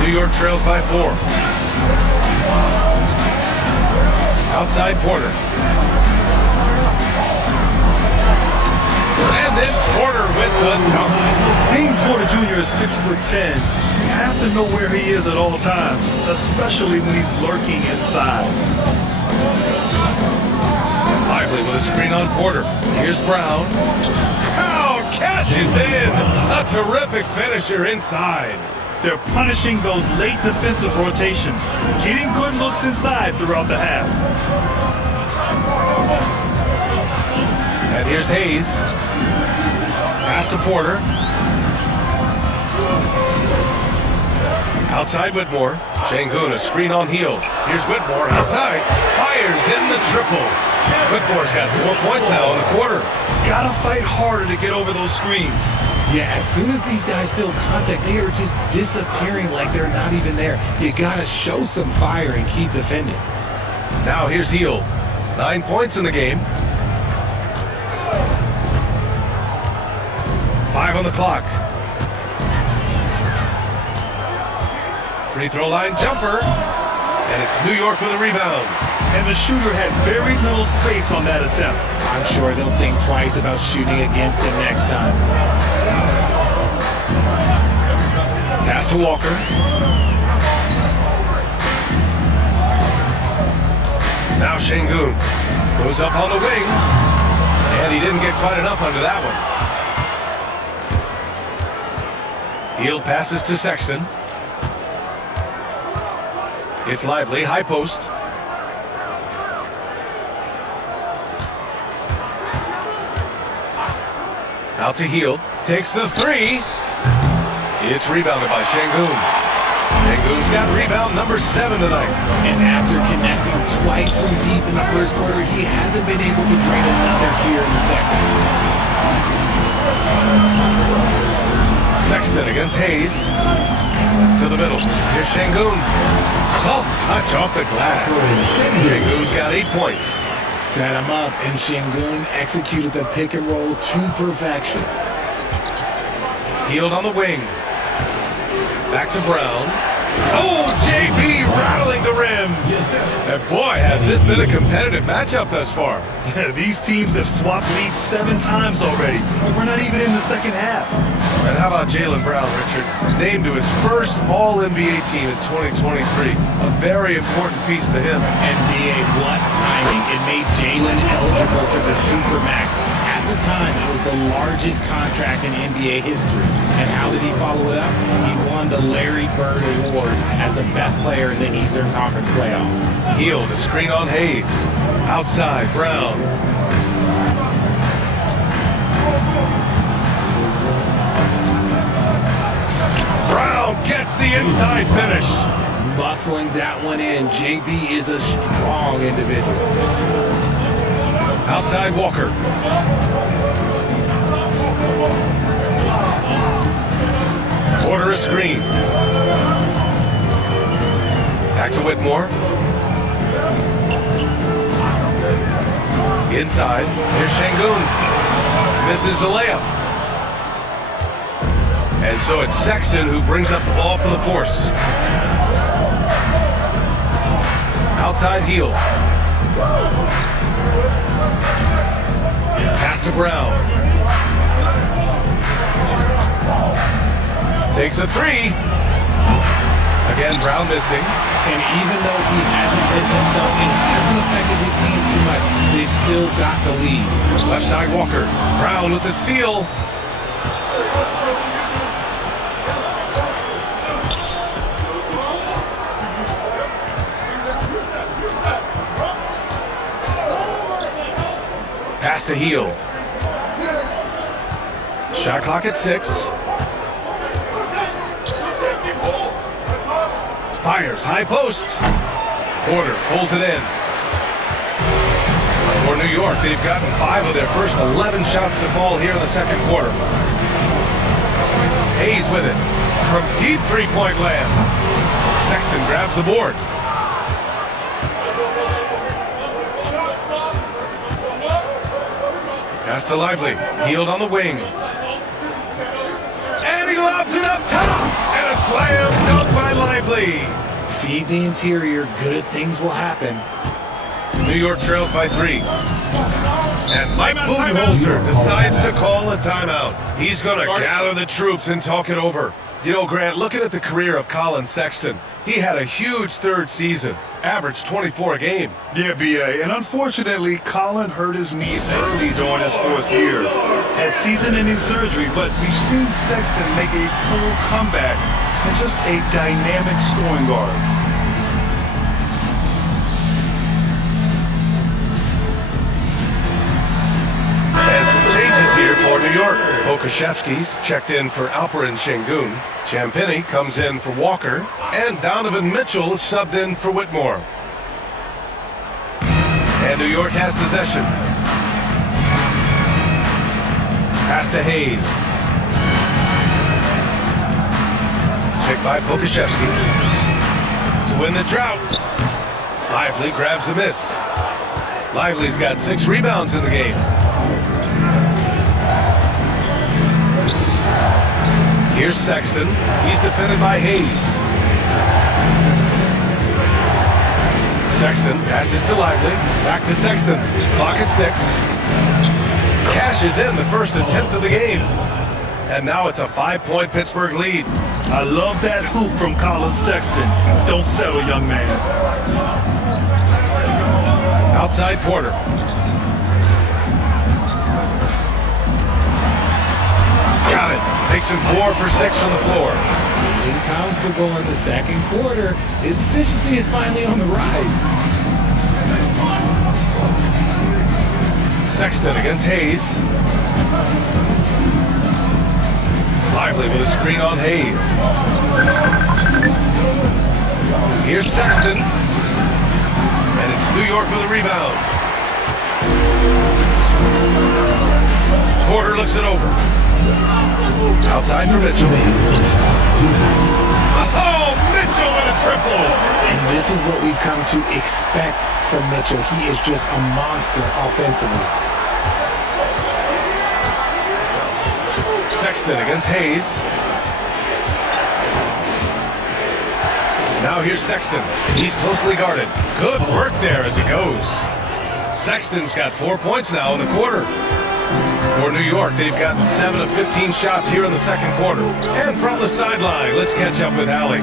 New York trails by 4. Outside Porter. And then Porter with the dunk. Being Porter Jr. is 6'10", you have to know where he is at all times, especially when he's lurking inside. Lively with a screen on Porter. Here's Brown. Brown catches in. A terrific finisher inside. They're punishing those late defensive rotations, getting good looks inside throughout the half. And here's Hayes. Pass to Porter. Outside Whitmore. Şengün, a screen on Hield. Here's Whitmore outside. Fires in the triple. Whitmore's got 4 points now in the quarter. Gotta fight harder to get over those screens. Yeah, as soon as these guys feel contact, they are just disappearing like they're not even there. You gotta show some fire and keep defending. Now here's Hield. 9 points in the game. 5 on the clock. Free throw line jumper. And it's New York with a rebound. And the shooter had very little space on that attempt. I'm sure they'll think twice about shooting against him next time. Pass to Walker. Now Şengün goes up on the wing. And he didn't get quite enough under that one. Hield passes to Sexton. It's Lively, high post. Out to Hield, takes the 3. It's rebounded by Şengün. Şengün's got rebound number 7 tonight. And after connecting twice from deep in the first quarter, he hasn't been able to drain another here in the second. Sexton against Hayes. To the middle. Here's Şengün. Soft touch off the glass. Şengün's got 8 points. Set him up, and Şengün executed the pick and roll to perfection. Hield on the wing. Back to Brown. Oh, JB rattling the rim. And boy, has this been a competitive matchup thus far. These teams have swapped leads 7 times already, and we're not even in the second half. And how about Jaylen Brown, Richard? Named to his first All-NBA team in 2023. A very important piece to him. NBA, what timing. It made Jaylen eligible for the Supermax. At the time, it was the largest contract in NBA history. And how did he follow it up? He won the Larry Bird Award as the best player in the Eastern Conference playoffs. Hield, a screen on Hayes. Outside, Brown. Brown gets the inside finish. Muscling that one in. JB is a strong individual. Outside Walker. Porter a screen. Back to Whitmore. Inside. Here's Şengün. Misses the layup. And so it's Sexton who brings up the ball for the Force. Outside heel. Pass to Brown. Takes a three. Again, Brown missing. And even though he hasn't been himself, it hasn't affected his team too much. They've still got the lead. Left side Walker. Brown with the steal. Pass to heel. Shot clock at 6. Fires, high post. Porter pulls it in. For New York, they've gotten 5 of their first 11 shots to fall here in the second quarter. Hayes with it. From deep three-point land. Sexton grabs the board. Pass to Lively. Healed on the wing. And he lobs it up top. And a slam dunk by Lively. Feed the interior. Good things will happen. New York trails by 3. And Mike Budenholzer decides to call a timeout. He's going to gather the troops and talk it over. You know, Grant, looking at the career of Colin Sexton, he had a huge third season, averaged 24 a game. Yeah, B.A., and unfortunately, Colin hurt his knee early during his 4th year. Had season-ending surgery, but we've seen Sexton make a full comeback and just a dynamic scoring guard. And some changes here for New York. Okashevsky's checked in for Alperin Şengün. Champagny comes in for Walker. And Donovan Mitchell is subbed in for Whitmore. And New York has possession. Pass to Hayes. Picked by Pokashevsky. To win the drought. Lively grabs a miss. Lively's got 6 rebounds in the game. Here's Sexton. He's defended by Hayes. Sexton passes to Lively. Back to Sexton. Clock at 6. Cashes in the first attempt of the game. And now it's a 5-point Pittsburgh lead. I love that hoop from Colin Sexton. Don't settle, young man. Outside Porter. Got it. Takes him 4 for 6 from the floor. Getting comfortable in the second quarter. His efficiency is finally on the rise. Sexton against Hayes. Lively with a screen on Hayes. Here's Sexton. And it's New York with a rebound. Porter looks it over. Outside for Mitchell. Oh, Mitchell with a triple. And this is what we've come to expect from Mitchell. He is just a monster offensively. Sexton against Hayes. Now here's Sexton. He's closely guarded. Good work there as he goes. Sexton's got 4 points now in the quarter. For New York, they've gotten 7 of 15 shots here in the second quarter. And from the sideline, let's catch up with Allie.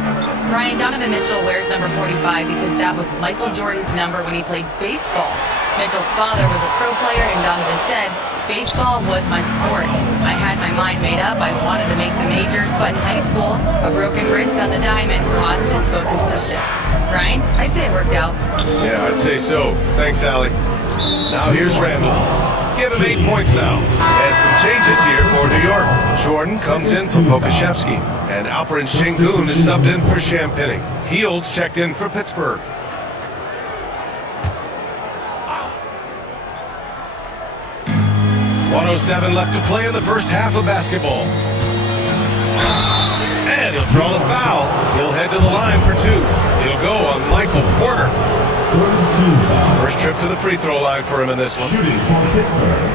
Ryan, Donovan Mitchell wears number 45 because that was Michael Jordan's number when he played baseball. Mitchell's father was a pro player, and Donovan said, "Baseball was my sport. I had my mind made up. I wanted to make the majors, but in high school, a broken wrist on the diamond caused his focus to shift." Ryan, I'd say it worked out. Yeah, I'd say so. Thanks, Allie. Now here's Randall. Give him 8 points now. And some changes here for New York. Jordan comes in for Pokashevsky. And Alperin Şengün is subbed in for Champagny. Heald's checked in for Pittsburgh. .107 left to play in the first half of basketball. And he'll draw the foul. He'll head to the line for 2. He'll go on Michael Porter. First trip to the free throw line for him in this one. Shooting for Pittsburgh,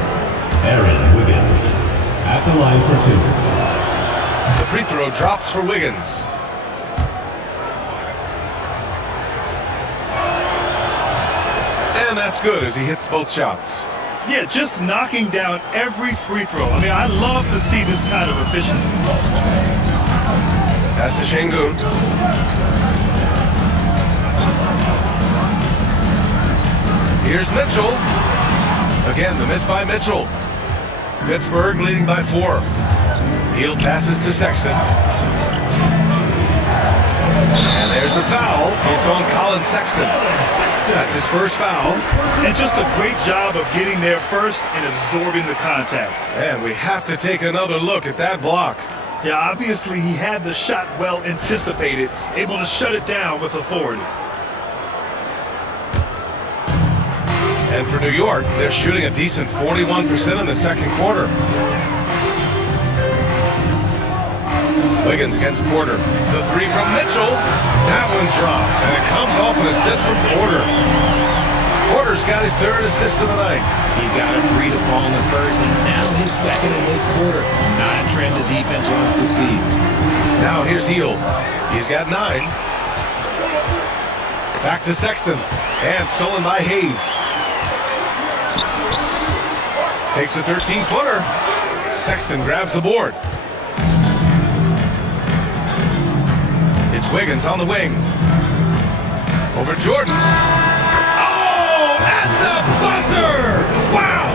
Aaron Wiggins at the line for 2. The free throw drops for Wiggins. And that's good as he hits both shots. Yeah, just knocking down every free throw. I mean, I love to see this kind of efficiency. Pass to Şengün. Here's Mitchell. Again, the miss by Mitchell. Pittsburgh leading by 4. Hield passes to Sexton. And there's the foul. It's on Colin Sexton. That's his first foul. And just a great job of getting there first and absorbing the contact. And we have to take another look at that block. Yeah, obviously he had the shot well anticipated, able to shut it down with authority. And for New York, they're shooting a decent 41% in the second quarter. Wiggins against Porter. The three from Mitchell. That one drops, and it comes off an assist from Porter. Porter's got his third assist of the night. He got a 3 to fall in the first, and now his second in this quarter. Not a trend the defense wants to see. Now here's Hield. He's got 9. Back to Sexton, and stolen by Hayes. Takes a 13-footer. Sexton grabs the board. It's Wiggins on the wing. Over Jordan. Oh, at the buzzer! Wow!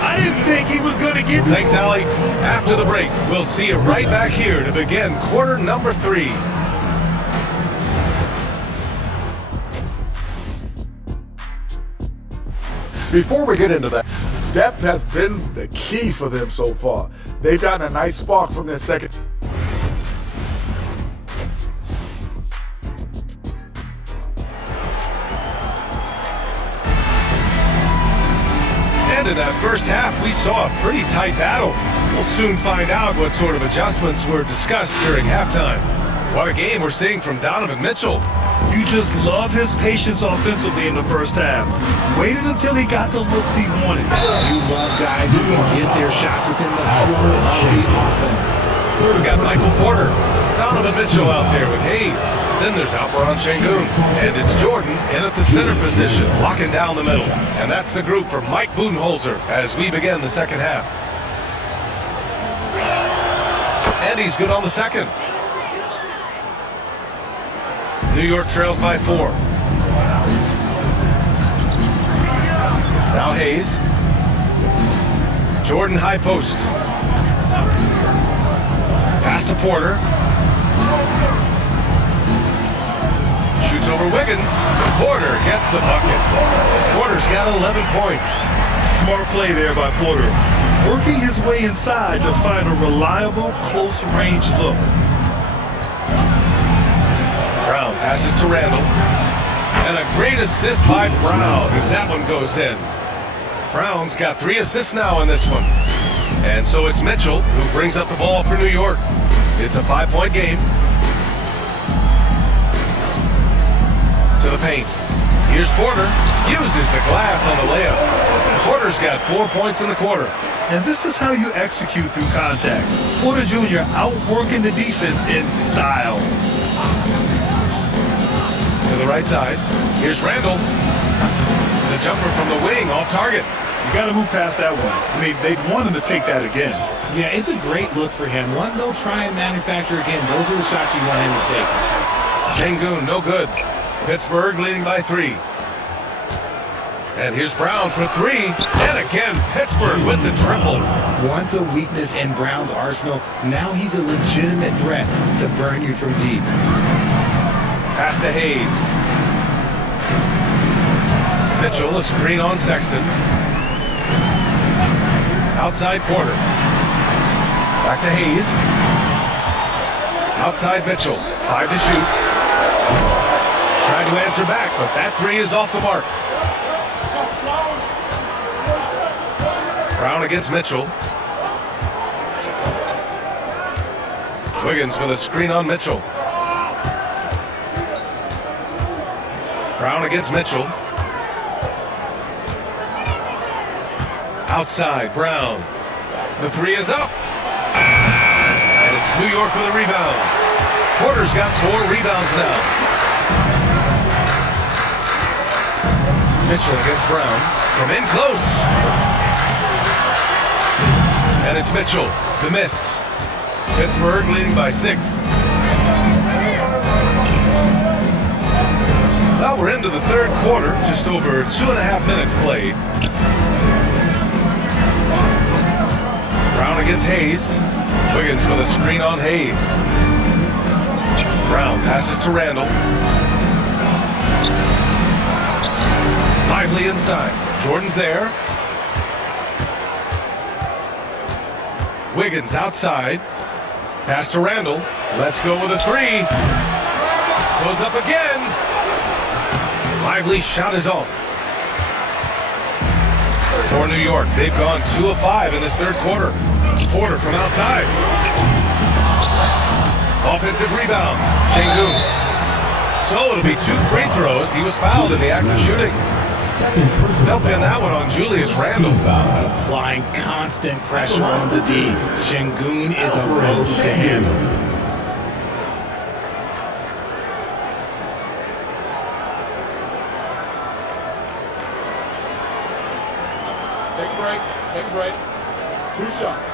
I didn't think he was going to get... Thanks, Allie. After the break, we'll see you right back here to begin quarter number 3. Before we get into that, depth has been the key for them so far. They've gotten a nice spark from their second. And in that first half, we saw a pretty tight battle. We'll soon find out what sort of adjustments were discussed during halftime. What a game we're seeing from Donovan Mitchell. You just love his patience offensively in the first half. Waited until he got the looks he wanted. You love guys who can get their shots within the flow of the offense. We've got Michael Porter, Donovan Mitchell out there with Hayes. Then there's Alperen Şengün, and it's Jordan in at the center position, locking down the middle. And that's the group from Mike Budenholzer as we begin the second half. And he's good on the second. New York trails by 4. Now Hayes. Jordan high post. Pass to Porter. Shoots over Wiggins. Porter gets the bucket. Porter's got 11 points. Smart play there by Porter. Working his way inside to find a reliable, close-range look. Brown passes to Randall. And a great assist by Brown as that one goes in. Brown's got 3 assists now in this one. And so it's Mitchell who brings up the ball for New York. It's a 5-point game. To the paint. Here's Porter. Uses the glass on the layup. Porter's got 4 points in the quarter. And this is how you execute through contact. Porter Jr. outworking the defense in style. To the right side. Here's Randall. The jumper from the wing off target. You got to move past that one. I mean, they'd want him to take that again. Yeah, it's a great look for him. One they'll try and manufacture again. Those are the shots you want him to take. Şengün, no good. Pittsburgh leading by 3. And here's Brown for 3. And again, Pittsburgh with the triple. Once a weakness in Brown's arsenal, now he's a legitimate threat to burn you from deep. Pass to Hayes. Mitchell, a screen on Sexton. Outside Porter. Back to Hayes. Outside Mitchell. 5 to shoot. Trying to answer back, but that 3 is off the mark. Brown against Mitchell. Wiggins with a screen on Mitchell. Brown against Mitchell. Outside, Brown. The 3 is up. And it's New York with a rebound. Porter's got 4 rebounds now. Mitchell against Brown. From in close. And it's Mitchell. The miss. Pittsburgh leading by 6. Well, we're into the third quarter. Just over 2.5 minutes played. Brown against Hayes. Wiggins with a screen on Hayes. Brown passes to Randall. Lively inside. Jordan's there. Wiggins outside. Pass to Randall. Let's go with a 3. Goes up again. Lively shot is off. For New York, they've gone 2 of 5 in this third quarter. Porter from outside. Offensive rebound. Şengün. So it'll be 2 free throws. He was fouled in the act of shooting. They'll pin that one on Julius Randle. Applying constant pressure on the D. Şengün is a road to handle. Take a break. Take a break. 2 shots.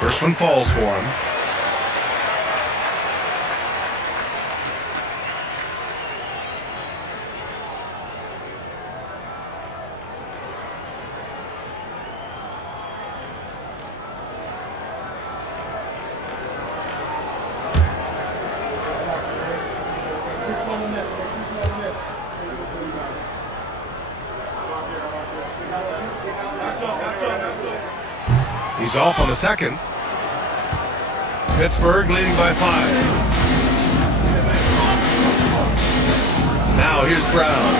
First one falls for him. He's off on the second. Pittsburgh leading by 5. Now here's Brown.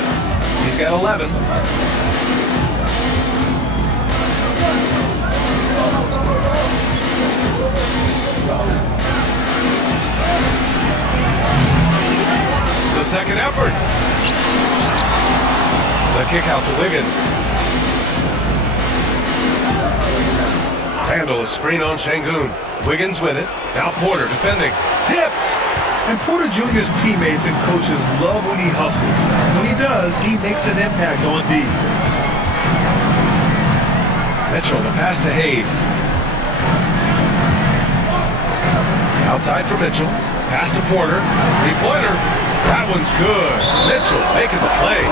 He's got 11. The second effort. The kick out to Wiggins. Handle a screen on Şengün. Wiggins with it. Now Porter defending. Tipped! And Porter Jr.'s teammates and coaches love when he hustles. When he does, he makes an impact on D. Mitchell, the pass to Hayes. Outside for Mitchell. Pass to Porter. 3-pointer. That one's good. Mitchell making the play.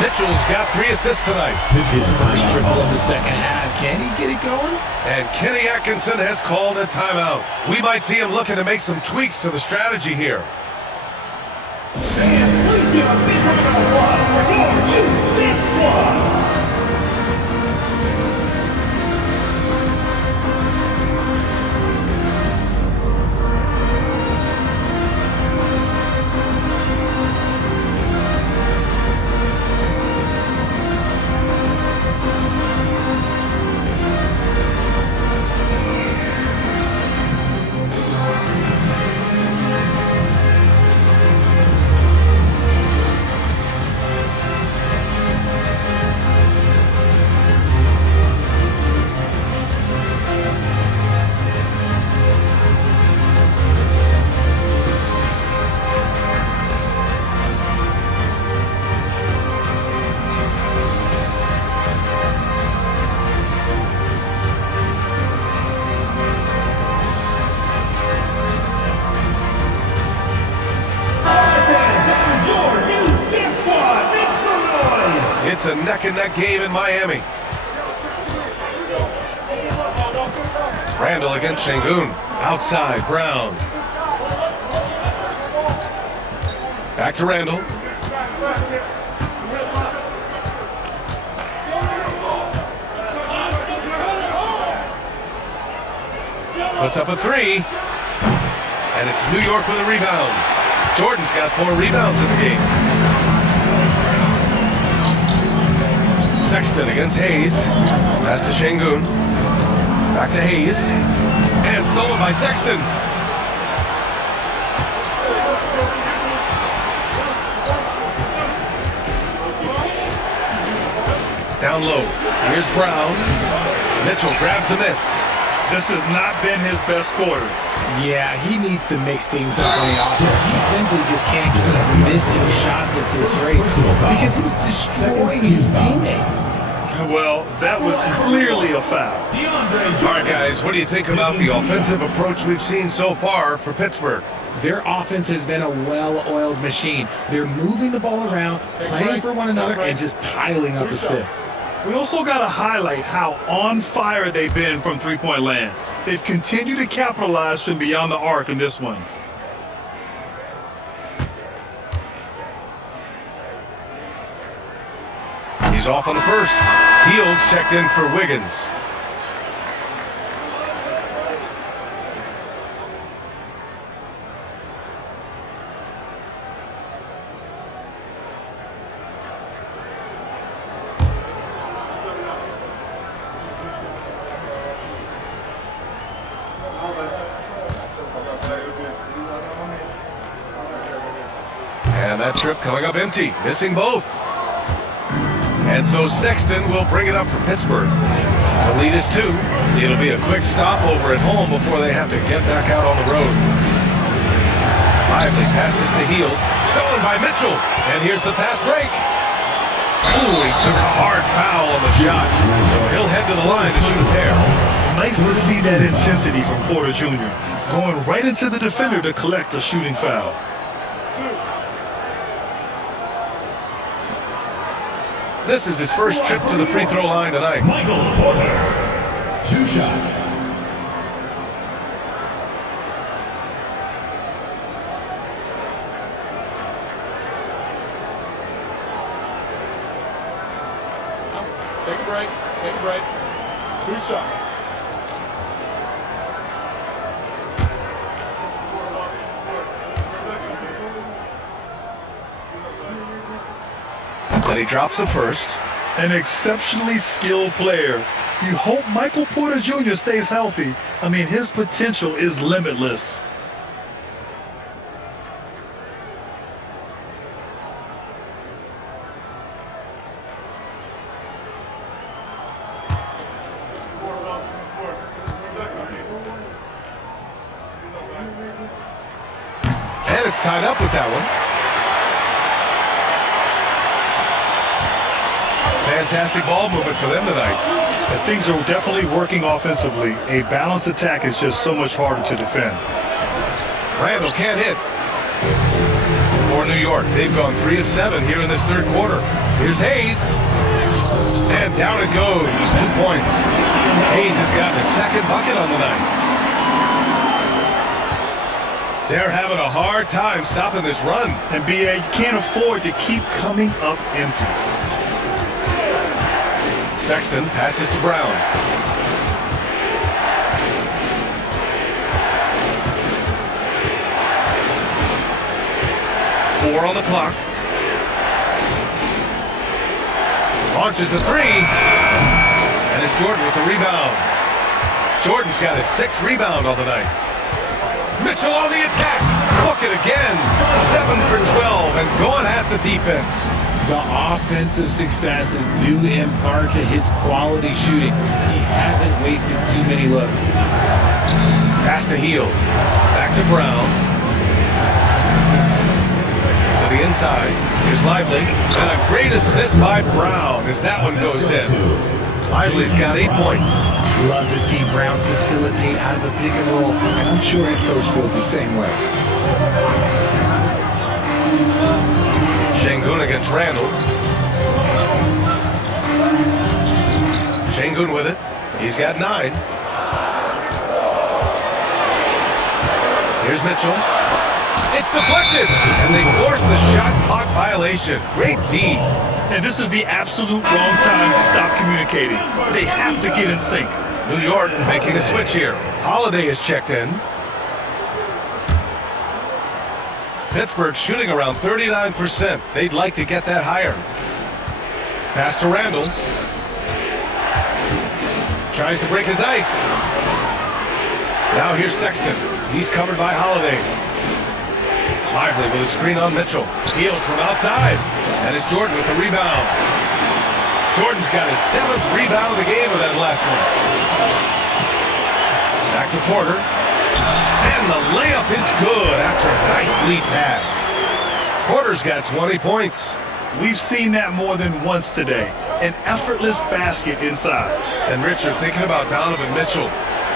Mitchell's got 3 assists tonight. His first triple of the second half. Can he get it going? And Kenny Atkinson has called a timeout. We might see him looking to make some tweaks to the strategy here. Fans, please give a big round of applause for your GODBLESS squad. It's a neck-and-neck game in Miami. Randall against Şengün. Outside, Brown. Back to Randall. Puts up a 3. And it's New York with a rebound. Jordan's got 4 rebounds in the game. Sexton against Hayes. Pass to Şengün. Back to Hayes. And stolen by Sexton. Down low. Here's Brown. Mitchell grabs a miss. This has not been his best quarter. Yeah, he needs to mix things up on the offense. He simply just can't keep missing shots at this rate because he's destroying his teammates. Well, that was clearly a foul. All right, guys, what do you think about the offensive approach we've seen so far for Pittsburgh? Their offense has been a well-oiled machine. They're moving the ball around, playing for one another, and just piling up assists. We also got to highlight how on fire they've been from three-point land. They've continued to capitalize from beyond the arc in this one. He's off on the first. Heels checked in for Wiggins. And that trip coming up empty, missing both. And so Sexton will bring it up for Pittsburgh. The lead is 2. It'll be a quick stopover at home before they have to get back out on the road. Lively passes to Hield. Stolen by Mitchell. And here's the fast break. Ooh, he took a hard foul on the shot. So he'll head to the line to shoot a pair. Nice to see that intensity from Porter Jr. Going right into the defender to collect a shooting foul. This is his first trip to the free throw line tonight. Michael Porter, 2 shots. Take a break. Take a break. 2 shots. Then he drops the first. An exceptionally skilled player. You hope Michael Porter Jr. stays healthy. I mean, his potential is limitless. And it's tied up with that one. Fantastic ball movement for them tonight. Things are definitely working offensively. A balanced attack is just so much harder to defend. Randall can't hit. For New York, they've gone 3 of 7 here in this third quarter. Here's Hayes. And down it goes. 2 points. Hayes has gotten a second bucket on the night. They're having a hard time stopping this run. And BA, you can't afford to keep coming up empty. Sexton passes to Brown. Four on the clock. Launches a 3. And it's Jordan with the rebound. Jordan's got his 6th rebound on the night. Mitchell on the attack. Bucket again. 7 for 12 and going at the defense. The offensive success is due in part to his quality shooting. He hasn't wasted too many looks. Pass to Hield. Back to Brown. To the inside. Here's Lively. And a great assist by Brown as that one goes in. Lively's got 8 points. Love to see Brown facilitate out of the pick and roll, and I'm sure his coach feels the same way. Şengün against Randall. Şengün with it. He's got 9. Here's Mitchell. It's deflected, and they force the shot clock violation. Great D. And this is the absolute wrong time to stop communicating. They have to get in sync. New York making a switch here. Holiday is checked in. Pittsburgh shooting around 39%. They'd like to get that higher. Pass to Randall. Tries to break his ice. Now here's Sexton. He's covered by Holiday. Lively with a screen on Mitchell. Hield from outside. And it's Jordan with the rebound. Jordan's got his 7th rebound of the game with that last one. Back to Porter. And the layup is good after a nice lead pass. Porter's got 20 points. We've seen that more than once today. An effortless basket inside. And Richard, thinking about Donovan Mitchell,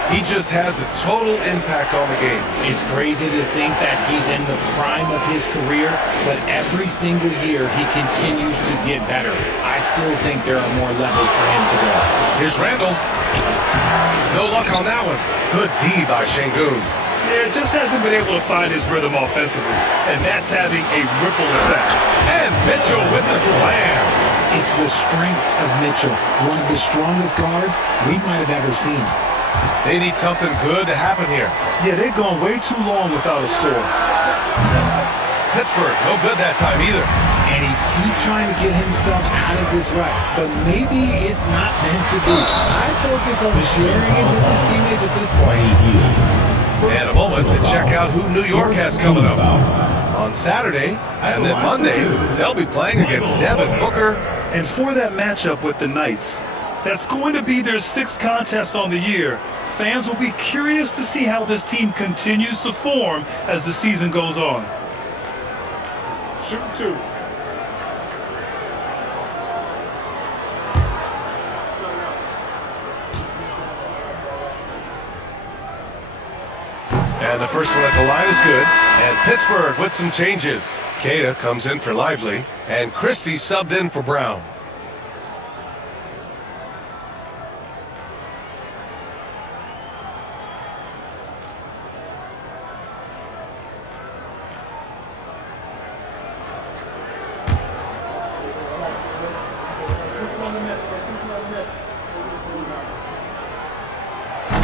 he just has a total impact on the game. It's crazy to think that he's in the prime of his career, but every single year he continues to get better. I still think there are more levels for him to go. Here's Randall. No luck on that one. Good D by Şengün. Yeah, just hasn't been able to find his rhythm offensively, and that's having a ripple effect. And Mitchell with the slam. It's the strength of Mitchell, one of the strongest guards we might have ever seen. They need something good to happen here. Yeah, they've gone way too long without a score. Pittsburgh, no good that time either. And he keeps trying to get himself out of this rut, but maybe it's not meant to be. I focus on sharing it with his teammates at this point. And a moment to check out who New York has coming up. On Saturday, and then Monday, they'll be playing against Devin Booker. And for that matchup with the Knights, that's going to be their 6th contest on the year. Fans will be curious to see how this team continues to form as the season goes on. Shoot 2. And the first one at the line is good. And Pittsburgh with some changes. Queta comes in for Lively, and Christie subbed in for Brown.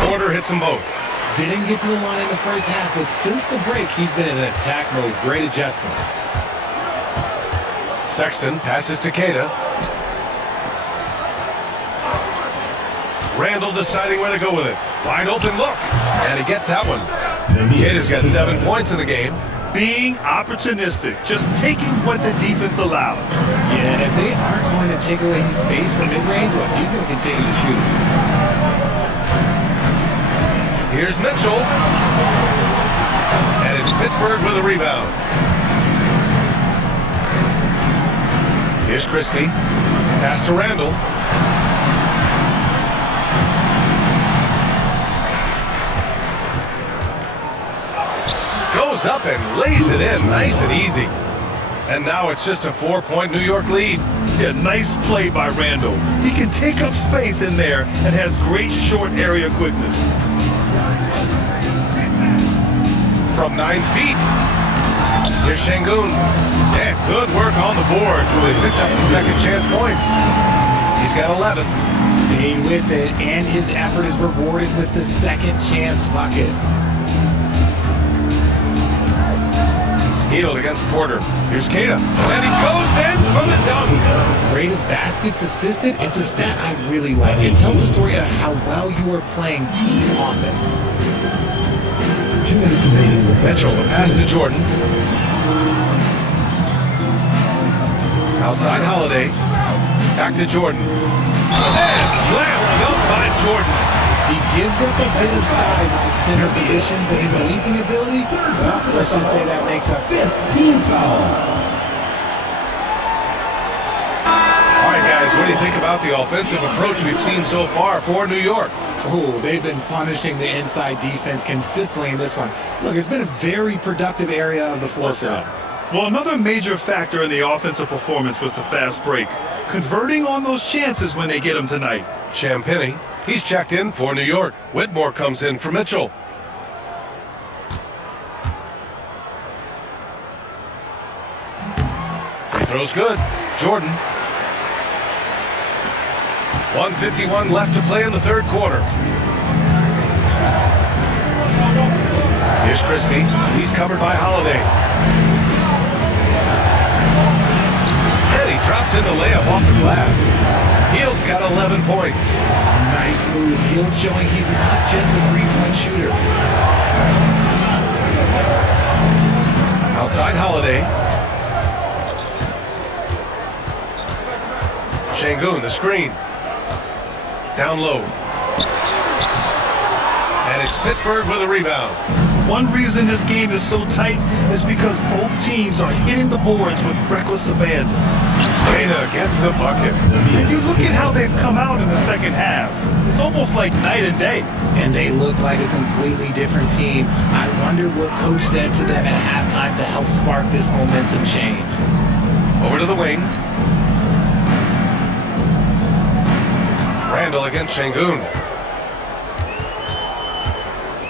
Porter hits them both. Didn't get to the line in the first half, but since the break, he's been in attack mode. Great adjustment. Sexton passes to Queta. Randall deciding where to go with it. Wide open look. And he gets that one. Queta's got 7 points in the game. Being opportunistic, just taking what the defense allows. Yeah, if they aren't going to take away his space from mid-range, look, he's going to continue to shoot. Here's Mitchell. And it's Pittsburgh with a rebound. Here's Christie. Pass to Randall. Goes up and lays it in nice and easy. And now it's just a 4-point New York lead. Yeah, nice play by Randall. He can take up space in there and has great short area quickness. From 9 feet. Here's Şengün. Yeah, good work on the boards. They picked up the second chance points. He's got 11. Stayed with it, and his effort is rewarded with the second chance bucket. Healed against Porter. Here's Queta. And he goes in for the dunk. Rate of baskets assisted, it's a stat I really like. It tells a story of how well you are playing team offense. Mitchell, the pass to Jordan. Outside Holiday. Back to Jordan. And slammed up by Jordan. He gives up a bit of size at the center position, but his leaping ability, well, let's just say that makes up 15 foul. All right, guys, what do you think about the offensive approach we've seen so far for New York? Oh, they've been punishing the inside defense consistently in this one. Look, it's been a very productive area of the floor for them. Well, another major factor in the offensive performance was the fast break. Converting on those chances when they get them tonight. Champagny, he's checked in for New York. Whitmore comes in for Mitchell. Free throw's good. Jordan. 1:51 left to play in the third quarter. Here's Christie. He's covered by Holiday. And he drops in the layup off the glass. Hield's got 11 points. Nice move. Hield showing he's not just a three-point shooter. Outside Holiday. Şengün, the screen. screen. Down low. And it's Pittsburgh with a rebound. One reason this game is so tight is because both teams are hitting the boards with reckless abandon. Dana gets the bucket. And you look at how they've come out in the second half. It's almost like night and day. And they look like a completely different team. I wonder what coach said to them at halftime to help spark this momentum change. Over to the wing. Randall against Şengün.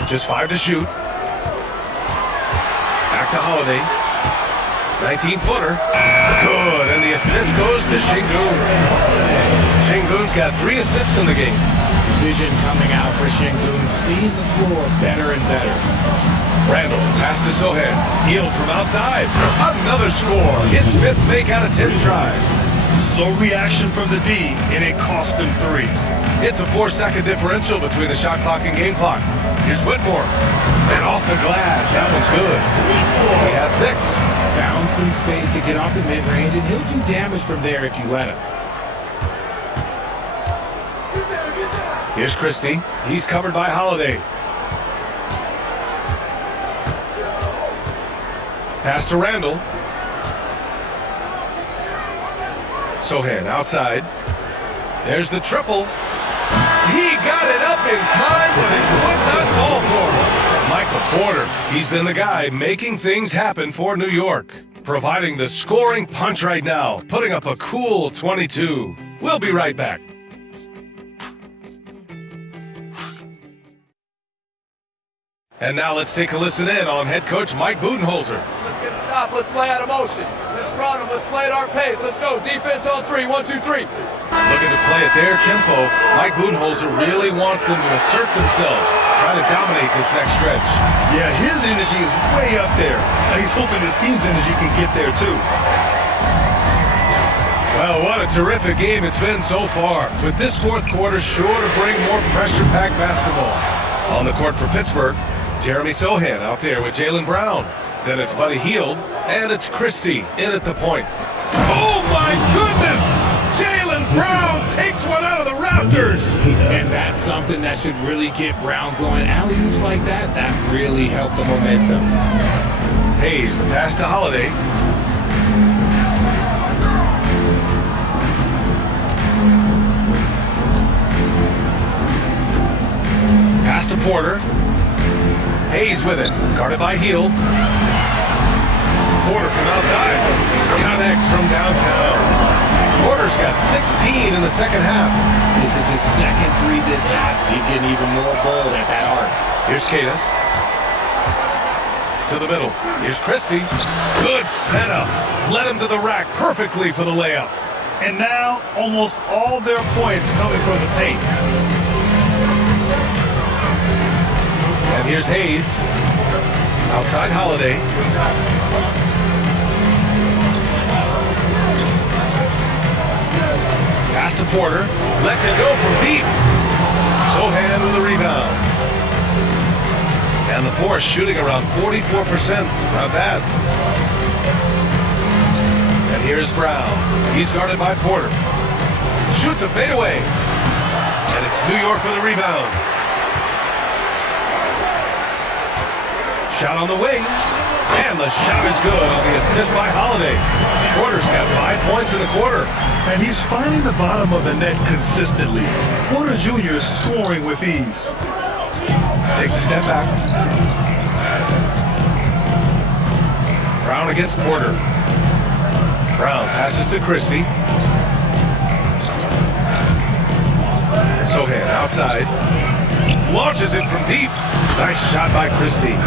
Just 5 to shoot. Back to Holiday. 19-footer. Good, and the assist goes to Şengün. Şengün's got 3 assists in the game. Vision coming out for Şengün, seeing the floor better and better. Randall, pass to Sohan. Healed from outside. Another score. His 5th make out of 10 tries. Slow reaction from the D, and it cost them 3. It's a 4-second differential between the shot clock and game clock. Here's Whitmore. And off the glass. That one's good. He has 6. Found some space to get off the mid-range, and he'll do damage from there if you let him. Here's Christie. He's covered by Holiday. Pass to Randall. Sohan outside. There's the triple. He got it up in time, but it would not fall for him. Michael Porter, he's been the guy making things happen for New York, providing the scoring punch right now, putting up a cool 22. We'll be right back. And now let's take a listen in on head coach Mike Budenholzer. Let's get stopped. Let's play out of motion. Let's run them. Let's play at our pace. Let's go. Defense on 3. 1, 2, 3. Looking to play at their tempo, Mike Budenholzer really wants them to assert themselves, try to dominate this next stretch. Yeah, his energy is way up there. He's hoping his team's energy can get there too. Well, what a terrific game it's been so far, with this fourth quarter sure to bring more pressure-packed basketball. On the court for Pittsburgh, Jeremy Sohan out there with Jaylen Brown. Then it's Buddy Hield, and it's Christie in at the point. Oh my goodness! Jaylen Brown takes one out of the rafters! And that's something that should really get Brown going. Alley-oops like that, that really helped the momentum. Hayes, the pass to Holiday. Pass to Porter. Hayes with it, guarded by Hield. Porter from outside, connects from downtown. Porter's got 16 in the second half. This is his second 3 this half. He's getting even more bold at that arc. Here's Keita. To the middle. Here's Christie. Good setup. Led him to the rack perfectly for the layup. And now, almost all their points coming from the paint. And here's Hayes. Outside Holiday. Pass to Porter. Lets it go from deep. Sohan with a rebound. And the Force shooting around 44%. Not bad. And here's Brown. He's guarded by Porter. Shoots a fadeaway. And it's New York with a rebound. Shot on the wing, and the shot is good on the assist by Holiday. Porter's got 5 points in the quarter. And he's finding the bottom of the net consistently. Porter Jr. is scoring with ease. Takes a step back. Brown against Porter. Brown passes to Christie. Sohan outside. Launches it from deep. Nice shot by Christie.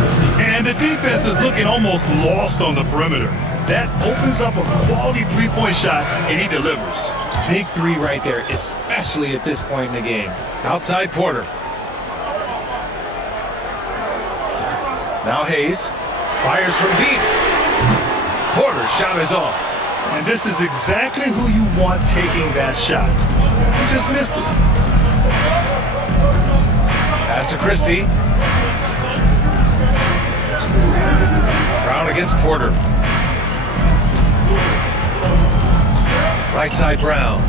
And the defense is looking almost lost on the perimeter. That opens up a quality 3-point shot, and he delivers. Big 3 right there, especially at this point in the game. Outside Porter. Now Hayes fires from deep. Porter's shot is off. And this is exactly who you want taking that shot. He just missed it. Pass to Christie. Brown against Porter. Right side Brown.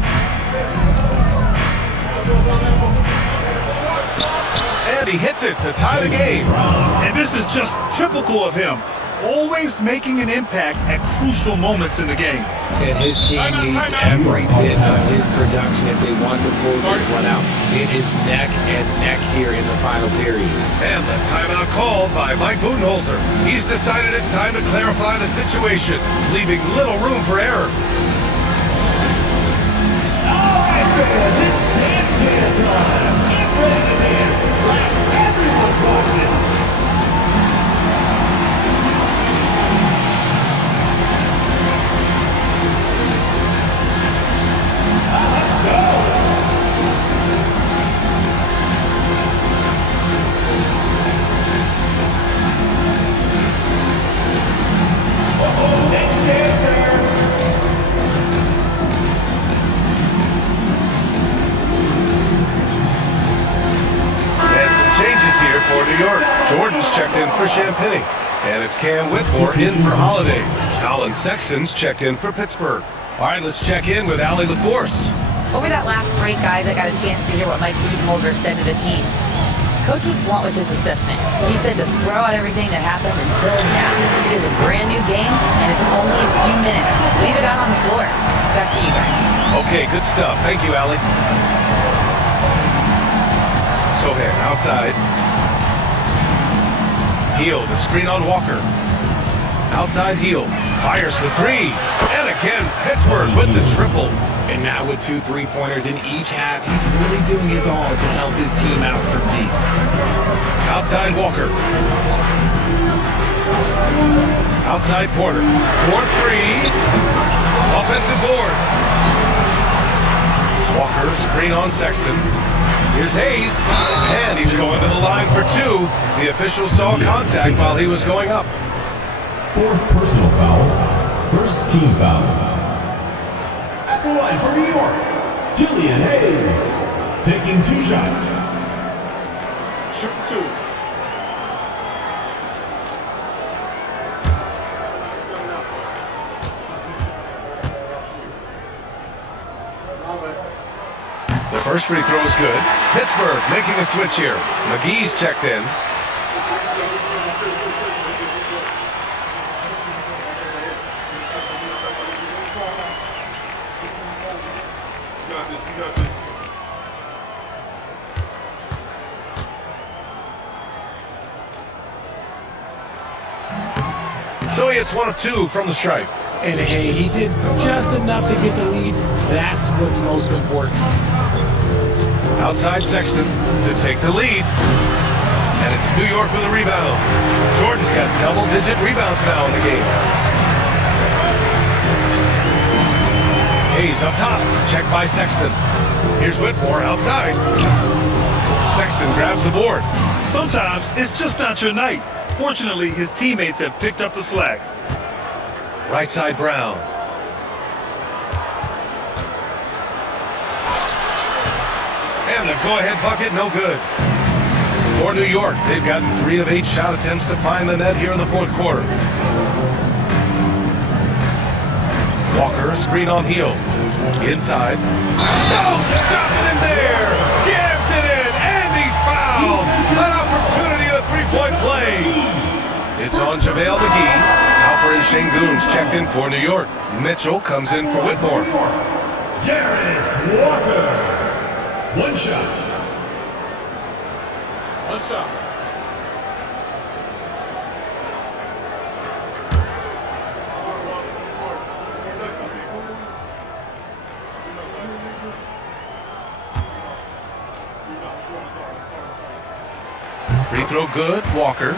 And he hits it to tie the game. And this is just typical of him. Always making an impact at crucial moments in the game. And his team needs every bit of his production if they want to pull this one out. It is neck and neck here in the final period. And the timeout called by Mike Budenholzer. He's decided it's time to clarify the situation, leaving little room for error. All right, fans, it's dance time. Get ready to dance like everyone's watching. Next dancer. And some changes here for New York. Jordan's checked in for Champaign. And it's Cam Whitmore in for Holiday. Colin Sexton's checked in for Pittsburgh. All right, let's check in with Allie LaForce. Over that last break, guys, I got a chance to hear what Mike Budenholzer said to the team. Coach was blunt with his assessment. He said to throw out everything that happened until now. It is a brand new game, and it's only a few minutes. Leave it out on the floor. Back to you guys. Okay, good stuff. Thank you, Allie. Sohair outside. Heel, the screen on Walker. Outside heel, fires for three. And again, Pittsburgh with the triple. And now with 2 3-pointers in each half, he's really doing his all to help his team out from deep. Outside Walker. Outside Porter. 4-3. Offensive board. Walker, screen on Sexton. Here's Hayes. And he's going to the line for 2. The official saw contact while he was going up. Fourth personal foul. First team foul. At the line for New York, Julian Hayes, taking 2 shots. Shoot 2. The first free throw is good. Pittsburgh making a switch here. McGee's checked in. So he hits 1 of 2 from the stripe. And hey, he did just enough to get the lead. That's what's most important. Outside Sexton to take the lead. And it's New York with a rebound. Jordan's got double-digit rebounds now in the game. Hayes up top, checked by Sexton. Here's Whitmore outside. Sexton grabs the board. Sometimes it's just not your night. Fortunately, his teammates have picked up the slack. Right side Brown. And the go-ahead bucket, no good. For New York, they've gotten 3 of 8 shot attempts to find the net here in the fourth quarter. Walker, a screen on heel. Inside. No, stop it in there! Jams it in, and he's fouled! An opportunity at a 3-point play. It's on JaVale McGee. Alfred Şengün's checked in for New York. Mitchell comes in for Whitmore. Darius Walker. 1 shot. 1 shot. Free throw good, Walker.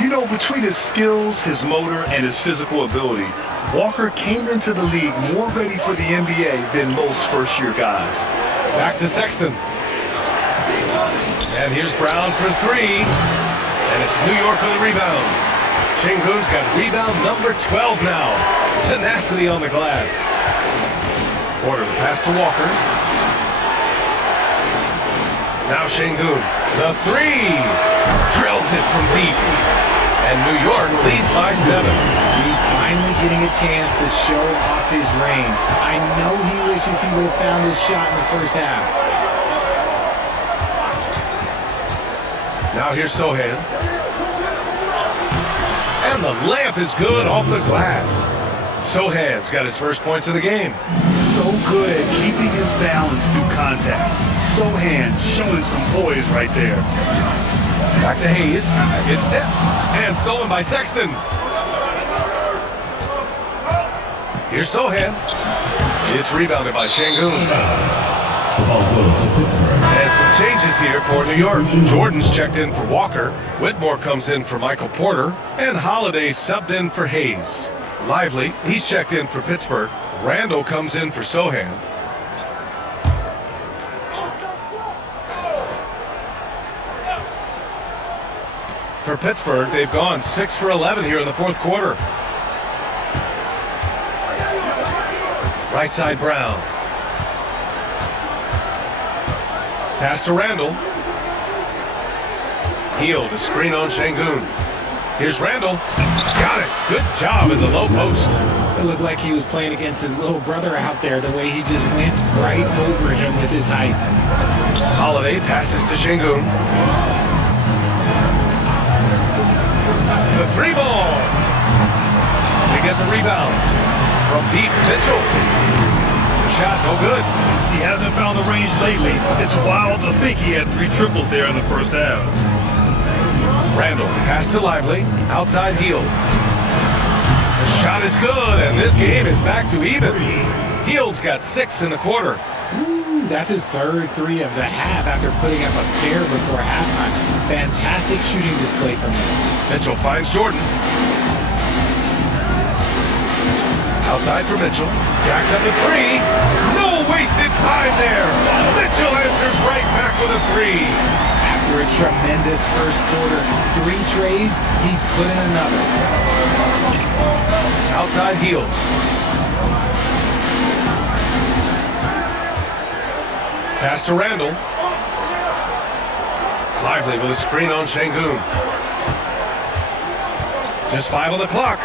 You know, between his skills, his motor, and his physical ability, Walker came into the league more ready for the NBA than most first-year guys. Back to Sexton. And here's Brown for 3. And it's New York with a rebound. Şengün's got rebound number 12 now. Tenacity on the glass. Porter the pass to Walker. Now Şengün. The 3. Drills it from deep. And New York leads by 7. He's finally getting a chance to show off his range. I know he wishes he would have found his shot in the first half. Now here's Sohan. And the layup is good off the glass. Sohan's got his first points of the game. So good at keeping his balance through contact. Sohan showing some poise right there. Back to Hayes. It's tipped and stolen by Sexton. Here's Sohan. It's rebounded by Şengün. The ball goes to Pittsburgh. And some changes here for New York. Jordan's checked in for Walker. Whitmore comes in for Michael Porter. And Holiday subbed in for Hayes. Lively, he's checked in for Pittsburgh. Randall comes in for Sohan. For Pittsburgh, they've gone 6 for 11 here in the fourth quarter. Right side Brown. Pass to Randall. Heel to screen on Şengün. Here's Randall. Got it. Good job in the low post. It looked like he was playing against his little brother out there, the way he just went right over him with his height. Holiday passes to Şengün. The three ball. They get the rebound. From deep, Mitchell. The shot, no good. He hasn't found the range lately. It's wild to think he had 3 triples there in the first half. Randall, pass to Lively, outside Heel. The shot is good, and this game is back to even. Heel's got 6 in the quarter. Ooh, that's his third 3 of the half after putting up a pair before halftime. Fantastic shooting display from him. Mitchell finds Jordan. Outside for Mitchell. Jacks up a 3. No wasted time there. Mitchell answers right back with a 3. After a tremendous first quarter, 3 trays, he's put in another. Outside Heel. Pass to Randall. Lively with a screen on Şengün. Just 5 on the clock.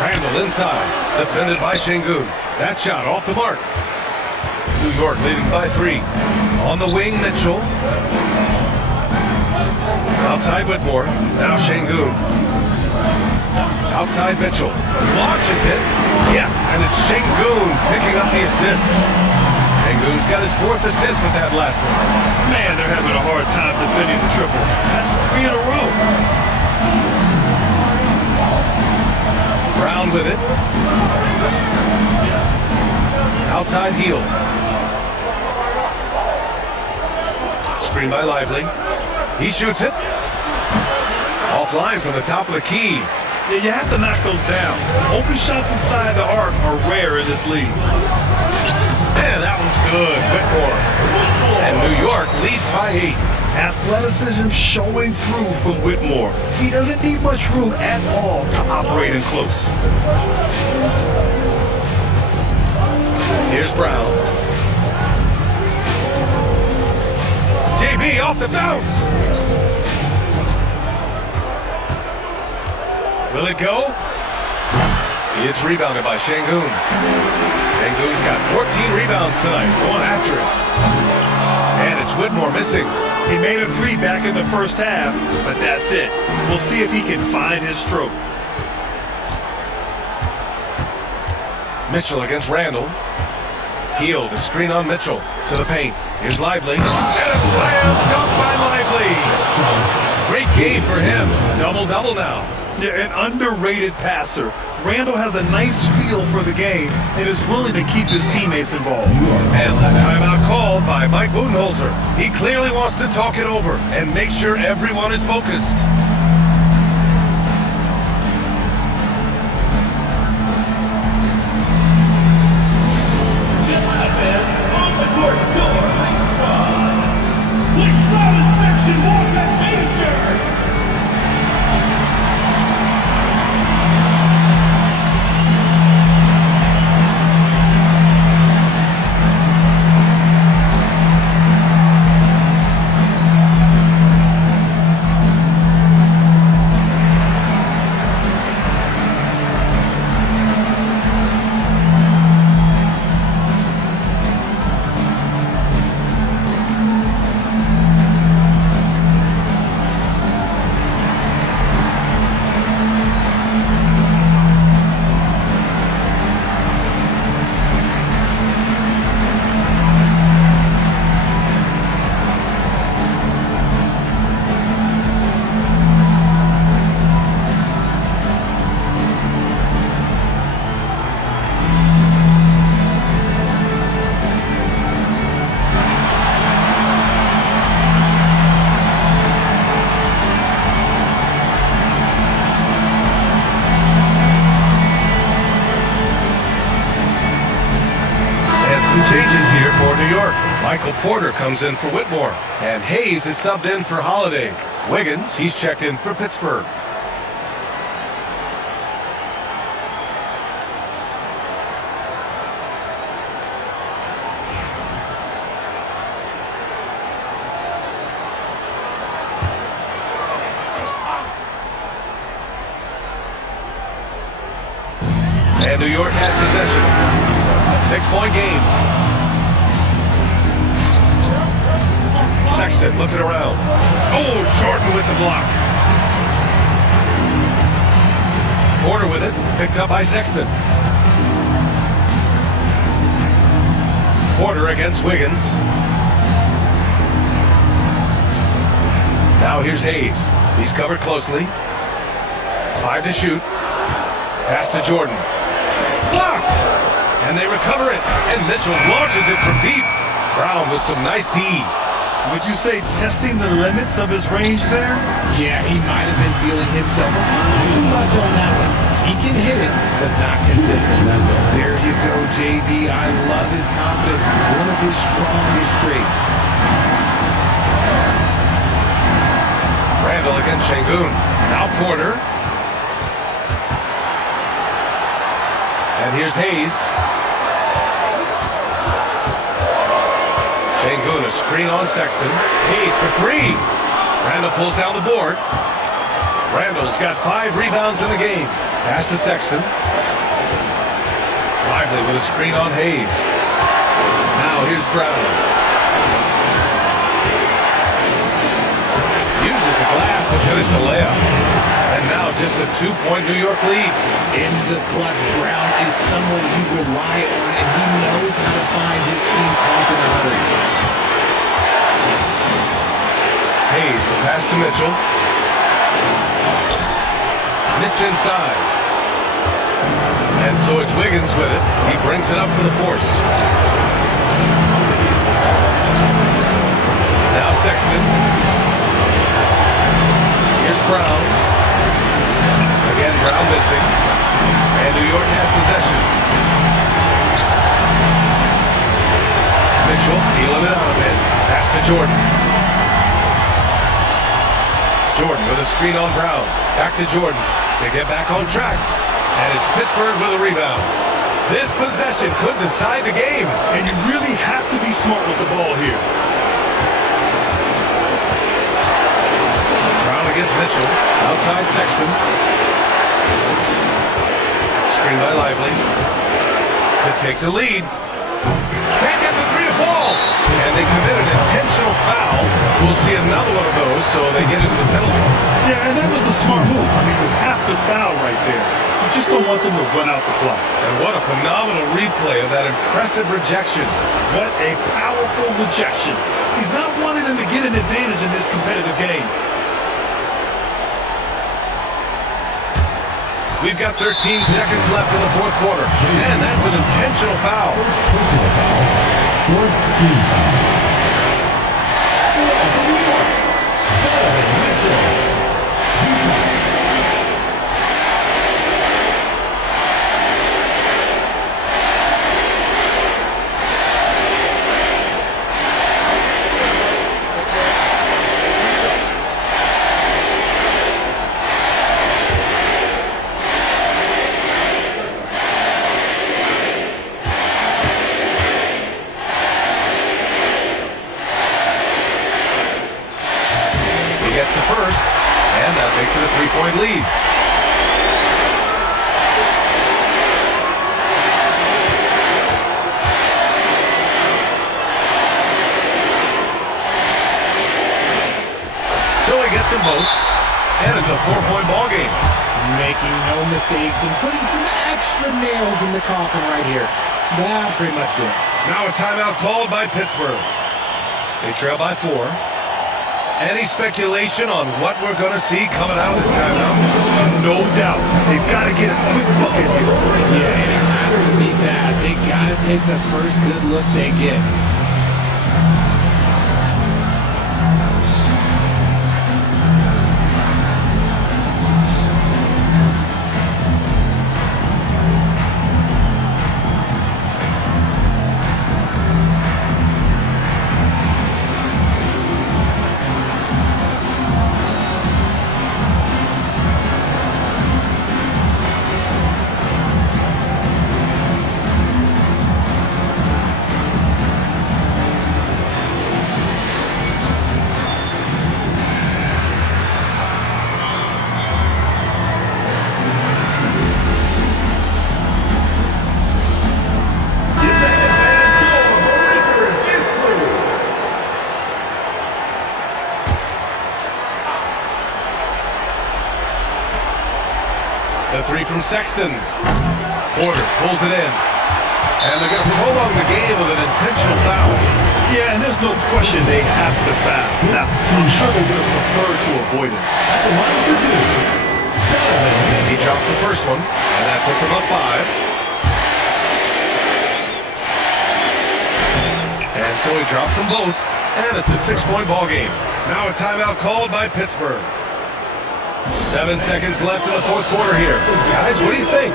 Randall inside, defended by Şengün. That shot off the mark. New York leading by 3. On the wing, Mitchell. Outside Whitmore. Now Şengün. Outside Mitchell. Launches it. Yes, and it's Şengün picking up the assist. Şengün's got his 4th assist with that last one. Man, they're having a hard time defending the triple. That's 3 in a row. Brown with it. Outside Heel. Screen by Lively. He shoots it. Offline from the top of the key. Yeah, you have to knock those down. Open shots inside the arc are rare in this league. Man, that one's good. Whitmore. And New York leads by 8. Athleticism showing through from Whitmore. He doesn't need much room at all to operate in close. Here's Brown. JB off the bounce. Will it go? It's rebounded by Şengün. Şengün's got 14 rebounds tonight, going after it. And it's Whitmore missing. He made a 3 back in the first half, but that's it. We'll see if he can find his stroke. Mitchell against Randall. Heel, the screen on Mitchell. To the paint. Here's Lively. And a slam dunk by Lively. Great game for him. Double-double now. Yeah, an underrated passer. Randall has a nice feel for the game and is willing to keep his teammates involved. And the timeout called by Mike Budenholzer. He clearly wants to talk it over and make sure everyone is focused. On the court, Silver Lake Squad. Which Flawless section wants a t-shirt? Michael Porter comes in for Whitmore. And Hayes is subbed in for Holiday. Wiggins, he's checked in for Pittsburgh. And New York has possession. 6-point game. Sexton looking around. Oh, Jordan with the block. Porter with it. Picked up by Sexton. Porter against Wiggins. Now here's Hayes. He's covered closely. 5 to shoot. Pass to Jordan. Blocked! And they recover it. And Mitchell launches it from deep. Brown with some nice D. Would you say testing the limits of his range there? Yeah, he might have been feeling himself a little too much on that one. He can hit it, but not consistent. There you go, JB. I love his confidence. One of his strongest traits. Randall against Şengün. Now Porter. And here's Hayes. Şengün, a screen on Sexton. Hayes for 3. Randall pulls down the board. Randall's got 5 rebounds in the game. Pass to Sexton. Lively with a screen on Hayes. Now here's Brown. Uses the glass to finish the layup. And now just a 2-point New York lead. In the clutch, Brown is someone you rely on, and he knows how to find his team points in a hurry. Hayes, the pass to Mitchell. Missed inside. And so it's Wiggins with it. He brings it up for the force. Now Sexton. Here's Brown. Again, Brown missing. And New York has possession. Mitchell feeling it out a bit. Pass to Jordan. Jordan with a screen on Brown. Back to Jordan to get back on track. And it's Pittsburgh with a rebound. This possession could decide the game. And you really have to be smart with the ball here. Brown against Mitchell. Outside Sexton. Screen by Lively. To take the lead. Can't get the 3 to fall. And they commit an intentional foul. We'll see another one of those, so they get into the penalty. Yeah, and that was a smart move. I mean, you have to foul right there. You just don't want them to run out the clock. And what a phenomenal replay of that impressive rejection. What a powerful rejection. He's not wanting them to get an advantage in this competitive game. We've got 13 seconds left in the fourth quarter. And that's an intentional foul. First personal foul. Fourth team foul. Makes it a 3-point lead. So he gets them both, and it's a 4-point ball game. Making no mistakes and putting some extra nails in the coffin right here. Nah, pretty much good. Now a timeout called by Pittsburgh. They trail by 4. Any speculation on what we're going to see coming out of this timeout? No doubt. They've got to get a quick bucket here. Yeah, and it has to be fast. They got to take the first good look they get. The three from Sexton. Porter pulls it in. And they're going to prolong the game with an intentional foul. Yeah, and there's no question they have to foul. Now, I'm sure they would have preferred to avoid it. He drops the first one, and that puts him up 5. And so he drops them both, and it's a 6-point ball game. Now a timeout called by Pittsburgh. 7 seconds left in the fourth quarter here. Guys, what do you think?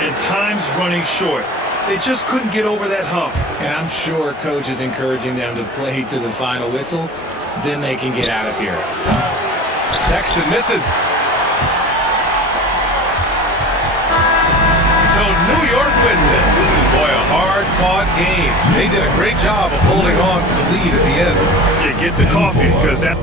And time's running short. They just couldn't get over that hump. And I'm sure coach is encouraging them to play to the final whistle. Then they can get out of here. Sexton misses. So New York wins it. Boy, a hard-fought game. They did a great job of holding on to the lead at the end. Yeah, get the coffee, because that...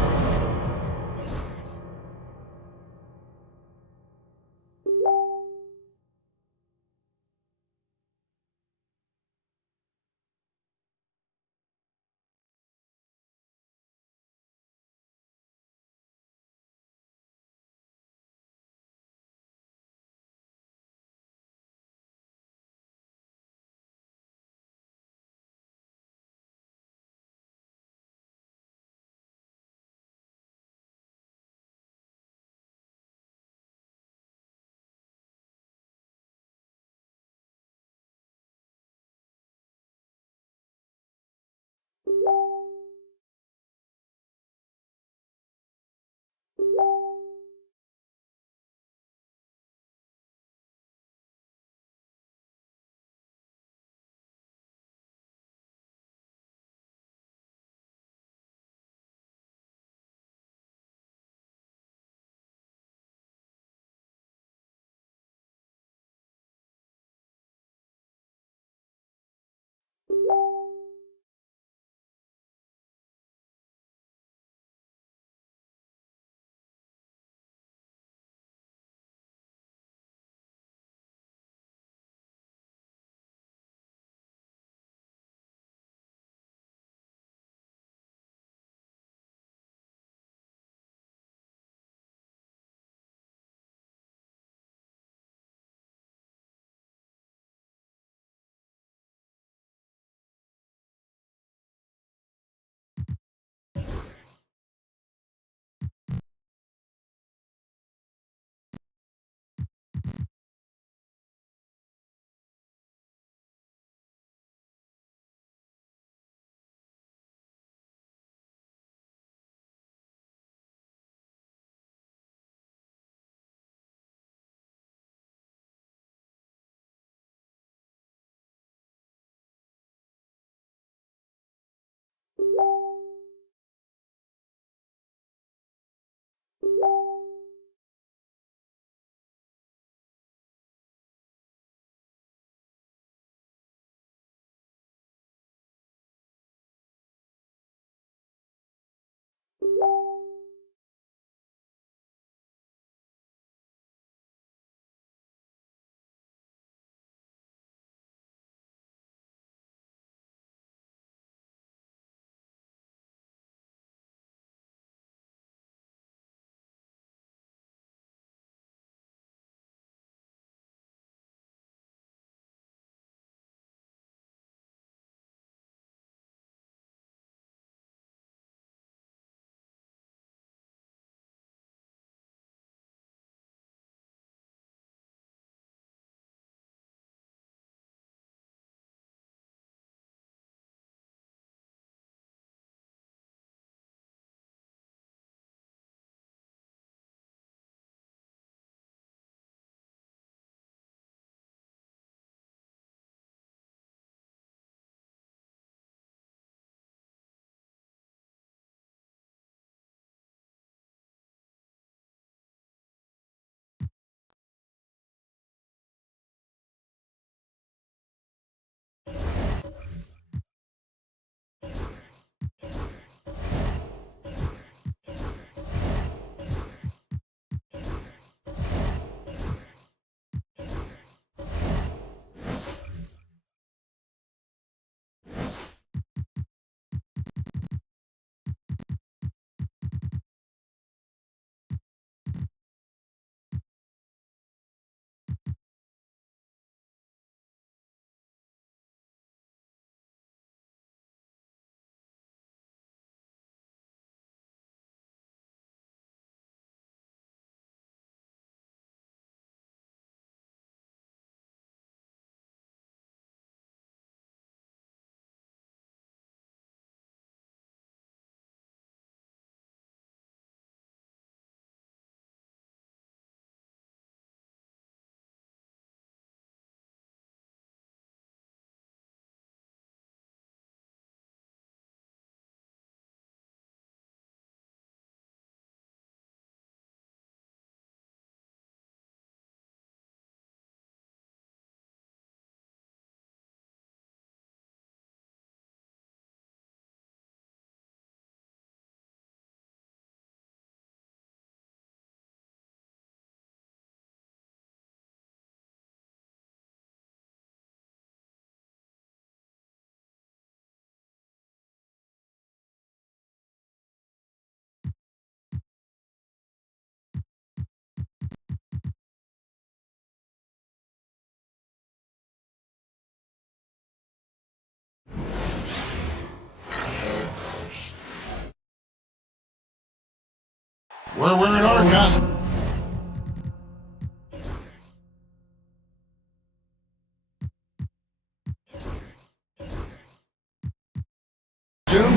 We're wearing our costumes.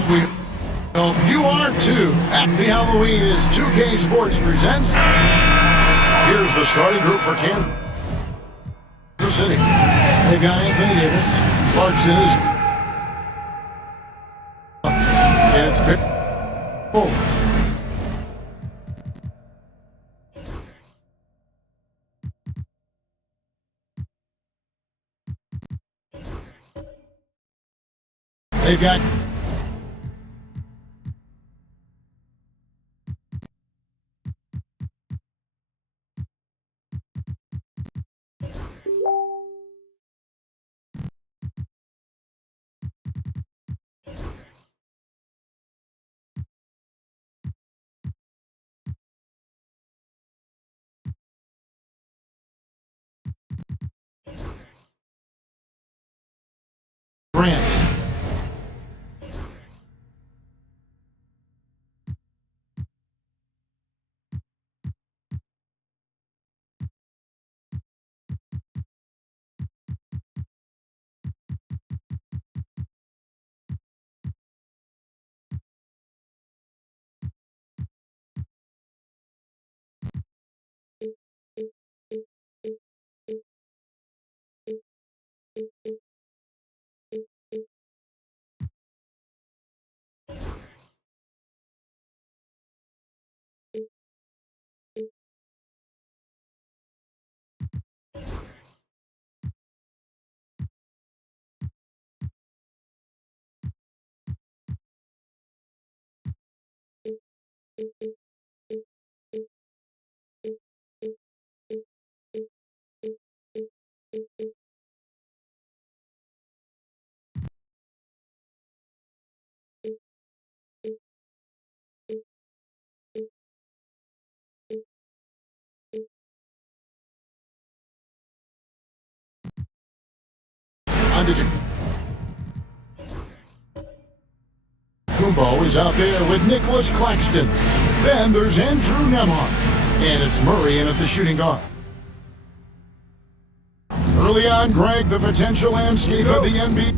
We hope you are too. Happy Halloween as 2K Sports presents. Here's the starting group for Kansas City. They've got Anthony Davis, Clarkson is. It's pick. Oh. They've got. Grant. Kumbo is out there with Nicholas Claxton. Then there's Andrew Nemhart. And it's Murray in at the shooting guard. Early on, Greg, the potential landscape of the NBA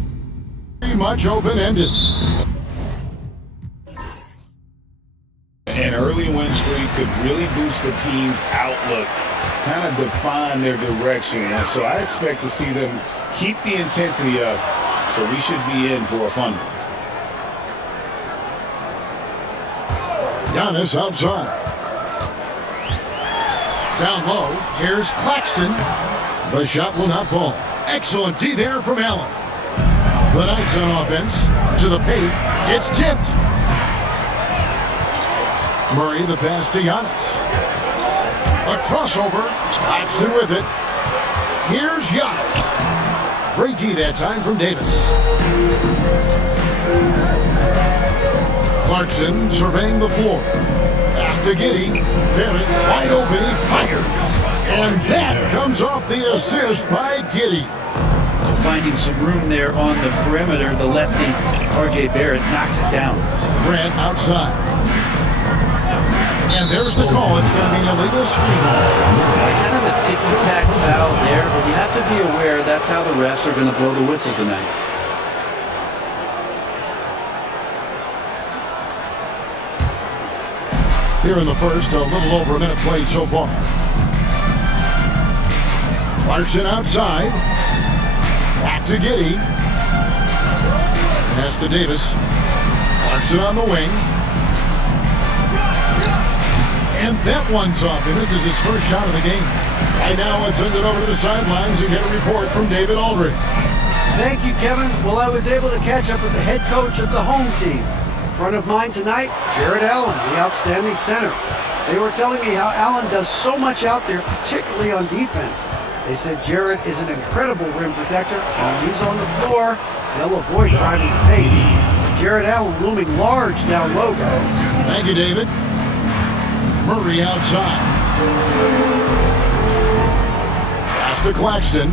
much open-ended. An early win streak could really boost the team's outlook, kind of define their direction. And so I expect to see them keep the intensity up, so we should be in for a fun one. Giannis outside. Down low, here's Claxton. The shot will not fall. Excellent D there from Allen. The Knights on offense. To the paint. It's tipped. Murray the pass to Giannis. A crossover. Claxton with it. Here's Giannis. Great D that time from Davis. Clarkson surveying the floor. Pass to Giddey. Barrett wide open. He fires. And that comes off the assist by Giddey. Finding some room there on the perimeter, the lefty, R.J. Barrett, knocks it down. Grant outside. And there's the call. It's going to be an illegal screen. Kind of a ticky-tack foul there, but you have to be aware that's how the refs are going to blow the whistle tonight. Here in the first, a little over a minute played so far. Clarkson outside. Back to Giddey. Pass to Davis. Clarkson on the wing. And that one's off, and this is his first shot of the game. Right now, let's send it over to the sidelines and get a report from David Aldridge. Thank you, Kevin. Well, I was able to catch up with the head coach of the home team. In front of mine tonight, Jared Allen, the outstanding center. They were telling me how Allen does so much out there, particularly on defense. They said Jared is an incredible rim protector, and when he's on the floor, they'll avoid driving the paint. Jared Allen looming large down low, guys. Thank you, David. Murray outside. Pass to Claxton.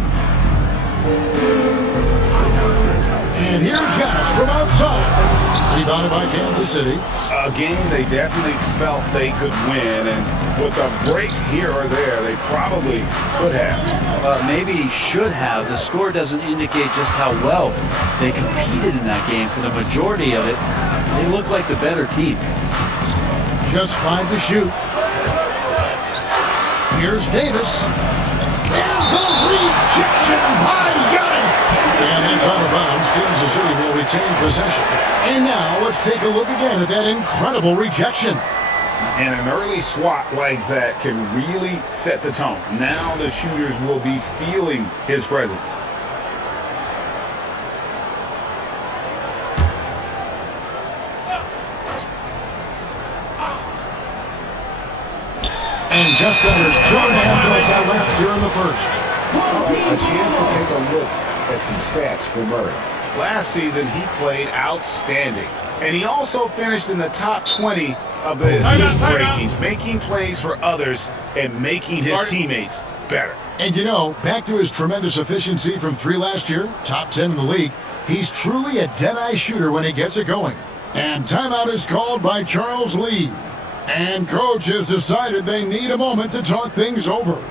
And here's Giannis from outside. Rebounded by Kansas City. A game they definitely felt they could win, and with a break here or there, they probably could have. Maybe should have. The score doesn't indicate just how well they competed in that game. For the majority of it, they look like the better team. Just 5 to shoot. Here's Davis. And the rejection by Giannis. And that's out of bounds. Kansas City will retain possession. And now let's take a look again at that incredible rejection. And an early swat like that can really set the tone. Now the shooters will be feeling his presence. And just under 2.5 minutes are left here in the first. A chance to take a look at some stats for Murray. Last season, he played outstanding. And he also finished in the top 20 of the assist rankings, making plays for others and making his teammates better. And you know, back to his tremendous efficiency from 3 last year, top 10 in the league, he's truly a dead-eye shooter when he gets it going. And timeout is called by Charles Lee. And coach has decided they need a moment to talk things over.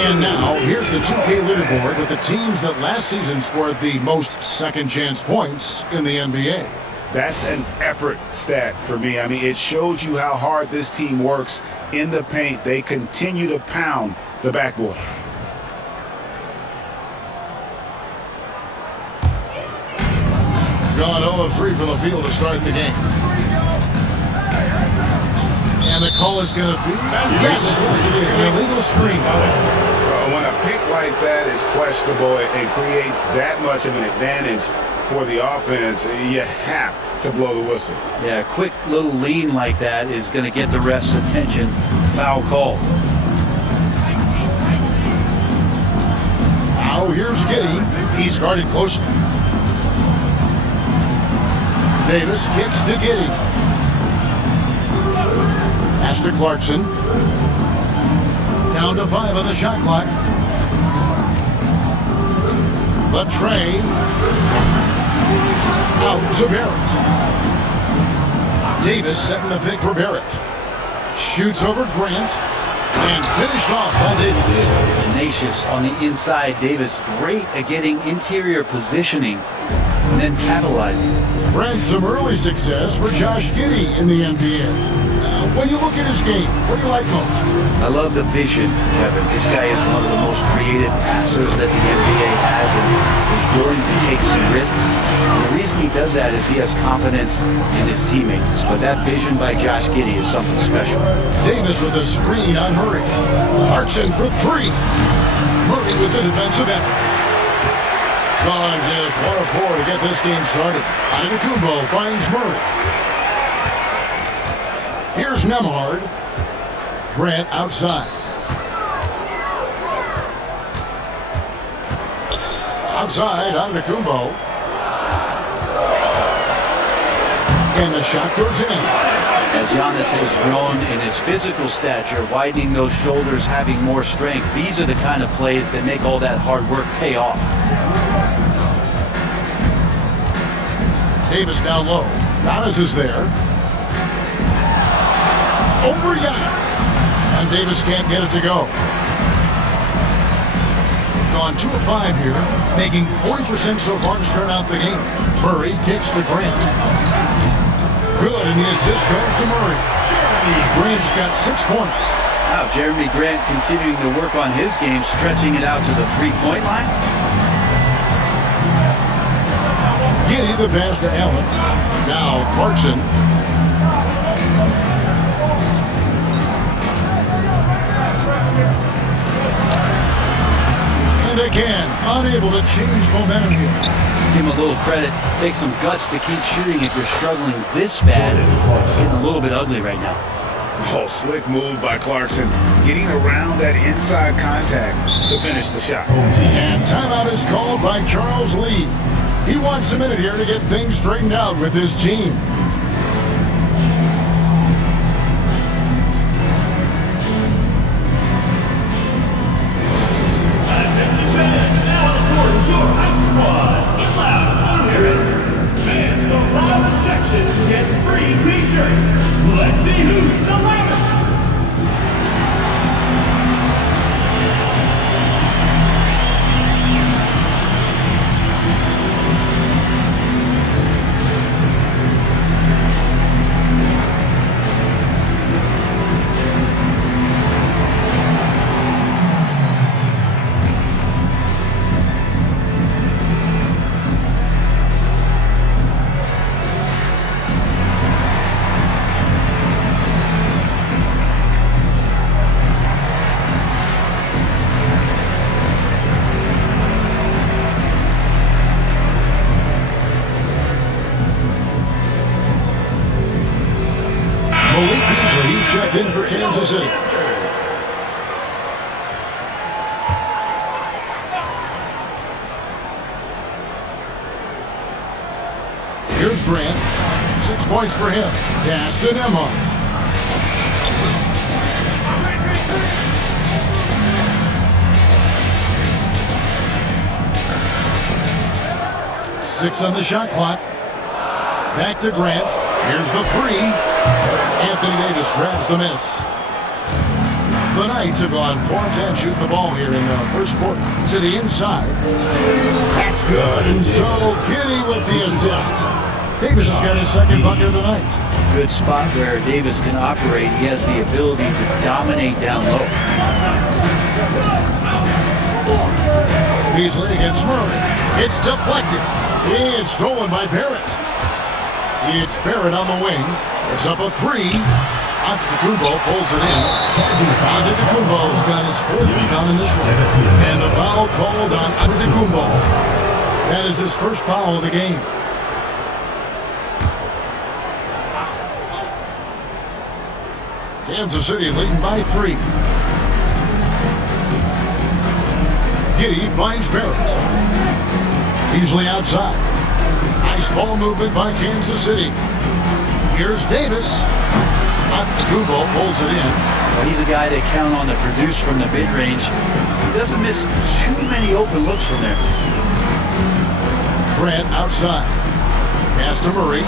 And now, here's the 2K leaderboard with the teams that last season scored the most second-chance points in the NBA. That's an effort stat for me. I mean, it shows you how hard this team works in the paint. They continue to pound the backboard. Gone 0-3 from the field to start the game. And the call is going to be, yes, it is an illegal screen. When a pick like that is questionable and creates that much of an advantage for the offense, you have to blow the whistle. Yeah, a quick little lean like that is going to get the ref's attention. Foul call. Now here's Giddey. He's guarded close. Davis kicks to Giddey. Pass to Clarkson. Down to 5 on the shot clock. The tray. Out to Barrett. Davis setting the pick for Barrett. Shoots over Grant. And finished off by Davis. Tenacious on the inside. Davis great at getting interior positioning and then capitalizing. Brent, some early success for Josh Giddey in the NBA. When you look at his game, what do you like most? I love the vision, Kevin. This guy is one of the most creative passers that the NBA has and is willing to take some risks. And the reason he does that is he has confidence in his teammates. But that vision by Josh Giddey is something special. Davis with a screen on Murray. Clarkson for 3. Murray with the defensive effort. Gone just 1 of 4 to get this game started. Antetokounmpo finds Murray. Here's Nembhard. Grant outside. Outside, Antetokounmpo. And the shot goes in. As Giannis has grown in his physical stature, widening those shoulders, having more strength, these are the kind of plays that make all that hard work pay off. Davis down low. Giannis is there. Over Giannis. And Davis can't get it to go. Gone 2 of 5 here, making 40% so far to start out the game. Murray kicks to Grant. Good, and the assist goes to Murray. Grant's got 6 points. Wow, Jeremy Grant continuing to work on his game, stretching it out to the 3-point line. Giddey the pass to Allen. Now Clarkson. And again, unable to change momentum here. Give him a little credit. Take some guts to keep shooting if you're struggling this bad. It's getting a little bit ugly right now. Oh, slick move by Clarkson, getting around that inside contact to finish the shot. And timeout is called by Charles Lee. He wants a minute here to get things straightened out with his team. Attention fans, now on the court is your house squad. Get loud, want to hear it. Fans, the loudest section gets free t-shirts. Let's see who's the loudest. Checked in for Kansas City. Here's Grant. 6 points for him. Pass to Nemhard. Six on the shot clock. Back to Grant. Here's the three. Anthony Davis grabs the miss. The Knights have gone 4 of 10 shooting the ball here in the first quarter. To the inside. That's good. And so Giddy with the assist. Davis has got his second bucket of the night. Good spot where Davis can operate. He has the ability to dominate down low. Beasley against Murray. It's deflected. It's stolen by Barrett. It's Barrett on the wing. It's up a three. Antetokounmpo pulls it in. Antetokounmpo's got his 4th rebound in this one. And the foul called on Antetokounmpo. That is his first foul of the game. Kansas City leading by 3. Giddy finds Barrett. Beasley outside. Nice ball movement by Kansas City. Here's Davis. Antetokounmpo pulls it in. Well, he's a guy they count on to produce from the mid-range. He doesn't miss too many open looks from there. Grant outside. Pass to Murray.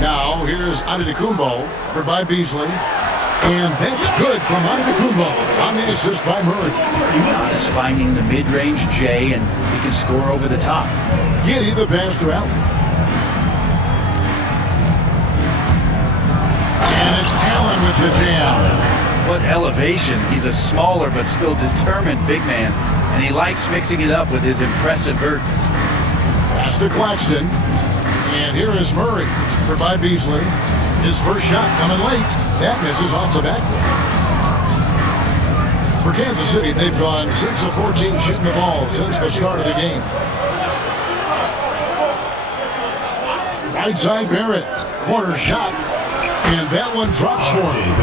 Now here's Antetokounmpo, covered by Beasley. And that's good from Antetokounmpo on the assist by Murray. Giannis finding the mid-range J, and he can score over the top. Giddy the pass to Allen. And it's Allen with the jam. What elevation. He's a smaller but still determined big man, and he likes mixing it up with his impressive vert. Pass to Claxton. And here is Murray, covered by Beasley. His first shot coming late. That misses off the backboard. For Kansas City, they've gone 6 of 14 shooting the ball since the start of the game. Right side Barrett, corner shot, and that one drops for him.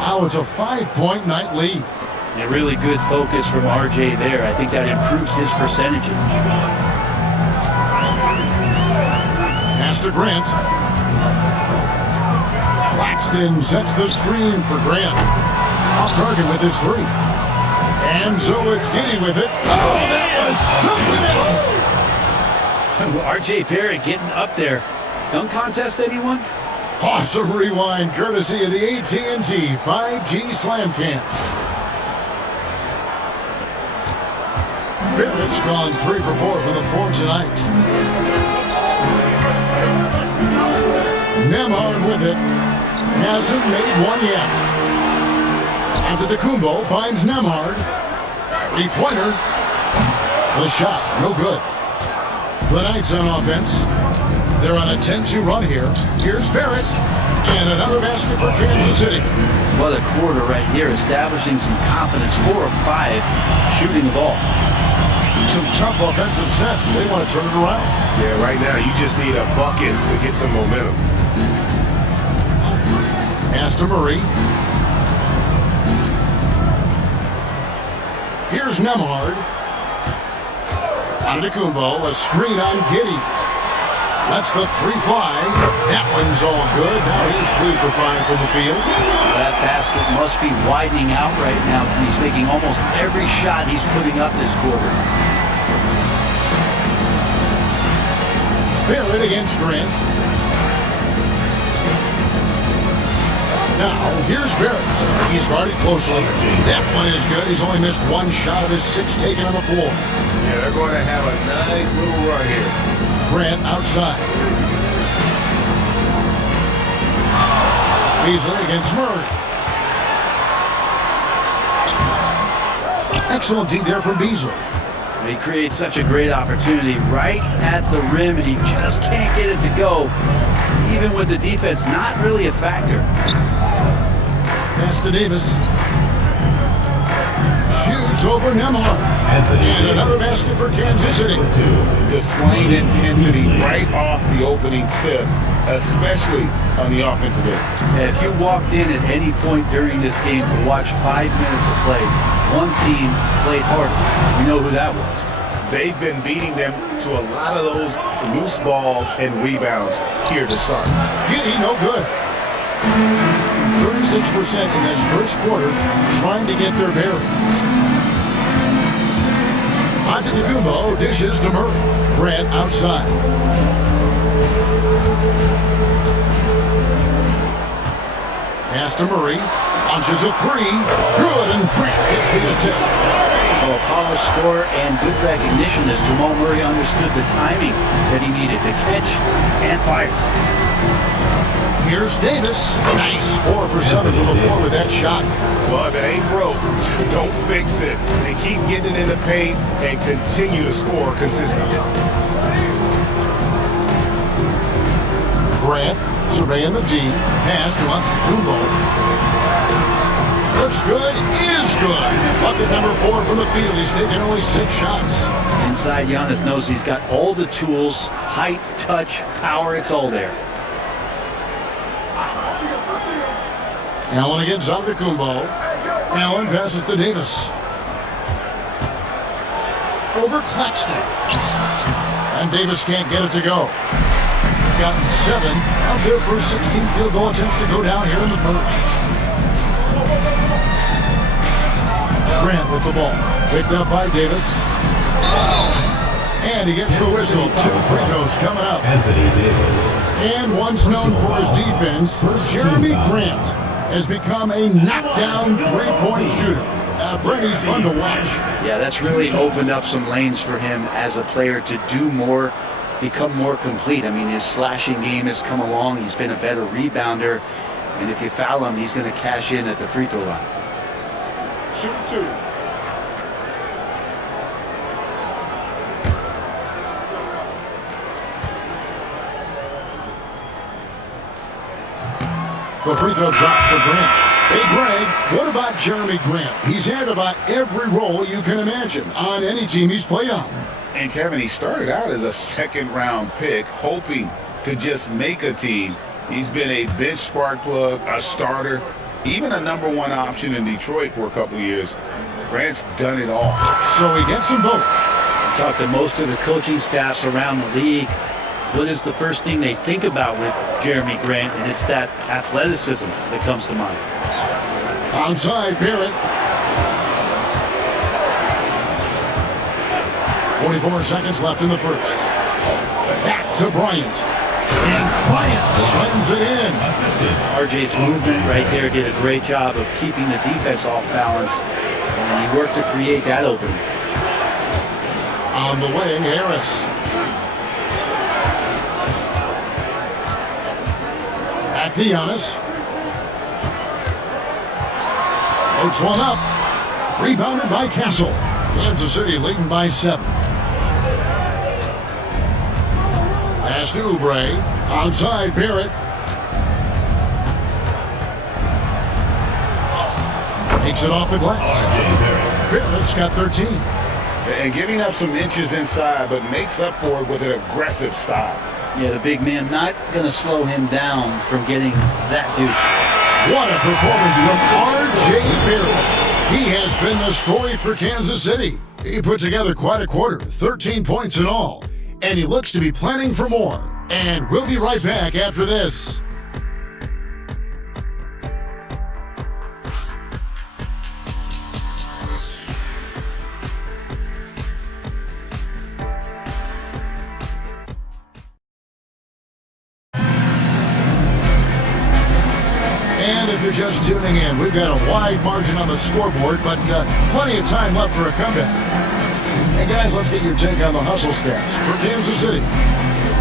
Now it's a 5-point night lead. A really good focus from RJ there. I think that improves his percentages. Pass to Grant. Claxton sets the screen for Grant. Off target with his three. And so it's Giddy with it. Oh, that was something else. RJ Barrett getting up there. Dunk contest, anyone? Awesome rewind courtesy of the AT&T 5G Slam Cam. Barrett's gone 3 for 4 from the floor tonight. Nemhard with it. Hasn't made one yet. Antetokounmpo finds Nemhard. 3-pointer. The shot, no good. The Knights on offense. They're on a 10-2 run here. Here's Barrett. And another basket for Kansas City. Well, a quarter right here, establishing some confidence. 4 of 5 shooting the ball. Some tough offensive sets. They want to turn it around. Yeah, right now you just need a bucket to get some momentum. Pass to Murray. Here's Nemhard. On to Kumbo, a screen on Giddy. That's the 3 fly. That one's all good. Now he's 3 for 5 from the field. That basket must be widening out right now. He's making almost every shot he's putting up this quarter. Barrett against Grant. Now, here's Barrett. He's guarded closely. That one is good. He's only missed 1 shot of his 6 taken on the floor. Yeah, they're going to have a nice little run here. Grant outside. Beasley against Murray. Excellent D there from Beasley. He creates such a great opportunity right at the rim, and he just can't get it to go. Even with the defense not really a factor. Pass to Davis. Shoots over Nemhard. And another basket for Kansas City. Displaying intensity right off the opening tip, especially on the offensive end. If you walked in at any point during this game to watch 5 minutes of play, one team played harder. We know who that was. They've been beating them to a lot of those loose balls and rebounds here to start. Giddy, no good. 36% in this first quarter trying to get their bearings. Antetokounmpo dishes to Murray. Grant outside. Pass to Murray. Launches a 3. Good, and Grant gets the assist. A polished score and good recognition as Jamal Murray understood the timing that he needed to catch and fire. Here's Davis. Nice 4 for 7 from the floor with that shot. Well, if it ain't broke, don't fix it. They keep getting it in the paint and continue to score consistently. Grant surveying the D. Pass to Antetokounmpo. Looks good, is good. Bucket number 4 from the field. He's taken only 6 shots. Inside, Giannis knows he's got all the tools, height, touch, power, it's all there. Allen against Antetokounmpo. Allen passes to Davis. Over Claxton. And Davis can't get it to go. Gotten 7 of their first 16 field goal attempts to go down here in the first. Grant with the ball. Picked up by Davis. And he gets the whistle. 2 free throws coming up. Anthony Davis. And once known for his defense, Jeremy Grant has become a knockdown three-point shooter. Pretty fun to watch. Yeah, that's really opened up some lanes for him as a player to do more, become more complete. I mean, his slashing game has come along. He's been a better rebounder. And if you foul him, he's going to cash in at the free throw line. Shoot 2. The free throw drops for Grant. Hey, Greg, what about Jeremy Grant? He's had about every role you can imagine on any team he's played on. And Kevin, he started out as a second-round pick, hoping to just make a team. He's been a bench spark plug, a starter, even a number 1 option in Detroit for a couple of years. Grant's done it all. So he gets them both. Talk to most of the coaching staffs around the league. What is the first thing they think about with Jeremy Grant? And it's that athleticism that comes to mind. Onside, Barrett. 44 seconds left in the first. Back to Bryant. And Bryant slams it in. RJ's movement right there did a great job of keeping the defense off balance. And he worked to create that opening. On the way, Harris. Back to Giannis. Floats one up. Rebounded by Castle. Kansas City leading by 7. Pass to Oubre. Onside, Barrett. Takes it off the glass. Barrett's got 13. And giving up some inches inside, but makes up for it with an aggressive stop. Yeah, the big man not going to slow him down from getting that deuce. What a performance from R.J. Barrett. He has been the story for Kansas City. He put together quite a quarter, 13 points in all, and he looks to be planning for more. And we'll be right back after this. And if you're just tuning in, we've got a wide margin on the scoreboard, but plenty of time left for a comeback. Hey guys, let's get your take on the hustle stats for Kansas City.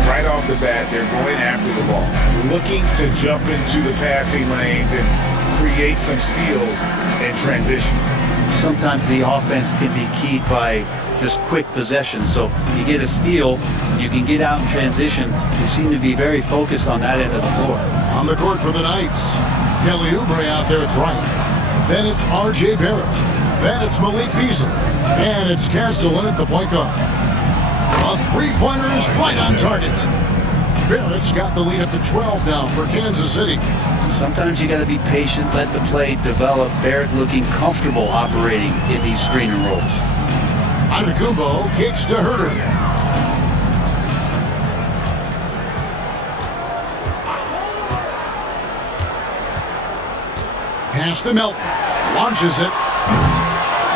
Right off the bat, they're going after the ball, looking to jump into the passing lanes and create some steals in transition. Sometimes the offense can be keyed by just quick possession. So you get a steal, you can get out in transition. They seem to be very focused on that end of the floor. On the court for the Knights, Kelly Oubre out there at right. Then it's R.J. Barrett. Then it's Malik Beasley. And it's Castellan at the point guard. A three-pointer is right on target. Barrett's got the lead up to 12 now for Kansas City. Sometimes you got to be patient, let the play develop. Barrett looking comfortable operating in these screen and rolls. Antetokounmpo kicks to Herter. Pass to Melton. Launches it.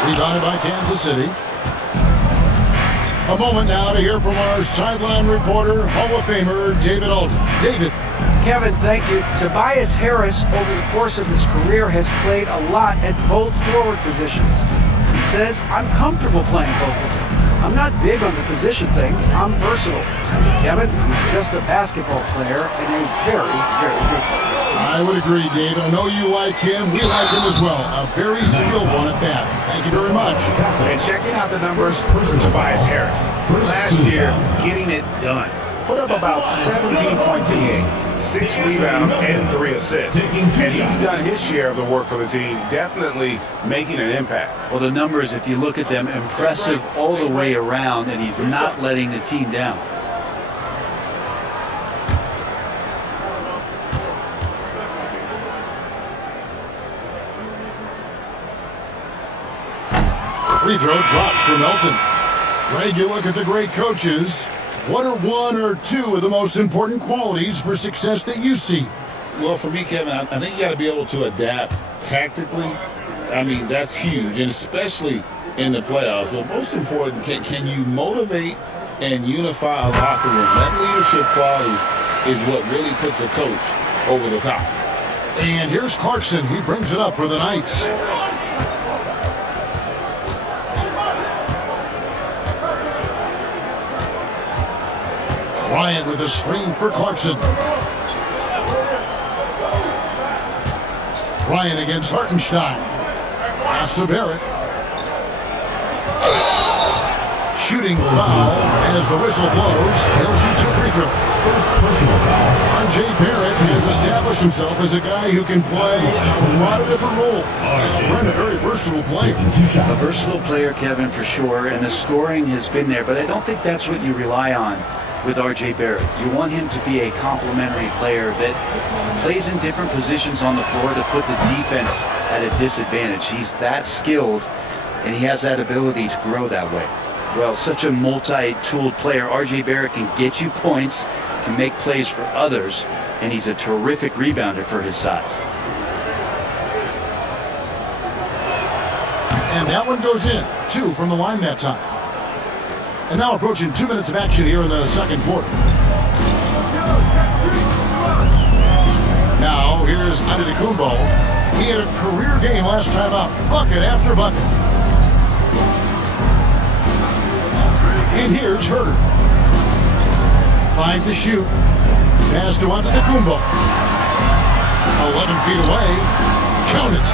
Rebounded by Kansas City. A moment now to hear from our sideline reporter, Hall of Famer David Alden. David. Kevin, thank you. Tobias Harris, over the course of his career, has played a lot at both forward positions. He says, I'm comfortable playing both of them. I'm not big on the position thing. I'm versatile. Kevin, he's just a basketball player and a very, very good player. I would agree, Dave. I know you like him. We like him as well. A very skilled one at that. Thank you very much. And checking out the numbers for Tobias Harris. Last year, getting it done. Put up about 17 points a game, 6 rebounds, and 3 assists. And he's done his share of the work for the team, definitely making an impact. Well, the numbers, if you look at them, impressive all the way around, and he's not letting the team down. Free throw drops for Melton. Greg, you look at the great coaches. What are one or two of the most important qualities for success that you see? Well, for me, Kevin, I think you got to be able to adapt tactically. I mean, that's huge, and especially in the playoffs. But most important, can you motivate and unify a locker room? That leadership quality is what really puts a coach over the top. And here's Clarkson. He brings it up for the Knights. Bryant with a screen for Clarkson. Bryant against Hartenstein. Pass to Barrett. Shooting foul as the whistle blows. He'll shoot 2 free throws. R.J. Barrett has established himself as a guy who can play a lot of different roles. Run a very versatile player. A versatile player, Kevin, for sure, and the scoring has been there, but I don't think that's what you rely on with R.J. Barrett. You want him to be a complementary player that plays in different positions on the floor to put the defense at a disadvantage. He's that skilled, and he has that ability to grow that way. Well, such a multi-tooled player, R.J. Barrett can get you points, can make plays for others, and he's a terrific rebounder for his size. And that one goes in. 2 from the line that time. And now approaching 2 minutes of action here in the second quarter. Now here's Antetokounmpo. He had a career game last time out. Bucket after bucket. And here's Herter. 5 to shoot. Pass to Antetokounmpo. 11 feet away. Count it.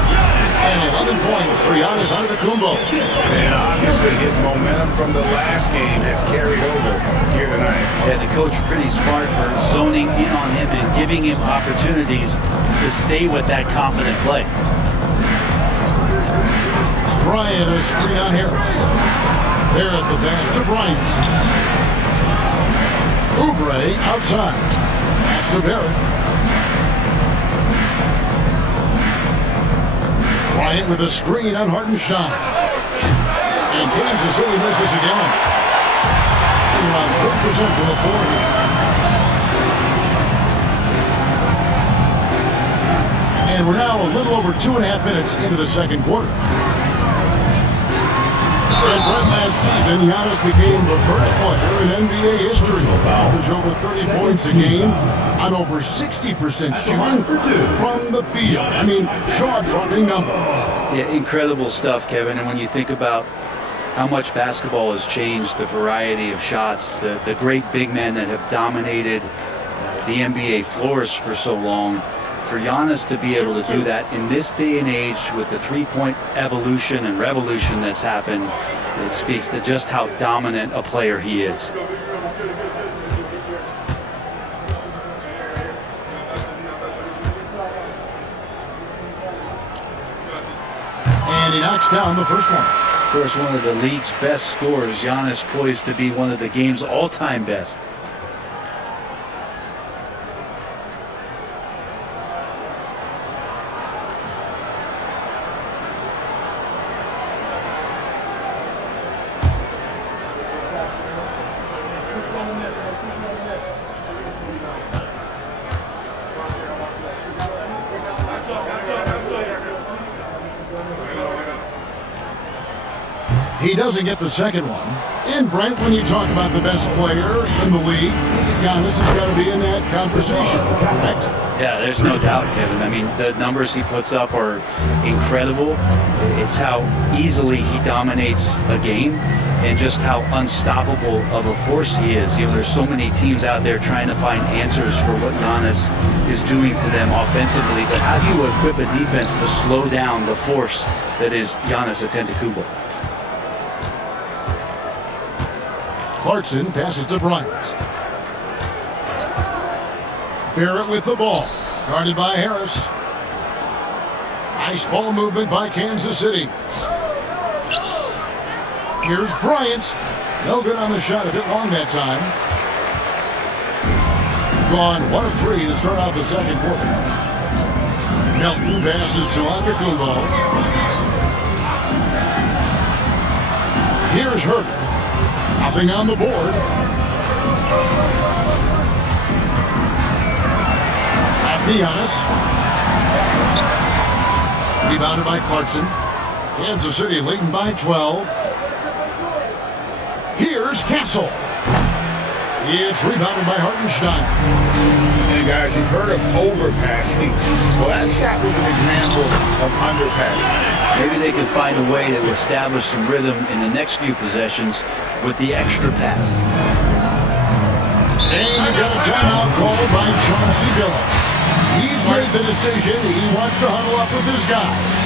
And 11 points for Giannis Antetokounmpo. And obviously his momentum from the last game has carried over here tonight. Yeah, the coach pretty smart for zoning in on him and giving him opportunities to stay with that confident play. Bryant a screen on Harris. There at the pass to Bryant. Oubre outside. Pass to Barrett. Bryant with a screen on Hartenstein. And Kansas City misses again. Around 40% from the floor here. And we're now a little over 2.5 minutes into the second quarter. And Brent, last season, Giannis became the first player in NBA history to average over 30 points a game on over 60% shooting from the field. I mean, jaw-dropping numbers. Yeah, incredible stuff, Kevin. And when you think about how much basketball has changed, the variety of shots, the great big men that have dominated the NBA floors for so long, for Giannis to be able to do that in this day and age with the three-point evolution and revolution that's happened, it speaks to just how dominant a player he is. And he knocks down the first one. Of course, one of the league's best scorers, Giannis poised to be one of the game's all-time best. He doesn't get the second one. And Brent, when you talk about the best player in the league, Giannis has got to be in that conversation, correct? Yeah, there's no doubt, Kevin. I mean, the numbers he puts up are incredible. It's how easily he dominates a game and just how unstoppable of a force he is. You know, there's so many teams out there trying to find answers for what Giannis is doing to them offensively, but how do you equip a defense to slow down the force that is Giannis Antetokounmpo? Clarkson passes to Bryant. Barrett with the ball. Guarded by Harris. Nice ball movement by Kansas City. Here's Bryant. No good on the shot, a bit long that time. Gone 1 of 3 to start out the second quarter. Melton passes to Antetokounmpo. Here's Herbert. Nothing on the board. Giannis. Rebounded by Clarkson. Kansas City leading by 12. Here's Castle. It's rebounded by Hartenstein. And guys, you've heard of overpassing. Well, that shot was an example of underpassing. Maybe they can find a way to establish some rhythm in the next few possessions with the extra pass. And you got a timeout called by Chauncey Billups. He's made the decision. He wants to huddle up with his guys.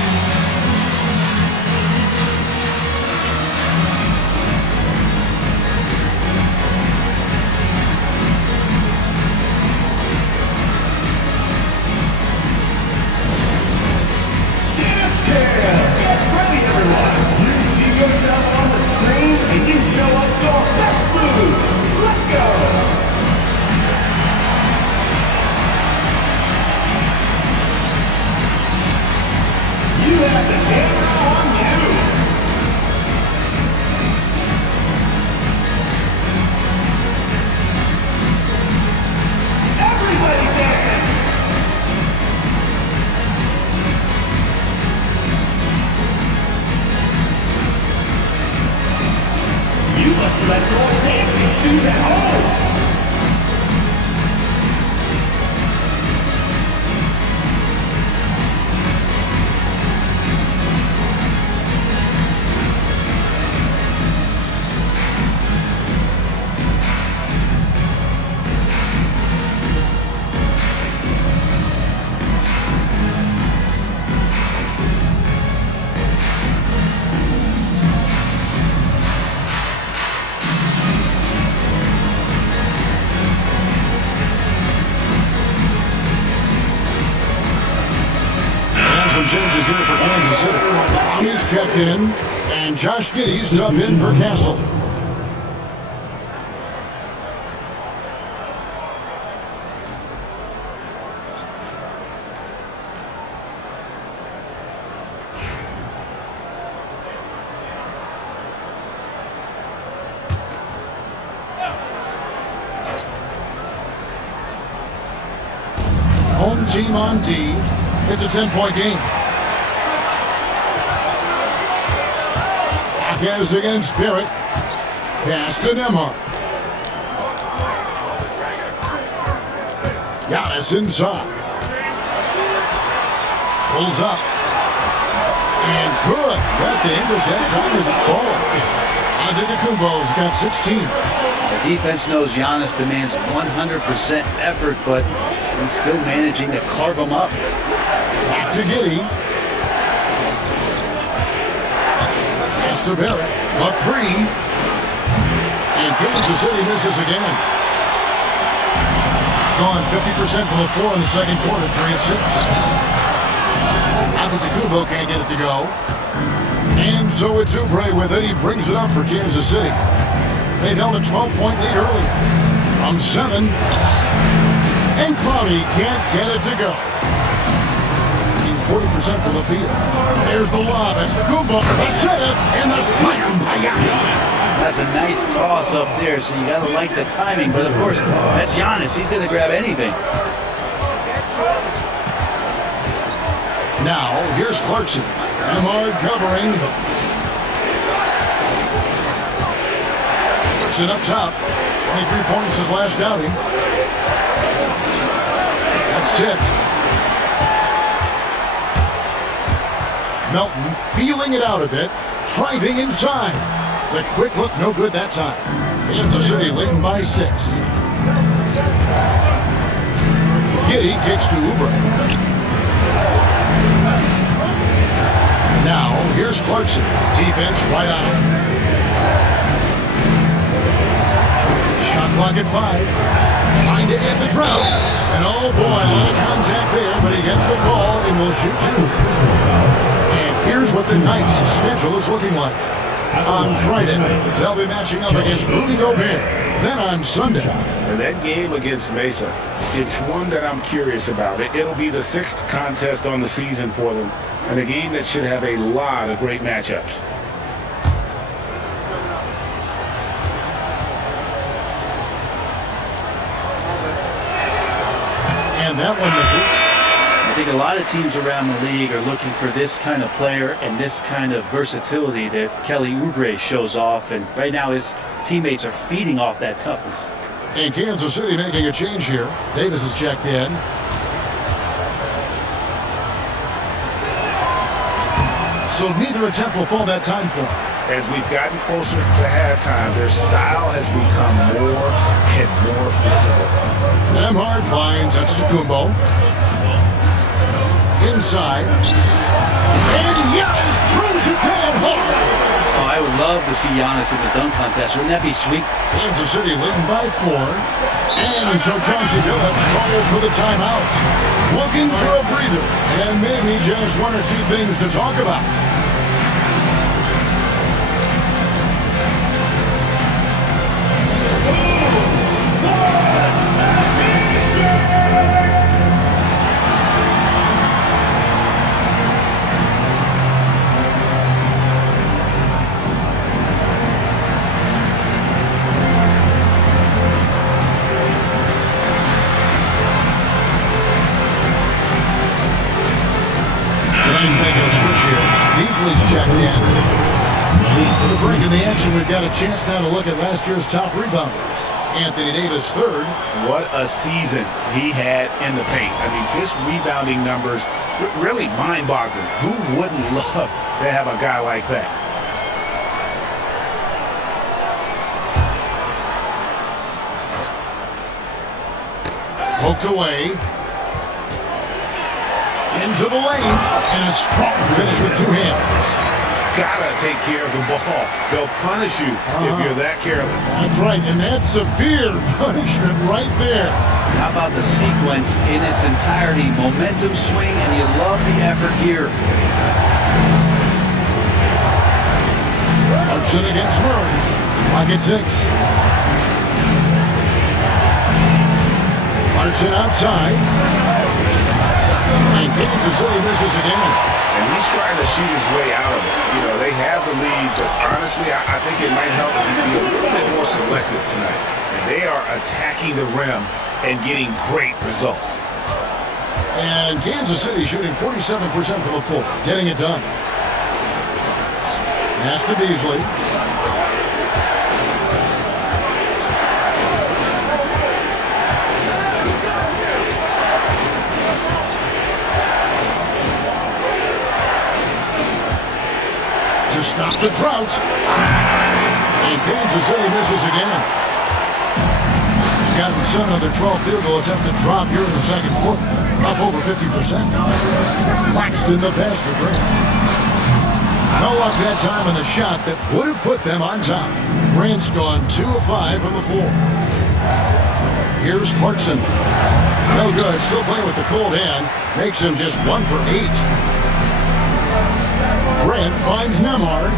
Changes here for Kansas City. He's checked in, and Josh Giddey's subbed in for Castle. home team on D. It's a 10-point game. Against Barrett. Pass to Nembhard. Giannis inside. Pulls up. And good. Right the English that time as it falls. Antetokounmpo's got 16. The defense knows Giannis demands 100% effort, but he's still managing to carve him up. Back to Giddey. Pass to Barrett. A three. And Kansas City misses again. Gone 50% from the floor in the second quarter, 3 of 6. Antetokounmpo can't get it to go. And so it's Oubre with it. He brings it up for Kansas City. They've held a 12-point lead early. From 7. And Clowney can't get it to go. 40% from the field. There's the lob. And Antetokounmpo, the setup, and the slam by Giannis. That's a nice toss up there, so you got to like the timing. But, of course, that's Giannis. He's going to grab anything. Now, here's Clarkson. Nembhard covering. Clarkson up top. 23 points his last outing. That's tipped. Melton feeling it out a bit. Driving inside. The quick look, no good that time. Kansas City leading by 6. Giddey kicks to Oubre. Now, here's Clarkson. Defense right on him. Shot clock at 5. Trying to end the drought. And oh boy, a lot of contact there, but he gets the call and will shoot 2. And here's what the Knights' schedule is looking like. On Friday, they'll be matching up against Rudy Gobert. Then on Sunday. And that game against Mesa, it's one that I'm curious about. It'll be the 6th contest on the season for them, and a game that should have a lot of great matchups. And that one misses. I think a lot of teams around the league are looking for this kind of player and this kind of versatility that Kelly Oubre shows off. And right now his teammates are feeding off that toughness. And Kansas City making a change here. Davis is checked in. So neither attempt will fall that time for him. As we've gotten closer to halftime, their style has become more and more physical. Nembhard finds Antetokounmpo. Inside. And Giannis throws it down hard. Oh, I would love to see Giannis in the dunk contest. Wouldn't that be sweet? Kansas City leading by 4. And so Chauncey Billups calls for the timeout. Looking for a breather. And maybe just 1 or 2 things to talk about. Beasley's checked in. For the break in the action, we've got a chance now to look at last year's top rebounders. Anthony Davis, 3rd. What a season he had in the paint. I mean, his rebounding numbers really mind-boggling. Who wouldn't love to have a guy like that? Poked away. Into the lane. And a strong finish with 2 hands. Gotta take care of the ball. They'll punish you if you're that careless. That's right, and that's severe punishment right there. How about the sequence in its entirety? Momentum swing, and you love the effort here. Clarkson against Murray. Clock at 6. Clarkson outside. And Kansas City misses again. And he's trying to shoot his way out of it. You know, they have the lead, but honestly, I think it might help if he be a little bit more selective tonight. And they are attacking the rim and getting great results. And Kansas City shooting 47% from the floor, getting it done. Pass to Beasley. To stop the drought. And Kansas City misses again. Gotten 7 of their 12 field goal attempts to drop here in the second quarter. Up over 50%. Claxton the pass to Grant. No luck that time in the shot that would have put them on top. Grant's gone 2 of 5 from the floor. Here's Clarkson. No good. Still playing with the cold hand. Makes him just 1 for 8. Grant finds Nemhard.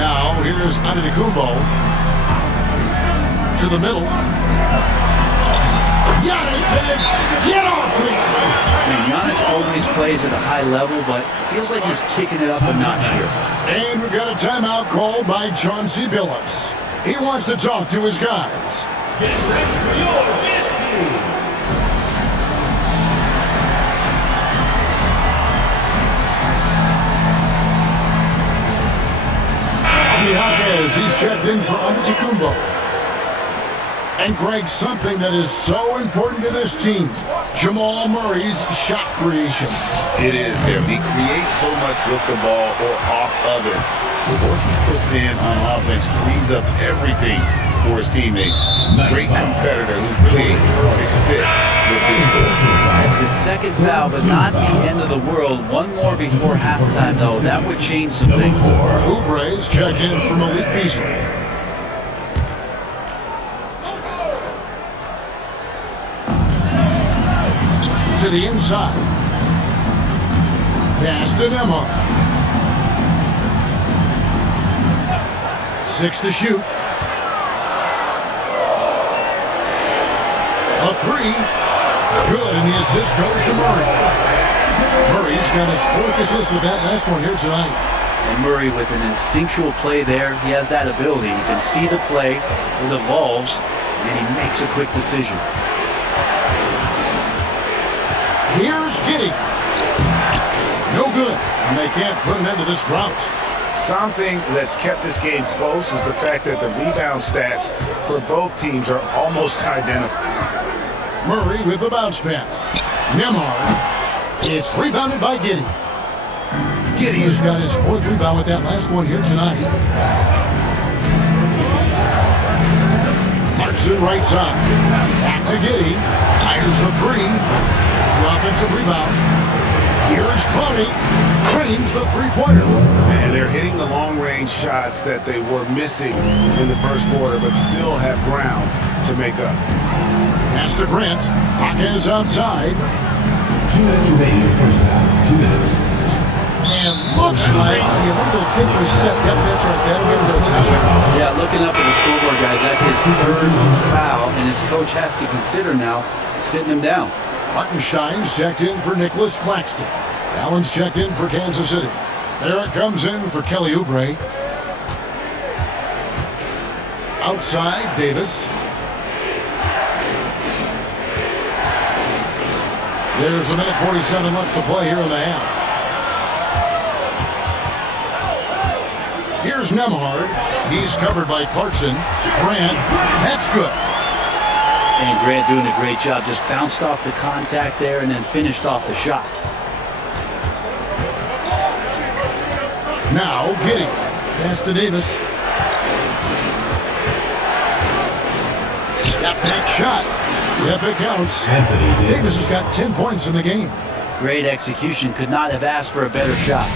Now here's Antetokounmpo. To the middle. Giannis says, get off me! And Giannis always plays at a high level, but feels like he's kicking it up a notch here. And we've got a timeout called by Chauncey Billups. He wants to talk to his guys. Get ready for your dance team. Jaquez, he's checked in for Antetokounmpo. And Greg, something that is so important to this team, Jamal Murray's shot creation. It is, Kevin. He creates so much with the ball or off of it. The work he puts in on offense frees up everything for his teammates. Great competitor who's really a perfect fit with this score. That's his second foul, but not the end of the world. One more before halftime, though. That would change some things. Oubre's checked in for Malik Beasley. To the inside. Pass to Nemhard. 6 to shoot. A 3. Good, and the assist goes to Murray. Murray's got his 4th assist with that last one here tonight. And Murray with an instinctual play there. He has that ability. He can see the play, it evolves, and he makes a quick decision. Here's Giddey. No good, and they can't put an end to this drought. Something that's kept this game close is the fact that the rebound stats for both teams are almost identical. Murray with the bounce pass. Nemhard. It's rebounded by Giddey. Giddey's got his 4th rebound with that last one here tonight. Clarkson right side. Back to Giddey. Fires the 3. The offensive rebound. Here's Clowney. Cranes the 3-pointer. And they're hitting the long-range shots that they were missing in the first quarter, but still have ground to make up. Pass to Grant. Hawkins outside. 2 minutes remaining in the first half. 2 minutes. And looks like the illegal kick was set. Yep, that's right. That'll get their attention. Yeah, looking up at the scoreboard, guys, that's his 3rd foul, and his coach has to consider now sitting him down. Hartenstein's checked in for Nicholas Claxton. Allen's checked in for Kansas City. There it comes in for Kelly Oubre. Outside, Davis. There's a minute 47 left to play here in the half. Here's Nemhard. He's covered by Clarkson. Grant. That's good. And Grant doing a great job. Just bounced off the contact there and then finished off the shot. Now Giddey. Pass to Davis. Step back shot. Yep, it counts. Davis has got 10 points in the game. Great execution. Could not have asked for a better shot.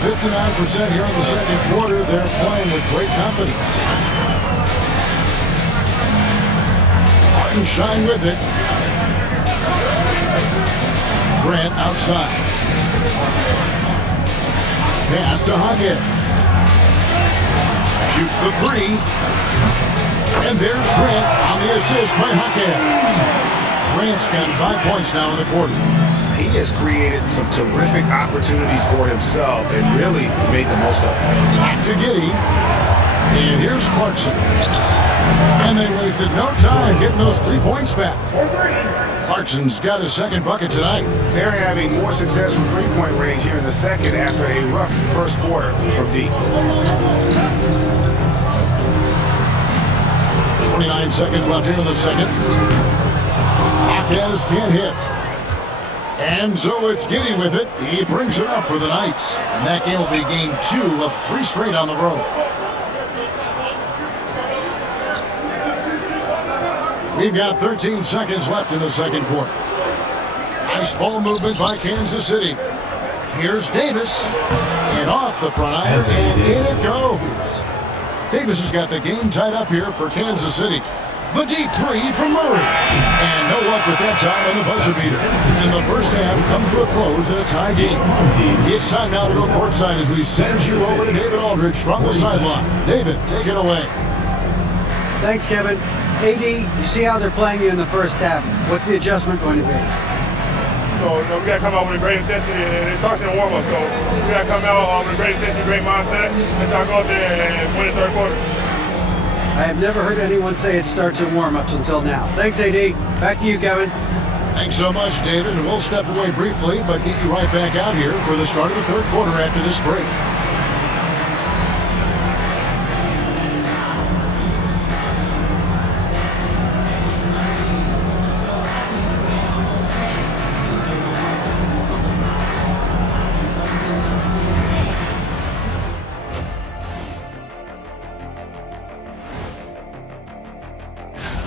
59% here in the second quarter. They're playing with great confidence. Hartenstein with it. Grant outside. Pass to Hackett. Shoots the 3. And there's Grant on the assist by Hackett. Grant's got 5 points now in the quarter. He has created some terrific opportunities for himself and really made the most of it. Back to Giddey. And here's Clarkson. And they wasted no time getting those 3 points back. Clarkson's got his second bucket tonight. They're having more success from three-point range here in the second after a rough first quarter from deep. 29 seconds left here in the second. Marquez can't hit. And so it's Giddey with it. He brings it up for the Knights. And that game will be game 2 of 3 straight on the road. We've got 13 seconds left in the second quarter. Nice ball movement by Kansas City. Here's Davis. And off the front iron, and in it goes. Davis has got the game tied up here for Kansas City. The deep three from Murray. And no luck with that time on the buzzer beater. And the first half comes to a close in a tie game. It's time now to go courtside as we send you over to David Aldridge from the sideline. David, take it away. Thanks, Kevin. AD, you see how they're playing you in the first half. What's the adjustment going to be? So we got to come out with a great intensity, and it starts in the warm-up. So we got to come out with a great intensity, great mindset, and try to go out there and win the third quarter. I have never heard anyone say it starts in warm-ups until now. Thanks, AD. Back to you, Kevin. Thanks so much, David. And we'll step away briefly, but get you right back out here for the start of the third quarter after this break.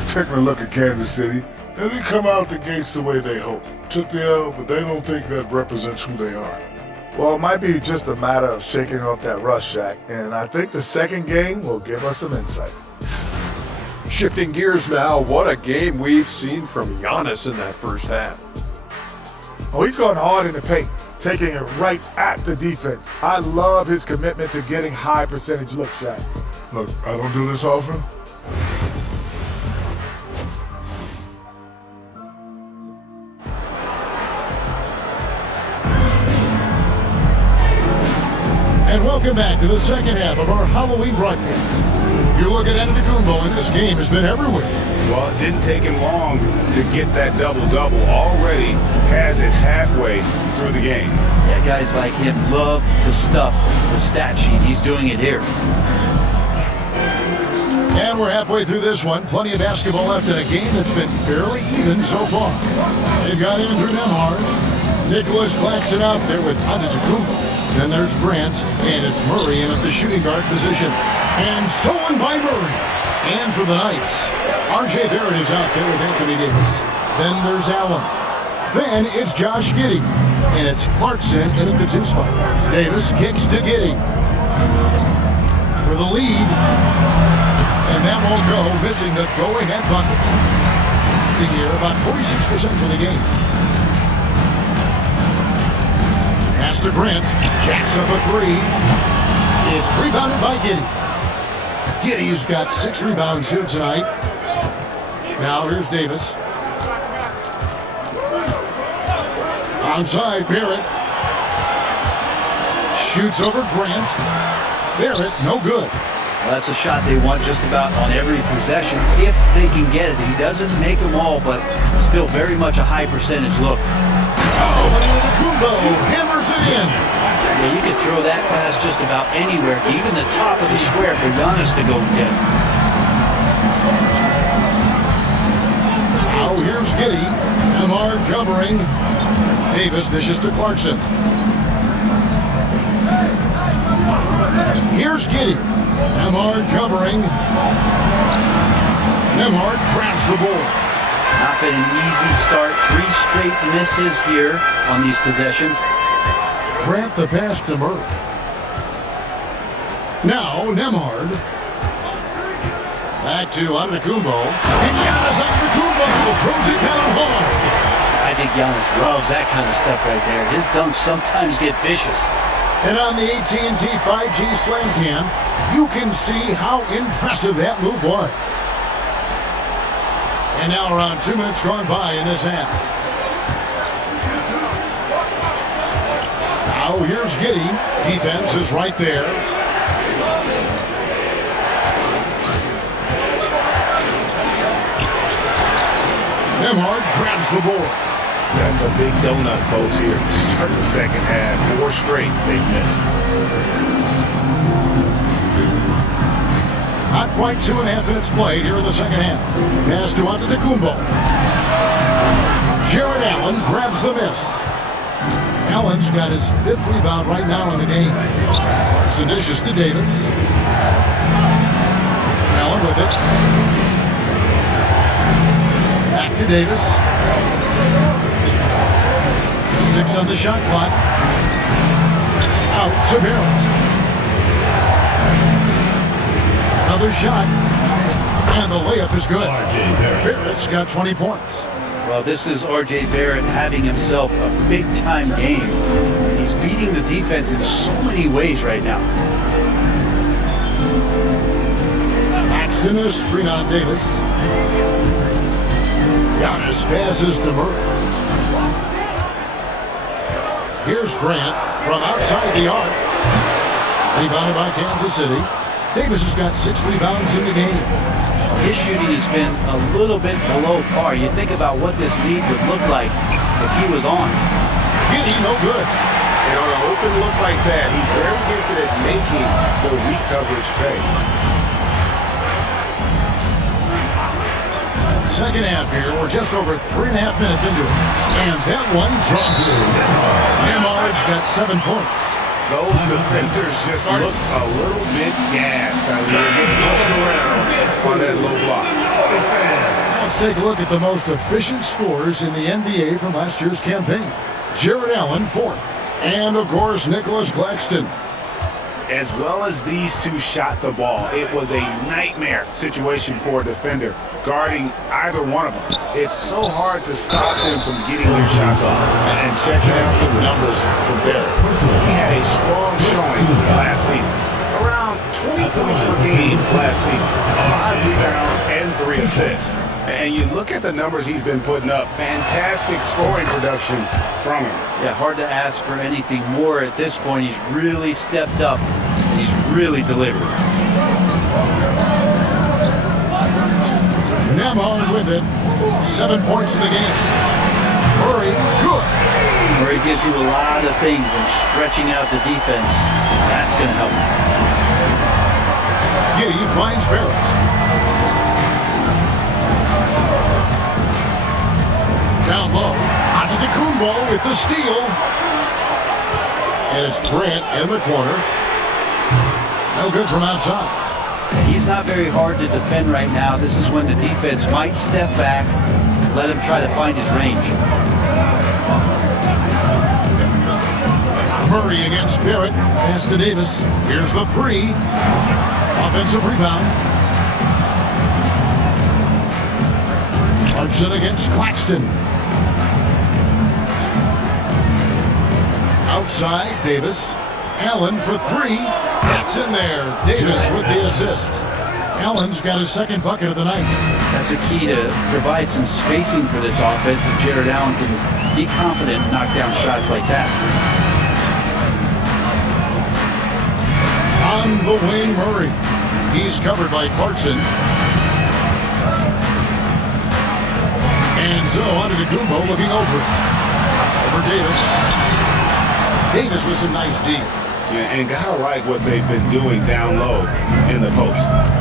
Taking a look at Kansas City, they didn't come out the gates the way they hoped. Took the L, but they don't think that represents who they are. Well, it might be just a matter of shaking off that rust, Shaq, and I think the second game will give us some insight. Shifting gears now, what a game we've seen from Giannis in that first half. Oh, he's going hard in the paint, taking it right at the defense. I love his commitment to getting high percentage looks, Shaq. Look, I don't do this often. And welcome back to the second half of our Halloween broadcast. You look at Antetokounmpo, and this game has been everywhere. Well, it didn't take him long to get that double-double. Already has it halfway through the game. Yeah, guys like him love to stuff the stat sheet. He's doing it here. And we're halfway through this one. Plenty of basketball left in a game that's been fairly even so far. They've got Andrew Nembhard. Nicholas Claxton out there with Antetokounmpo. Then there's Grant, and it's Murray in at the shooting guard position. And stolen by Murray. And for the Knights, R.J. Barrett is out there with Anthony Davis. Then there's Allen. Then it's Josh Giddey. And it's Clarkson in at the 2 spot. Davis kicks to Giddey for the lead. And that won't go, missing the go-ahead bucket. Here, about 46% for the game. Pass to Grant, jacks up a 3. It's rebounded by Giddey. Giddey's got 6 rebounds here tonight. Now here's Davis. Onside, Barrett. Shoots over Grant. Barrett, no good. Well, that's a shot they want just about on every possession if they can get it. He doesn't make them all, but still very much a high percentage look. Oh, and Antetokounmpo hammers it in. Yeah, you could throw that pass just about anywhere, even the top of the square for Giannis to go get. Now here's Giddey. Nembhard covering. Davis dishes to Clarkson. Here's Giddey. Nembhard covering. Nembhard grabs the board. Not been an easy start. 3 straight misses here on these possessions. Grant the pass to Murray. Now Nembhard. Back to Antetokounmpo. And Giannis Antetokounmpo throws it down hard. I think Giannis loves that kind of stuff right there. His dunks sometimes get vicious. And on the AT&T 5G Slam Cam, you can see how impressive that move was. And now around 2 minutes gone by in this half. Now here's Giddey. Defense is right there. Nembhard grabs the board. That's a big donut, folks, here. Start the second half. 4 straight they've missed. Not quite 2.5 minutes played here in the second half. Pass to Antetokounmpo. Jared Allen grabs the miss. Allen's got his 5th rebound right now in the game. Clarkson dishes to Davis. Allen with it. Back to Davis. 6 on the shot clock. Out to Barrett. Another shot. And the layup is good. Barrett's got 20 points. Well, this is R.J. Barrett having himself a big-time game. He's beating the defense in so many ways right now. Paxton is screen on Davis. Giannis passes to Murray. Here's Grant from outside the arc. Rebounded by Kansas City. Davis has got 6 rebounds in the game. His shooting has been a little bit below par. You think about what this league would look like if he was on. Giddy, no good. And on an open look like that, he's very gifted at making the weak coverage pay. Second half here. We're just over 3.5 minutes into it. And that one drops. Nembhard's got 7 points. Those defenders just look a little bit gassed. I mean, they're getting pushed around on that low block. Let's take a look at the most efficient scorers in the NBA from last year's campaign. Jared Allen, 4th. And, of course, Nicholas Claxton. As well as these two shot the ball, it was a nightmare situation for a defender guarding either one of them. It's so hard to stop them from getting their shots off. And checking out some numbers from Barrett. He had a strong showing last season. Around 20 points per game last season. 5 rebounds and 3 assists. And you look at the numbers he's been putting up. Fantastic scoring production from him. Yeah, hard to ask for anything more at this point. He's really stepped up, and he's really delivered. Nembhard with it. 7 points in the game. Murray, good. Murray gives you a lot of things, and stretching out the defense, that's going to help him. Giddy finds Barrett. Down low. Antetokounmpo with the steal. And it's Grant in the corner. No good from outside. He's not very hard to defend right now. This is when the defense might step back, let him try to find his range. Murray against Barrett. Pass to Davis. Here's the 3. Offensive rebound. Clarkson against Claxton. Outside, Davis. Allen for 3. That's in there. Davis with the assist. Allen's got his 2nd bucket of the night. That's a key to provide some spacing for this offense, and Jared Allen can be confident and knock down shots like that. On the wing, Murray. He's covered by Clarkson. And so Antetokounmpo looking over it. Over Davis. Davis with some nice D. Yeah, and gotta like what they've been doing down low in the post.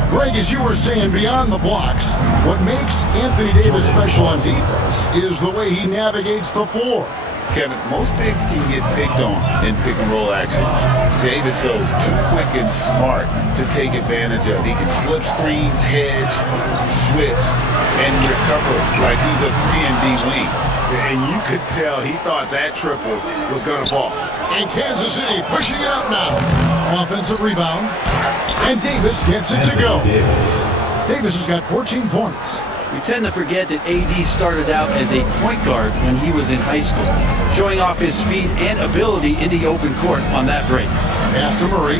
Greg, as you were saying, beyond the blocks, what makes Anthony Davis special on defense is the way he navigates the floor. Kevin, most bigs can get picked on in pick and roll action. Davis, though, too quick and smart to take advantage of. He can slip screens, hedge, switch, and recover like he's a 3-and-D wing. And you could tell he thought that triple was going to fall. And Kansas City pushing it up now. Offensive rebound. And Davis gets it to go. Davis has got 14 points. We tend to forget that AD started out as a point guard when he was in high school, showing off his speed and ability in the open court on that break. Pass to Murray.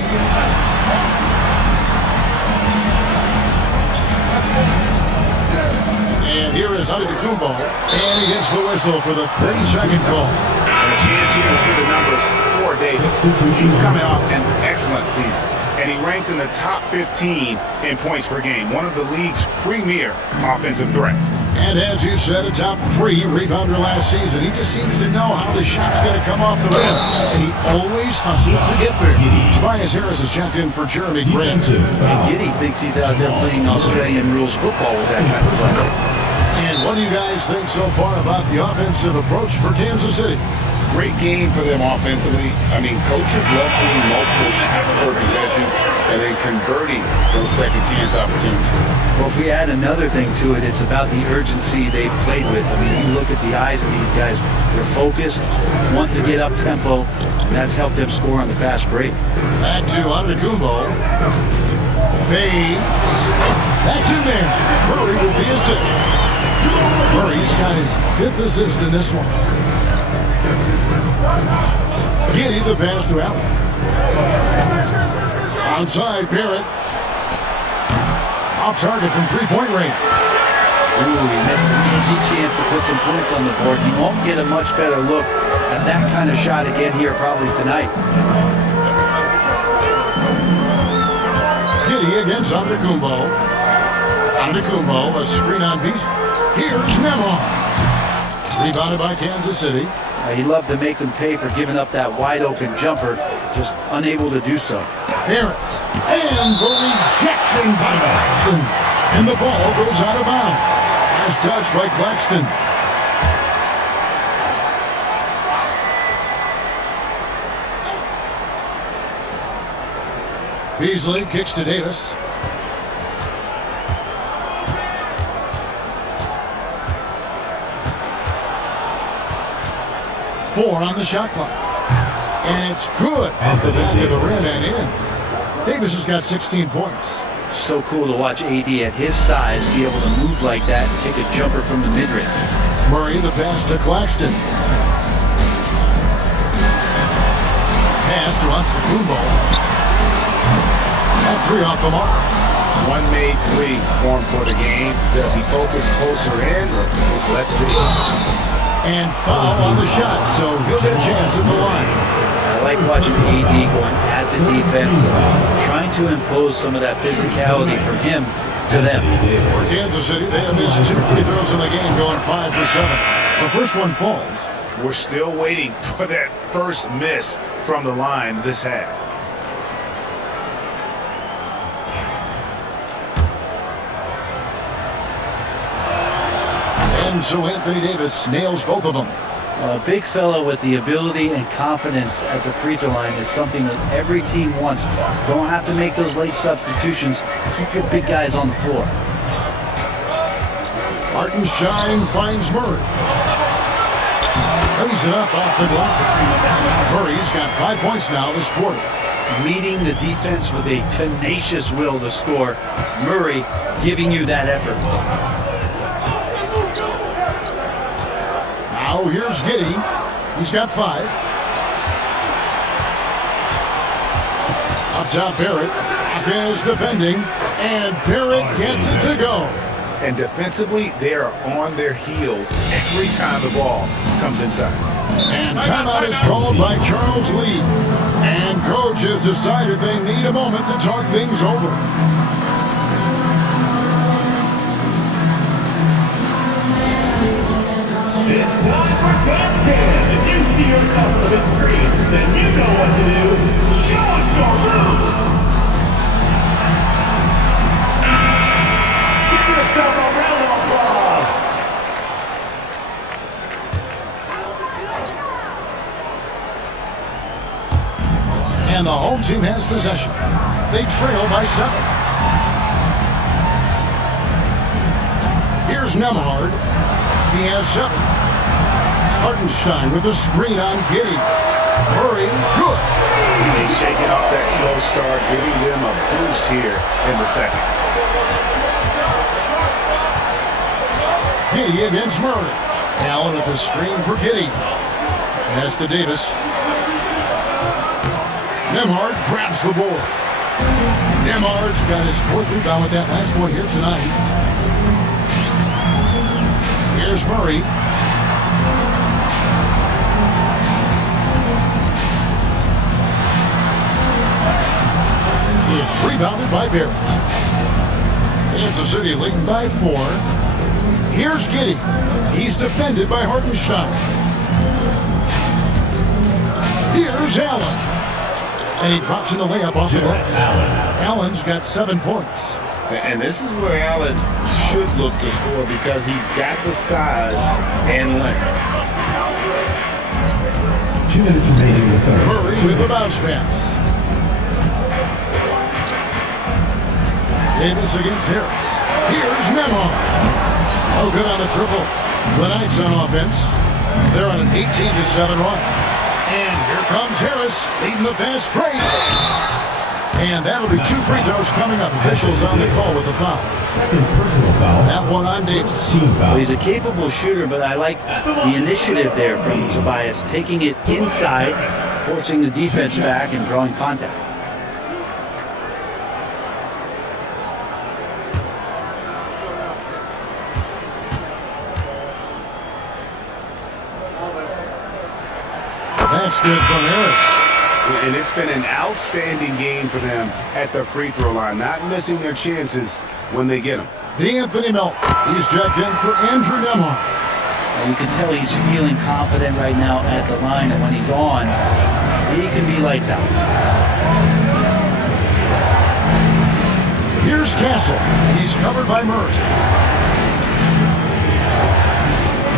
And here is Antetokounmpo, and he gets the whistle for the 30-second call. And a chance here to see the numbers for Davis. He's coming off an excellent season. and he ranked in the top 15 in points per game, one of the league's premier offensive threats. And as you said, a top 3 rebounder last season. He just seems to know how the shot's going to come off the rim, and he always hustles to get there. Tobias Harris has checked in for Jeremy Grant. Giddy thinks he's out there playing Australian rules football with that kind of play. And what do you guys think so far about the offensive approach for Kansas City? Great game for them offensively. I mean, coaches love seeing multiple shots per possession and then converting those second chance opportunities. Well, if we add another thing to it, it's about the urgency they've played with. I mean, you look at the eyes of these guys, they're focused, want to get up tempo, and that's helped them score on the fast break. Back to Antetokounmpo. Fades. That's in there. Murray with the assist. Murray's got his 5th assist in this one. Giddy the pass to Allen. Outside, Barrett. Off target from 3-point range. Ooh, he missed an easy chance to put some points on the board. He won't get a much better look at that kind of shot again here probably tonight. Giddy against Antetokounmpo. Antetokounmpo, a screen on piece. Here's Nembhard. Rebounded by Kansas City. He'd love to make them pay for giving up that wide-open jumper, just unable to do so. Barrett, and the rejection by Claxton. And the ball goes out of bounds. Last touch by Claxton. Beasley kicks to Davis. Four on the shot clock. And it's good off the back of the rim and in. Davis has got 16 points. So cool to watch AD at his size be able to move like that and take a jumper from the mid-range. Murray the pass to Claxton. Pass to Antetokounmpo. That 3 off the mark. One made 3 formed for the game. Does he focus closer in? Let's see. And foul on the shot, so he'll get a chance at the line. I like watching AD going at the defense, trying to impose some of that physicality from him to them. For Kansas City, they have missed 2 free throws in the game, going 5 for 7. The first one falls. We're still waiting for that first miss from the line this half. And so Anthony Davis nails both of them. A big fella with the ability and confidence at the free throw line is something that every team wants. Don't have to make those late substitutions. Keep your big guys on the floor. Hartenstein finds Murray. Lays it up off the glass. Murray's got 5 points now this quarter. Leading the defense with a tenacious will to score. Murray giving you that effort. Now here's Giddy. He's got 5. Up top, Barrett. Is defending, and Barrett gets it to go. And defensively, they are on their heels every time the ball comes inside. And timeout is called by Charles Lee. And coach has decided they need a moment to talk things over. It's time for God's Cam. If you see yourself on the big screen, then you know what to do. Show us your moves. Give yourself a round of applause. And the home team has possession. They trail by 7. Here's Nembhard. He has 7. Hartenstein with a screen on Giddy. Murray, good. They shake it off that slow start, giving them a boost here in the second. Giddy against Murray. Allen with the screen for Giddy. Pass to Davis. Nembhard grabs the board. Nembhard's got his 4th rebound with that last one here tonight. Here's Murray. It's rebounded by Barrett. Kansas City leading by 4. Here's Giddey. He's defended by Hartenstein. Here's Allen. And he drops in the layup off the glass. Allen's got 7 points. And this is where Allen should look to score because he's got the size and length. 2 minutes remaining in the third. Murray with the bounce pass. Davis against Harris. Here's Nemhard. Oh, good on the triple. The Knights on offense. They're on an 18-7 run. And here comes Harris leading the fast break. And that'll be 2 free throws coming up. Officials on the call with the foul. Second personal foul. That one on Davis. So he's a capable shooter, but I like the initiative there from Tobias, taking it inside, forcing the defense back and drawing contact. That's good from Harris. And it's been an outstanding game for them at the free throw line, not missing their chances when they get them. D'Anthony Melton. He's checked in for Andrew Nemhard. And you can tell he's feeling confident right now at the line, and when he's on, he can be lights out. Here's Castle. He's covered by Murray.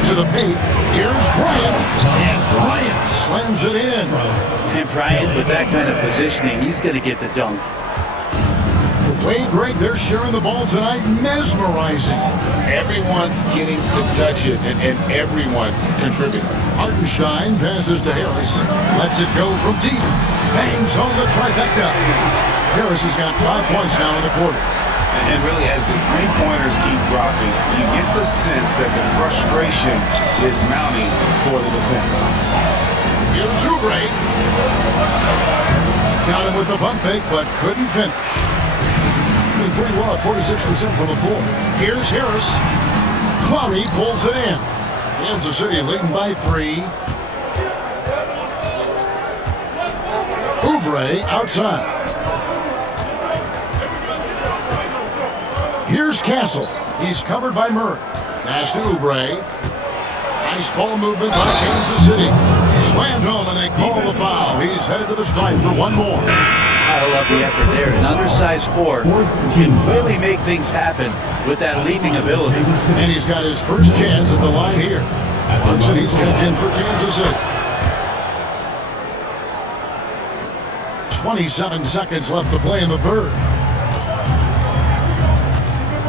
To the paint. Here's Bryant. And Bryant slams it in. And Bryant, with that kind of positioning, he's going to get the dunk. Wade Drake, they're sharing the ball tonight. Mesmerizing. Everyone's getting to touch it, and everyone contributing. Hartenstein passes to Harris. Lets it go from deep. Bangs on the trifecta. Harris has got 5 points now in the quarter. And really, as the three-pointers keep dropping, you get the sense that the frustration is mounting for the defense. Here's Oubre. Got him with the pump fake, but couldn't finish. Doing pretty well at 46% from the floor. Here's Harris. Clowney pulls it in. Kansas City leading by 3. Oubre outside. Here's Castle. He's covered by Murray. Pass to Oubre. Nice ball movement by Kansas City. Slammed home and they call the foul. He's headed to the stripe for one more. I love the effort there. An undersized 4 can really make things happen with that leaping ability. And he's got his first chance at the line here. Brunson, he's checked in for Kansas City. 27 seconds left to play in the third.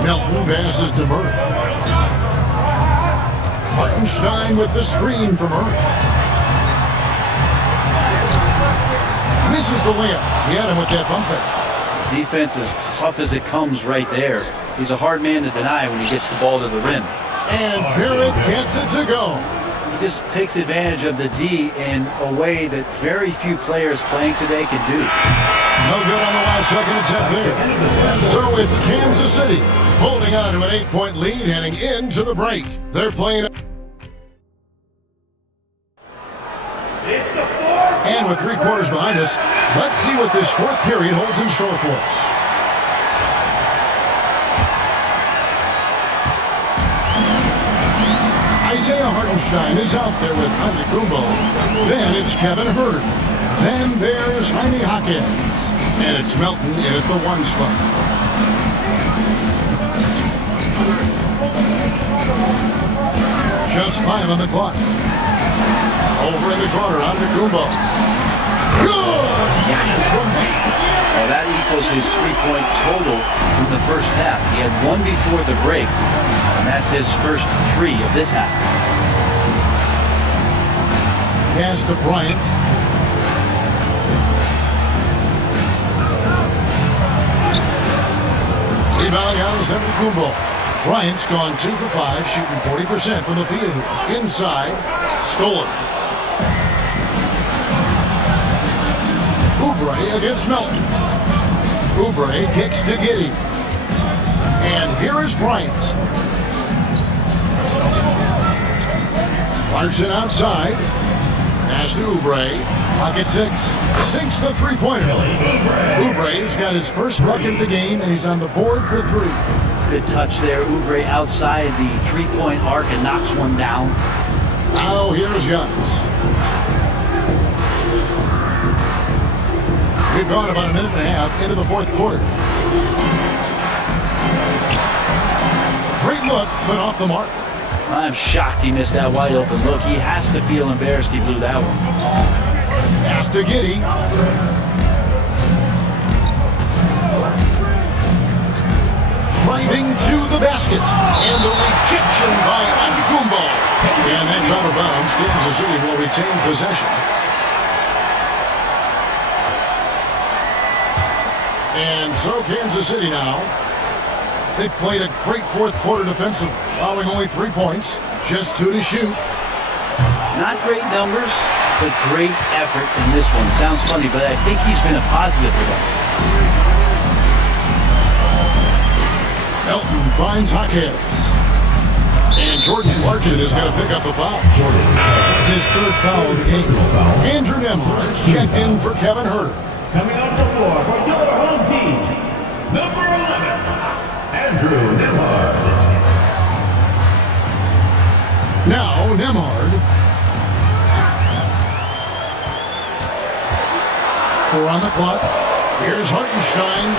Melton passes to Murray. Hartenstein with the screen for Murray. Misses the layup. He had him with that bump fake. Defense as tough as it comes right there. He's a hard man to deny when he gets the ball to the rim. And Barrett gets it to go. He just takes advantage of the D in a way that very few players playing today can do. No good on the last second attempt there. So it's Kansas City holding on to an 8-point lead heading into the break. They're playing. And with 3 quarters behind us, let's see what this fourth period holds in store for us. Isaiah Hartenstein is out there with Antetokounmpo. Then it's Kevin Hurd. Then there's Jaime Hawkins. And it's Melton in at the 1 spot. Just 5 on the clock. Over in the corner, Antetokounmpo. Good! Giannis from deep. Well, that equals his 3-point total from the first half. He had 1 before the break, and that's his first 3 of this half. Pass to Bryant. Rebound, Giannis Antetokounmpo. Bryant's gone 2 for 5, shooting 40% from the field here. Inside, stolen. Oubre against Melton. Oubre kicks to Giddey. And here is Bryant. Larson outside. Pass to Oubre. Pocket 6. Sinks the three-pointer. Oubre's got his first bucket of the game, and he's on the board for 3. Good touch there. Oubre outside the three-point arc and knocks one down. Now here's Giannis. We've gone about a minute and a half into the fourth quarter. Great look, but off the mark. I'm shocked he missed that wide open look. He has to feel embarrassed he blew that one. Pass to Giddey. Driving to the basket. And the rejection by Antetokounmpo. And that's out of bounds. Kansas City will retain possession. And so Kansas City now. They played a great fourth quarter defensive, allowing only 3 points, just 2 to shoot. Not great numbers, but great effort in this one. Sounds funny, but I think he's been a positive for them. Elton finds Jaquez. And Jordan Clarkson is going to pick up the foul. It's his third foul of the game. Andrew Nembhard checked in for Kevin Huerter. Coming onto the floor for your home team, number 11. Andrew Nembhard. Now Nembhard. 4 on the clock. Here's Hartenstein.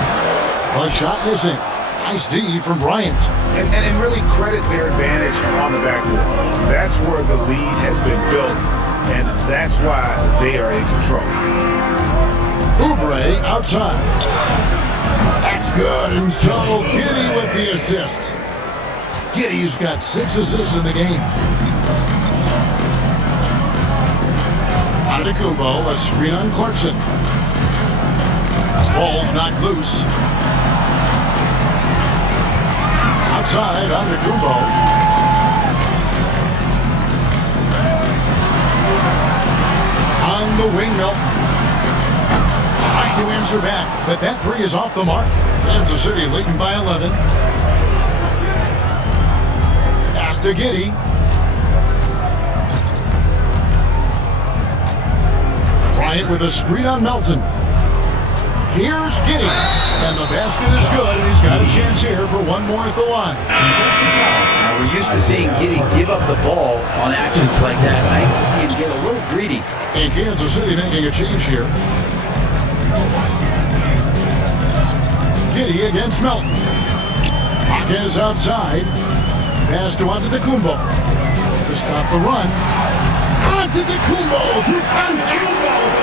A shot missing. Nice D from Bryant. And really credit their advantage on the backboard. That's where the lead has been built, and that's why they are in control. Oubre outside. That's good, and so Giddey with the assist. Giddey's got 6 assists in the game. Antetokounmpo, a screen on Clarkson. Ball's knocked loose. Outside, Antetokounmpo. On the wing, Milton. Trying to answer back, but that 3 is off the mark. Kansas City leading by 11. Pass to Giddey. Bryant with a screen on Melton. Here's Giddey. And the basket is good, and he's got a chance here for one more at the line. Now we're used to seeing Giddey give up the ball on actions like that. Nice to see him get a little greedy. And Kansas City making a change here. Giddey against Melton. Jaquez outside. Pass to Antetokounmpo to stop the run. Antetokounmpo through contact.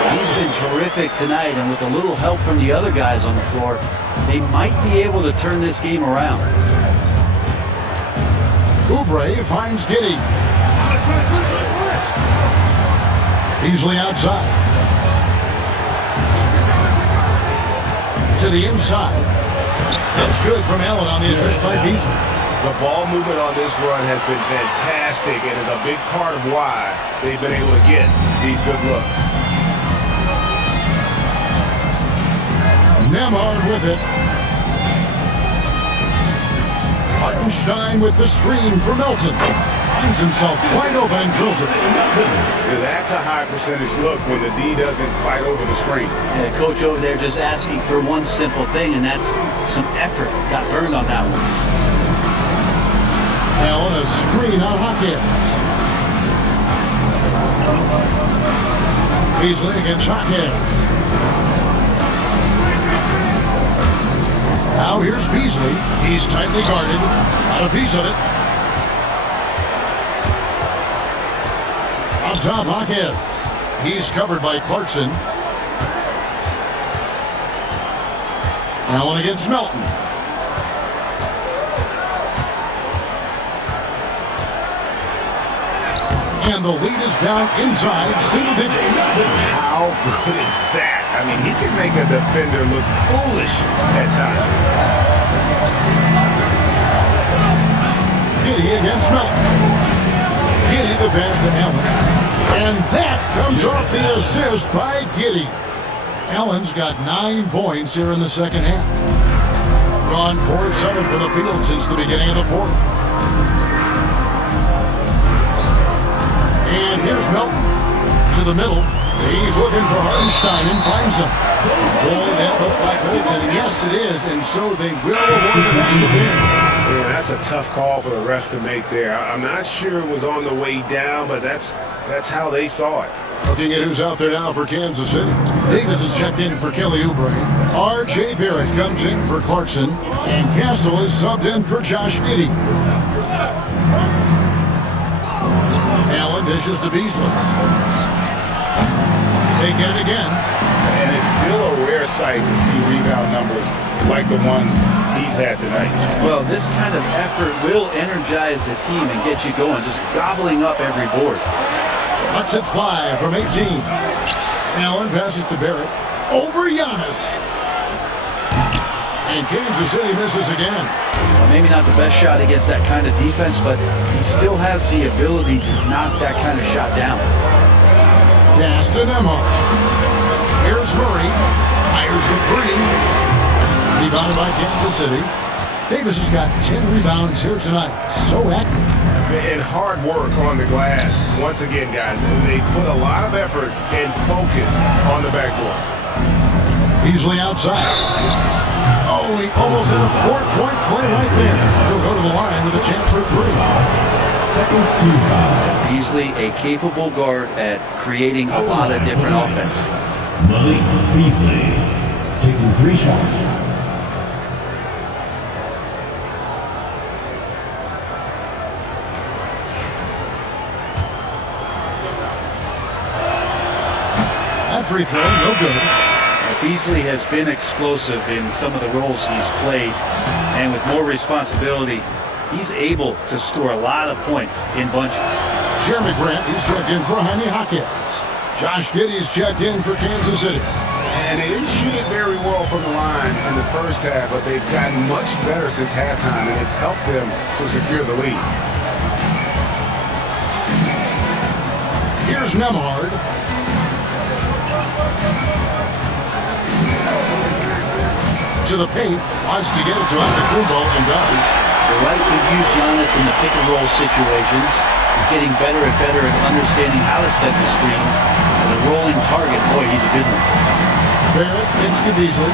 He's been terrific tonight, and with a little help from the other guys on the floor, they might be able to turn this game around. Oubre finds Giddey. Beasley outside. To the inside. That's good from Allen on the assist by Beasley. The ball movement on this run has been fantastic and is a big part of why they've been able to get these good looks. Nembhard with it. Hartenstein with the screen for Melton. Finds himself wide open and drills it. That's a high percentage look when the D doesn't fight over the screen. Yeah, coach over there just asking for one simple thing, and that's some effort. Got burned on that one. Allen a screen on Jaquez. Beasley against Jaquez. Now here's Beasley. He's tightly guarded. Got a piece of it. On top, Jaquez. He's covered by Clarkson. Allen against Melton. And the lead is down inside single digits. How good is that? I mean, he can make a defender look foolish at times. Giddey against Melton. Giddey the pass to Allen. And that comes off the assist by Giddey. Allen's got 9 points here in the second half. Gone 4-7 for the field since the beginning of the fourth. And here's Melton. To the middle. He's looking for Hartenstein and finds him. Boy, that looked like goaltending. Yes, it is, and so they will award the basket there. Yeah, that's a tough call for the ref to make there. I'm not sure it was on the way down, but that's how they saw it. Looking at who's out there now for Kansas City. Davis is checked in for Kelly Oubre. R.J. Barrett comes in for Clarkson. And Castle is subbed in for Josh Giddey. Allen dishes to Beasley. They get it again. And it's still a rare sight to see rebound numbers like the ones he's had tonight. Well, this kind of effort will energize the team and get you going, just gobbling up every board. Let's it fly from 18. Allen passes to Barrett. Over Giannis. And Kansas City misses again. Well, maybe not the best shot against that kind of defense, but he still has the ability to knock that kind of shot down. Pass to Nemo. Here's Murray. Fires the three. Rebounded by Kansas City. Davis has got 10 rebounds here tonight. So active. And hard work on the glass. Once again, guys, they put a lot of effort and focus on the backboard. Beasley outside. Oh, he almost had a 4-point play right there. He'll go to the line with a chance for three. Beasley, a capable guard at creating a lot of different offense. Malik Beasley taking 3 shots. That free throw, no good. Beasley has been explosive in some of the roles he's played, and with more responsibility, he's able to score a lot of points in bunches. Jeremy Grant is checked in for Jaime Jaquez. Josh Giddey's checked in for Kansas City. And they didn't shoot it very well from the line in the first half, but they've gotten much better since halftime, and it's helped them to secure the lead. Here's Nemhard. To the paint, wants to get it to Antetokounmpo and does. They like to use Giannis in the pick and roll situations. He's getting better and better at understanding how to set the screens. And a rolling target, boy, he's a good one. Barrett gets to Beasley.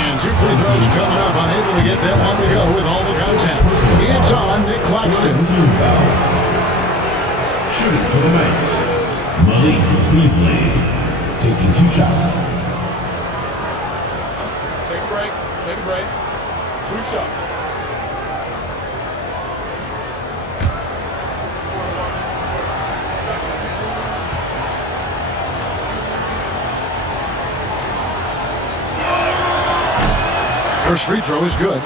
And 2 free throws coming up, unable to get that one to go with all the contact. It's on Nick Claxton. Shooting for the Knights, Malik Beasley taking 2 shots. Take a break. 2 shots. First free throw is good.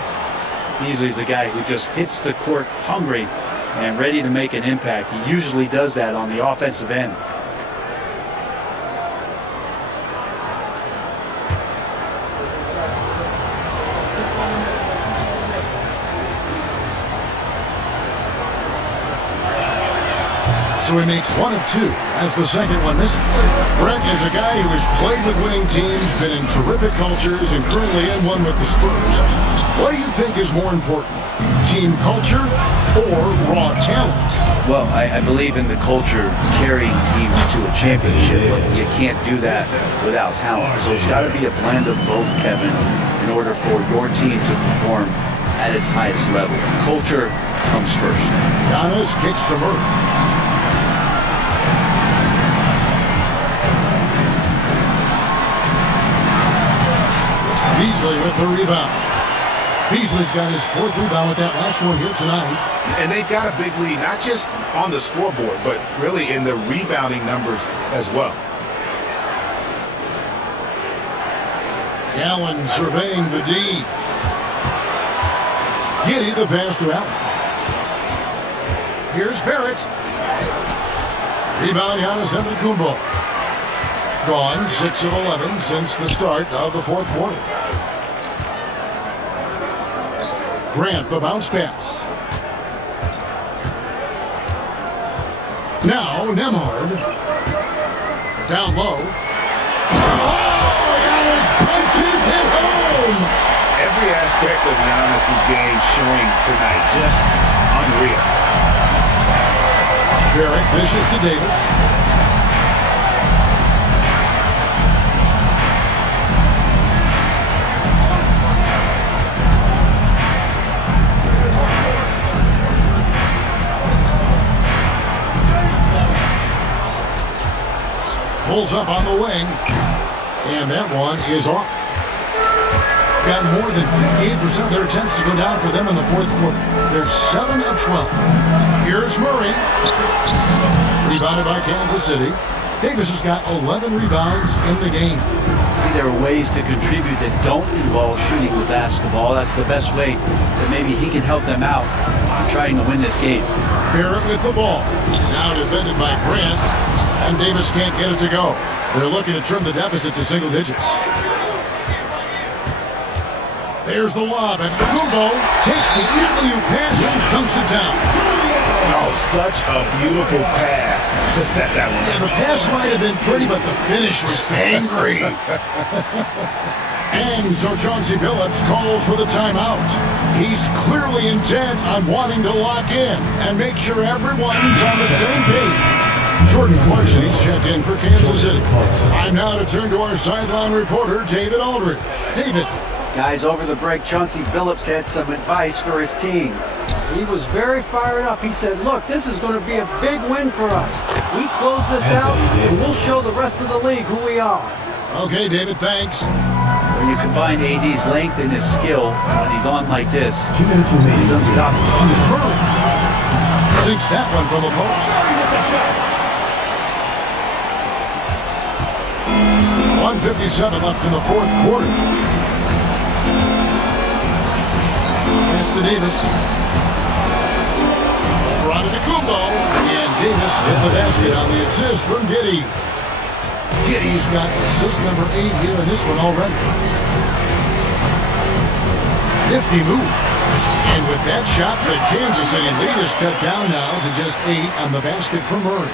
Beasley's a guy who just hits the court hungry and ready to make an impact. He usually does that on the offensive end. So he makes 1 of 2 as the second one misses. Brent is a guy who has played with winning teams, been in terrific cultures, and currently in one with the Spurs. What do you think is more important, team culture or raw talent? Well, I believe in the culture carrying teams to a championship, but you can't do that without talent. So it's got to be a blend of both, Kevin, in order for your team to perform at its highest level. Culture comes first. Giannis kicks to Murray. Beasley with the rebound. Beasley's got his 4th rebound with that last one here tonight. And they've got a big lead, not just on the scoreboard, but really in the rebounding numbers as well. Allen surveying the D. Giddey the pass to Allen. Here's Barrett. Rebound Giannis Antetokounmpo. Gone 6 of 11 since the start of the 4th quarter. Grant the bounce pass. Now Nemhard. Down low. Oh, Giannis punches it home! Every aspect of Giannis' game showing tonight, just unreal. Barrett dishes to Davis. Pulls up on the wing, and that one is off. Got more than 58% of their attempts to go down for them in the fourth quarter. They're 7 of 12. Here's Murray. Rebounded by Kansas City. Davis has got 11 rebounds in the game. There are ways to contribute that don't involve shooting the basketball. That's the best way that maybe he can help them out trying to win this game. Barrett with the ball. Now defended by Grant. And Davis can't get it to go. They're looking to trim the deficit to single digits. There's the lob, and Kumbo takes the alley-oop pass and dunks it down. Oh, such a beautiful pass to set that one. Yeah, the pass might have been pretty, but the finish was angry. And so Chauncey Billups calls for the timeout. He's clearly intent on wanting to lock in and make sure everyone's on the same page. Jordan Clarkson is checked in for Kansas City. Time now to turn to our sideline reporter, David Aldridge. David. Guys, over the break, Chauncey Billups had some advice for his team. He was very fired up. He said, look, this is going to be a big win for us. We close this out, and we'll show the rest of the league who we are. Okay, David, thanks. When you combine AD's length and his skill, when he's on like this, he's unstoppable. Sinks that one from the post. 1:57 left in the fourth quarter. Pass to Davis. Brought it to Kumbo. And Davis with the basket on the assist from Giddey. Giddey's got assist number 8 here in this one already. Nifty move. And with that shot, the Kansas City lead is cut down now to just 8 on the basket from Murray.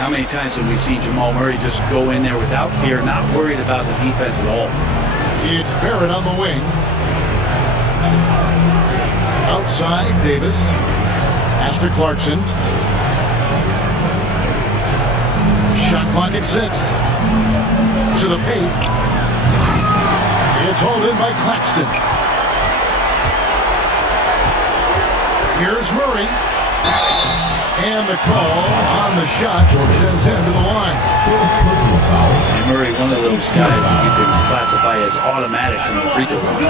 How many times have we seen Jamal Murray just go in there without fear, not worried about the defense at all? It's Barrett on the wing. Outside, Davis. Pass to Clarkson. Shot clock at 6. To the paint. It's hauled in by Claxton. Here's Murray. And the call on the shot sends him to the line. And Murray, one of those guys that you can classify as automatic from the free throw line.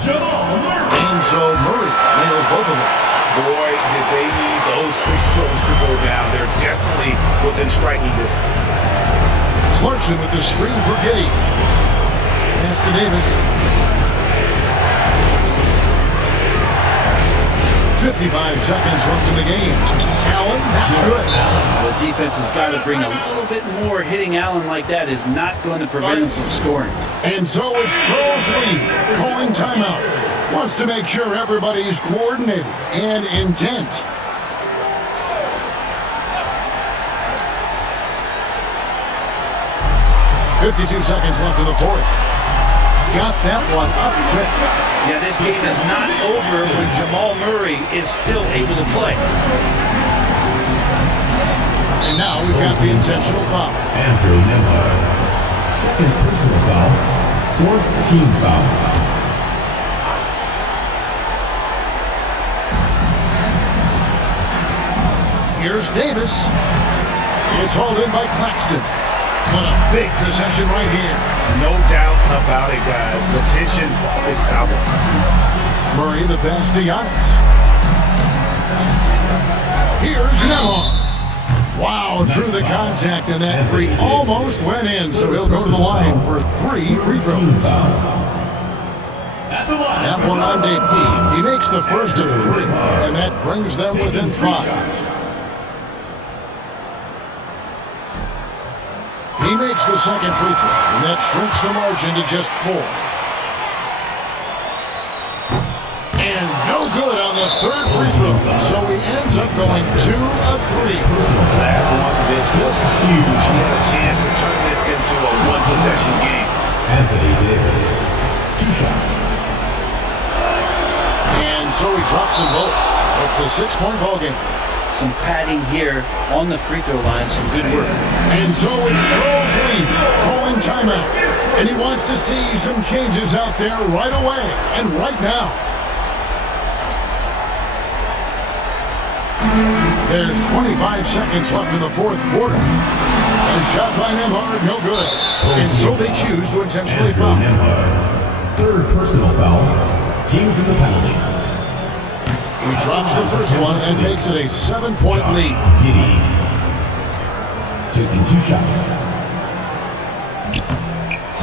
And so Murray nails both of them. Boy, did they need those free throws to go down. They're definitely within striking distance. Clarkson with the screen for Giddey. Pass to Davis. 55 seconds left in the game. Allen, that's good. The defense has got to bring a little bit more. Hitting Allen like that is not going to prevent him from scoring. And so it's Charles Lee calling timeout. Wants to make sure everybody's coordinated and intent. .52 seconds left in the fourth. Got that one up quick. Yeah, this game is not over when Jamal Murray is still able to play. And now we've got the intentional foul. Andrew Miller. Second personal foul. Fourth team foul. Here's Davis. It's hauled in by Claxton. What a big possession right here. No doubt about it, guys. The tension is palpable. Murray the pass to Giannis. Here's Nelon. Wow, drew the contact, and that three almost went in, so he'll go to the line for 3 free throws. That one on Davis. He makes the first of 3, and that brings them within 5. He makes the second free throw, and that shrinks the margin to just 4. And no good on the third free throw, so he ends up going 2 of 3. That one, this was huge. He had a chance to turn this into a one-possession game. Anthony Davis. 2 shots. And so he drops them both. It's a 6-point ball game. some padding here on the free throw line. Some good work. And so it's Charles Lee calling timeout. And he wants to see some changes out there right away and right now. There's 25 seconds left in the fourth quarter. A shot by Nembhard, no good. And so they choose to intentionally foul. Third personal foul. Teams in the penalty. He drops the first one and makes it a 7-point lead. Taking 2 shots.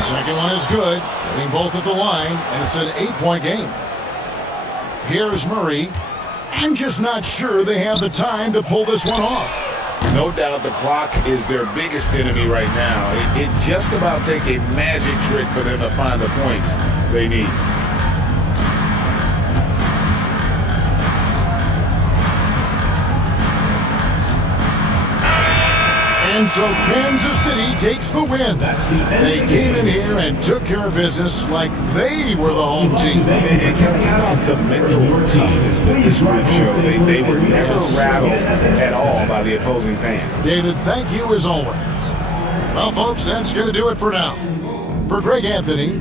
Second one is good, hitting both at the line, and it's an 8-point game. Here's Murray. I'm just not sure they have the time to pull this one off. No doubt the clock is their biggest enemy right now. It just about takes a magic trick for them to find the points they need. And so Kansas City takes the win. They came in here and took care of business like they were the home team. And coming out on some mental toughness that this group showed. They were never rattled at all by the opposing fan. David, thank you as always. Well, folks, that's going to do it for now. For Greg Anthony,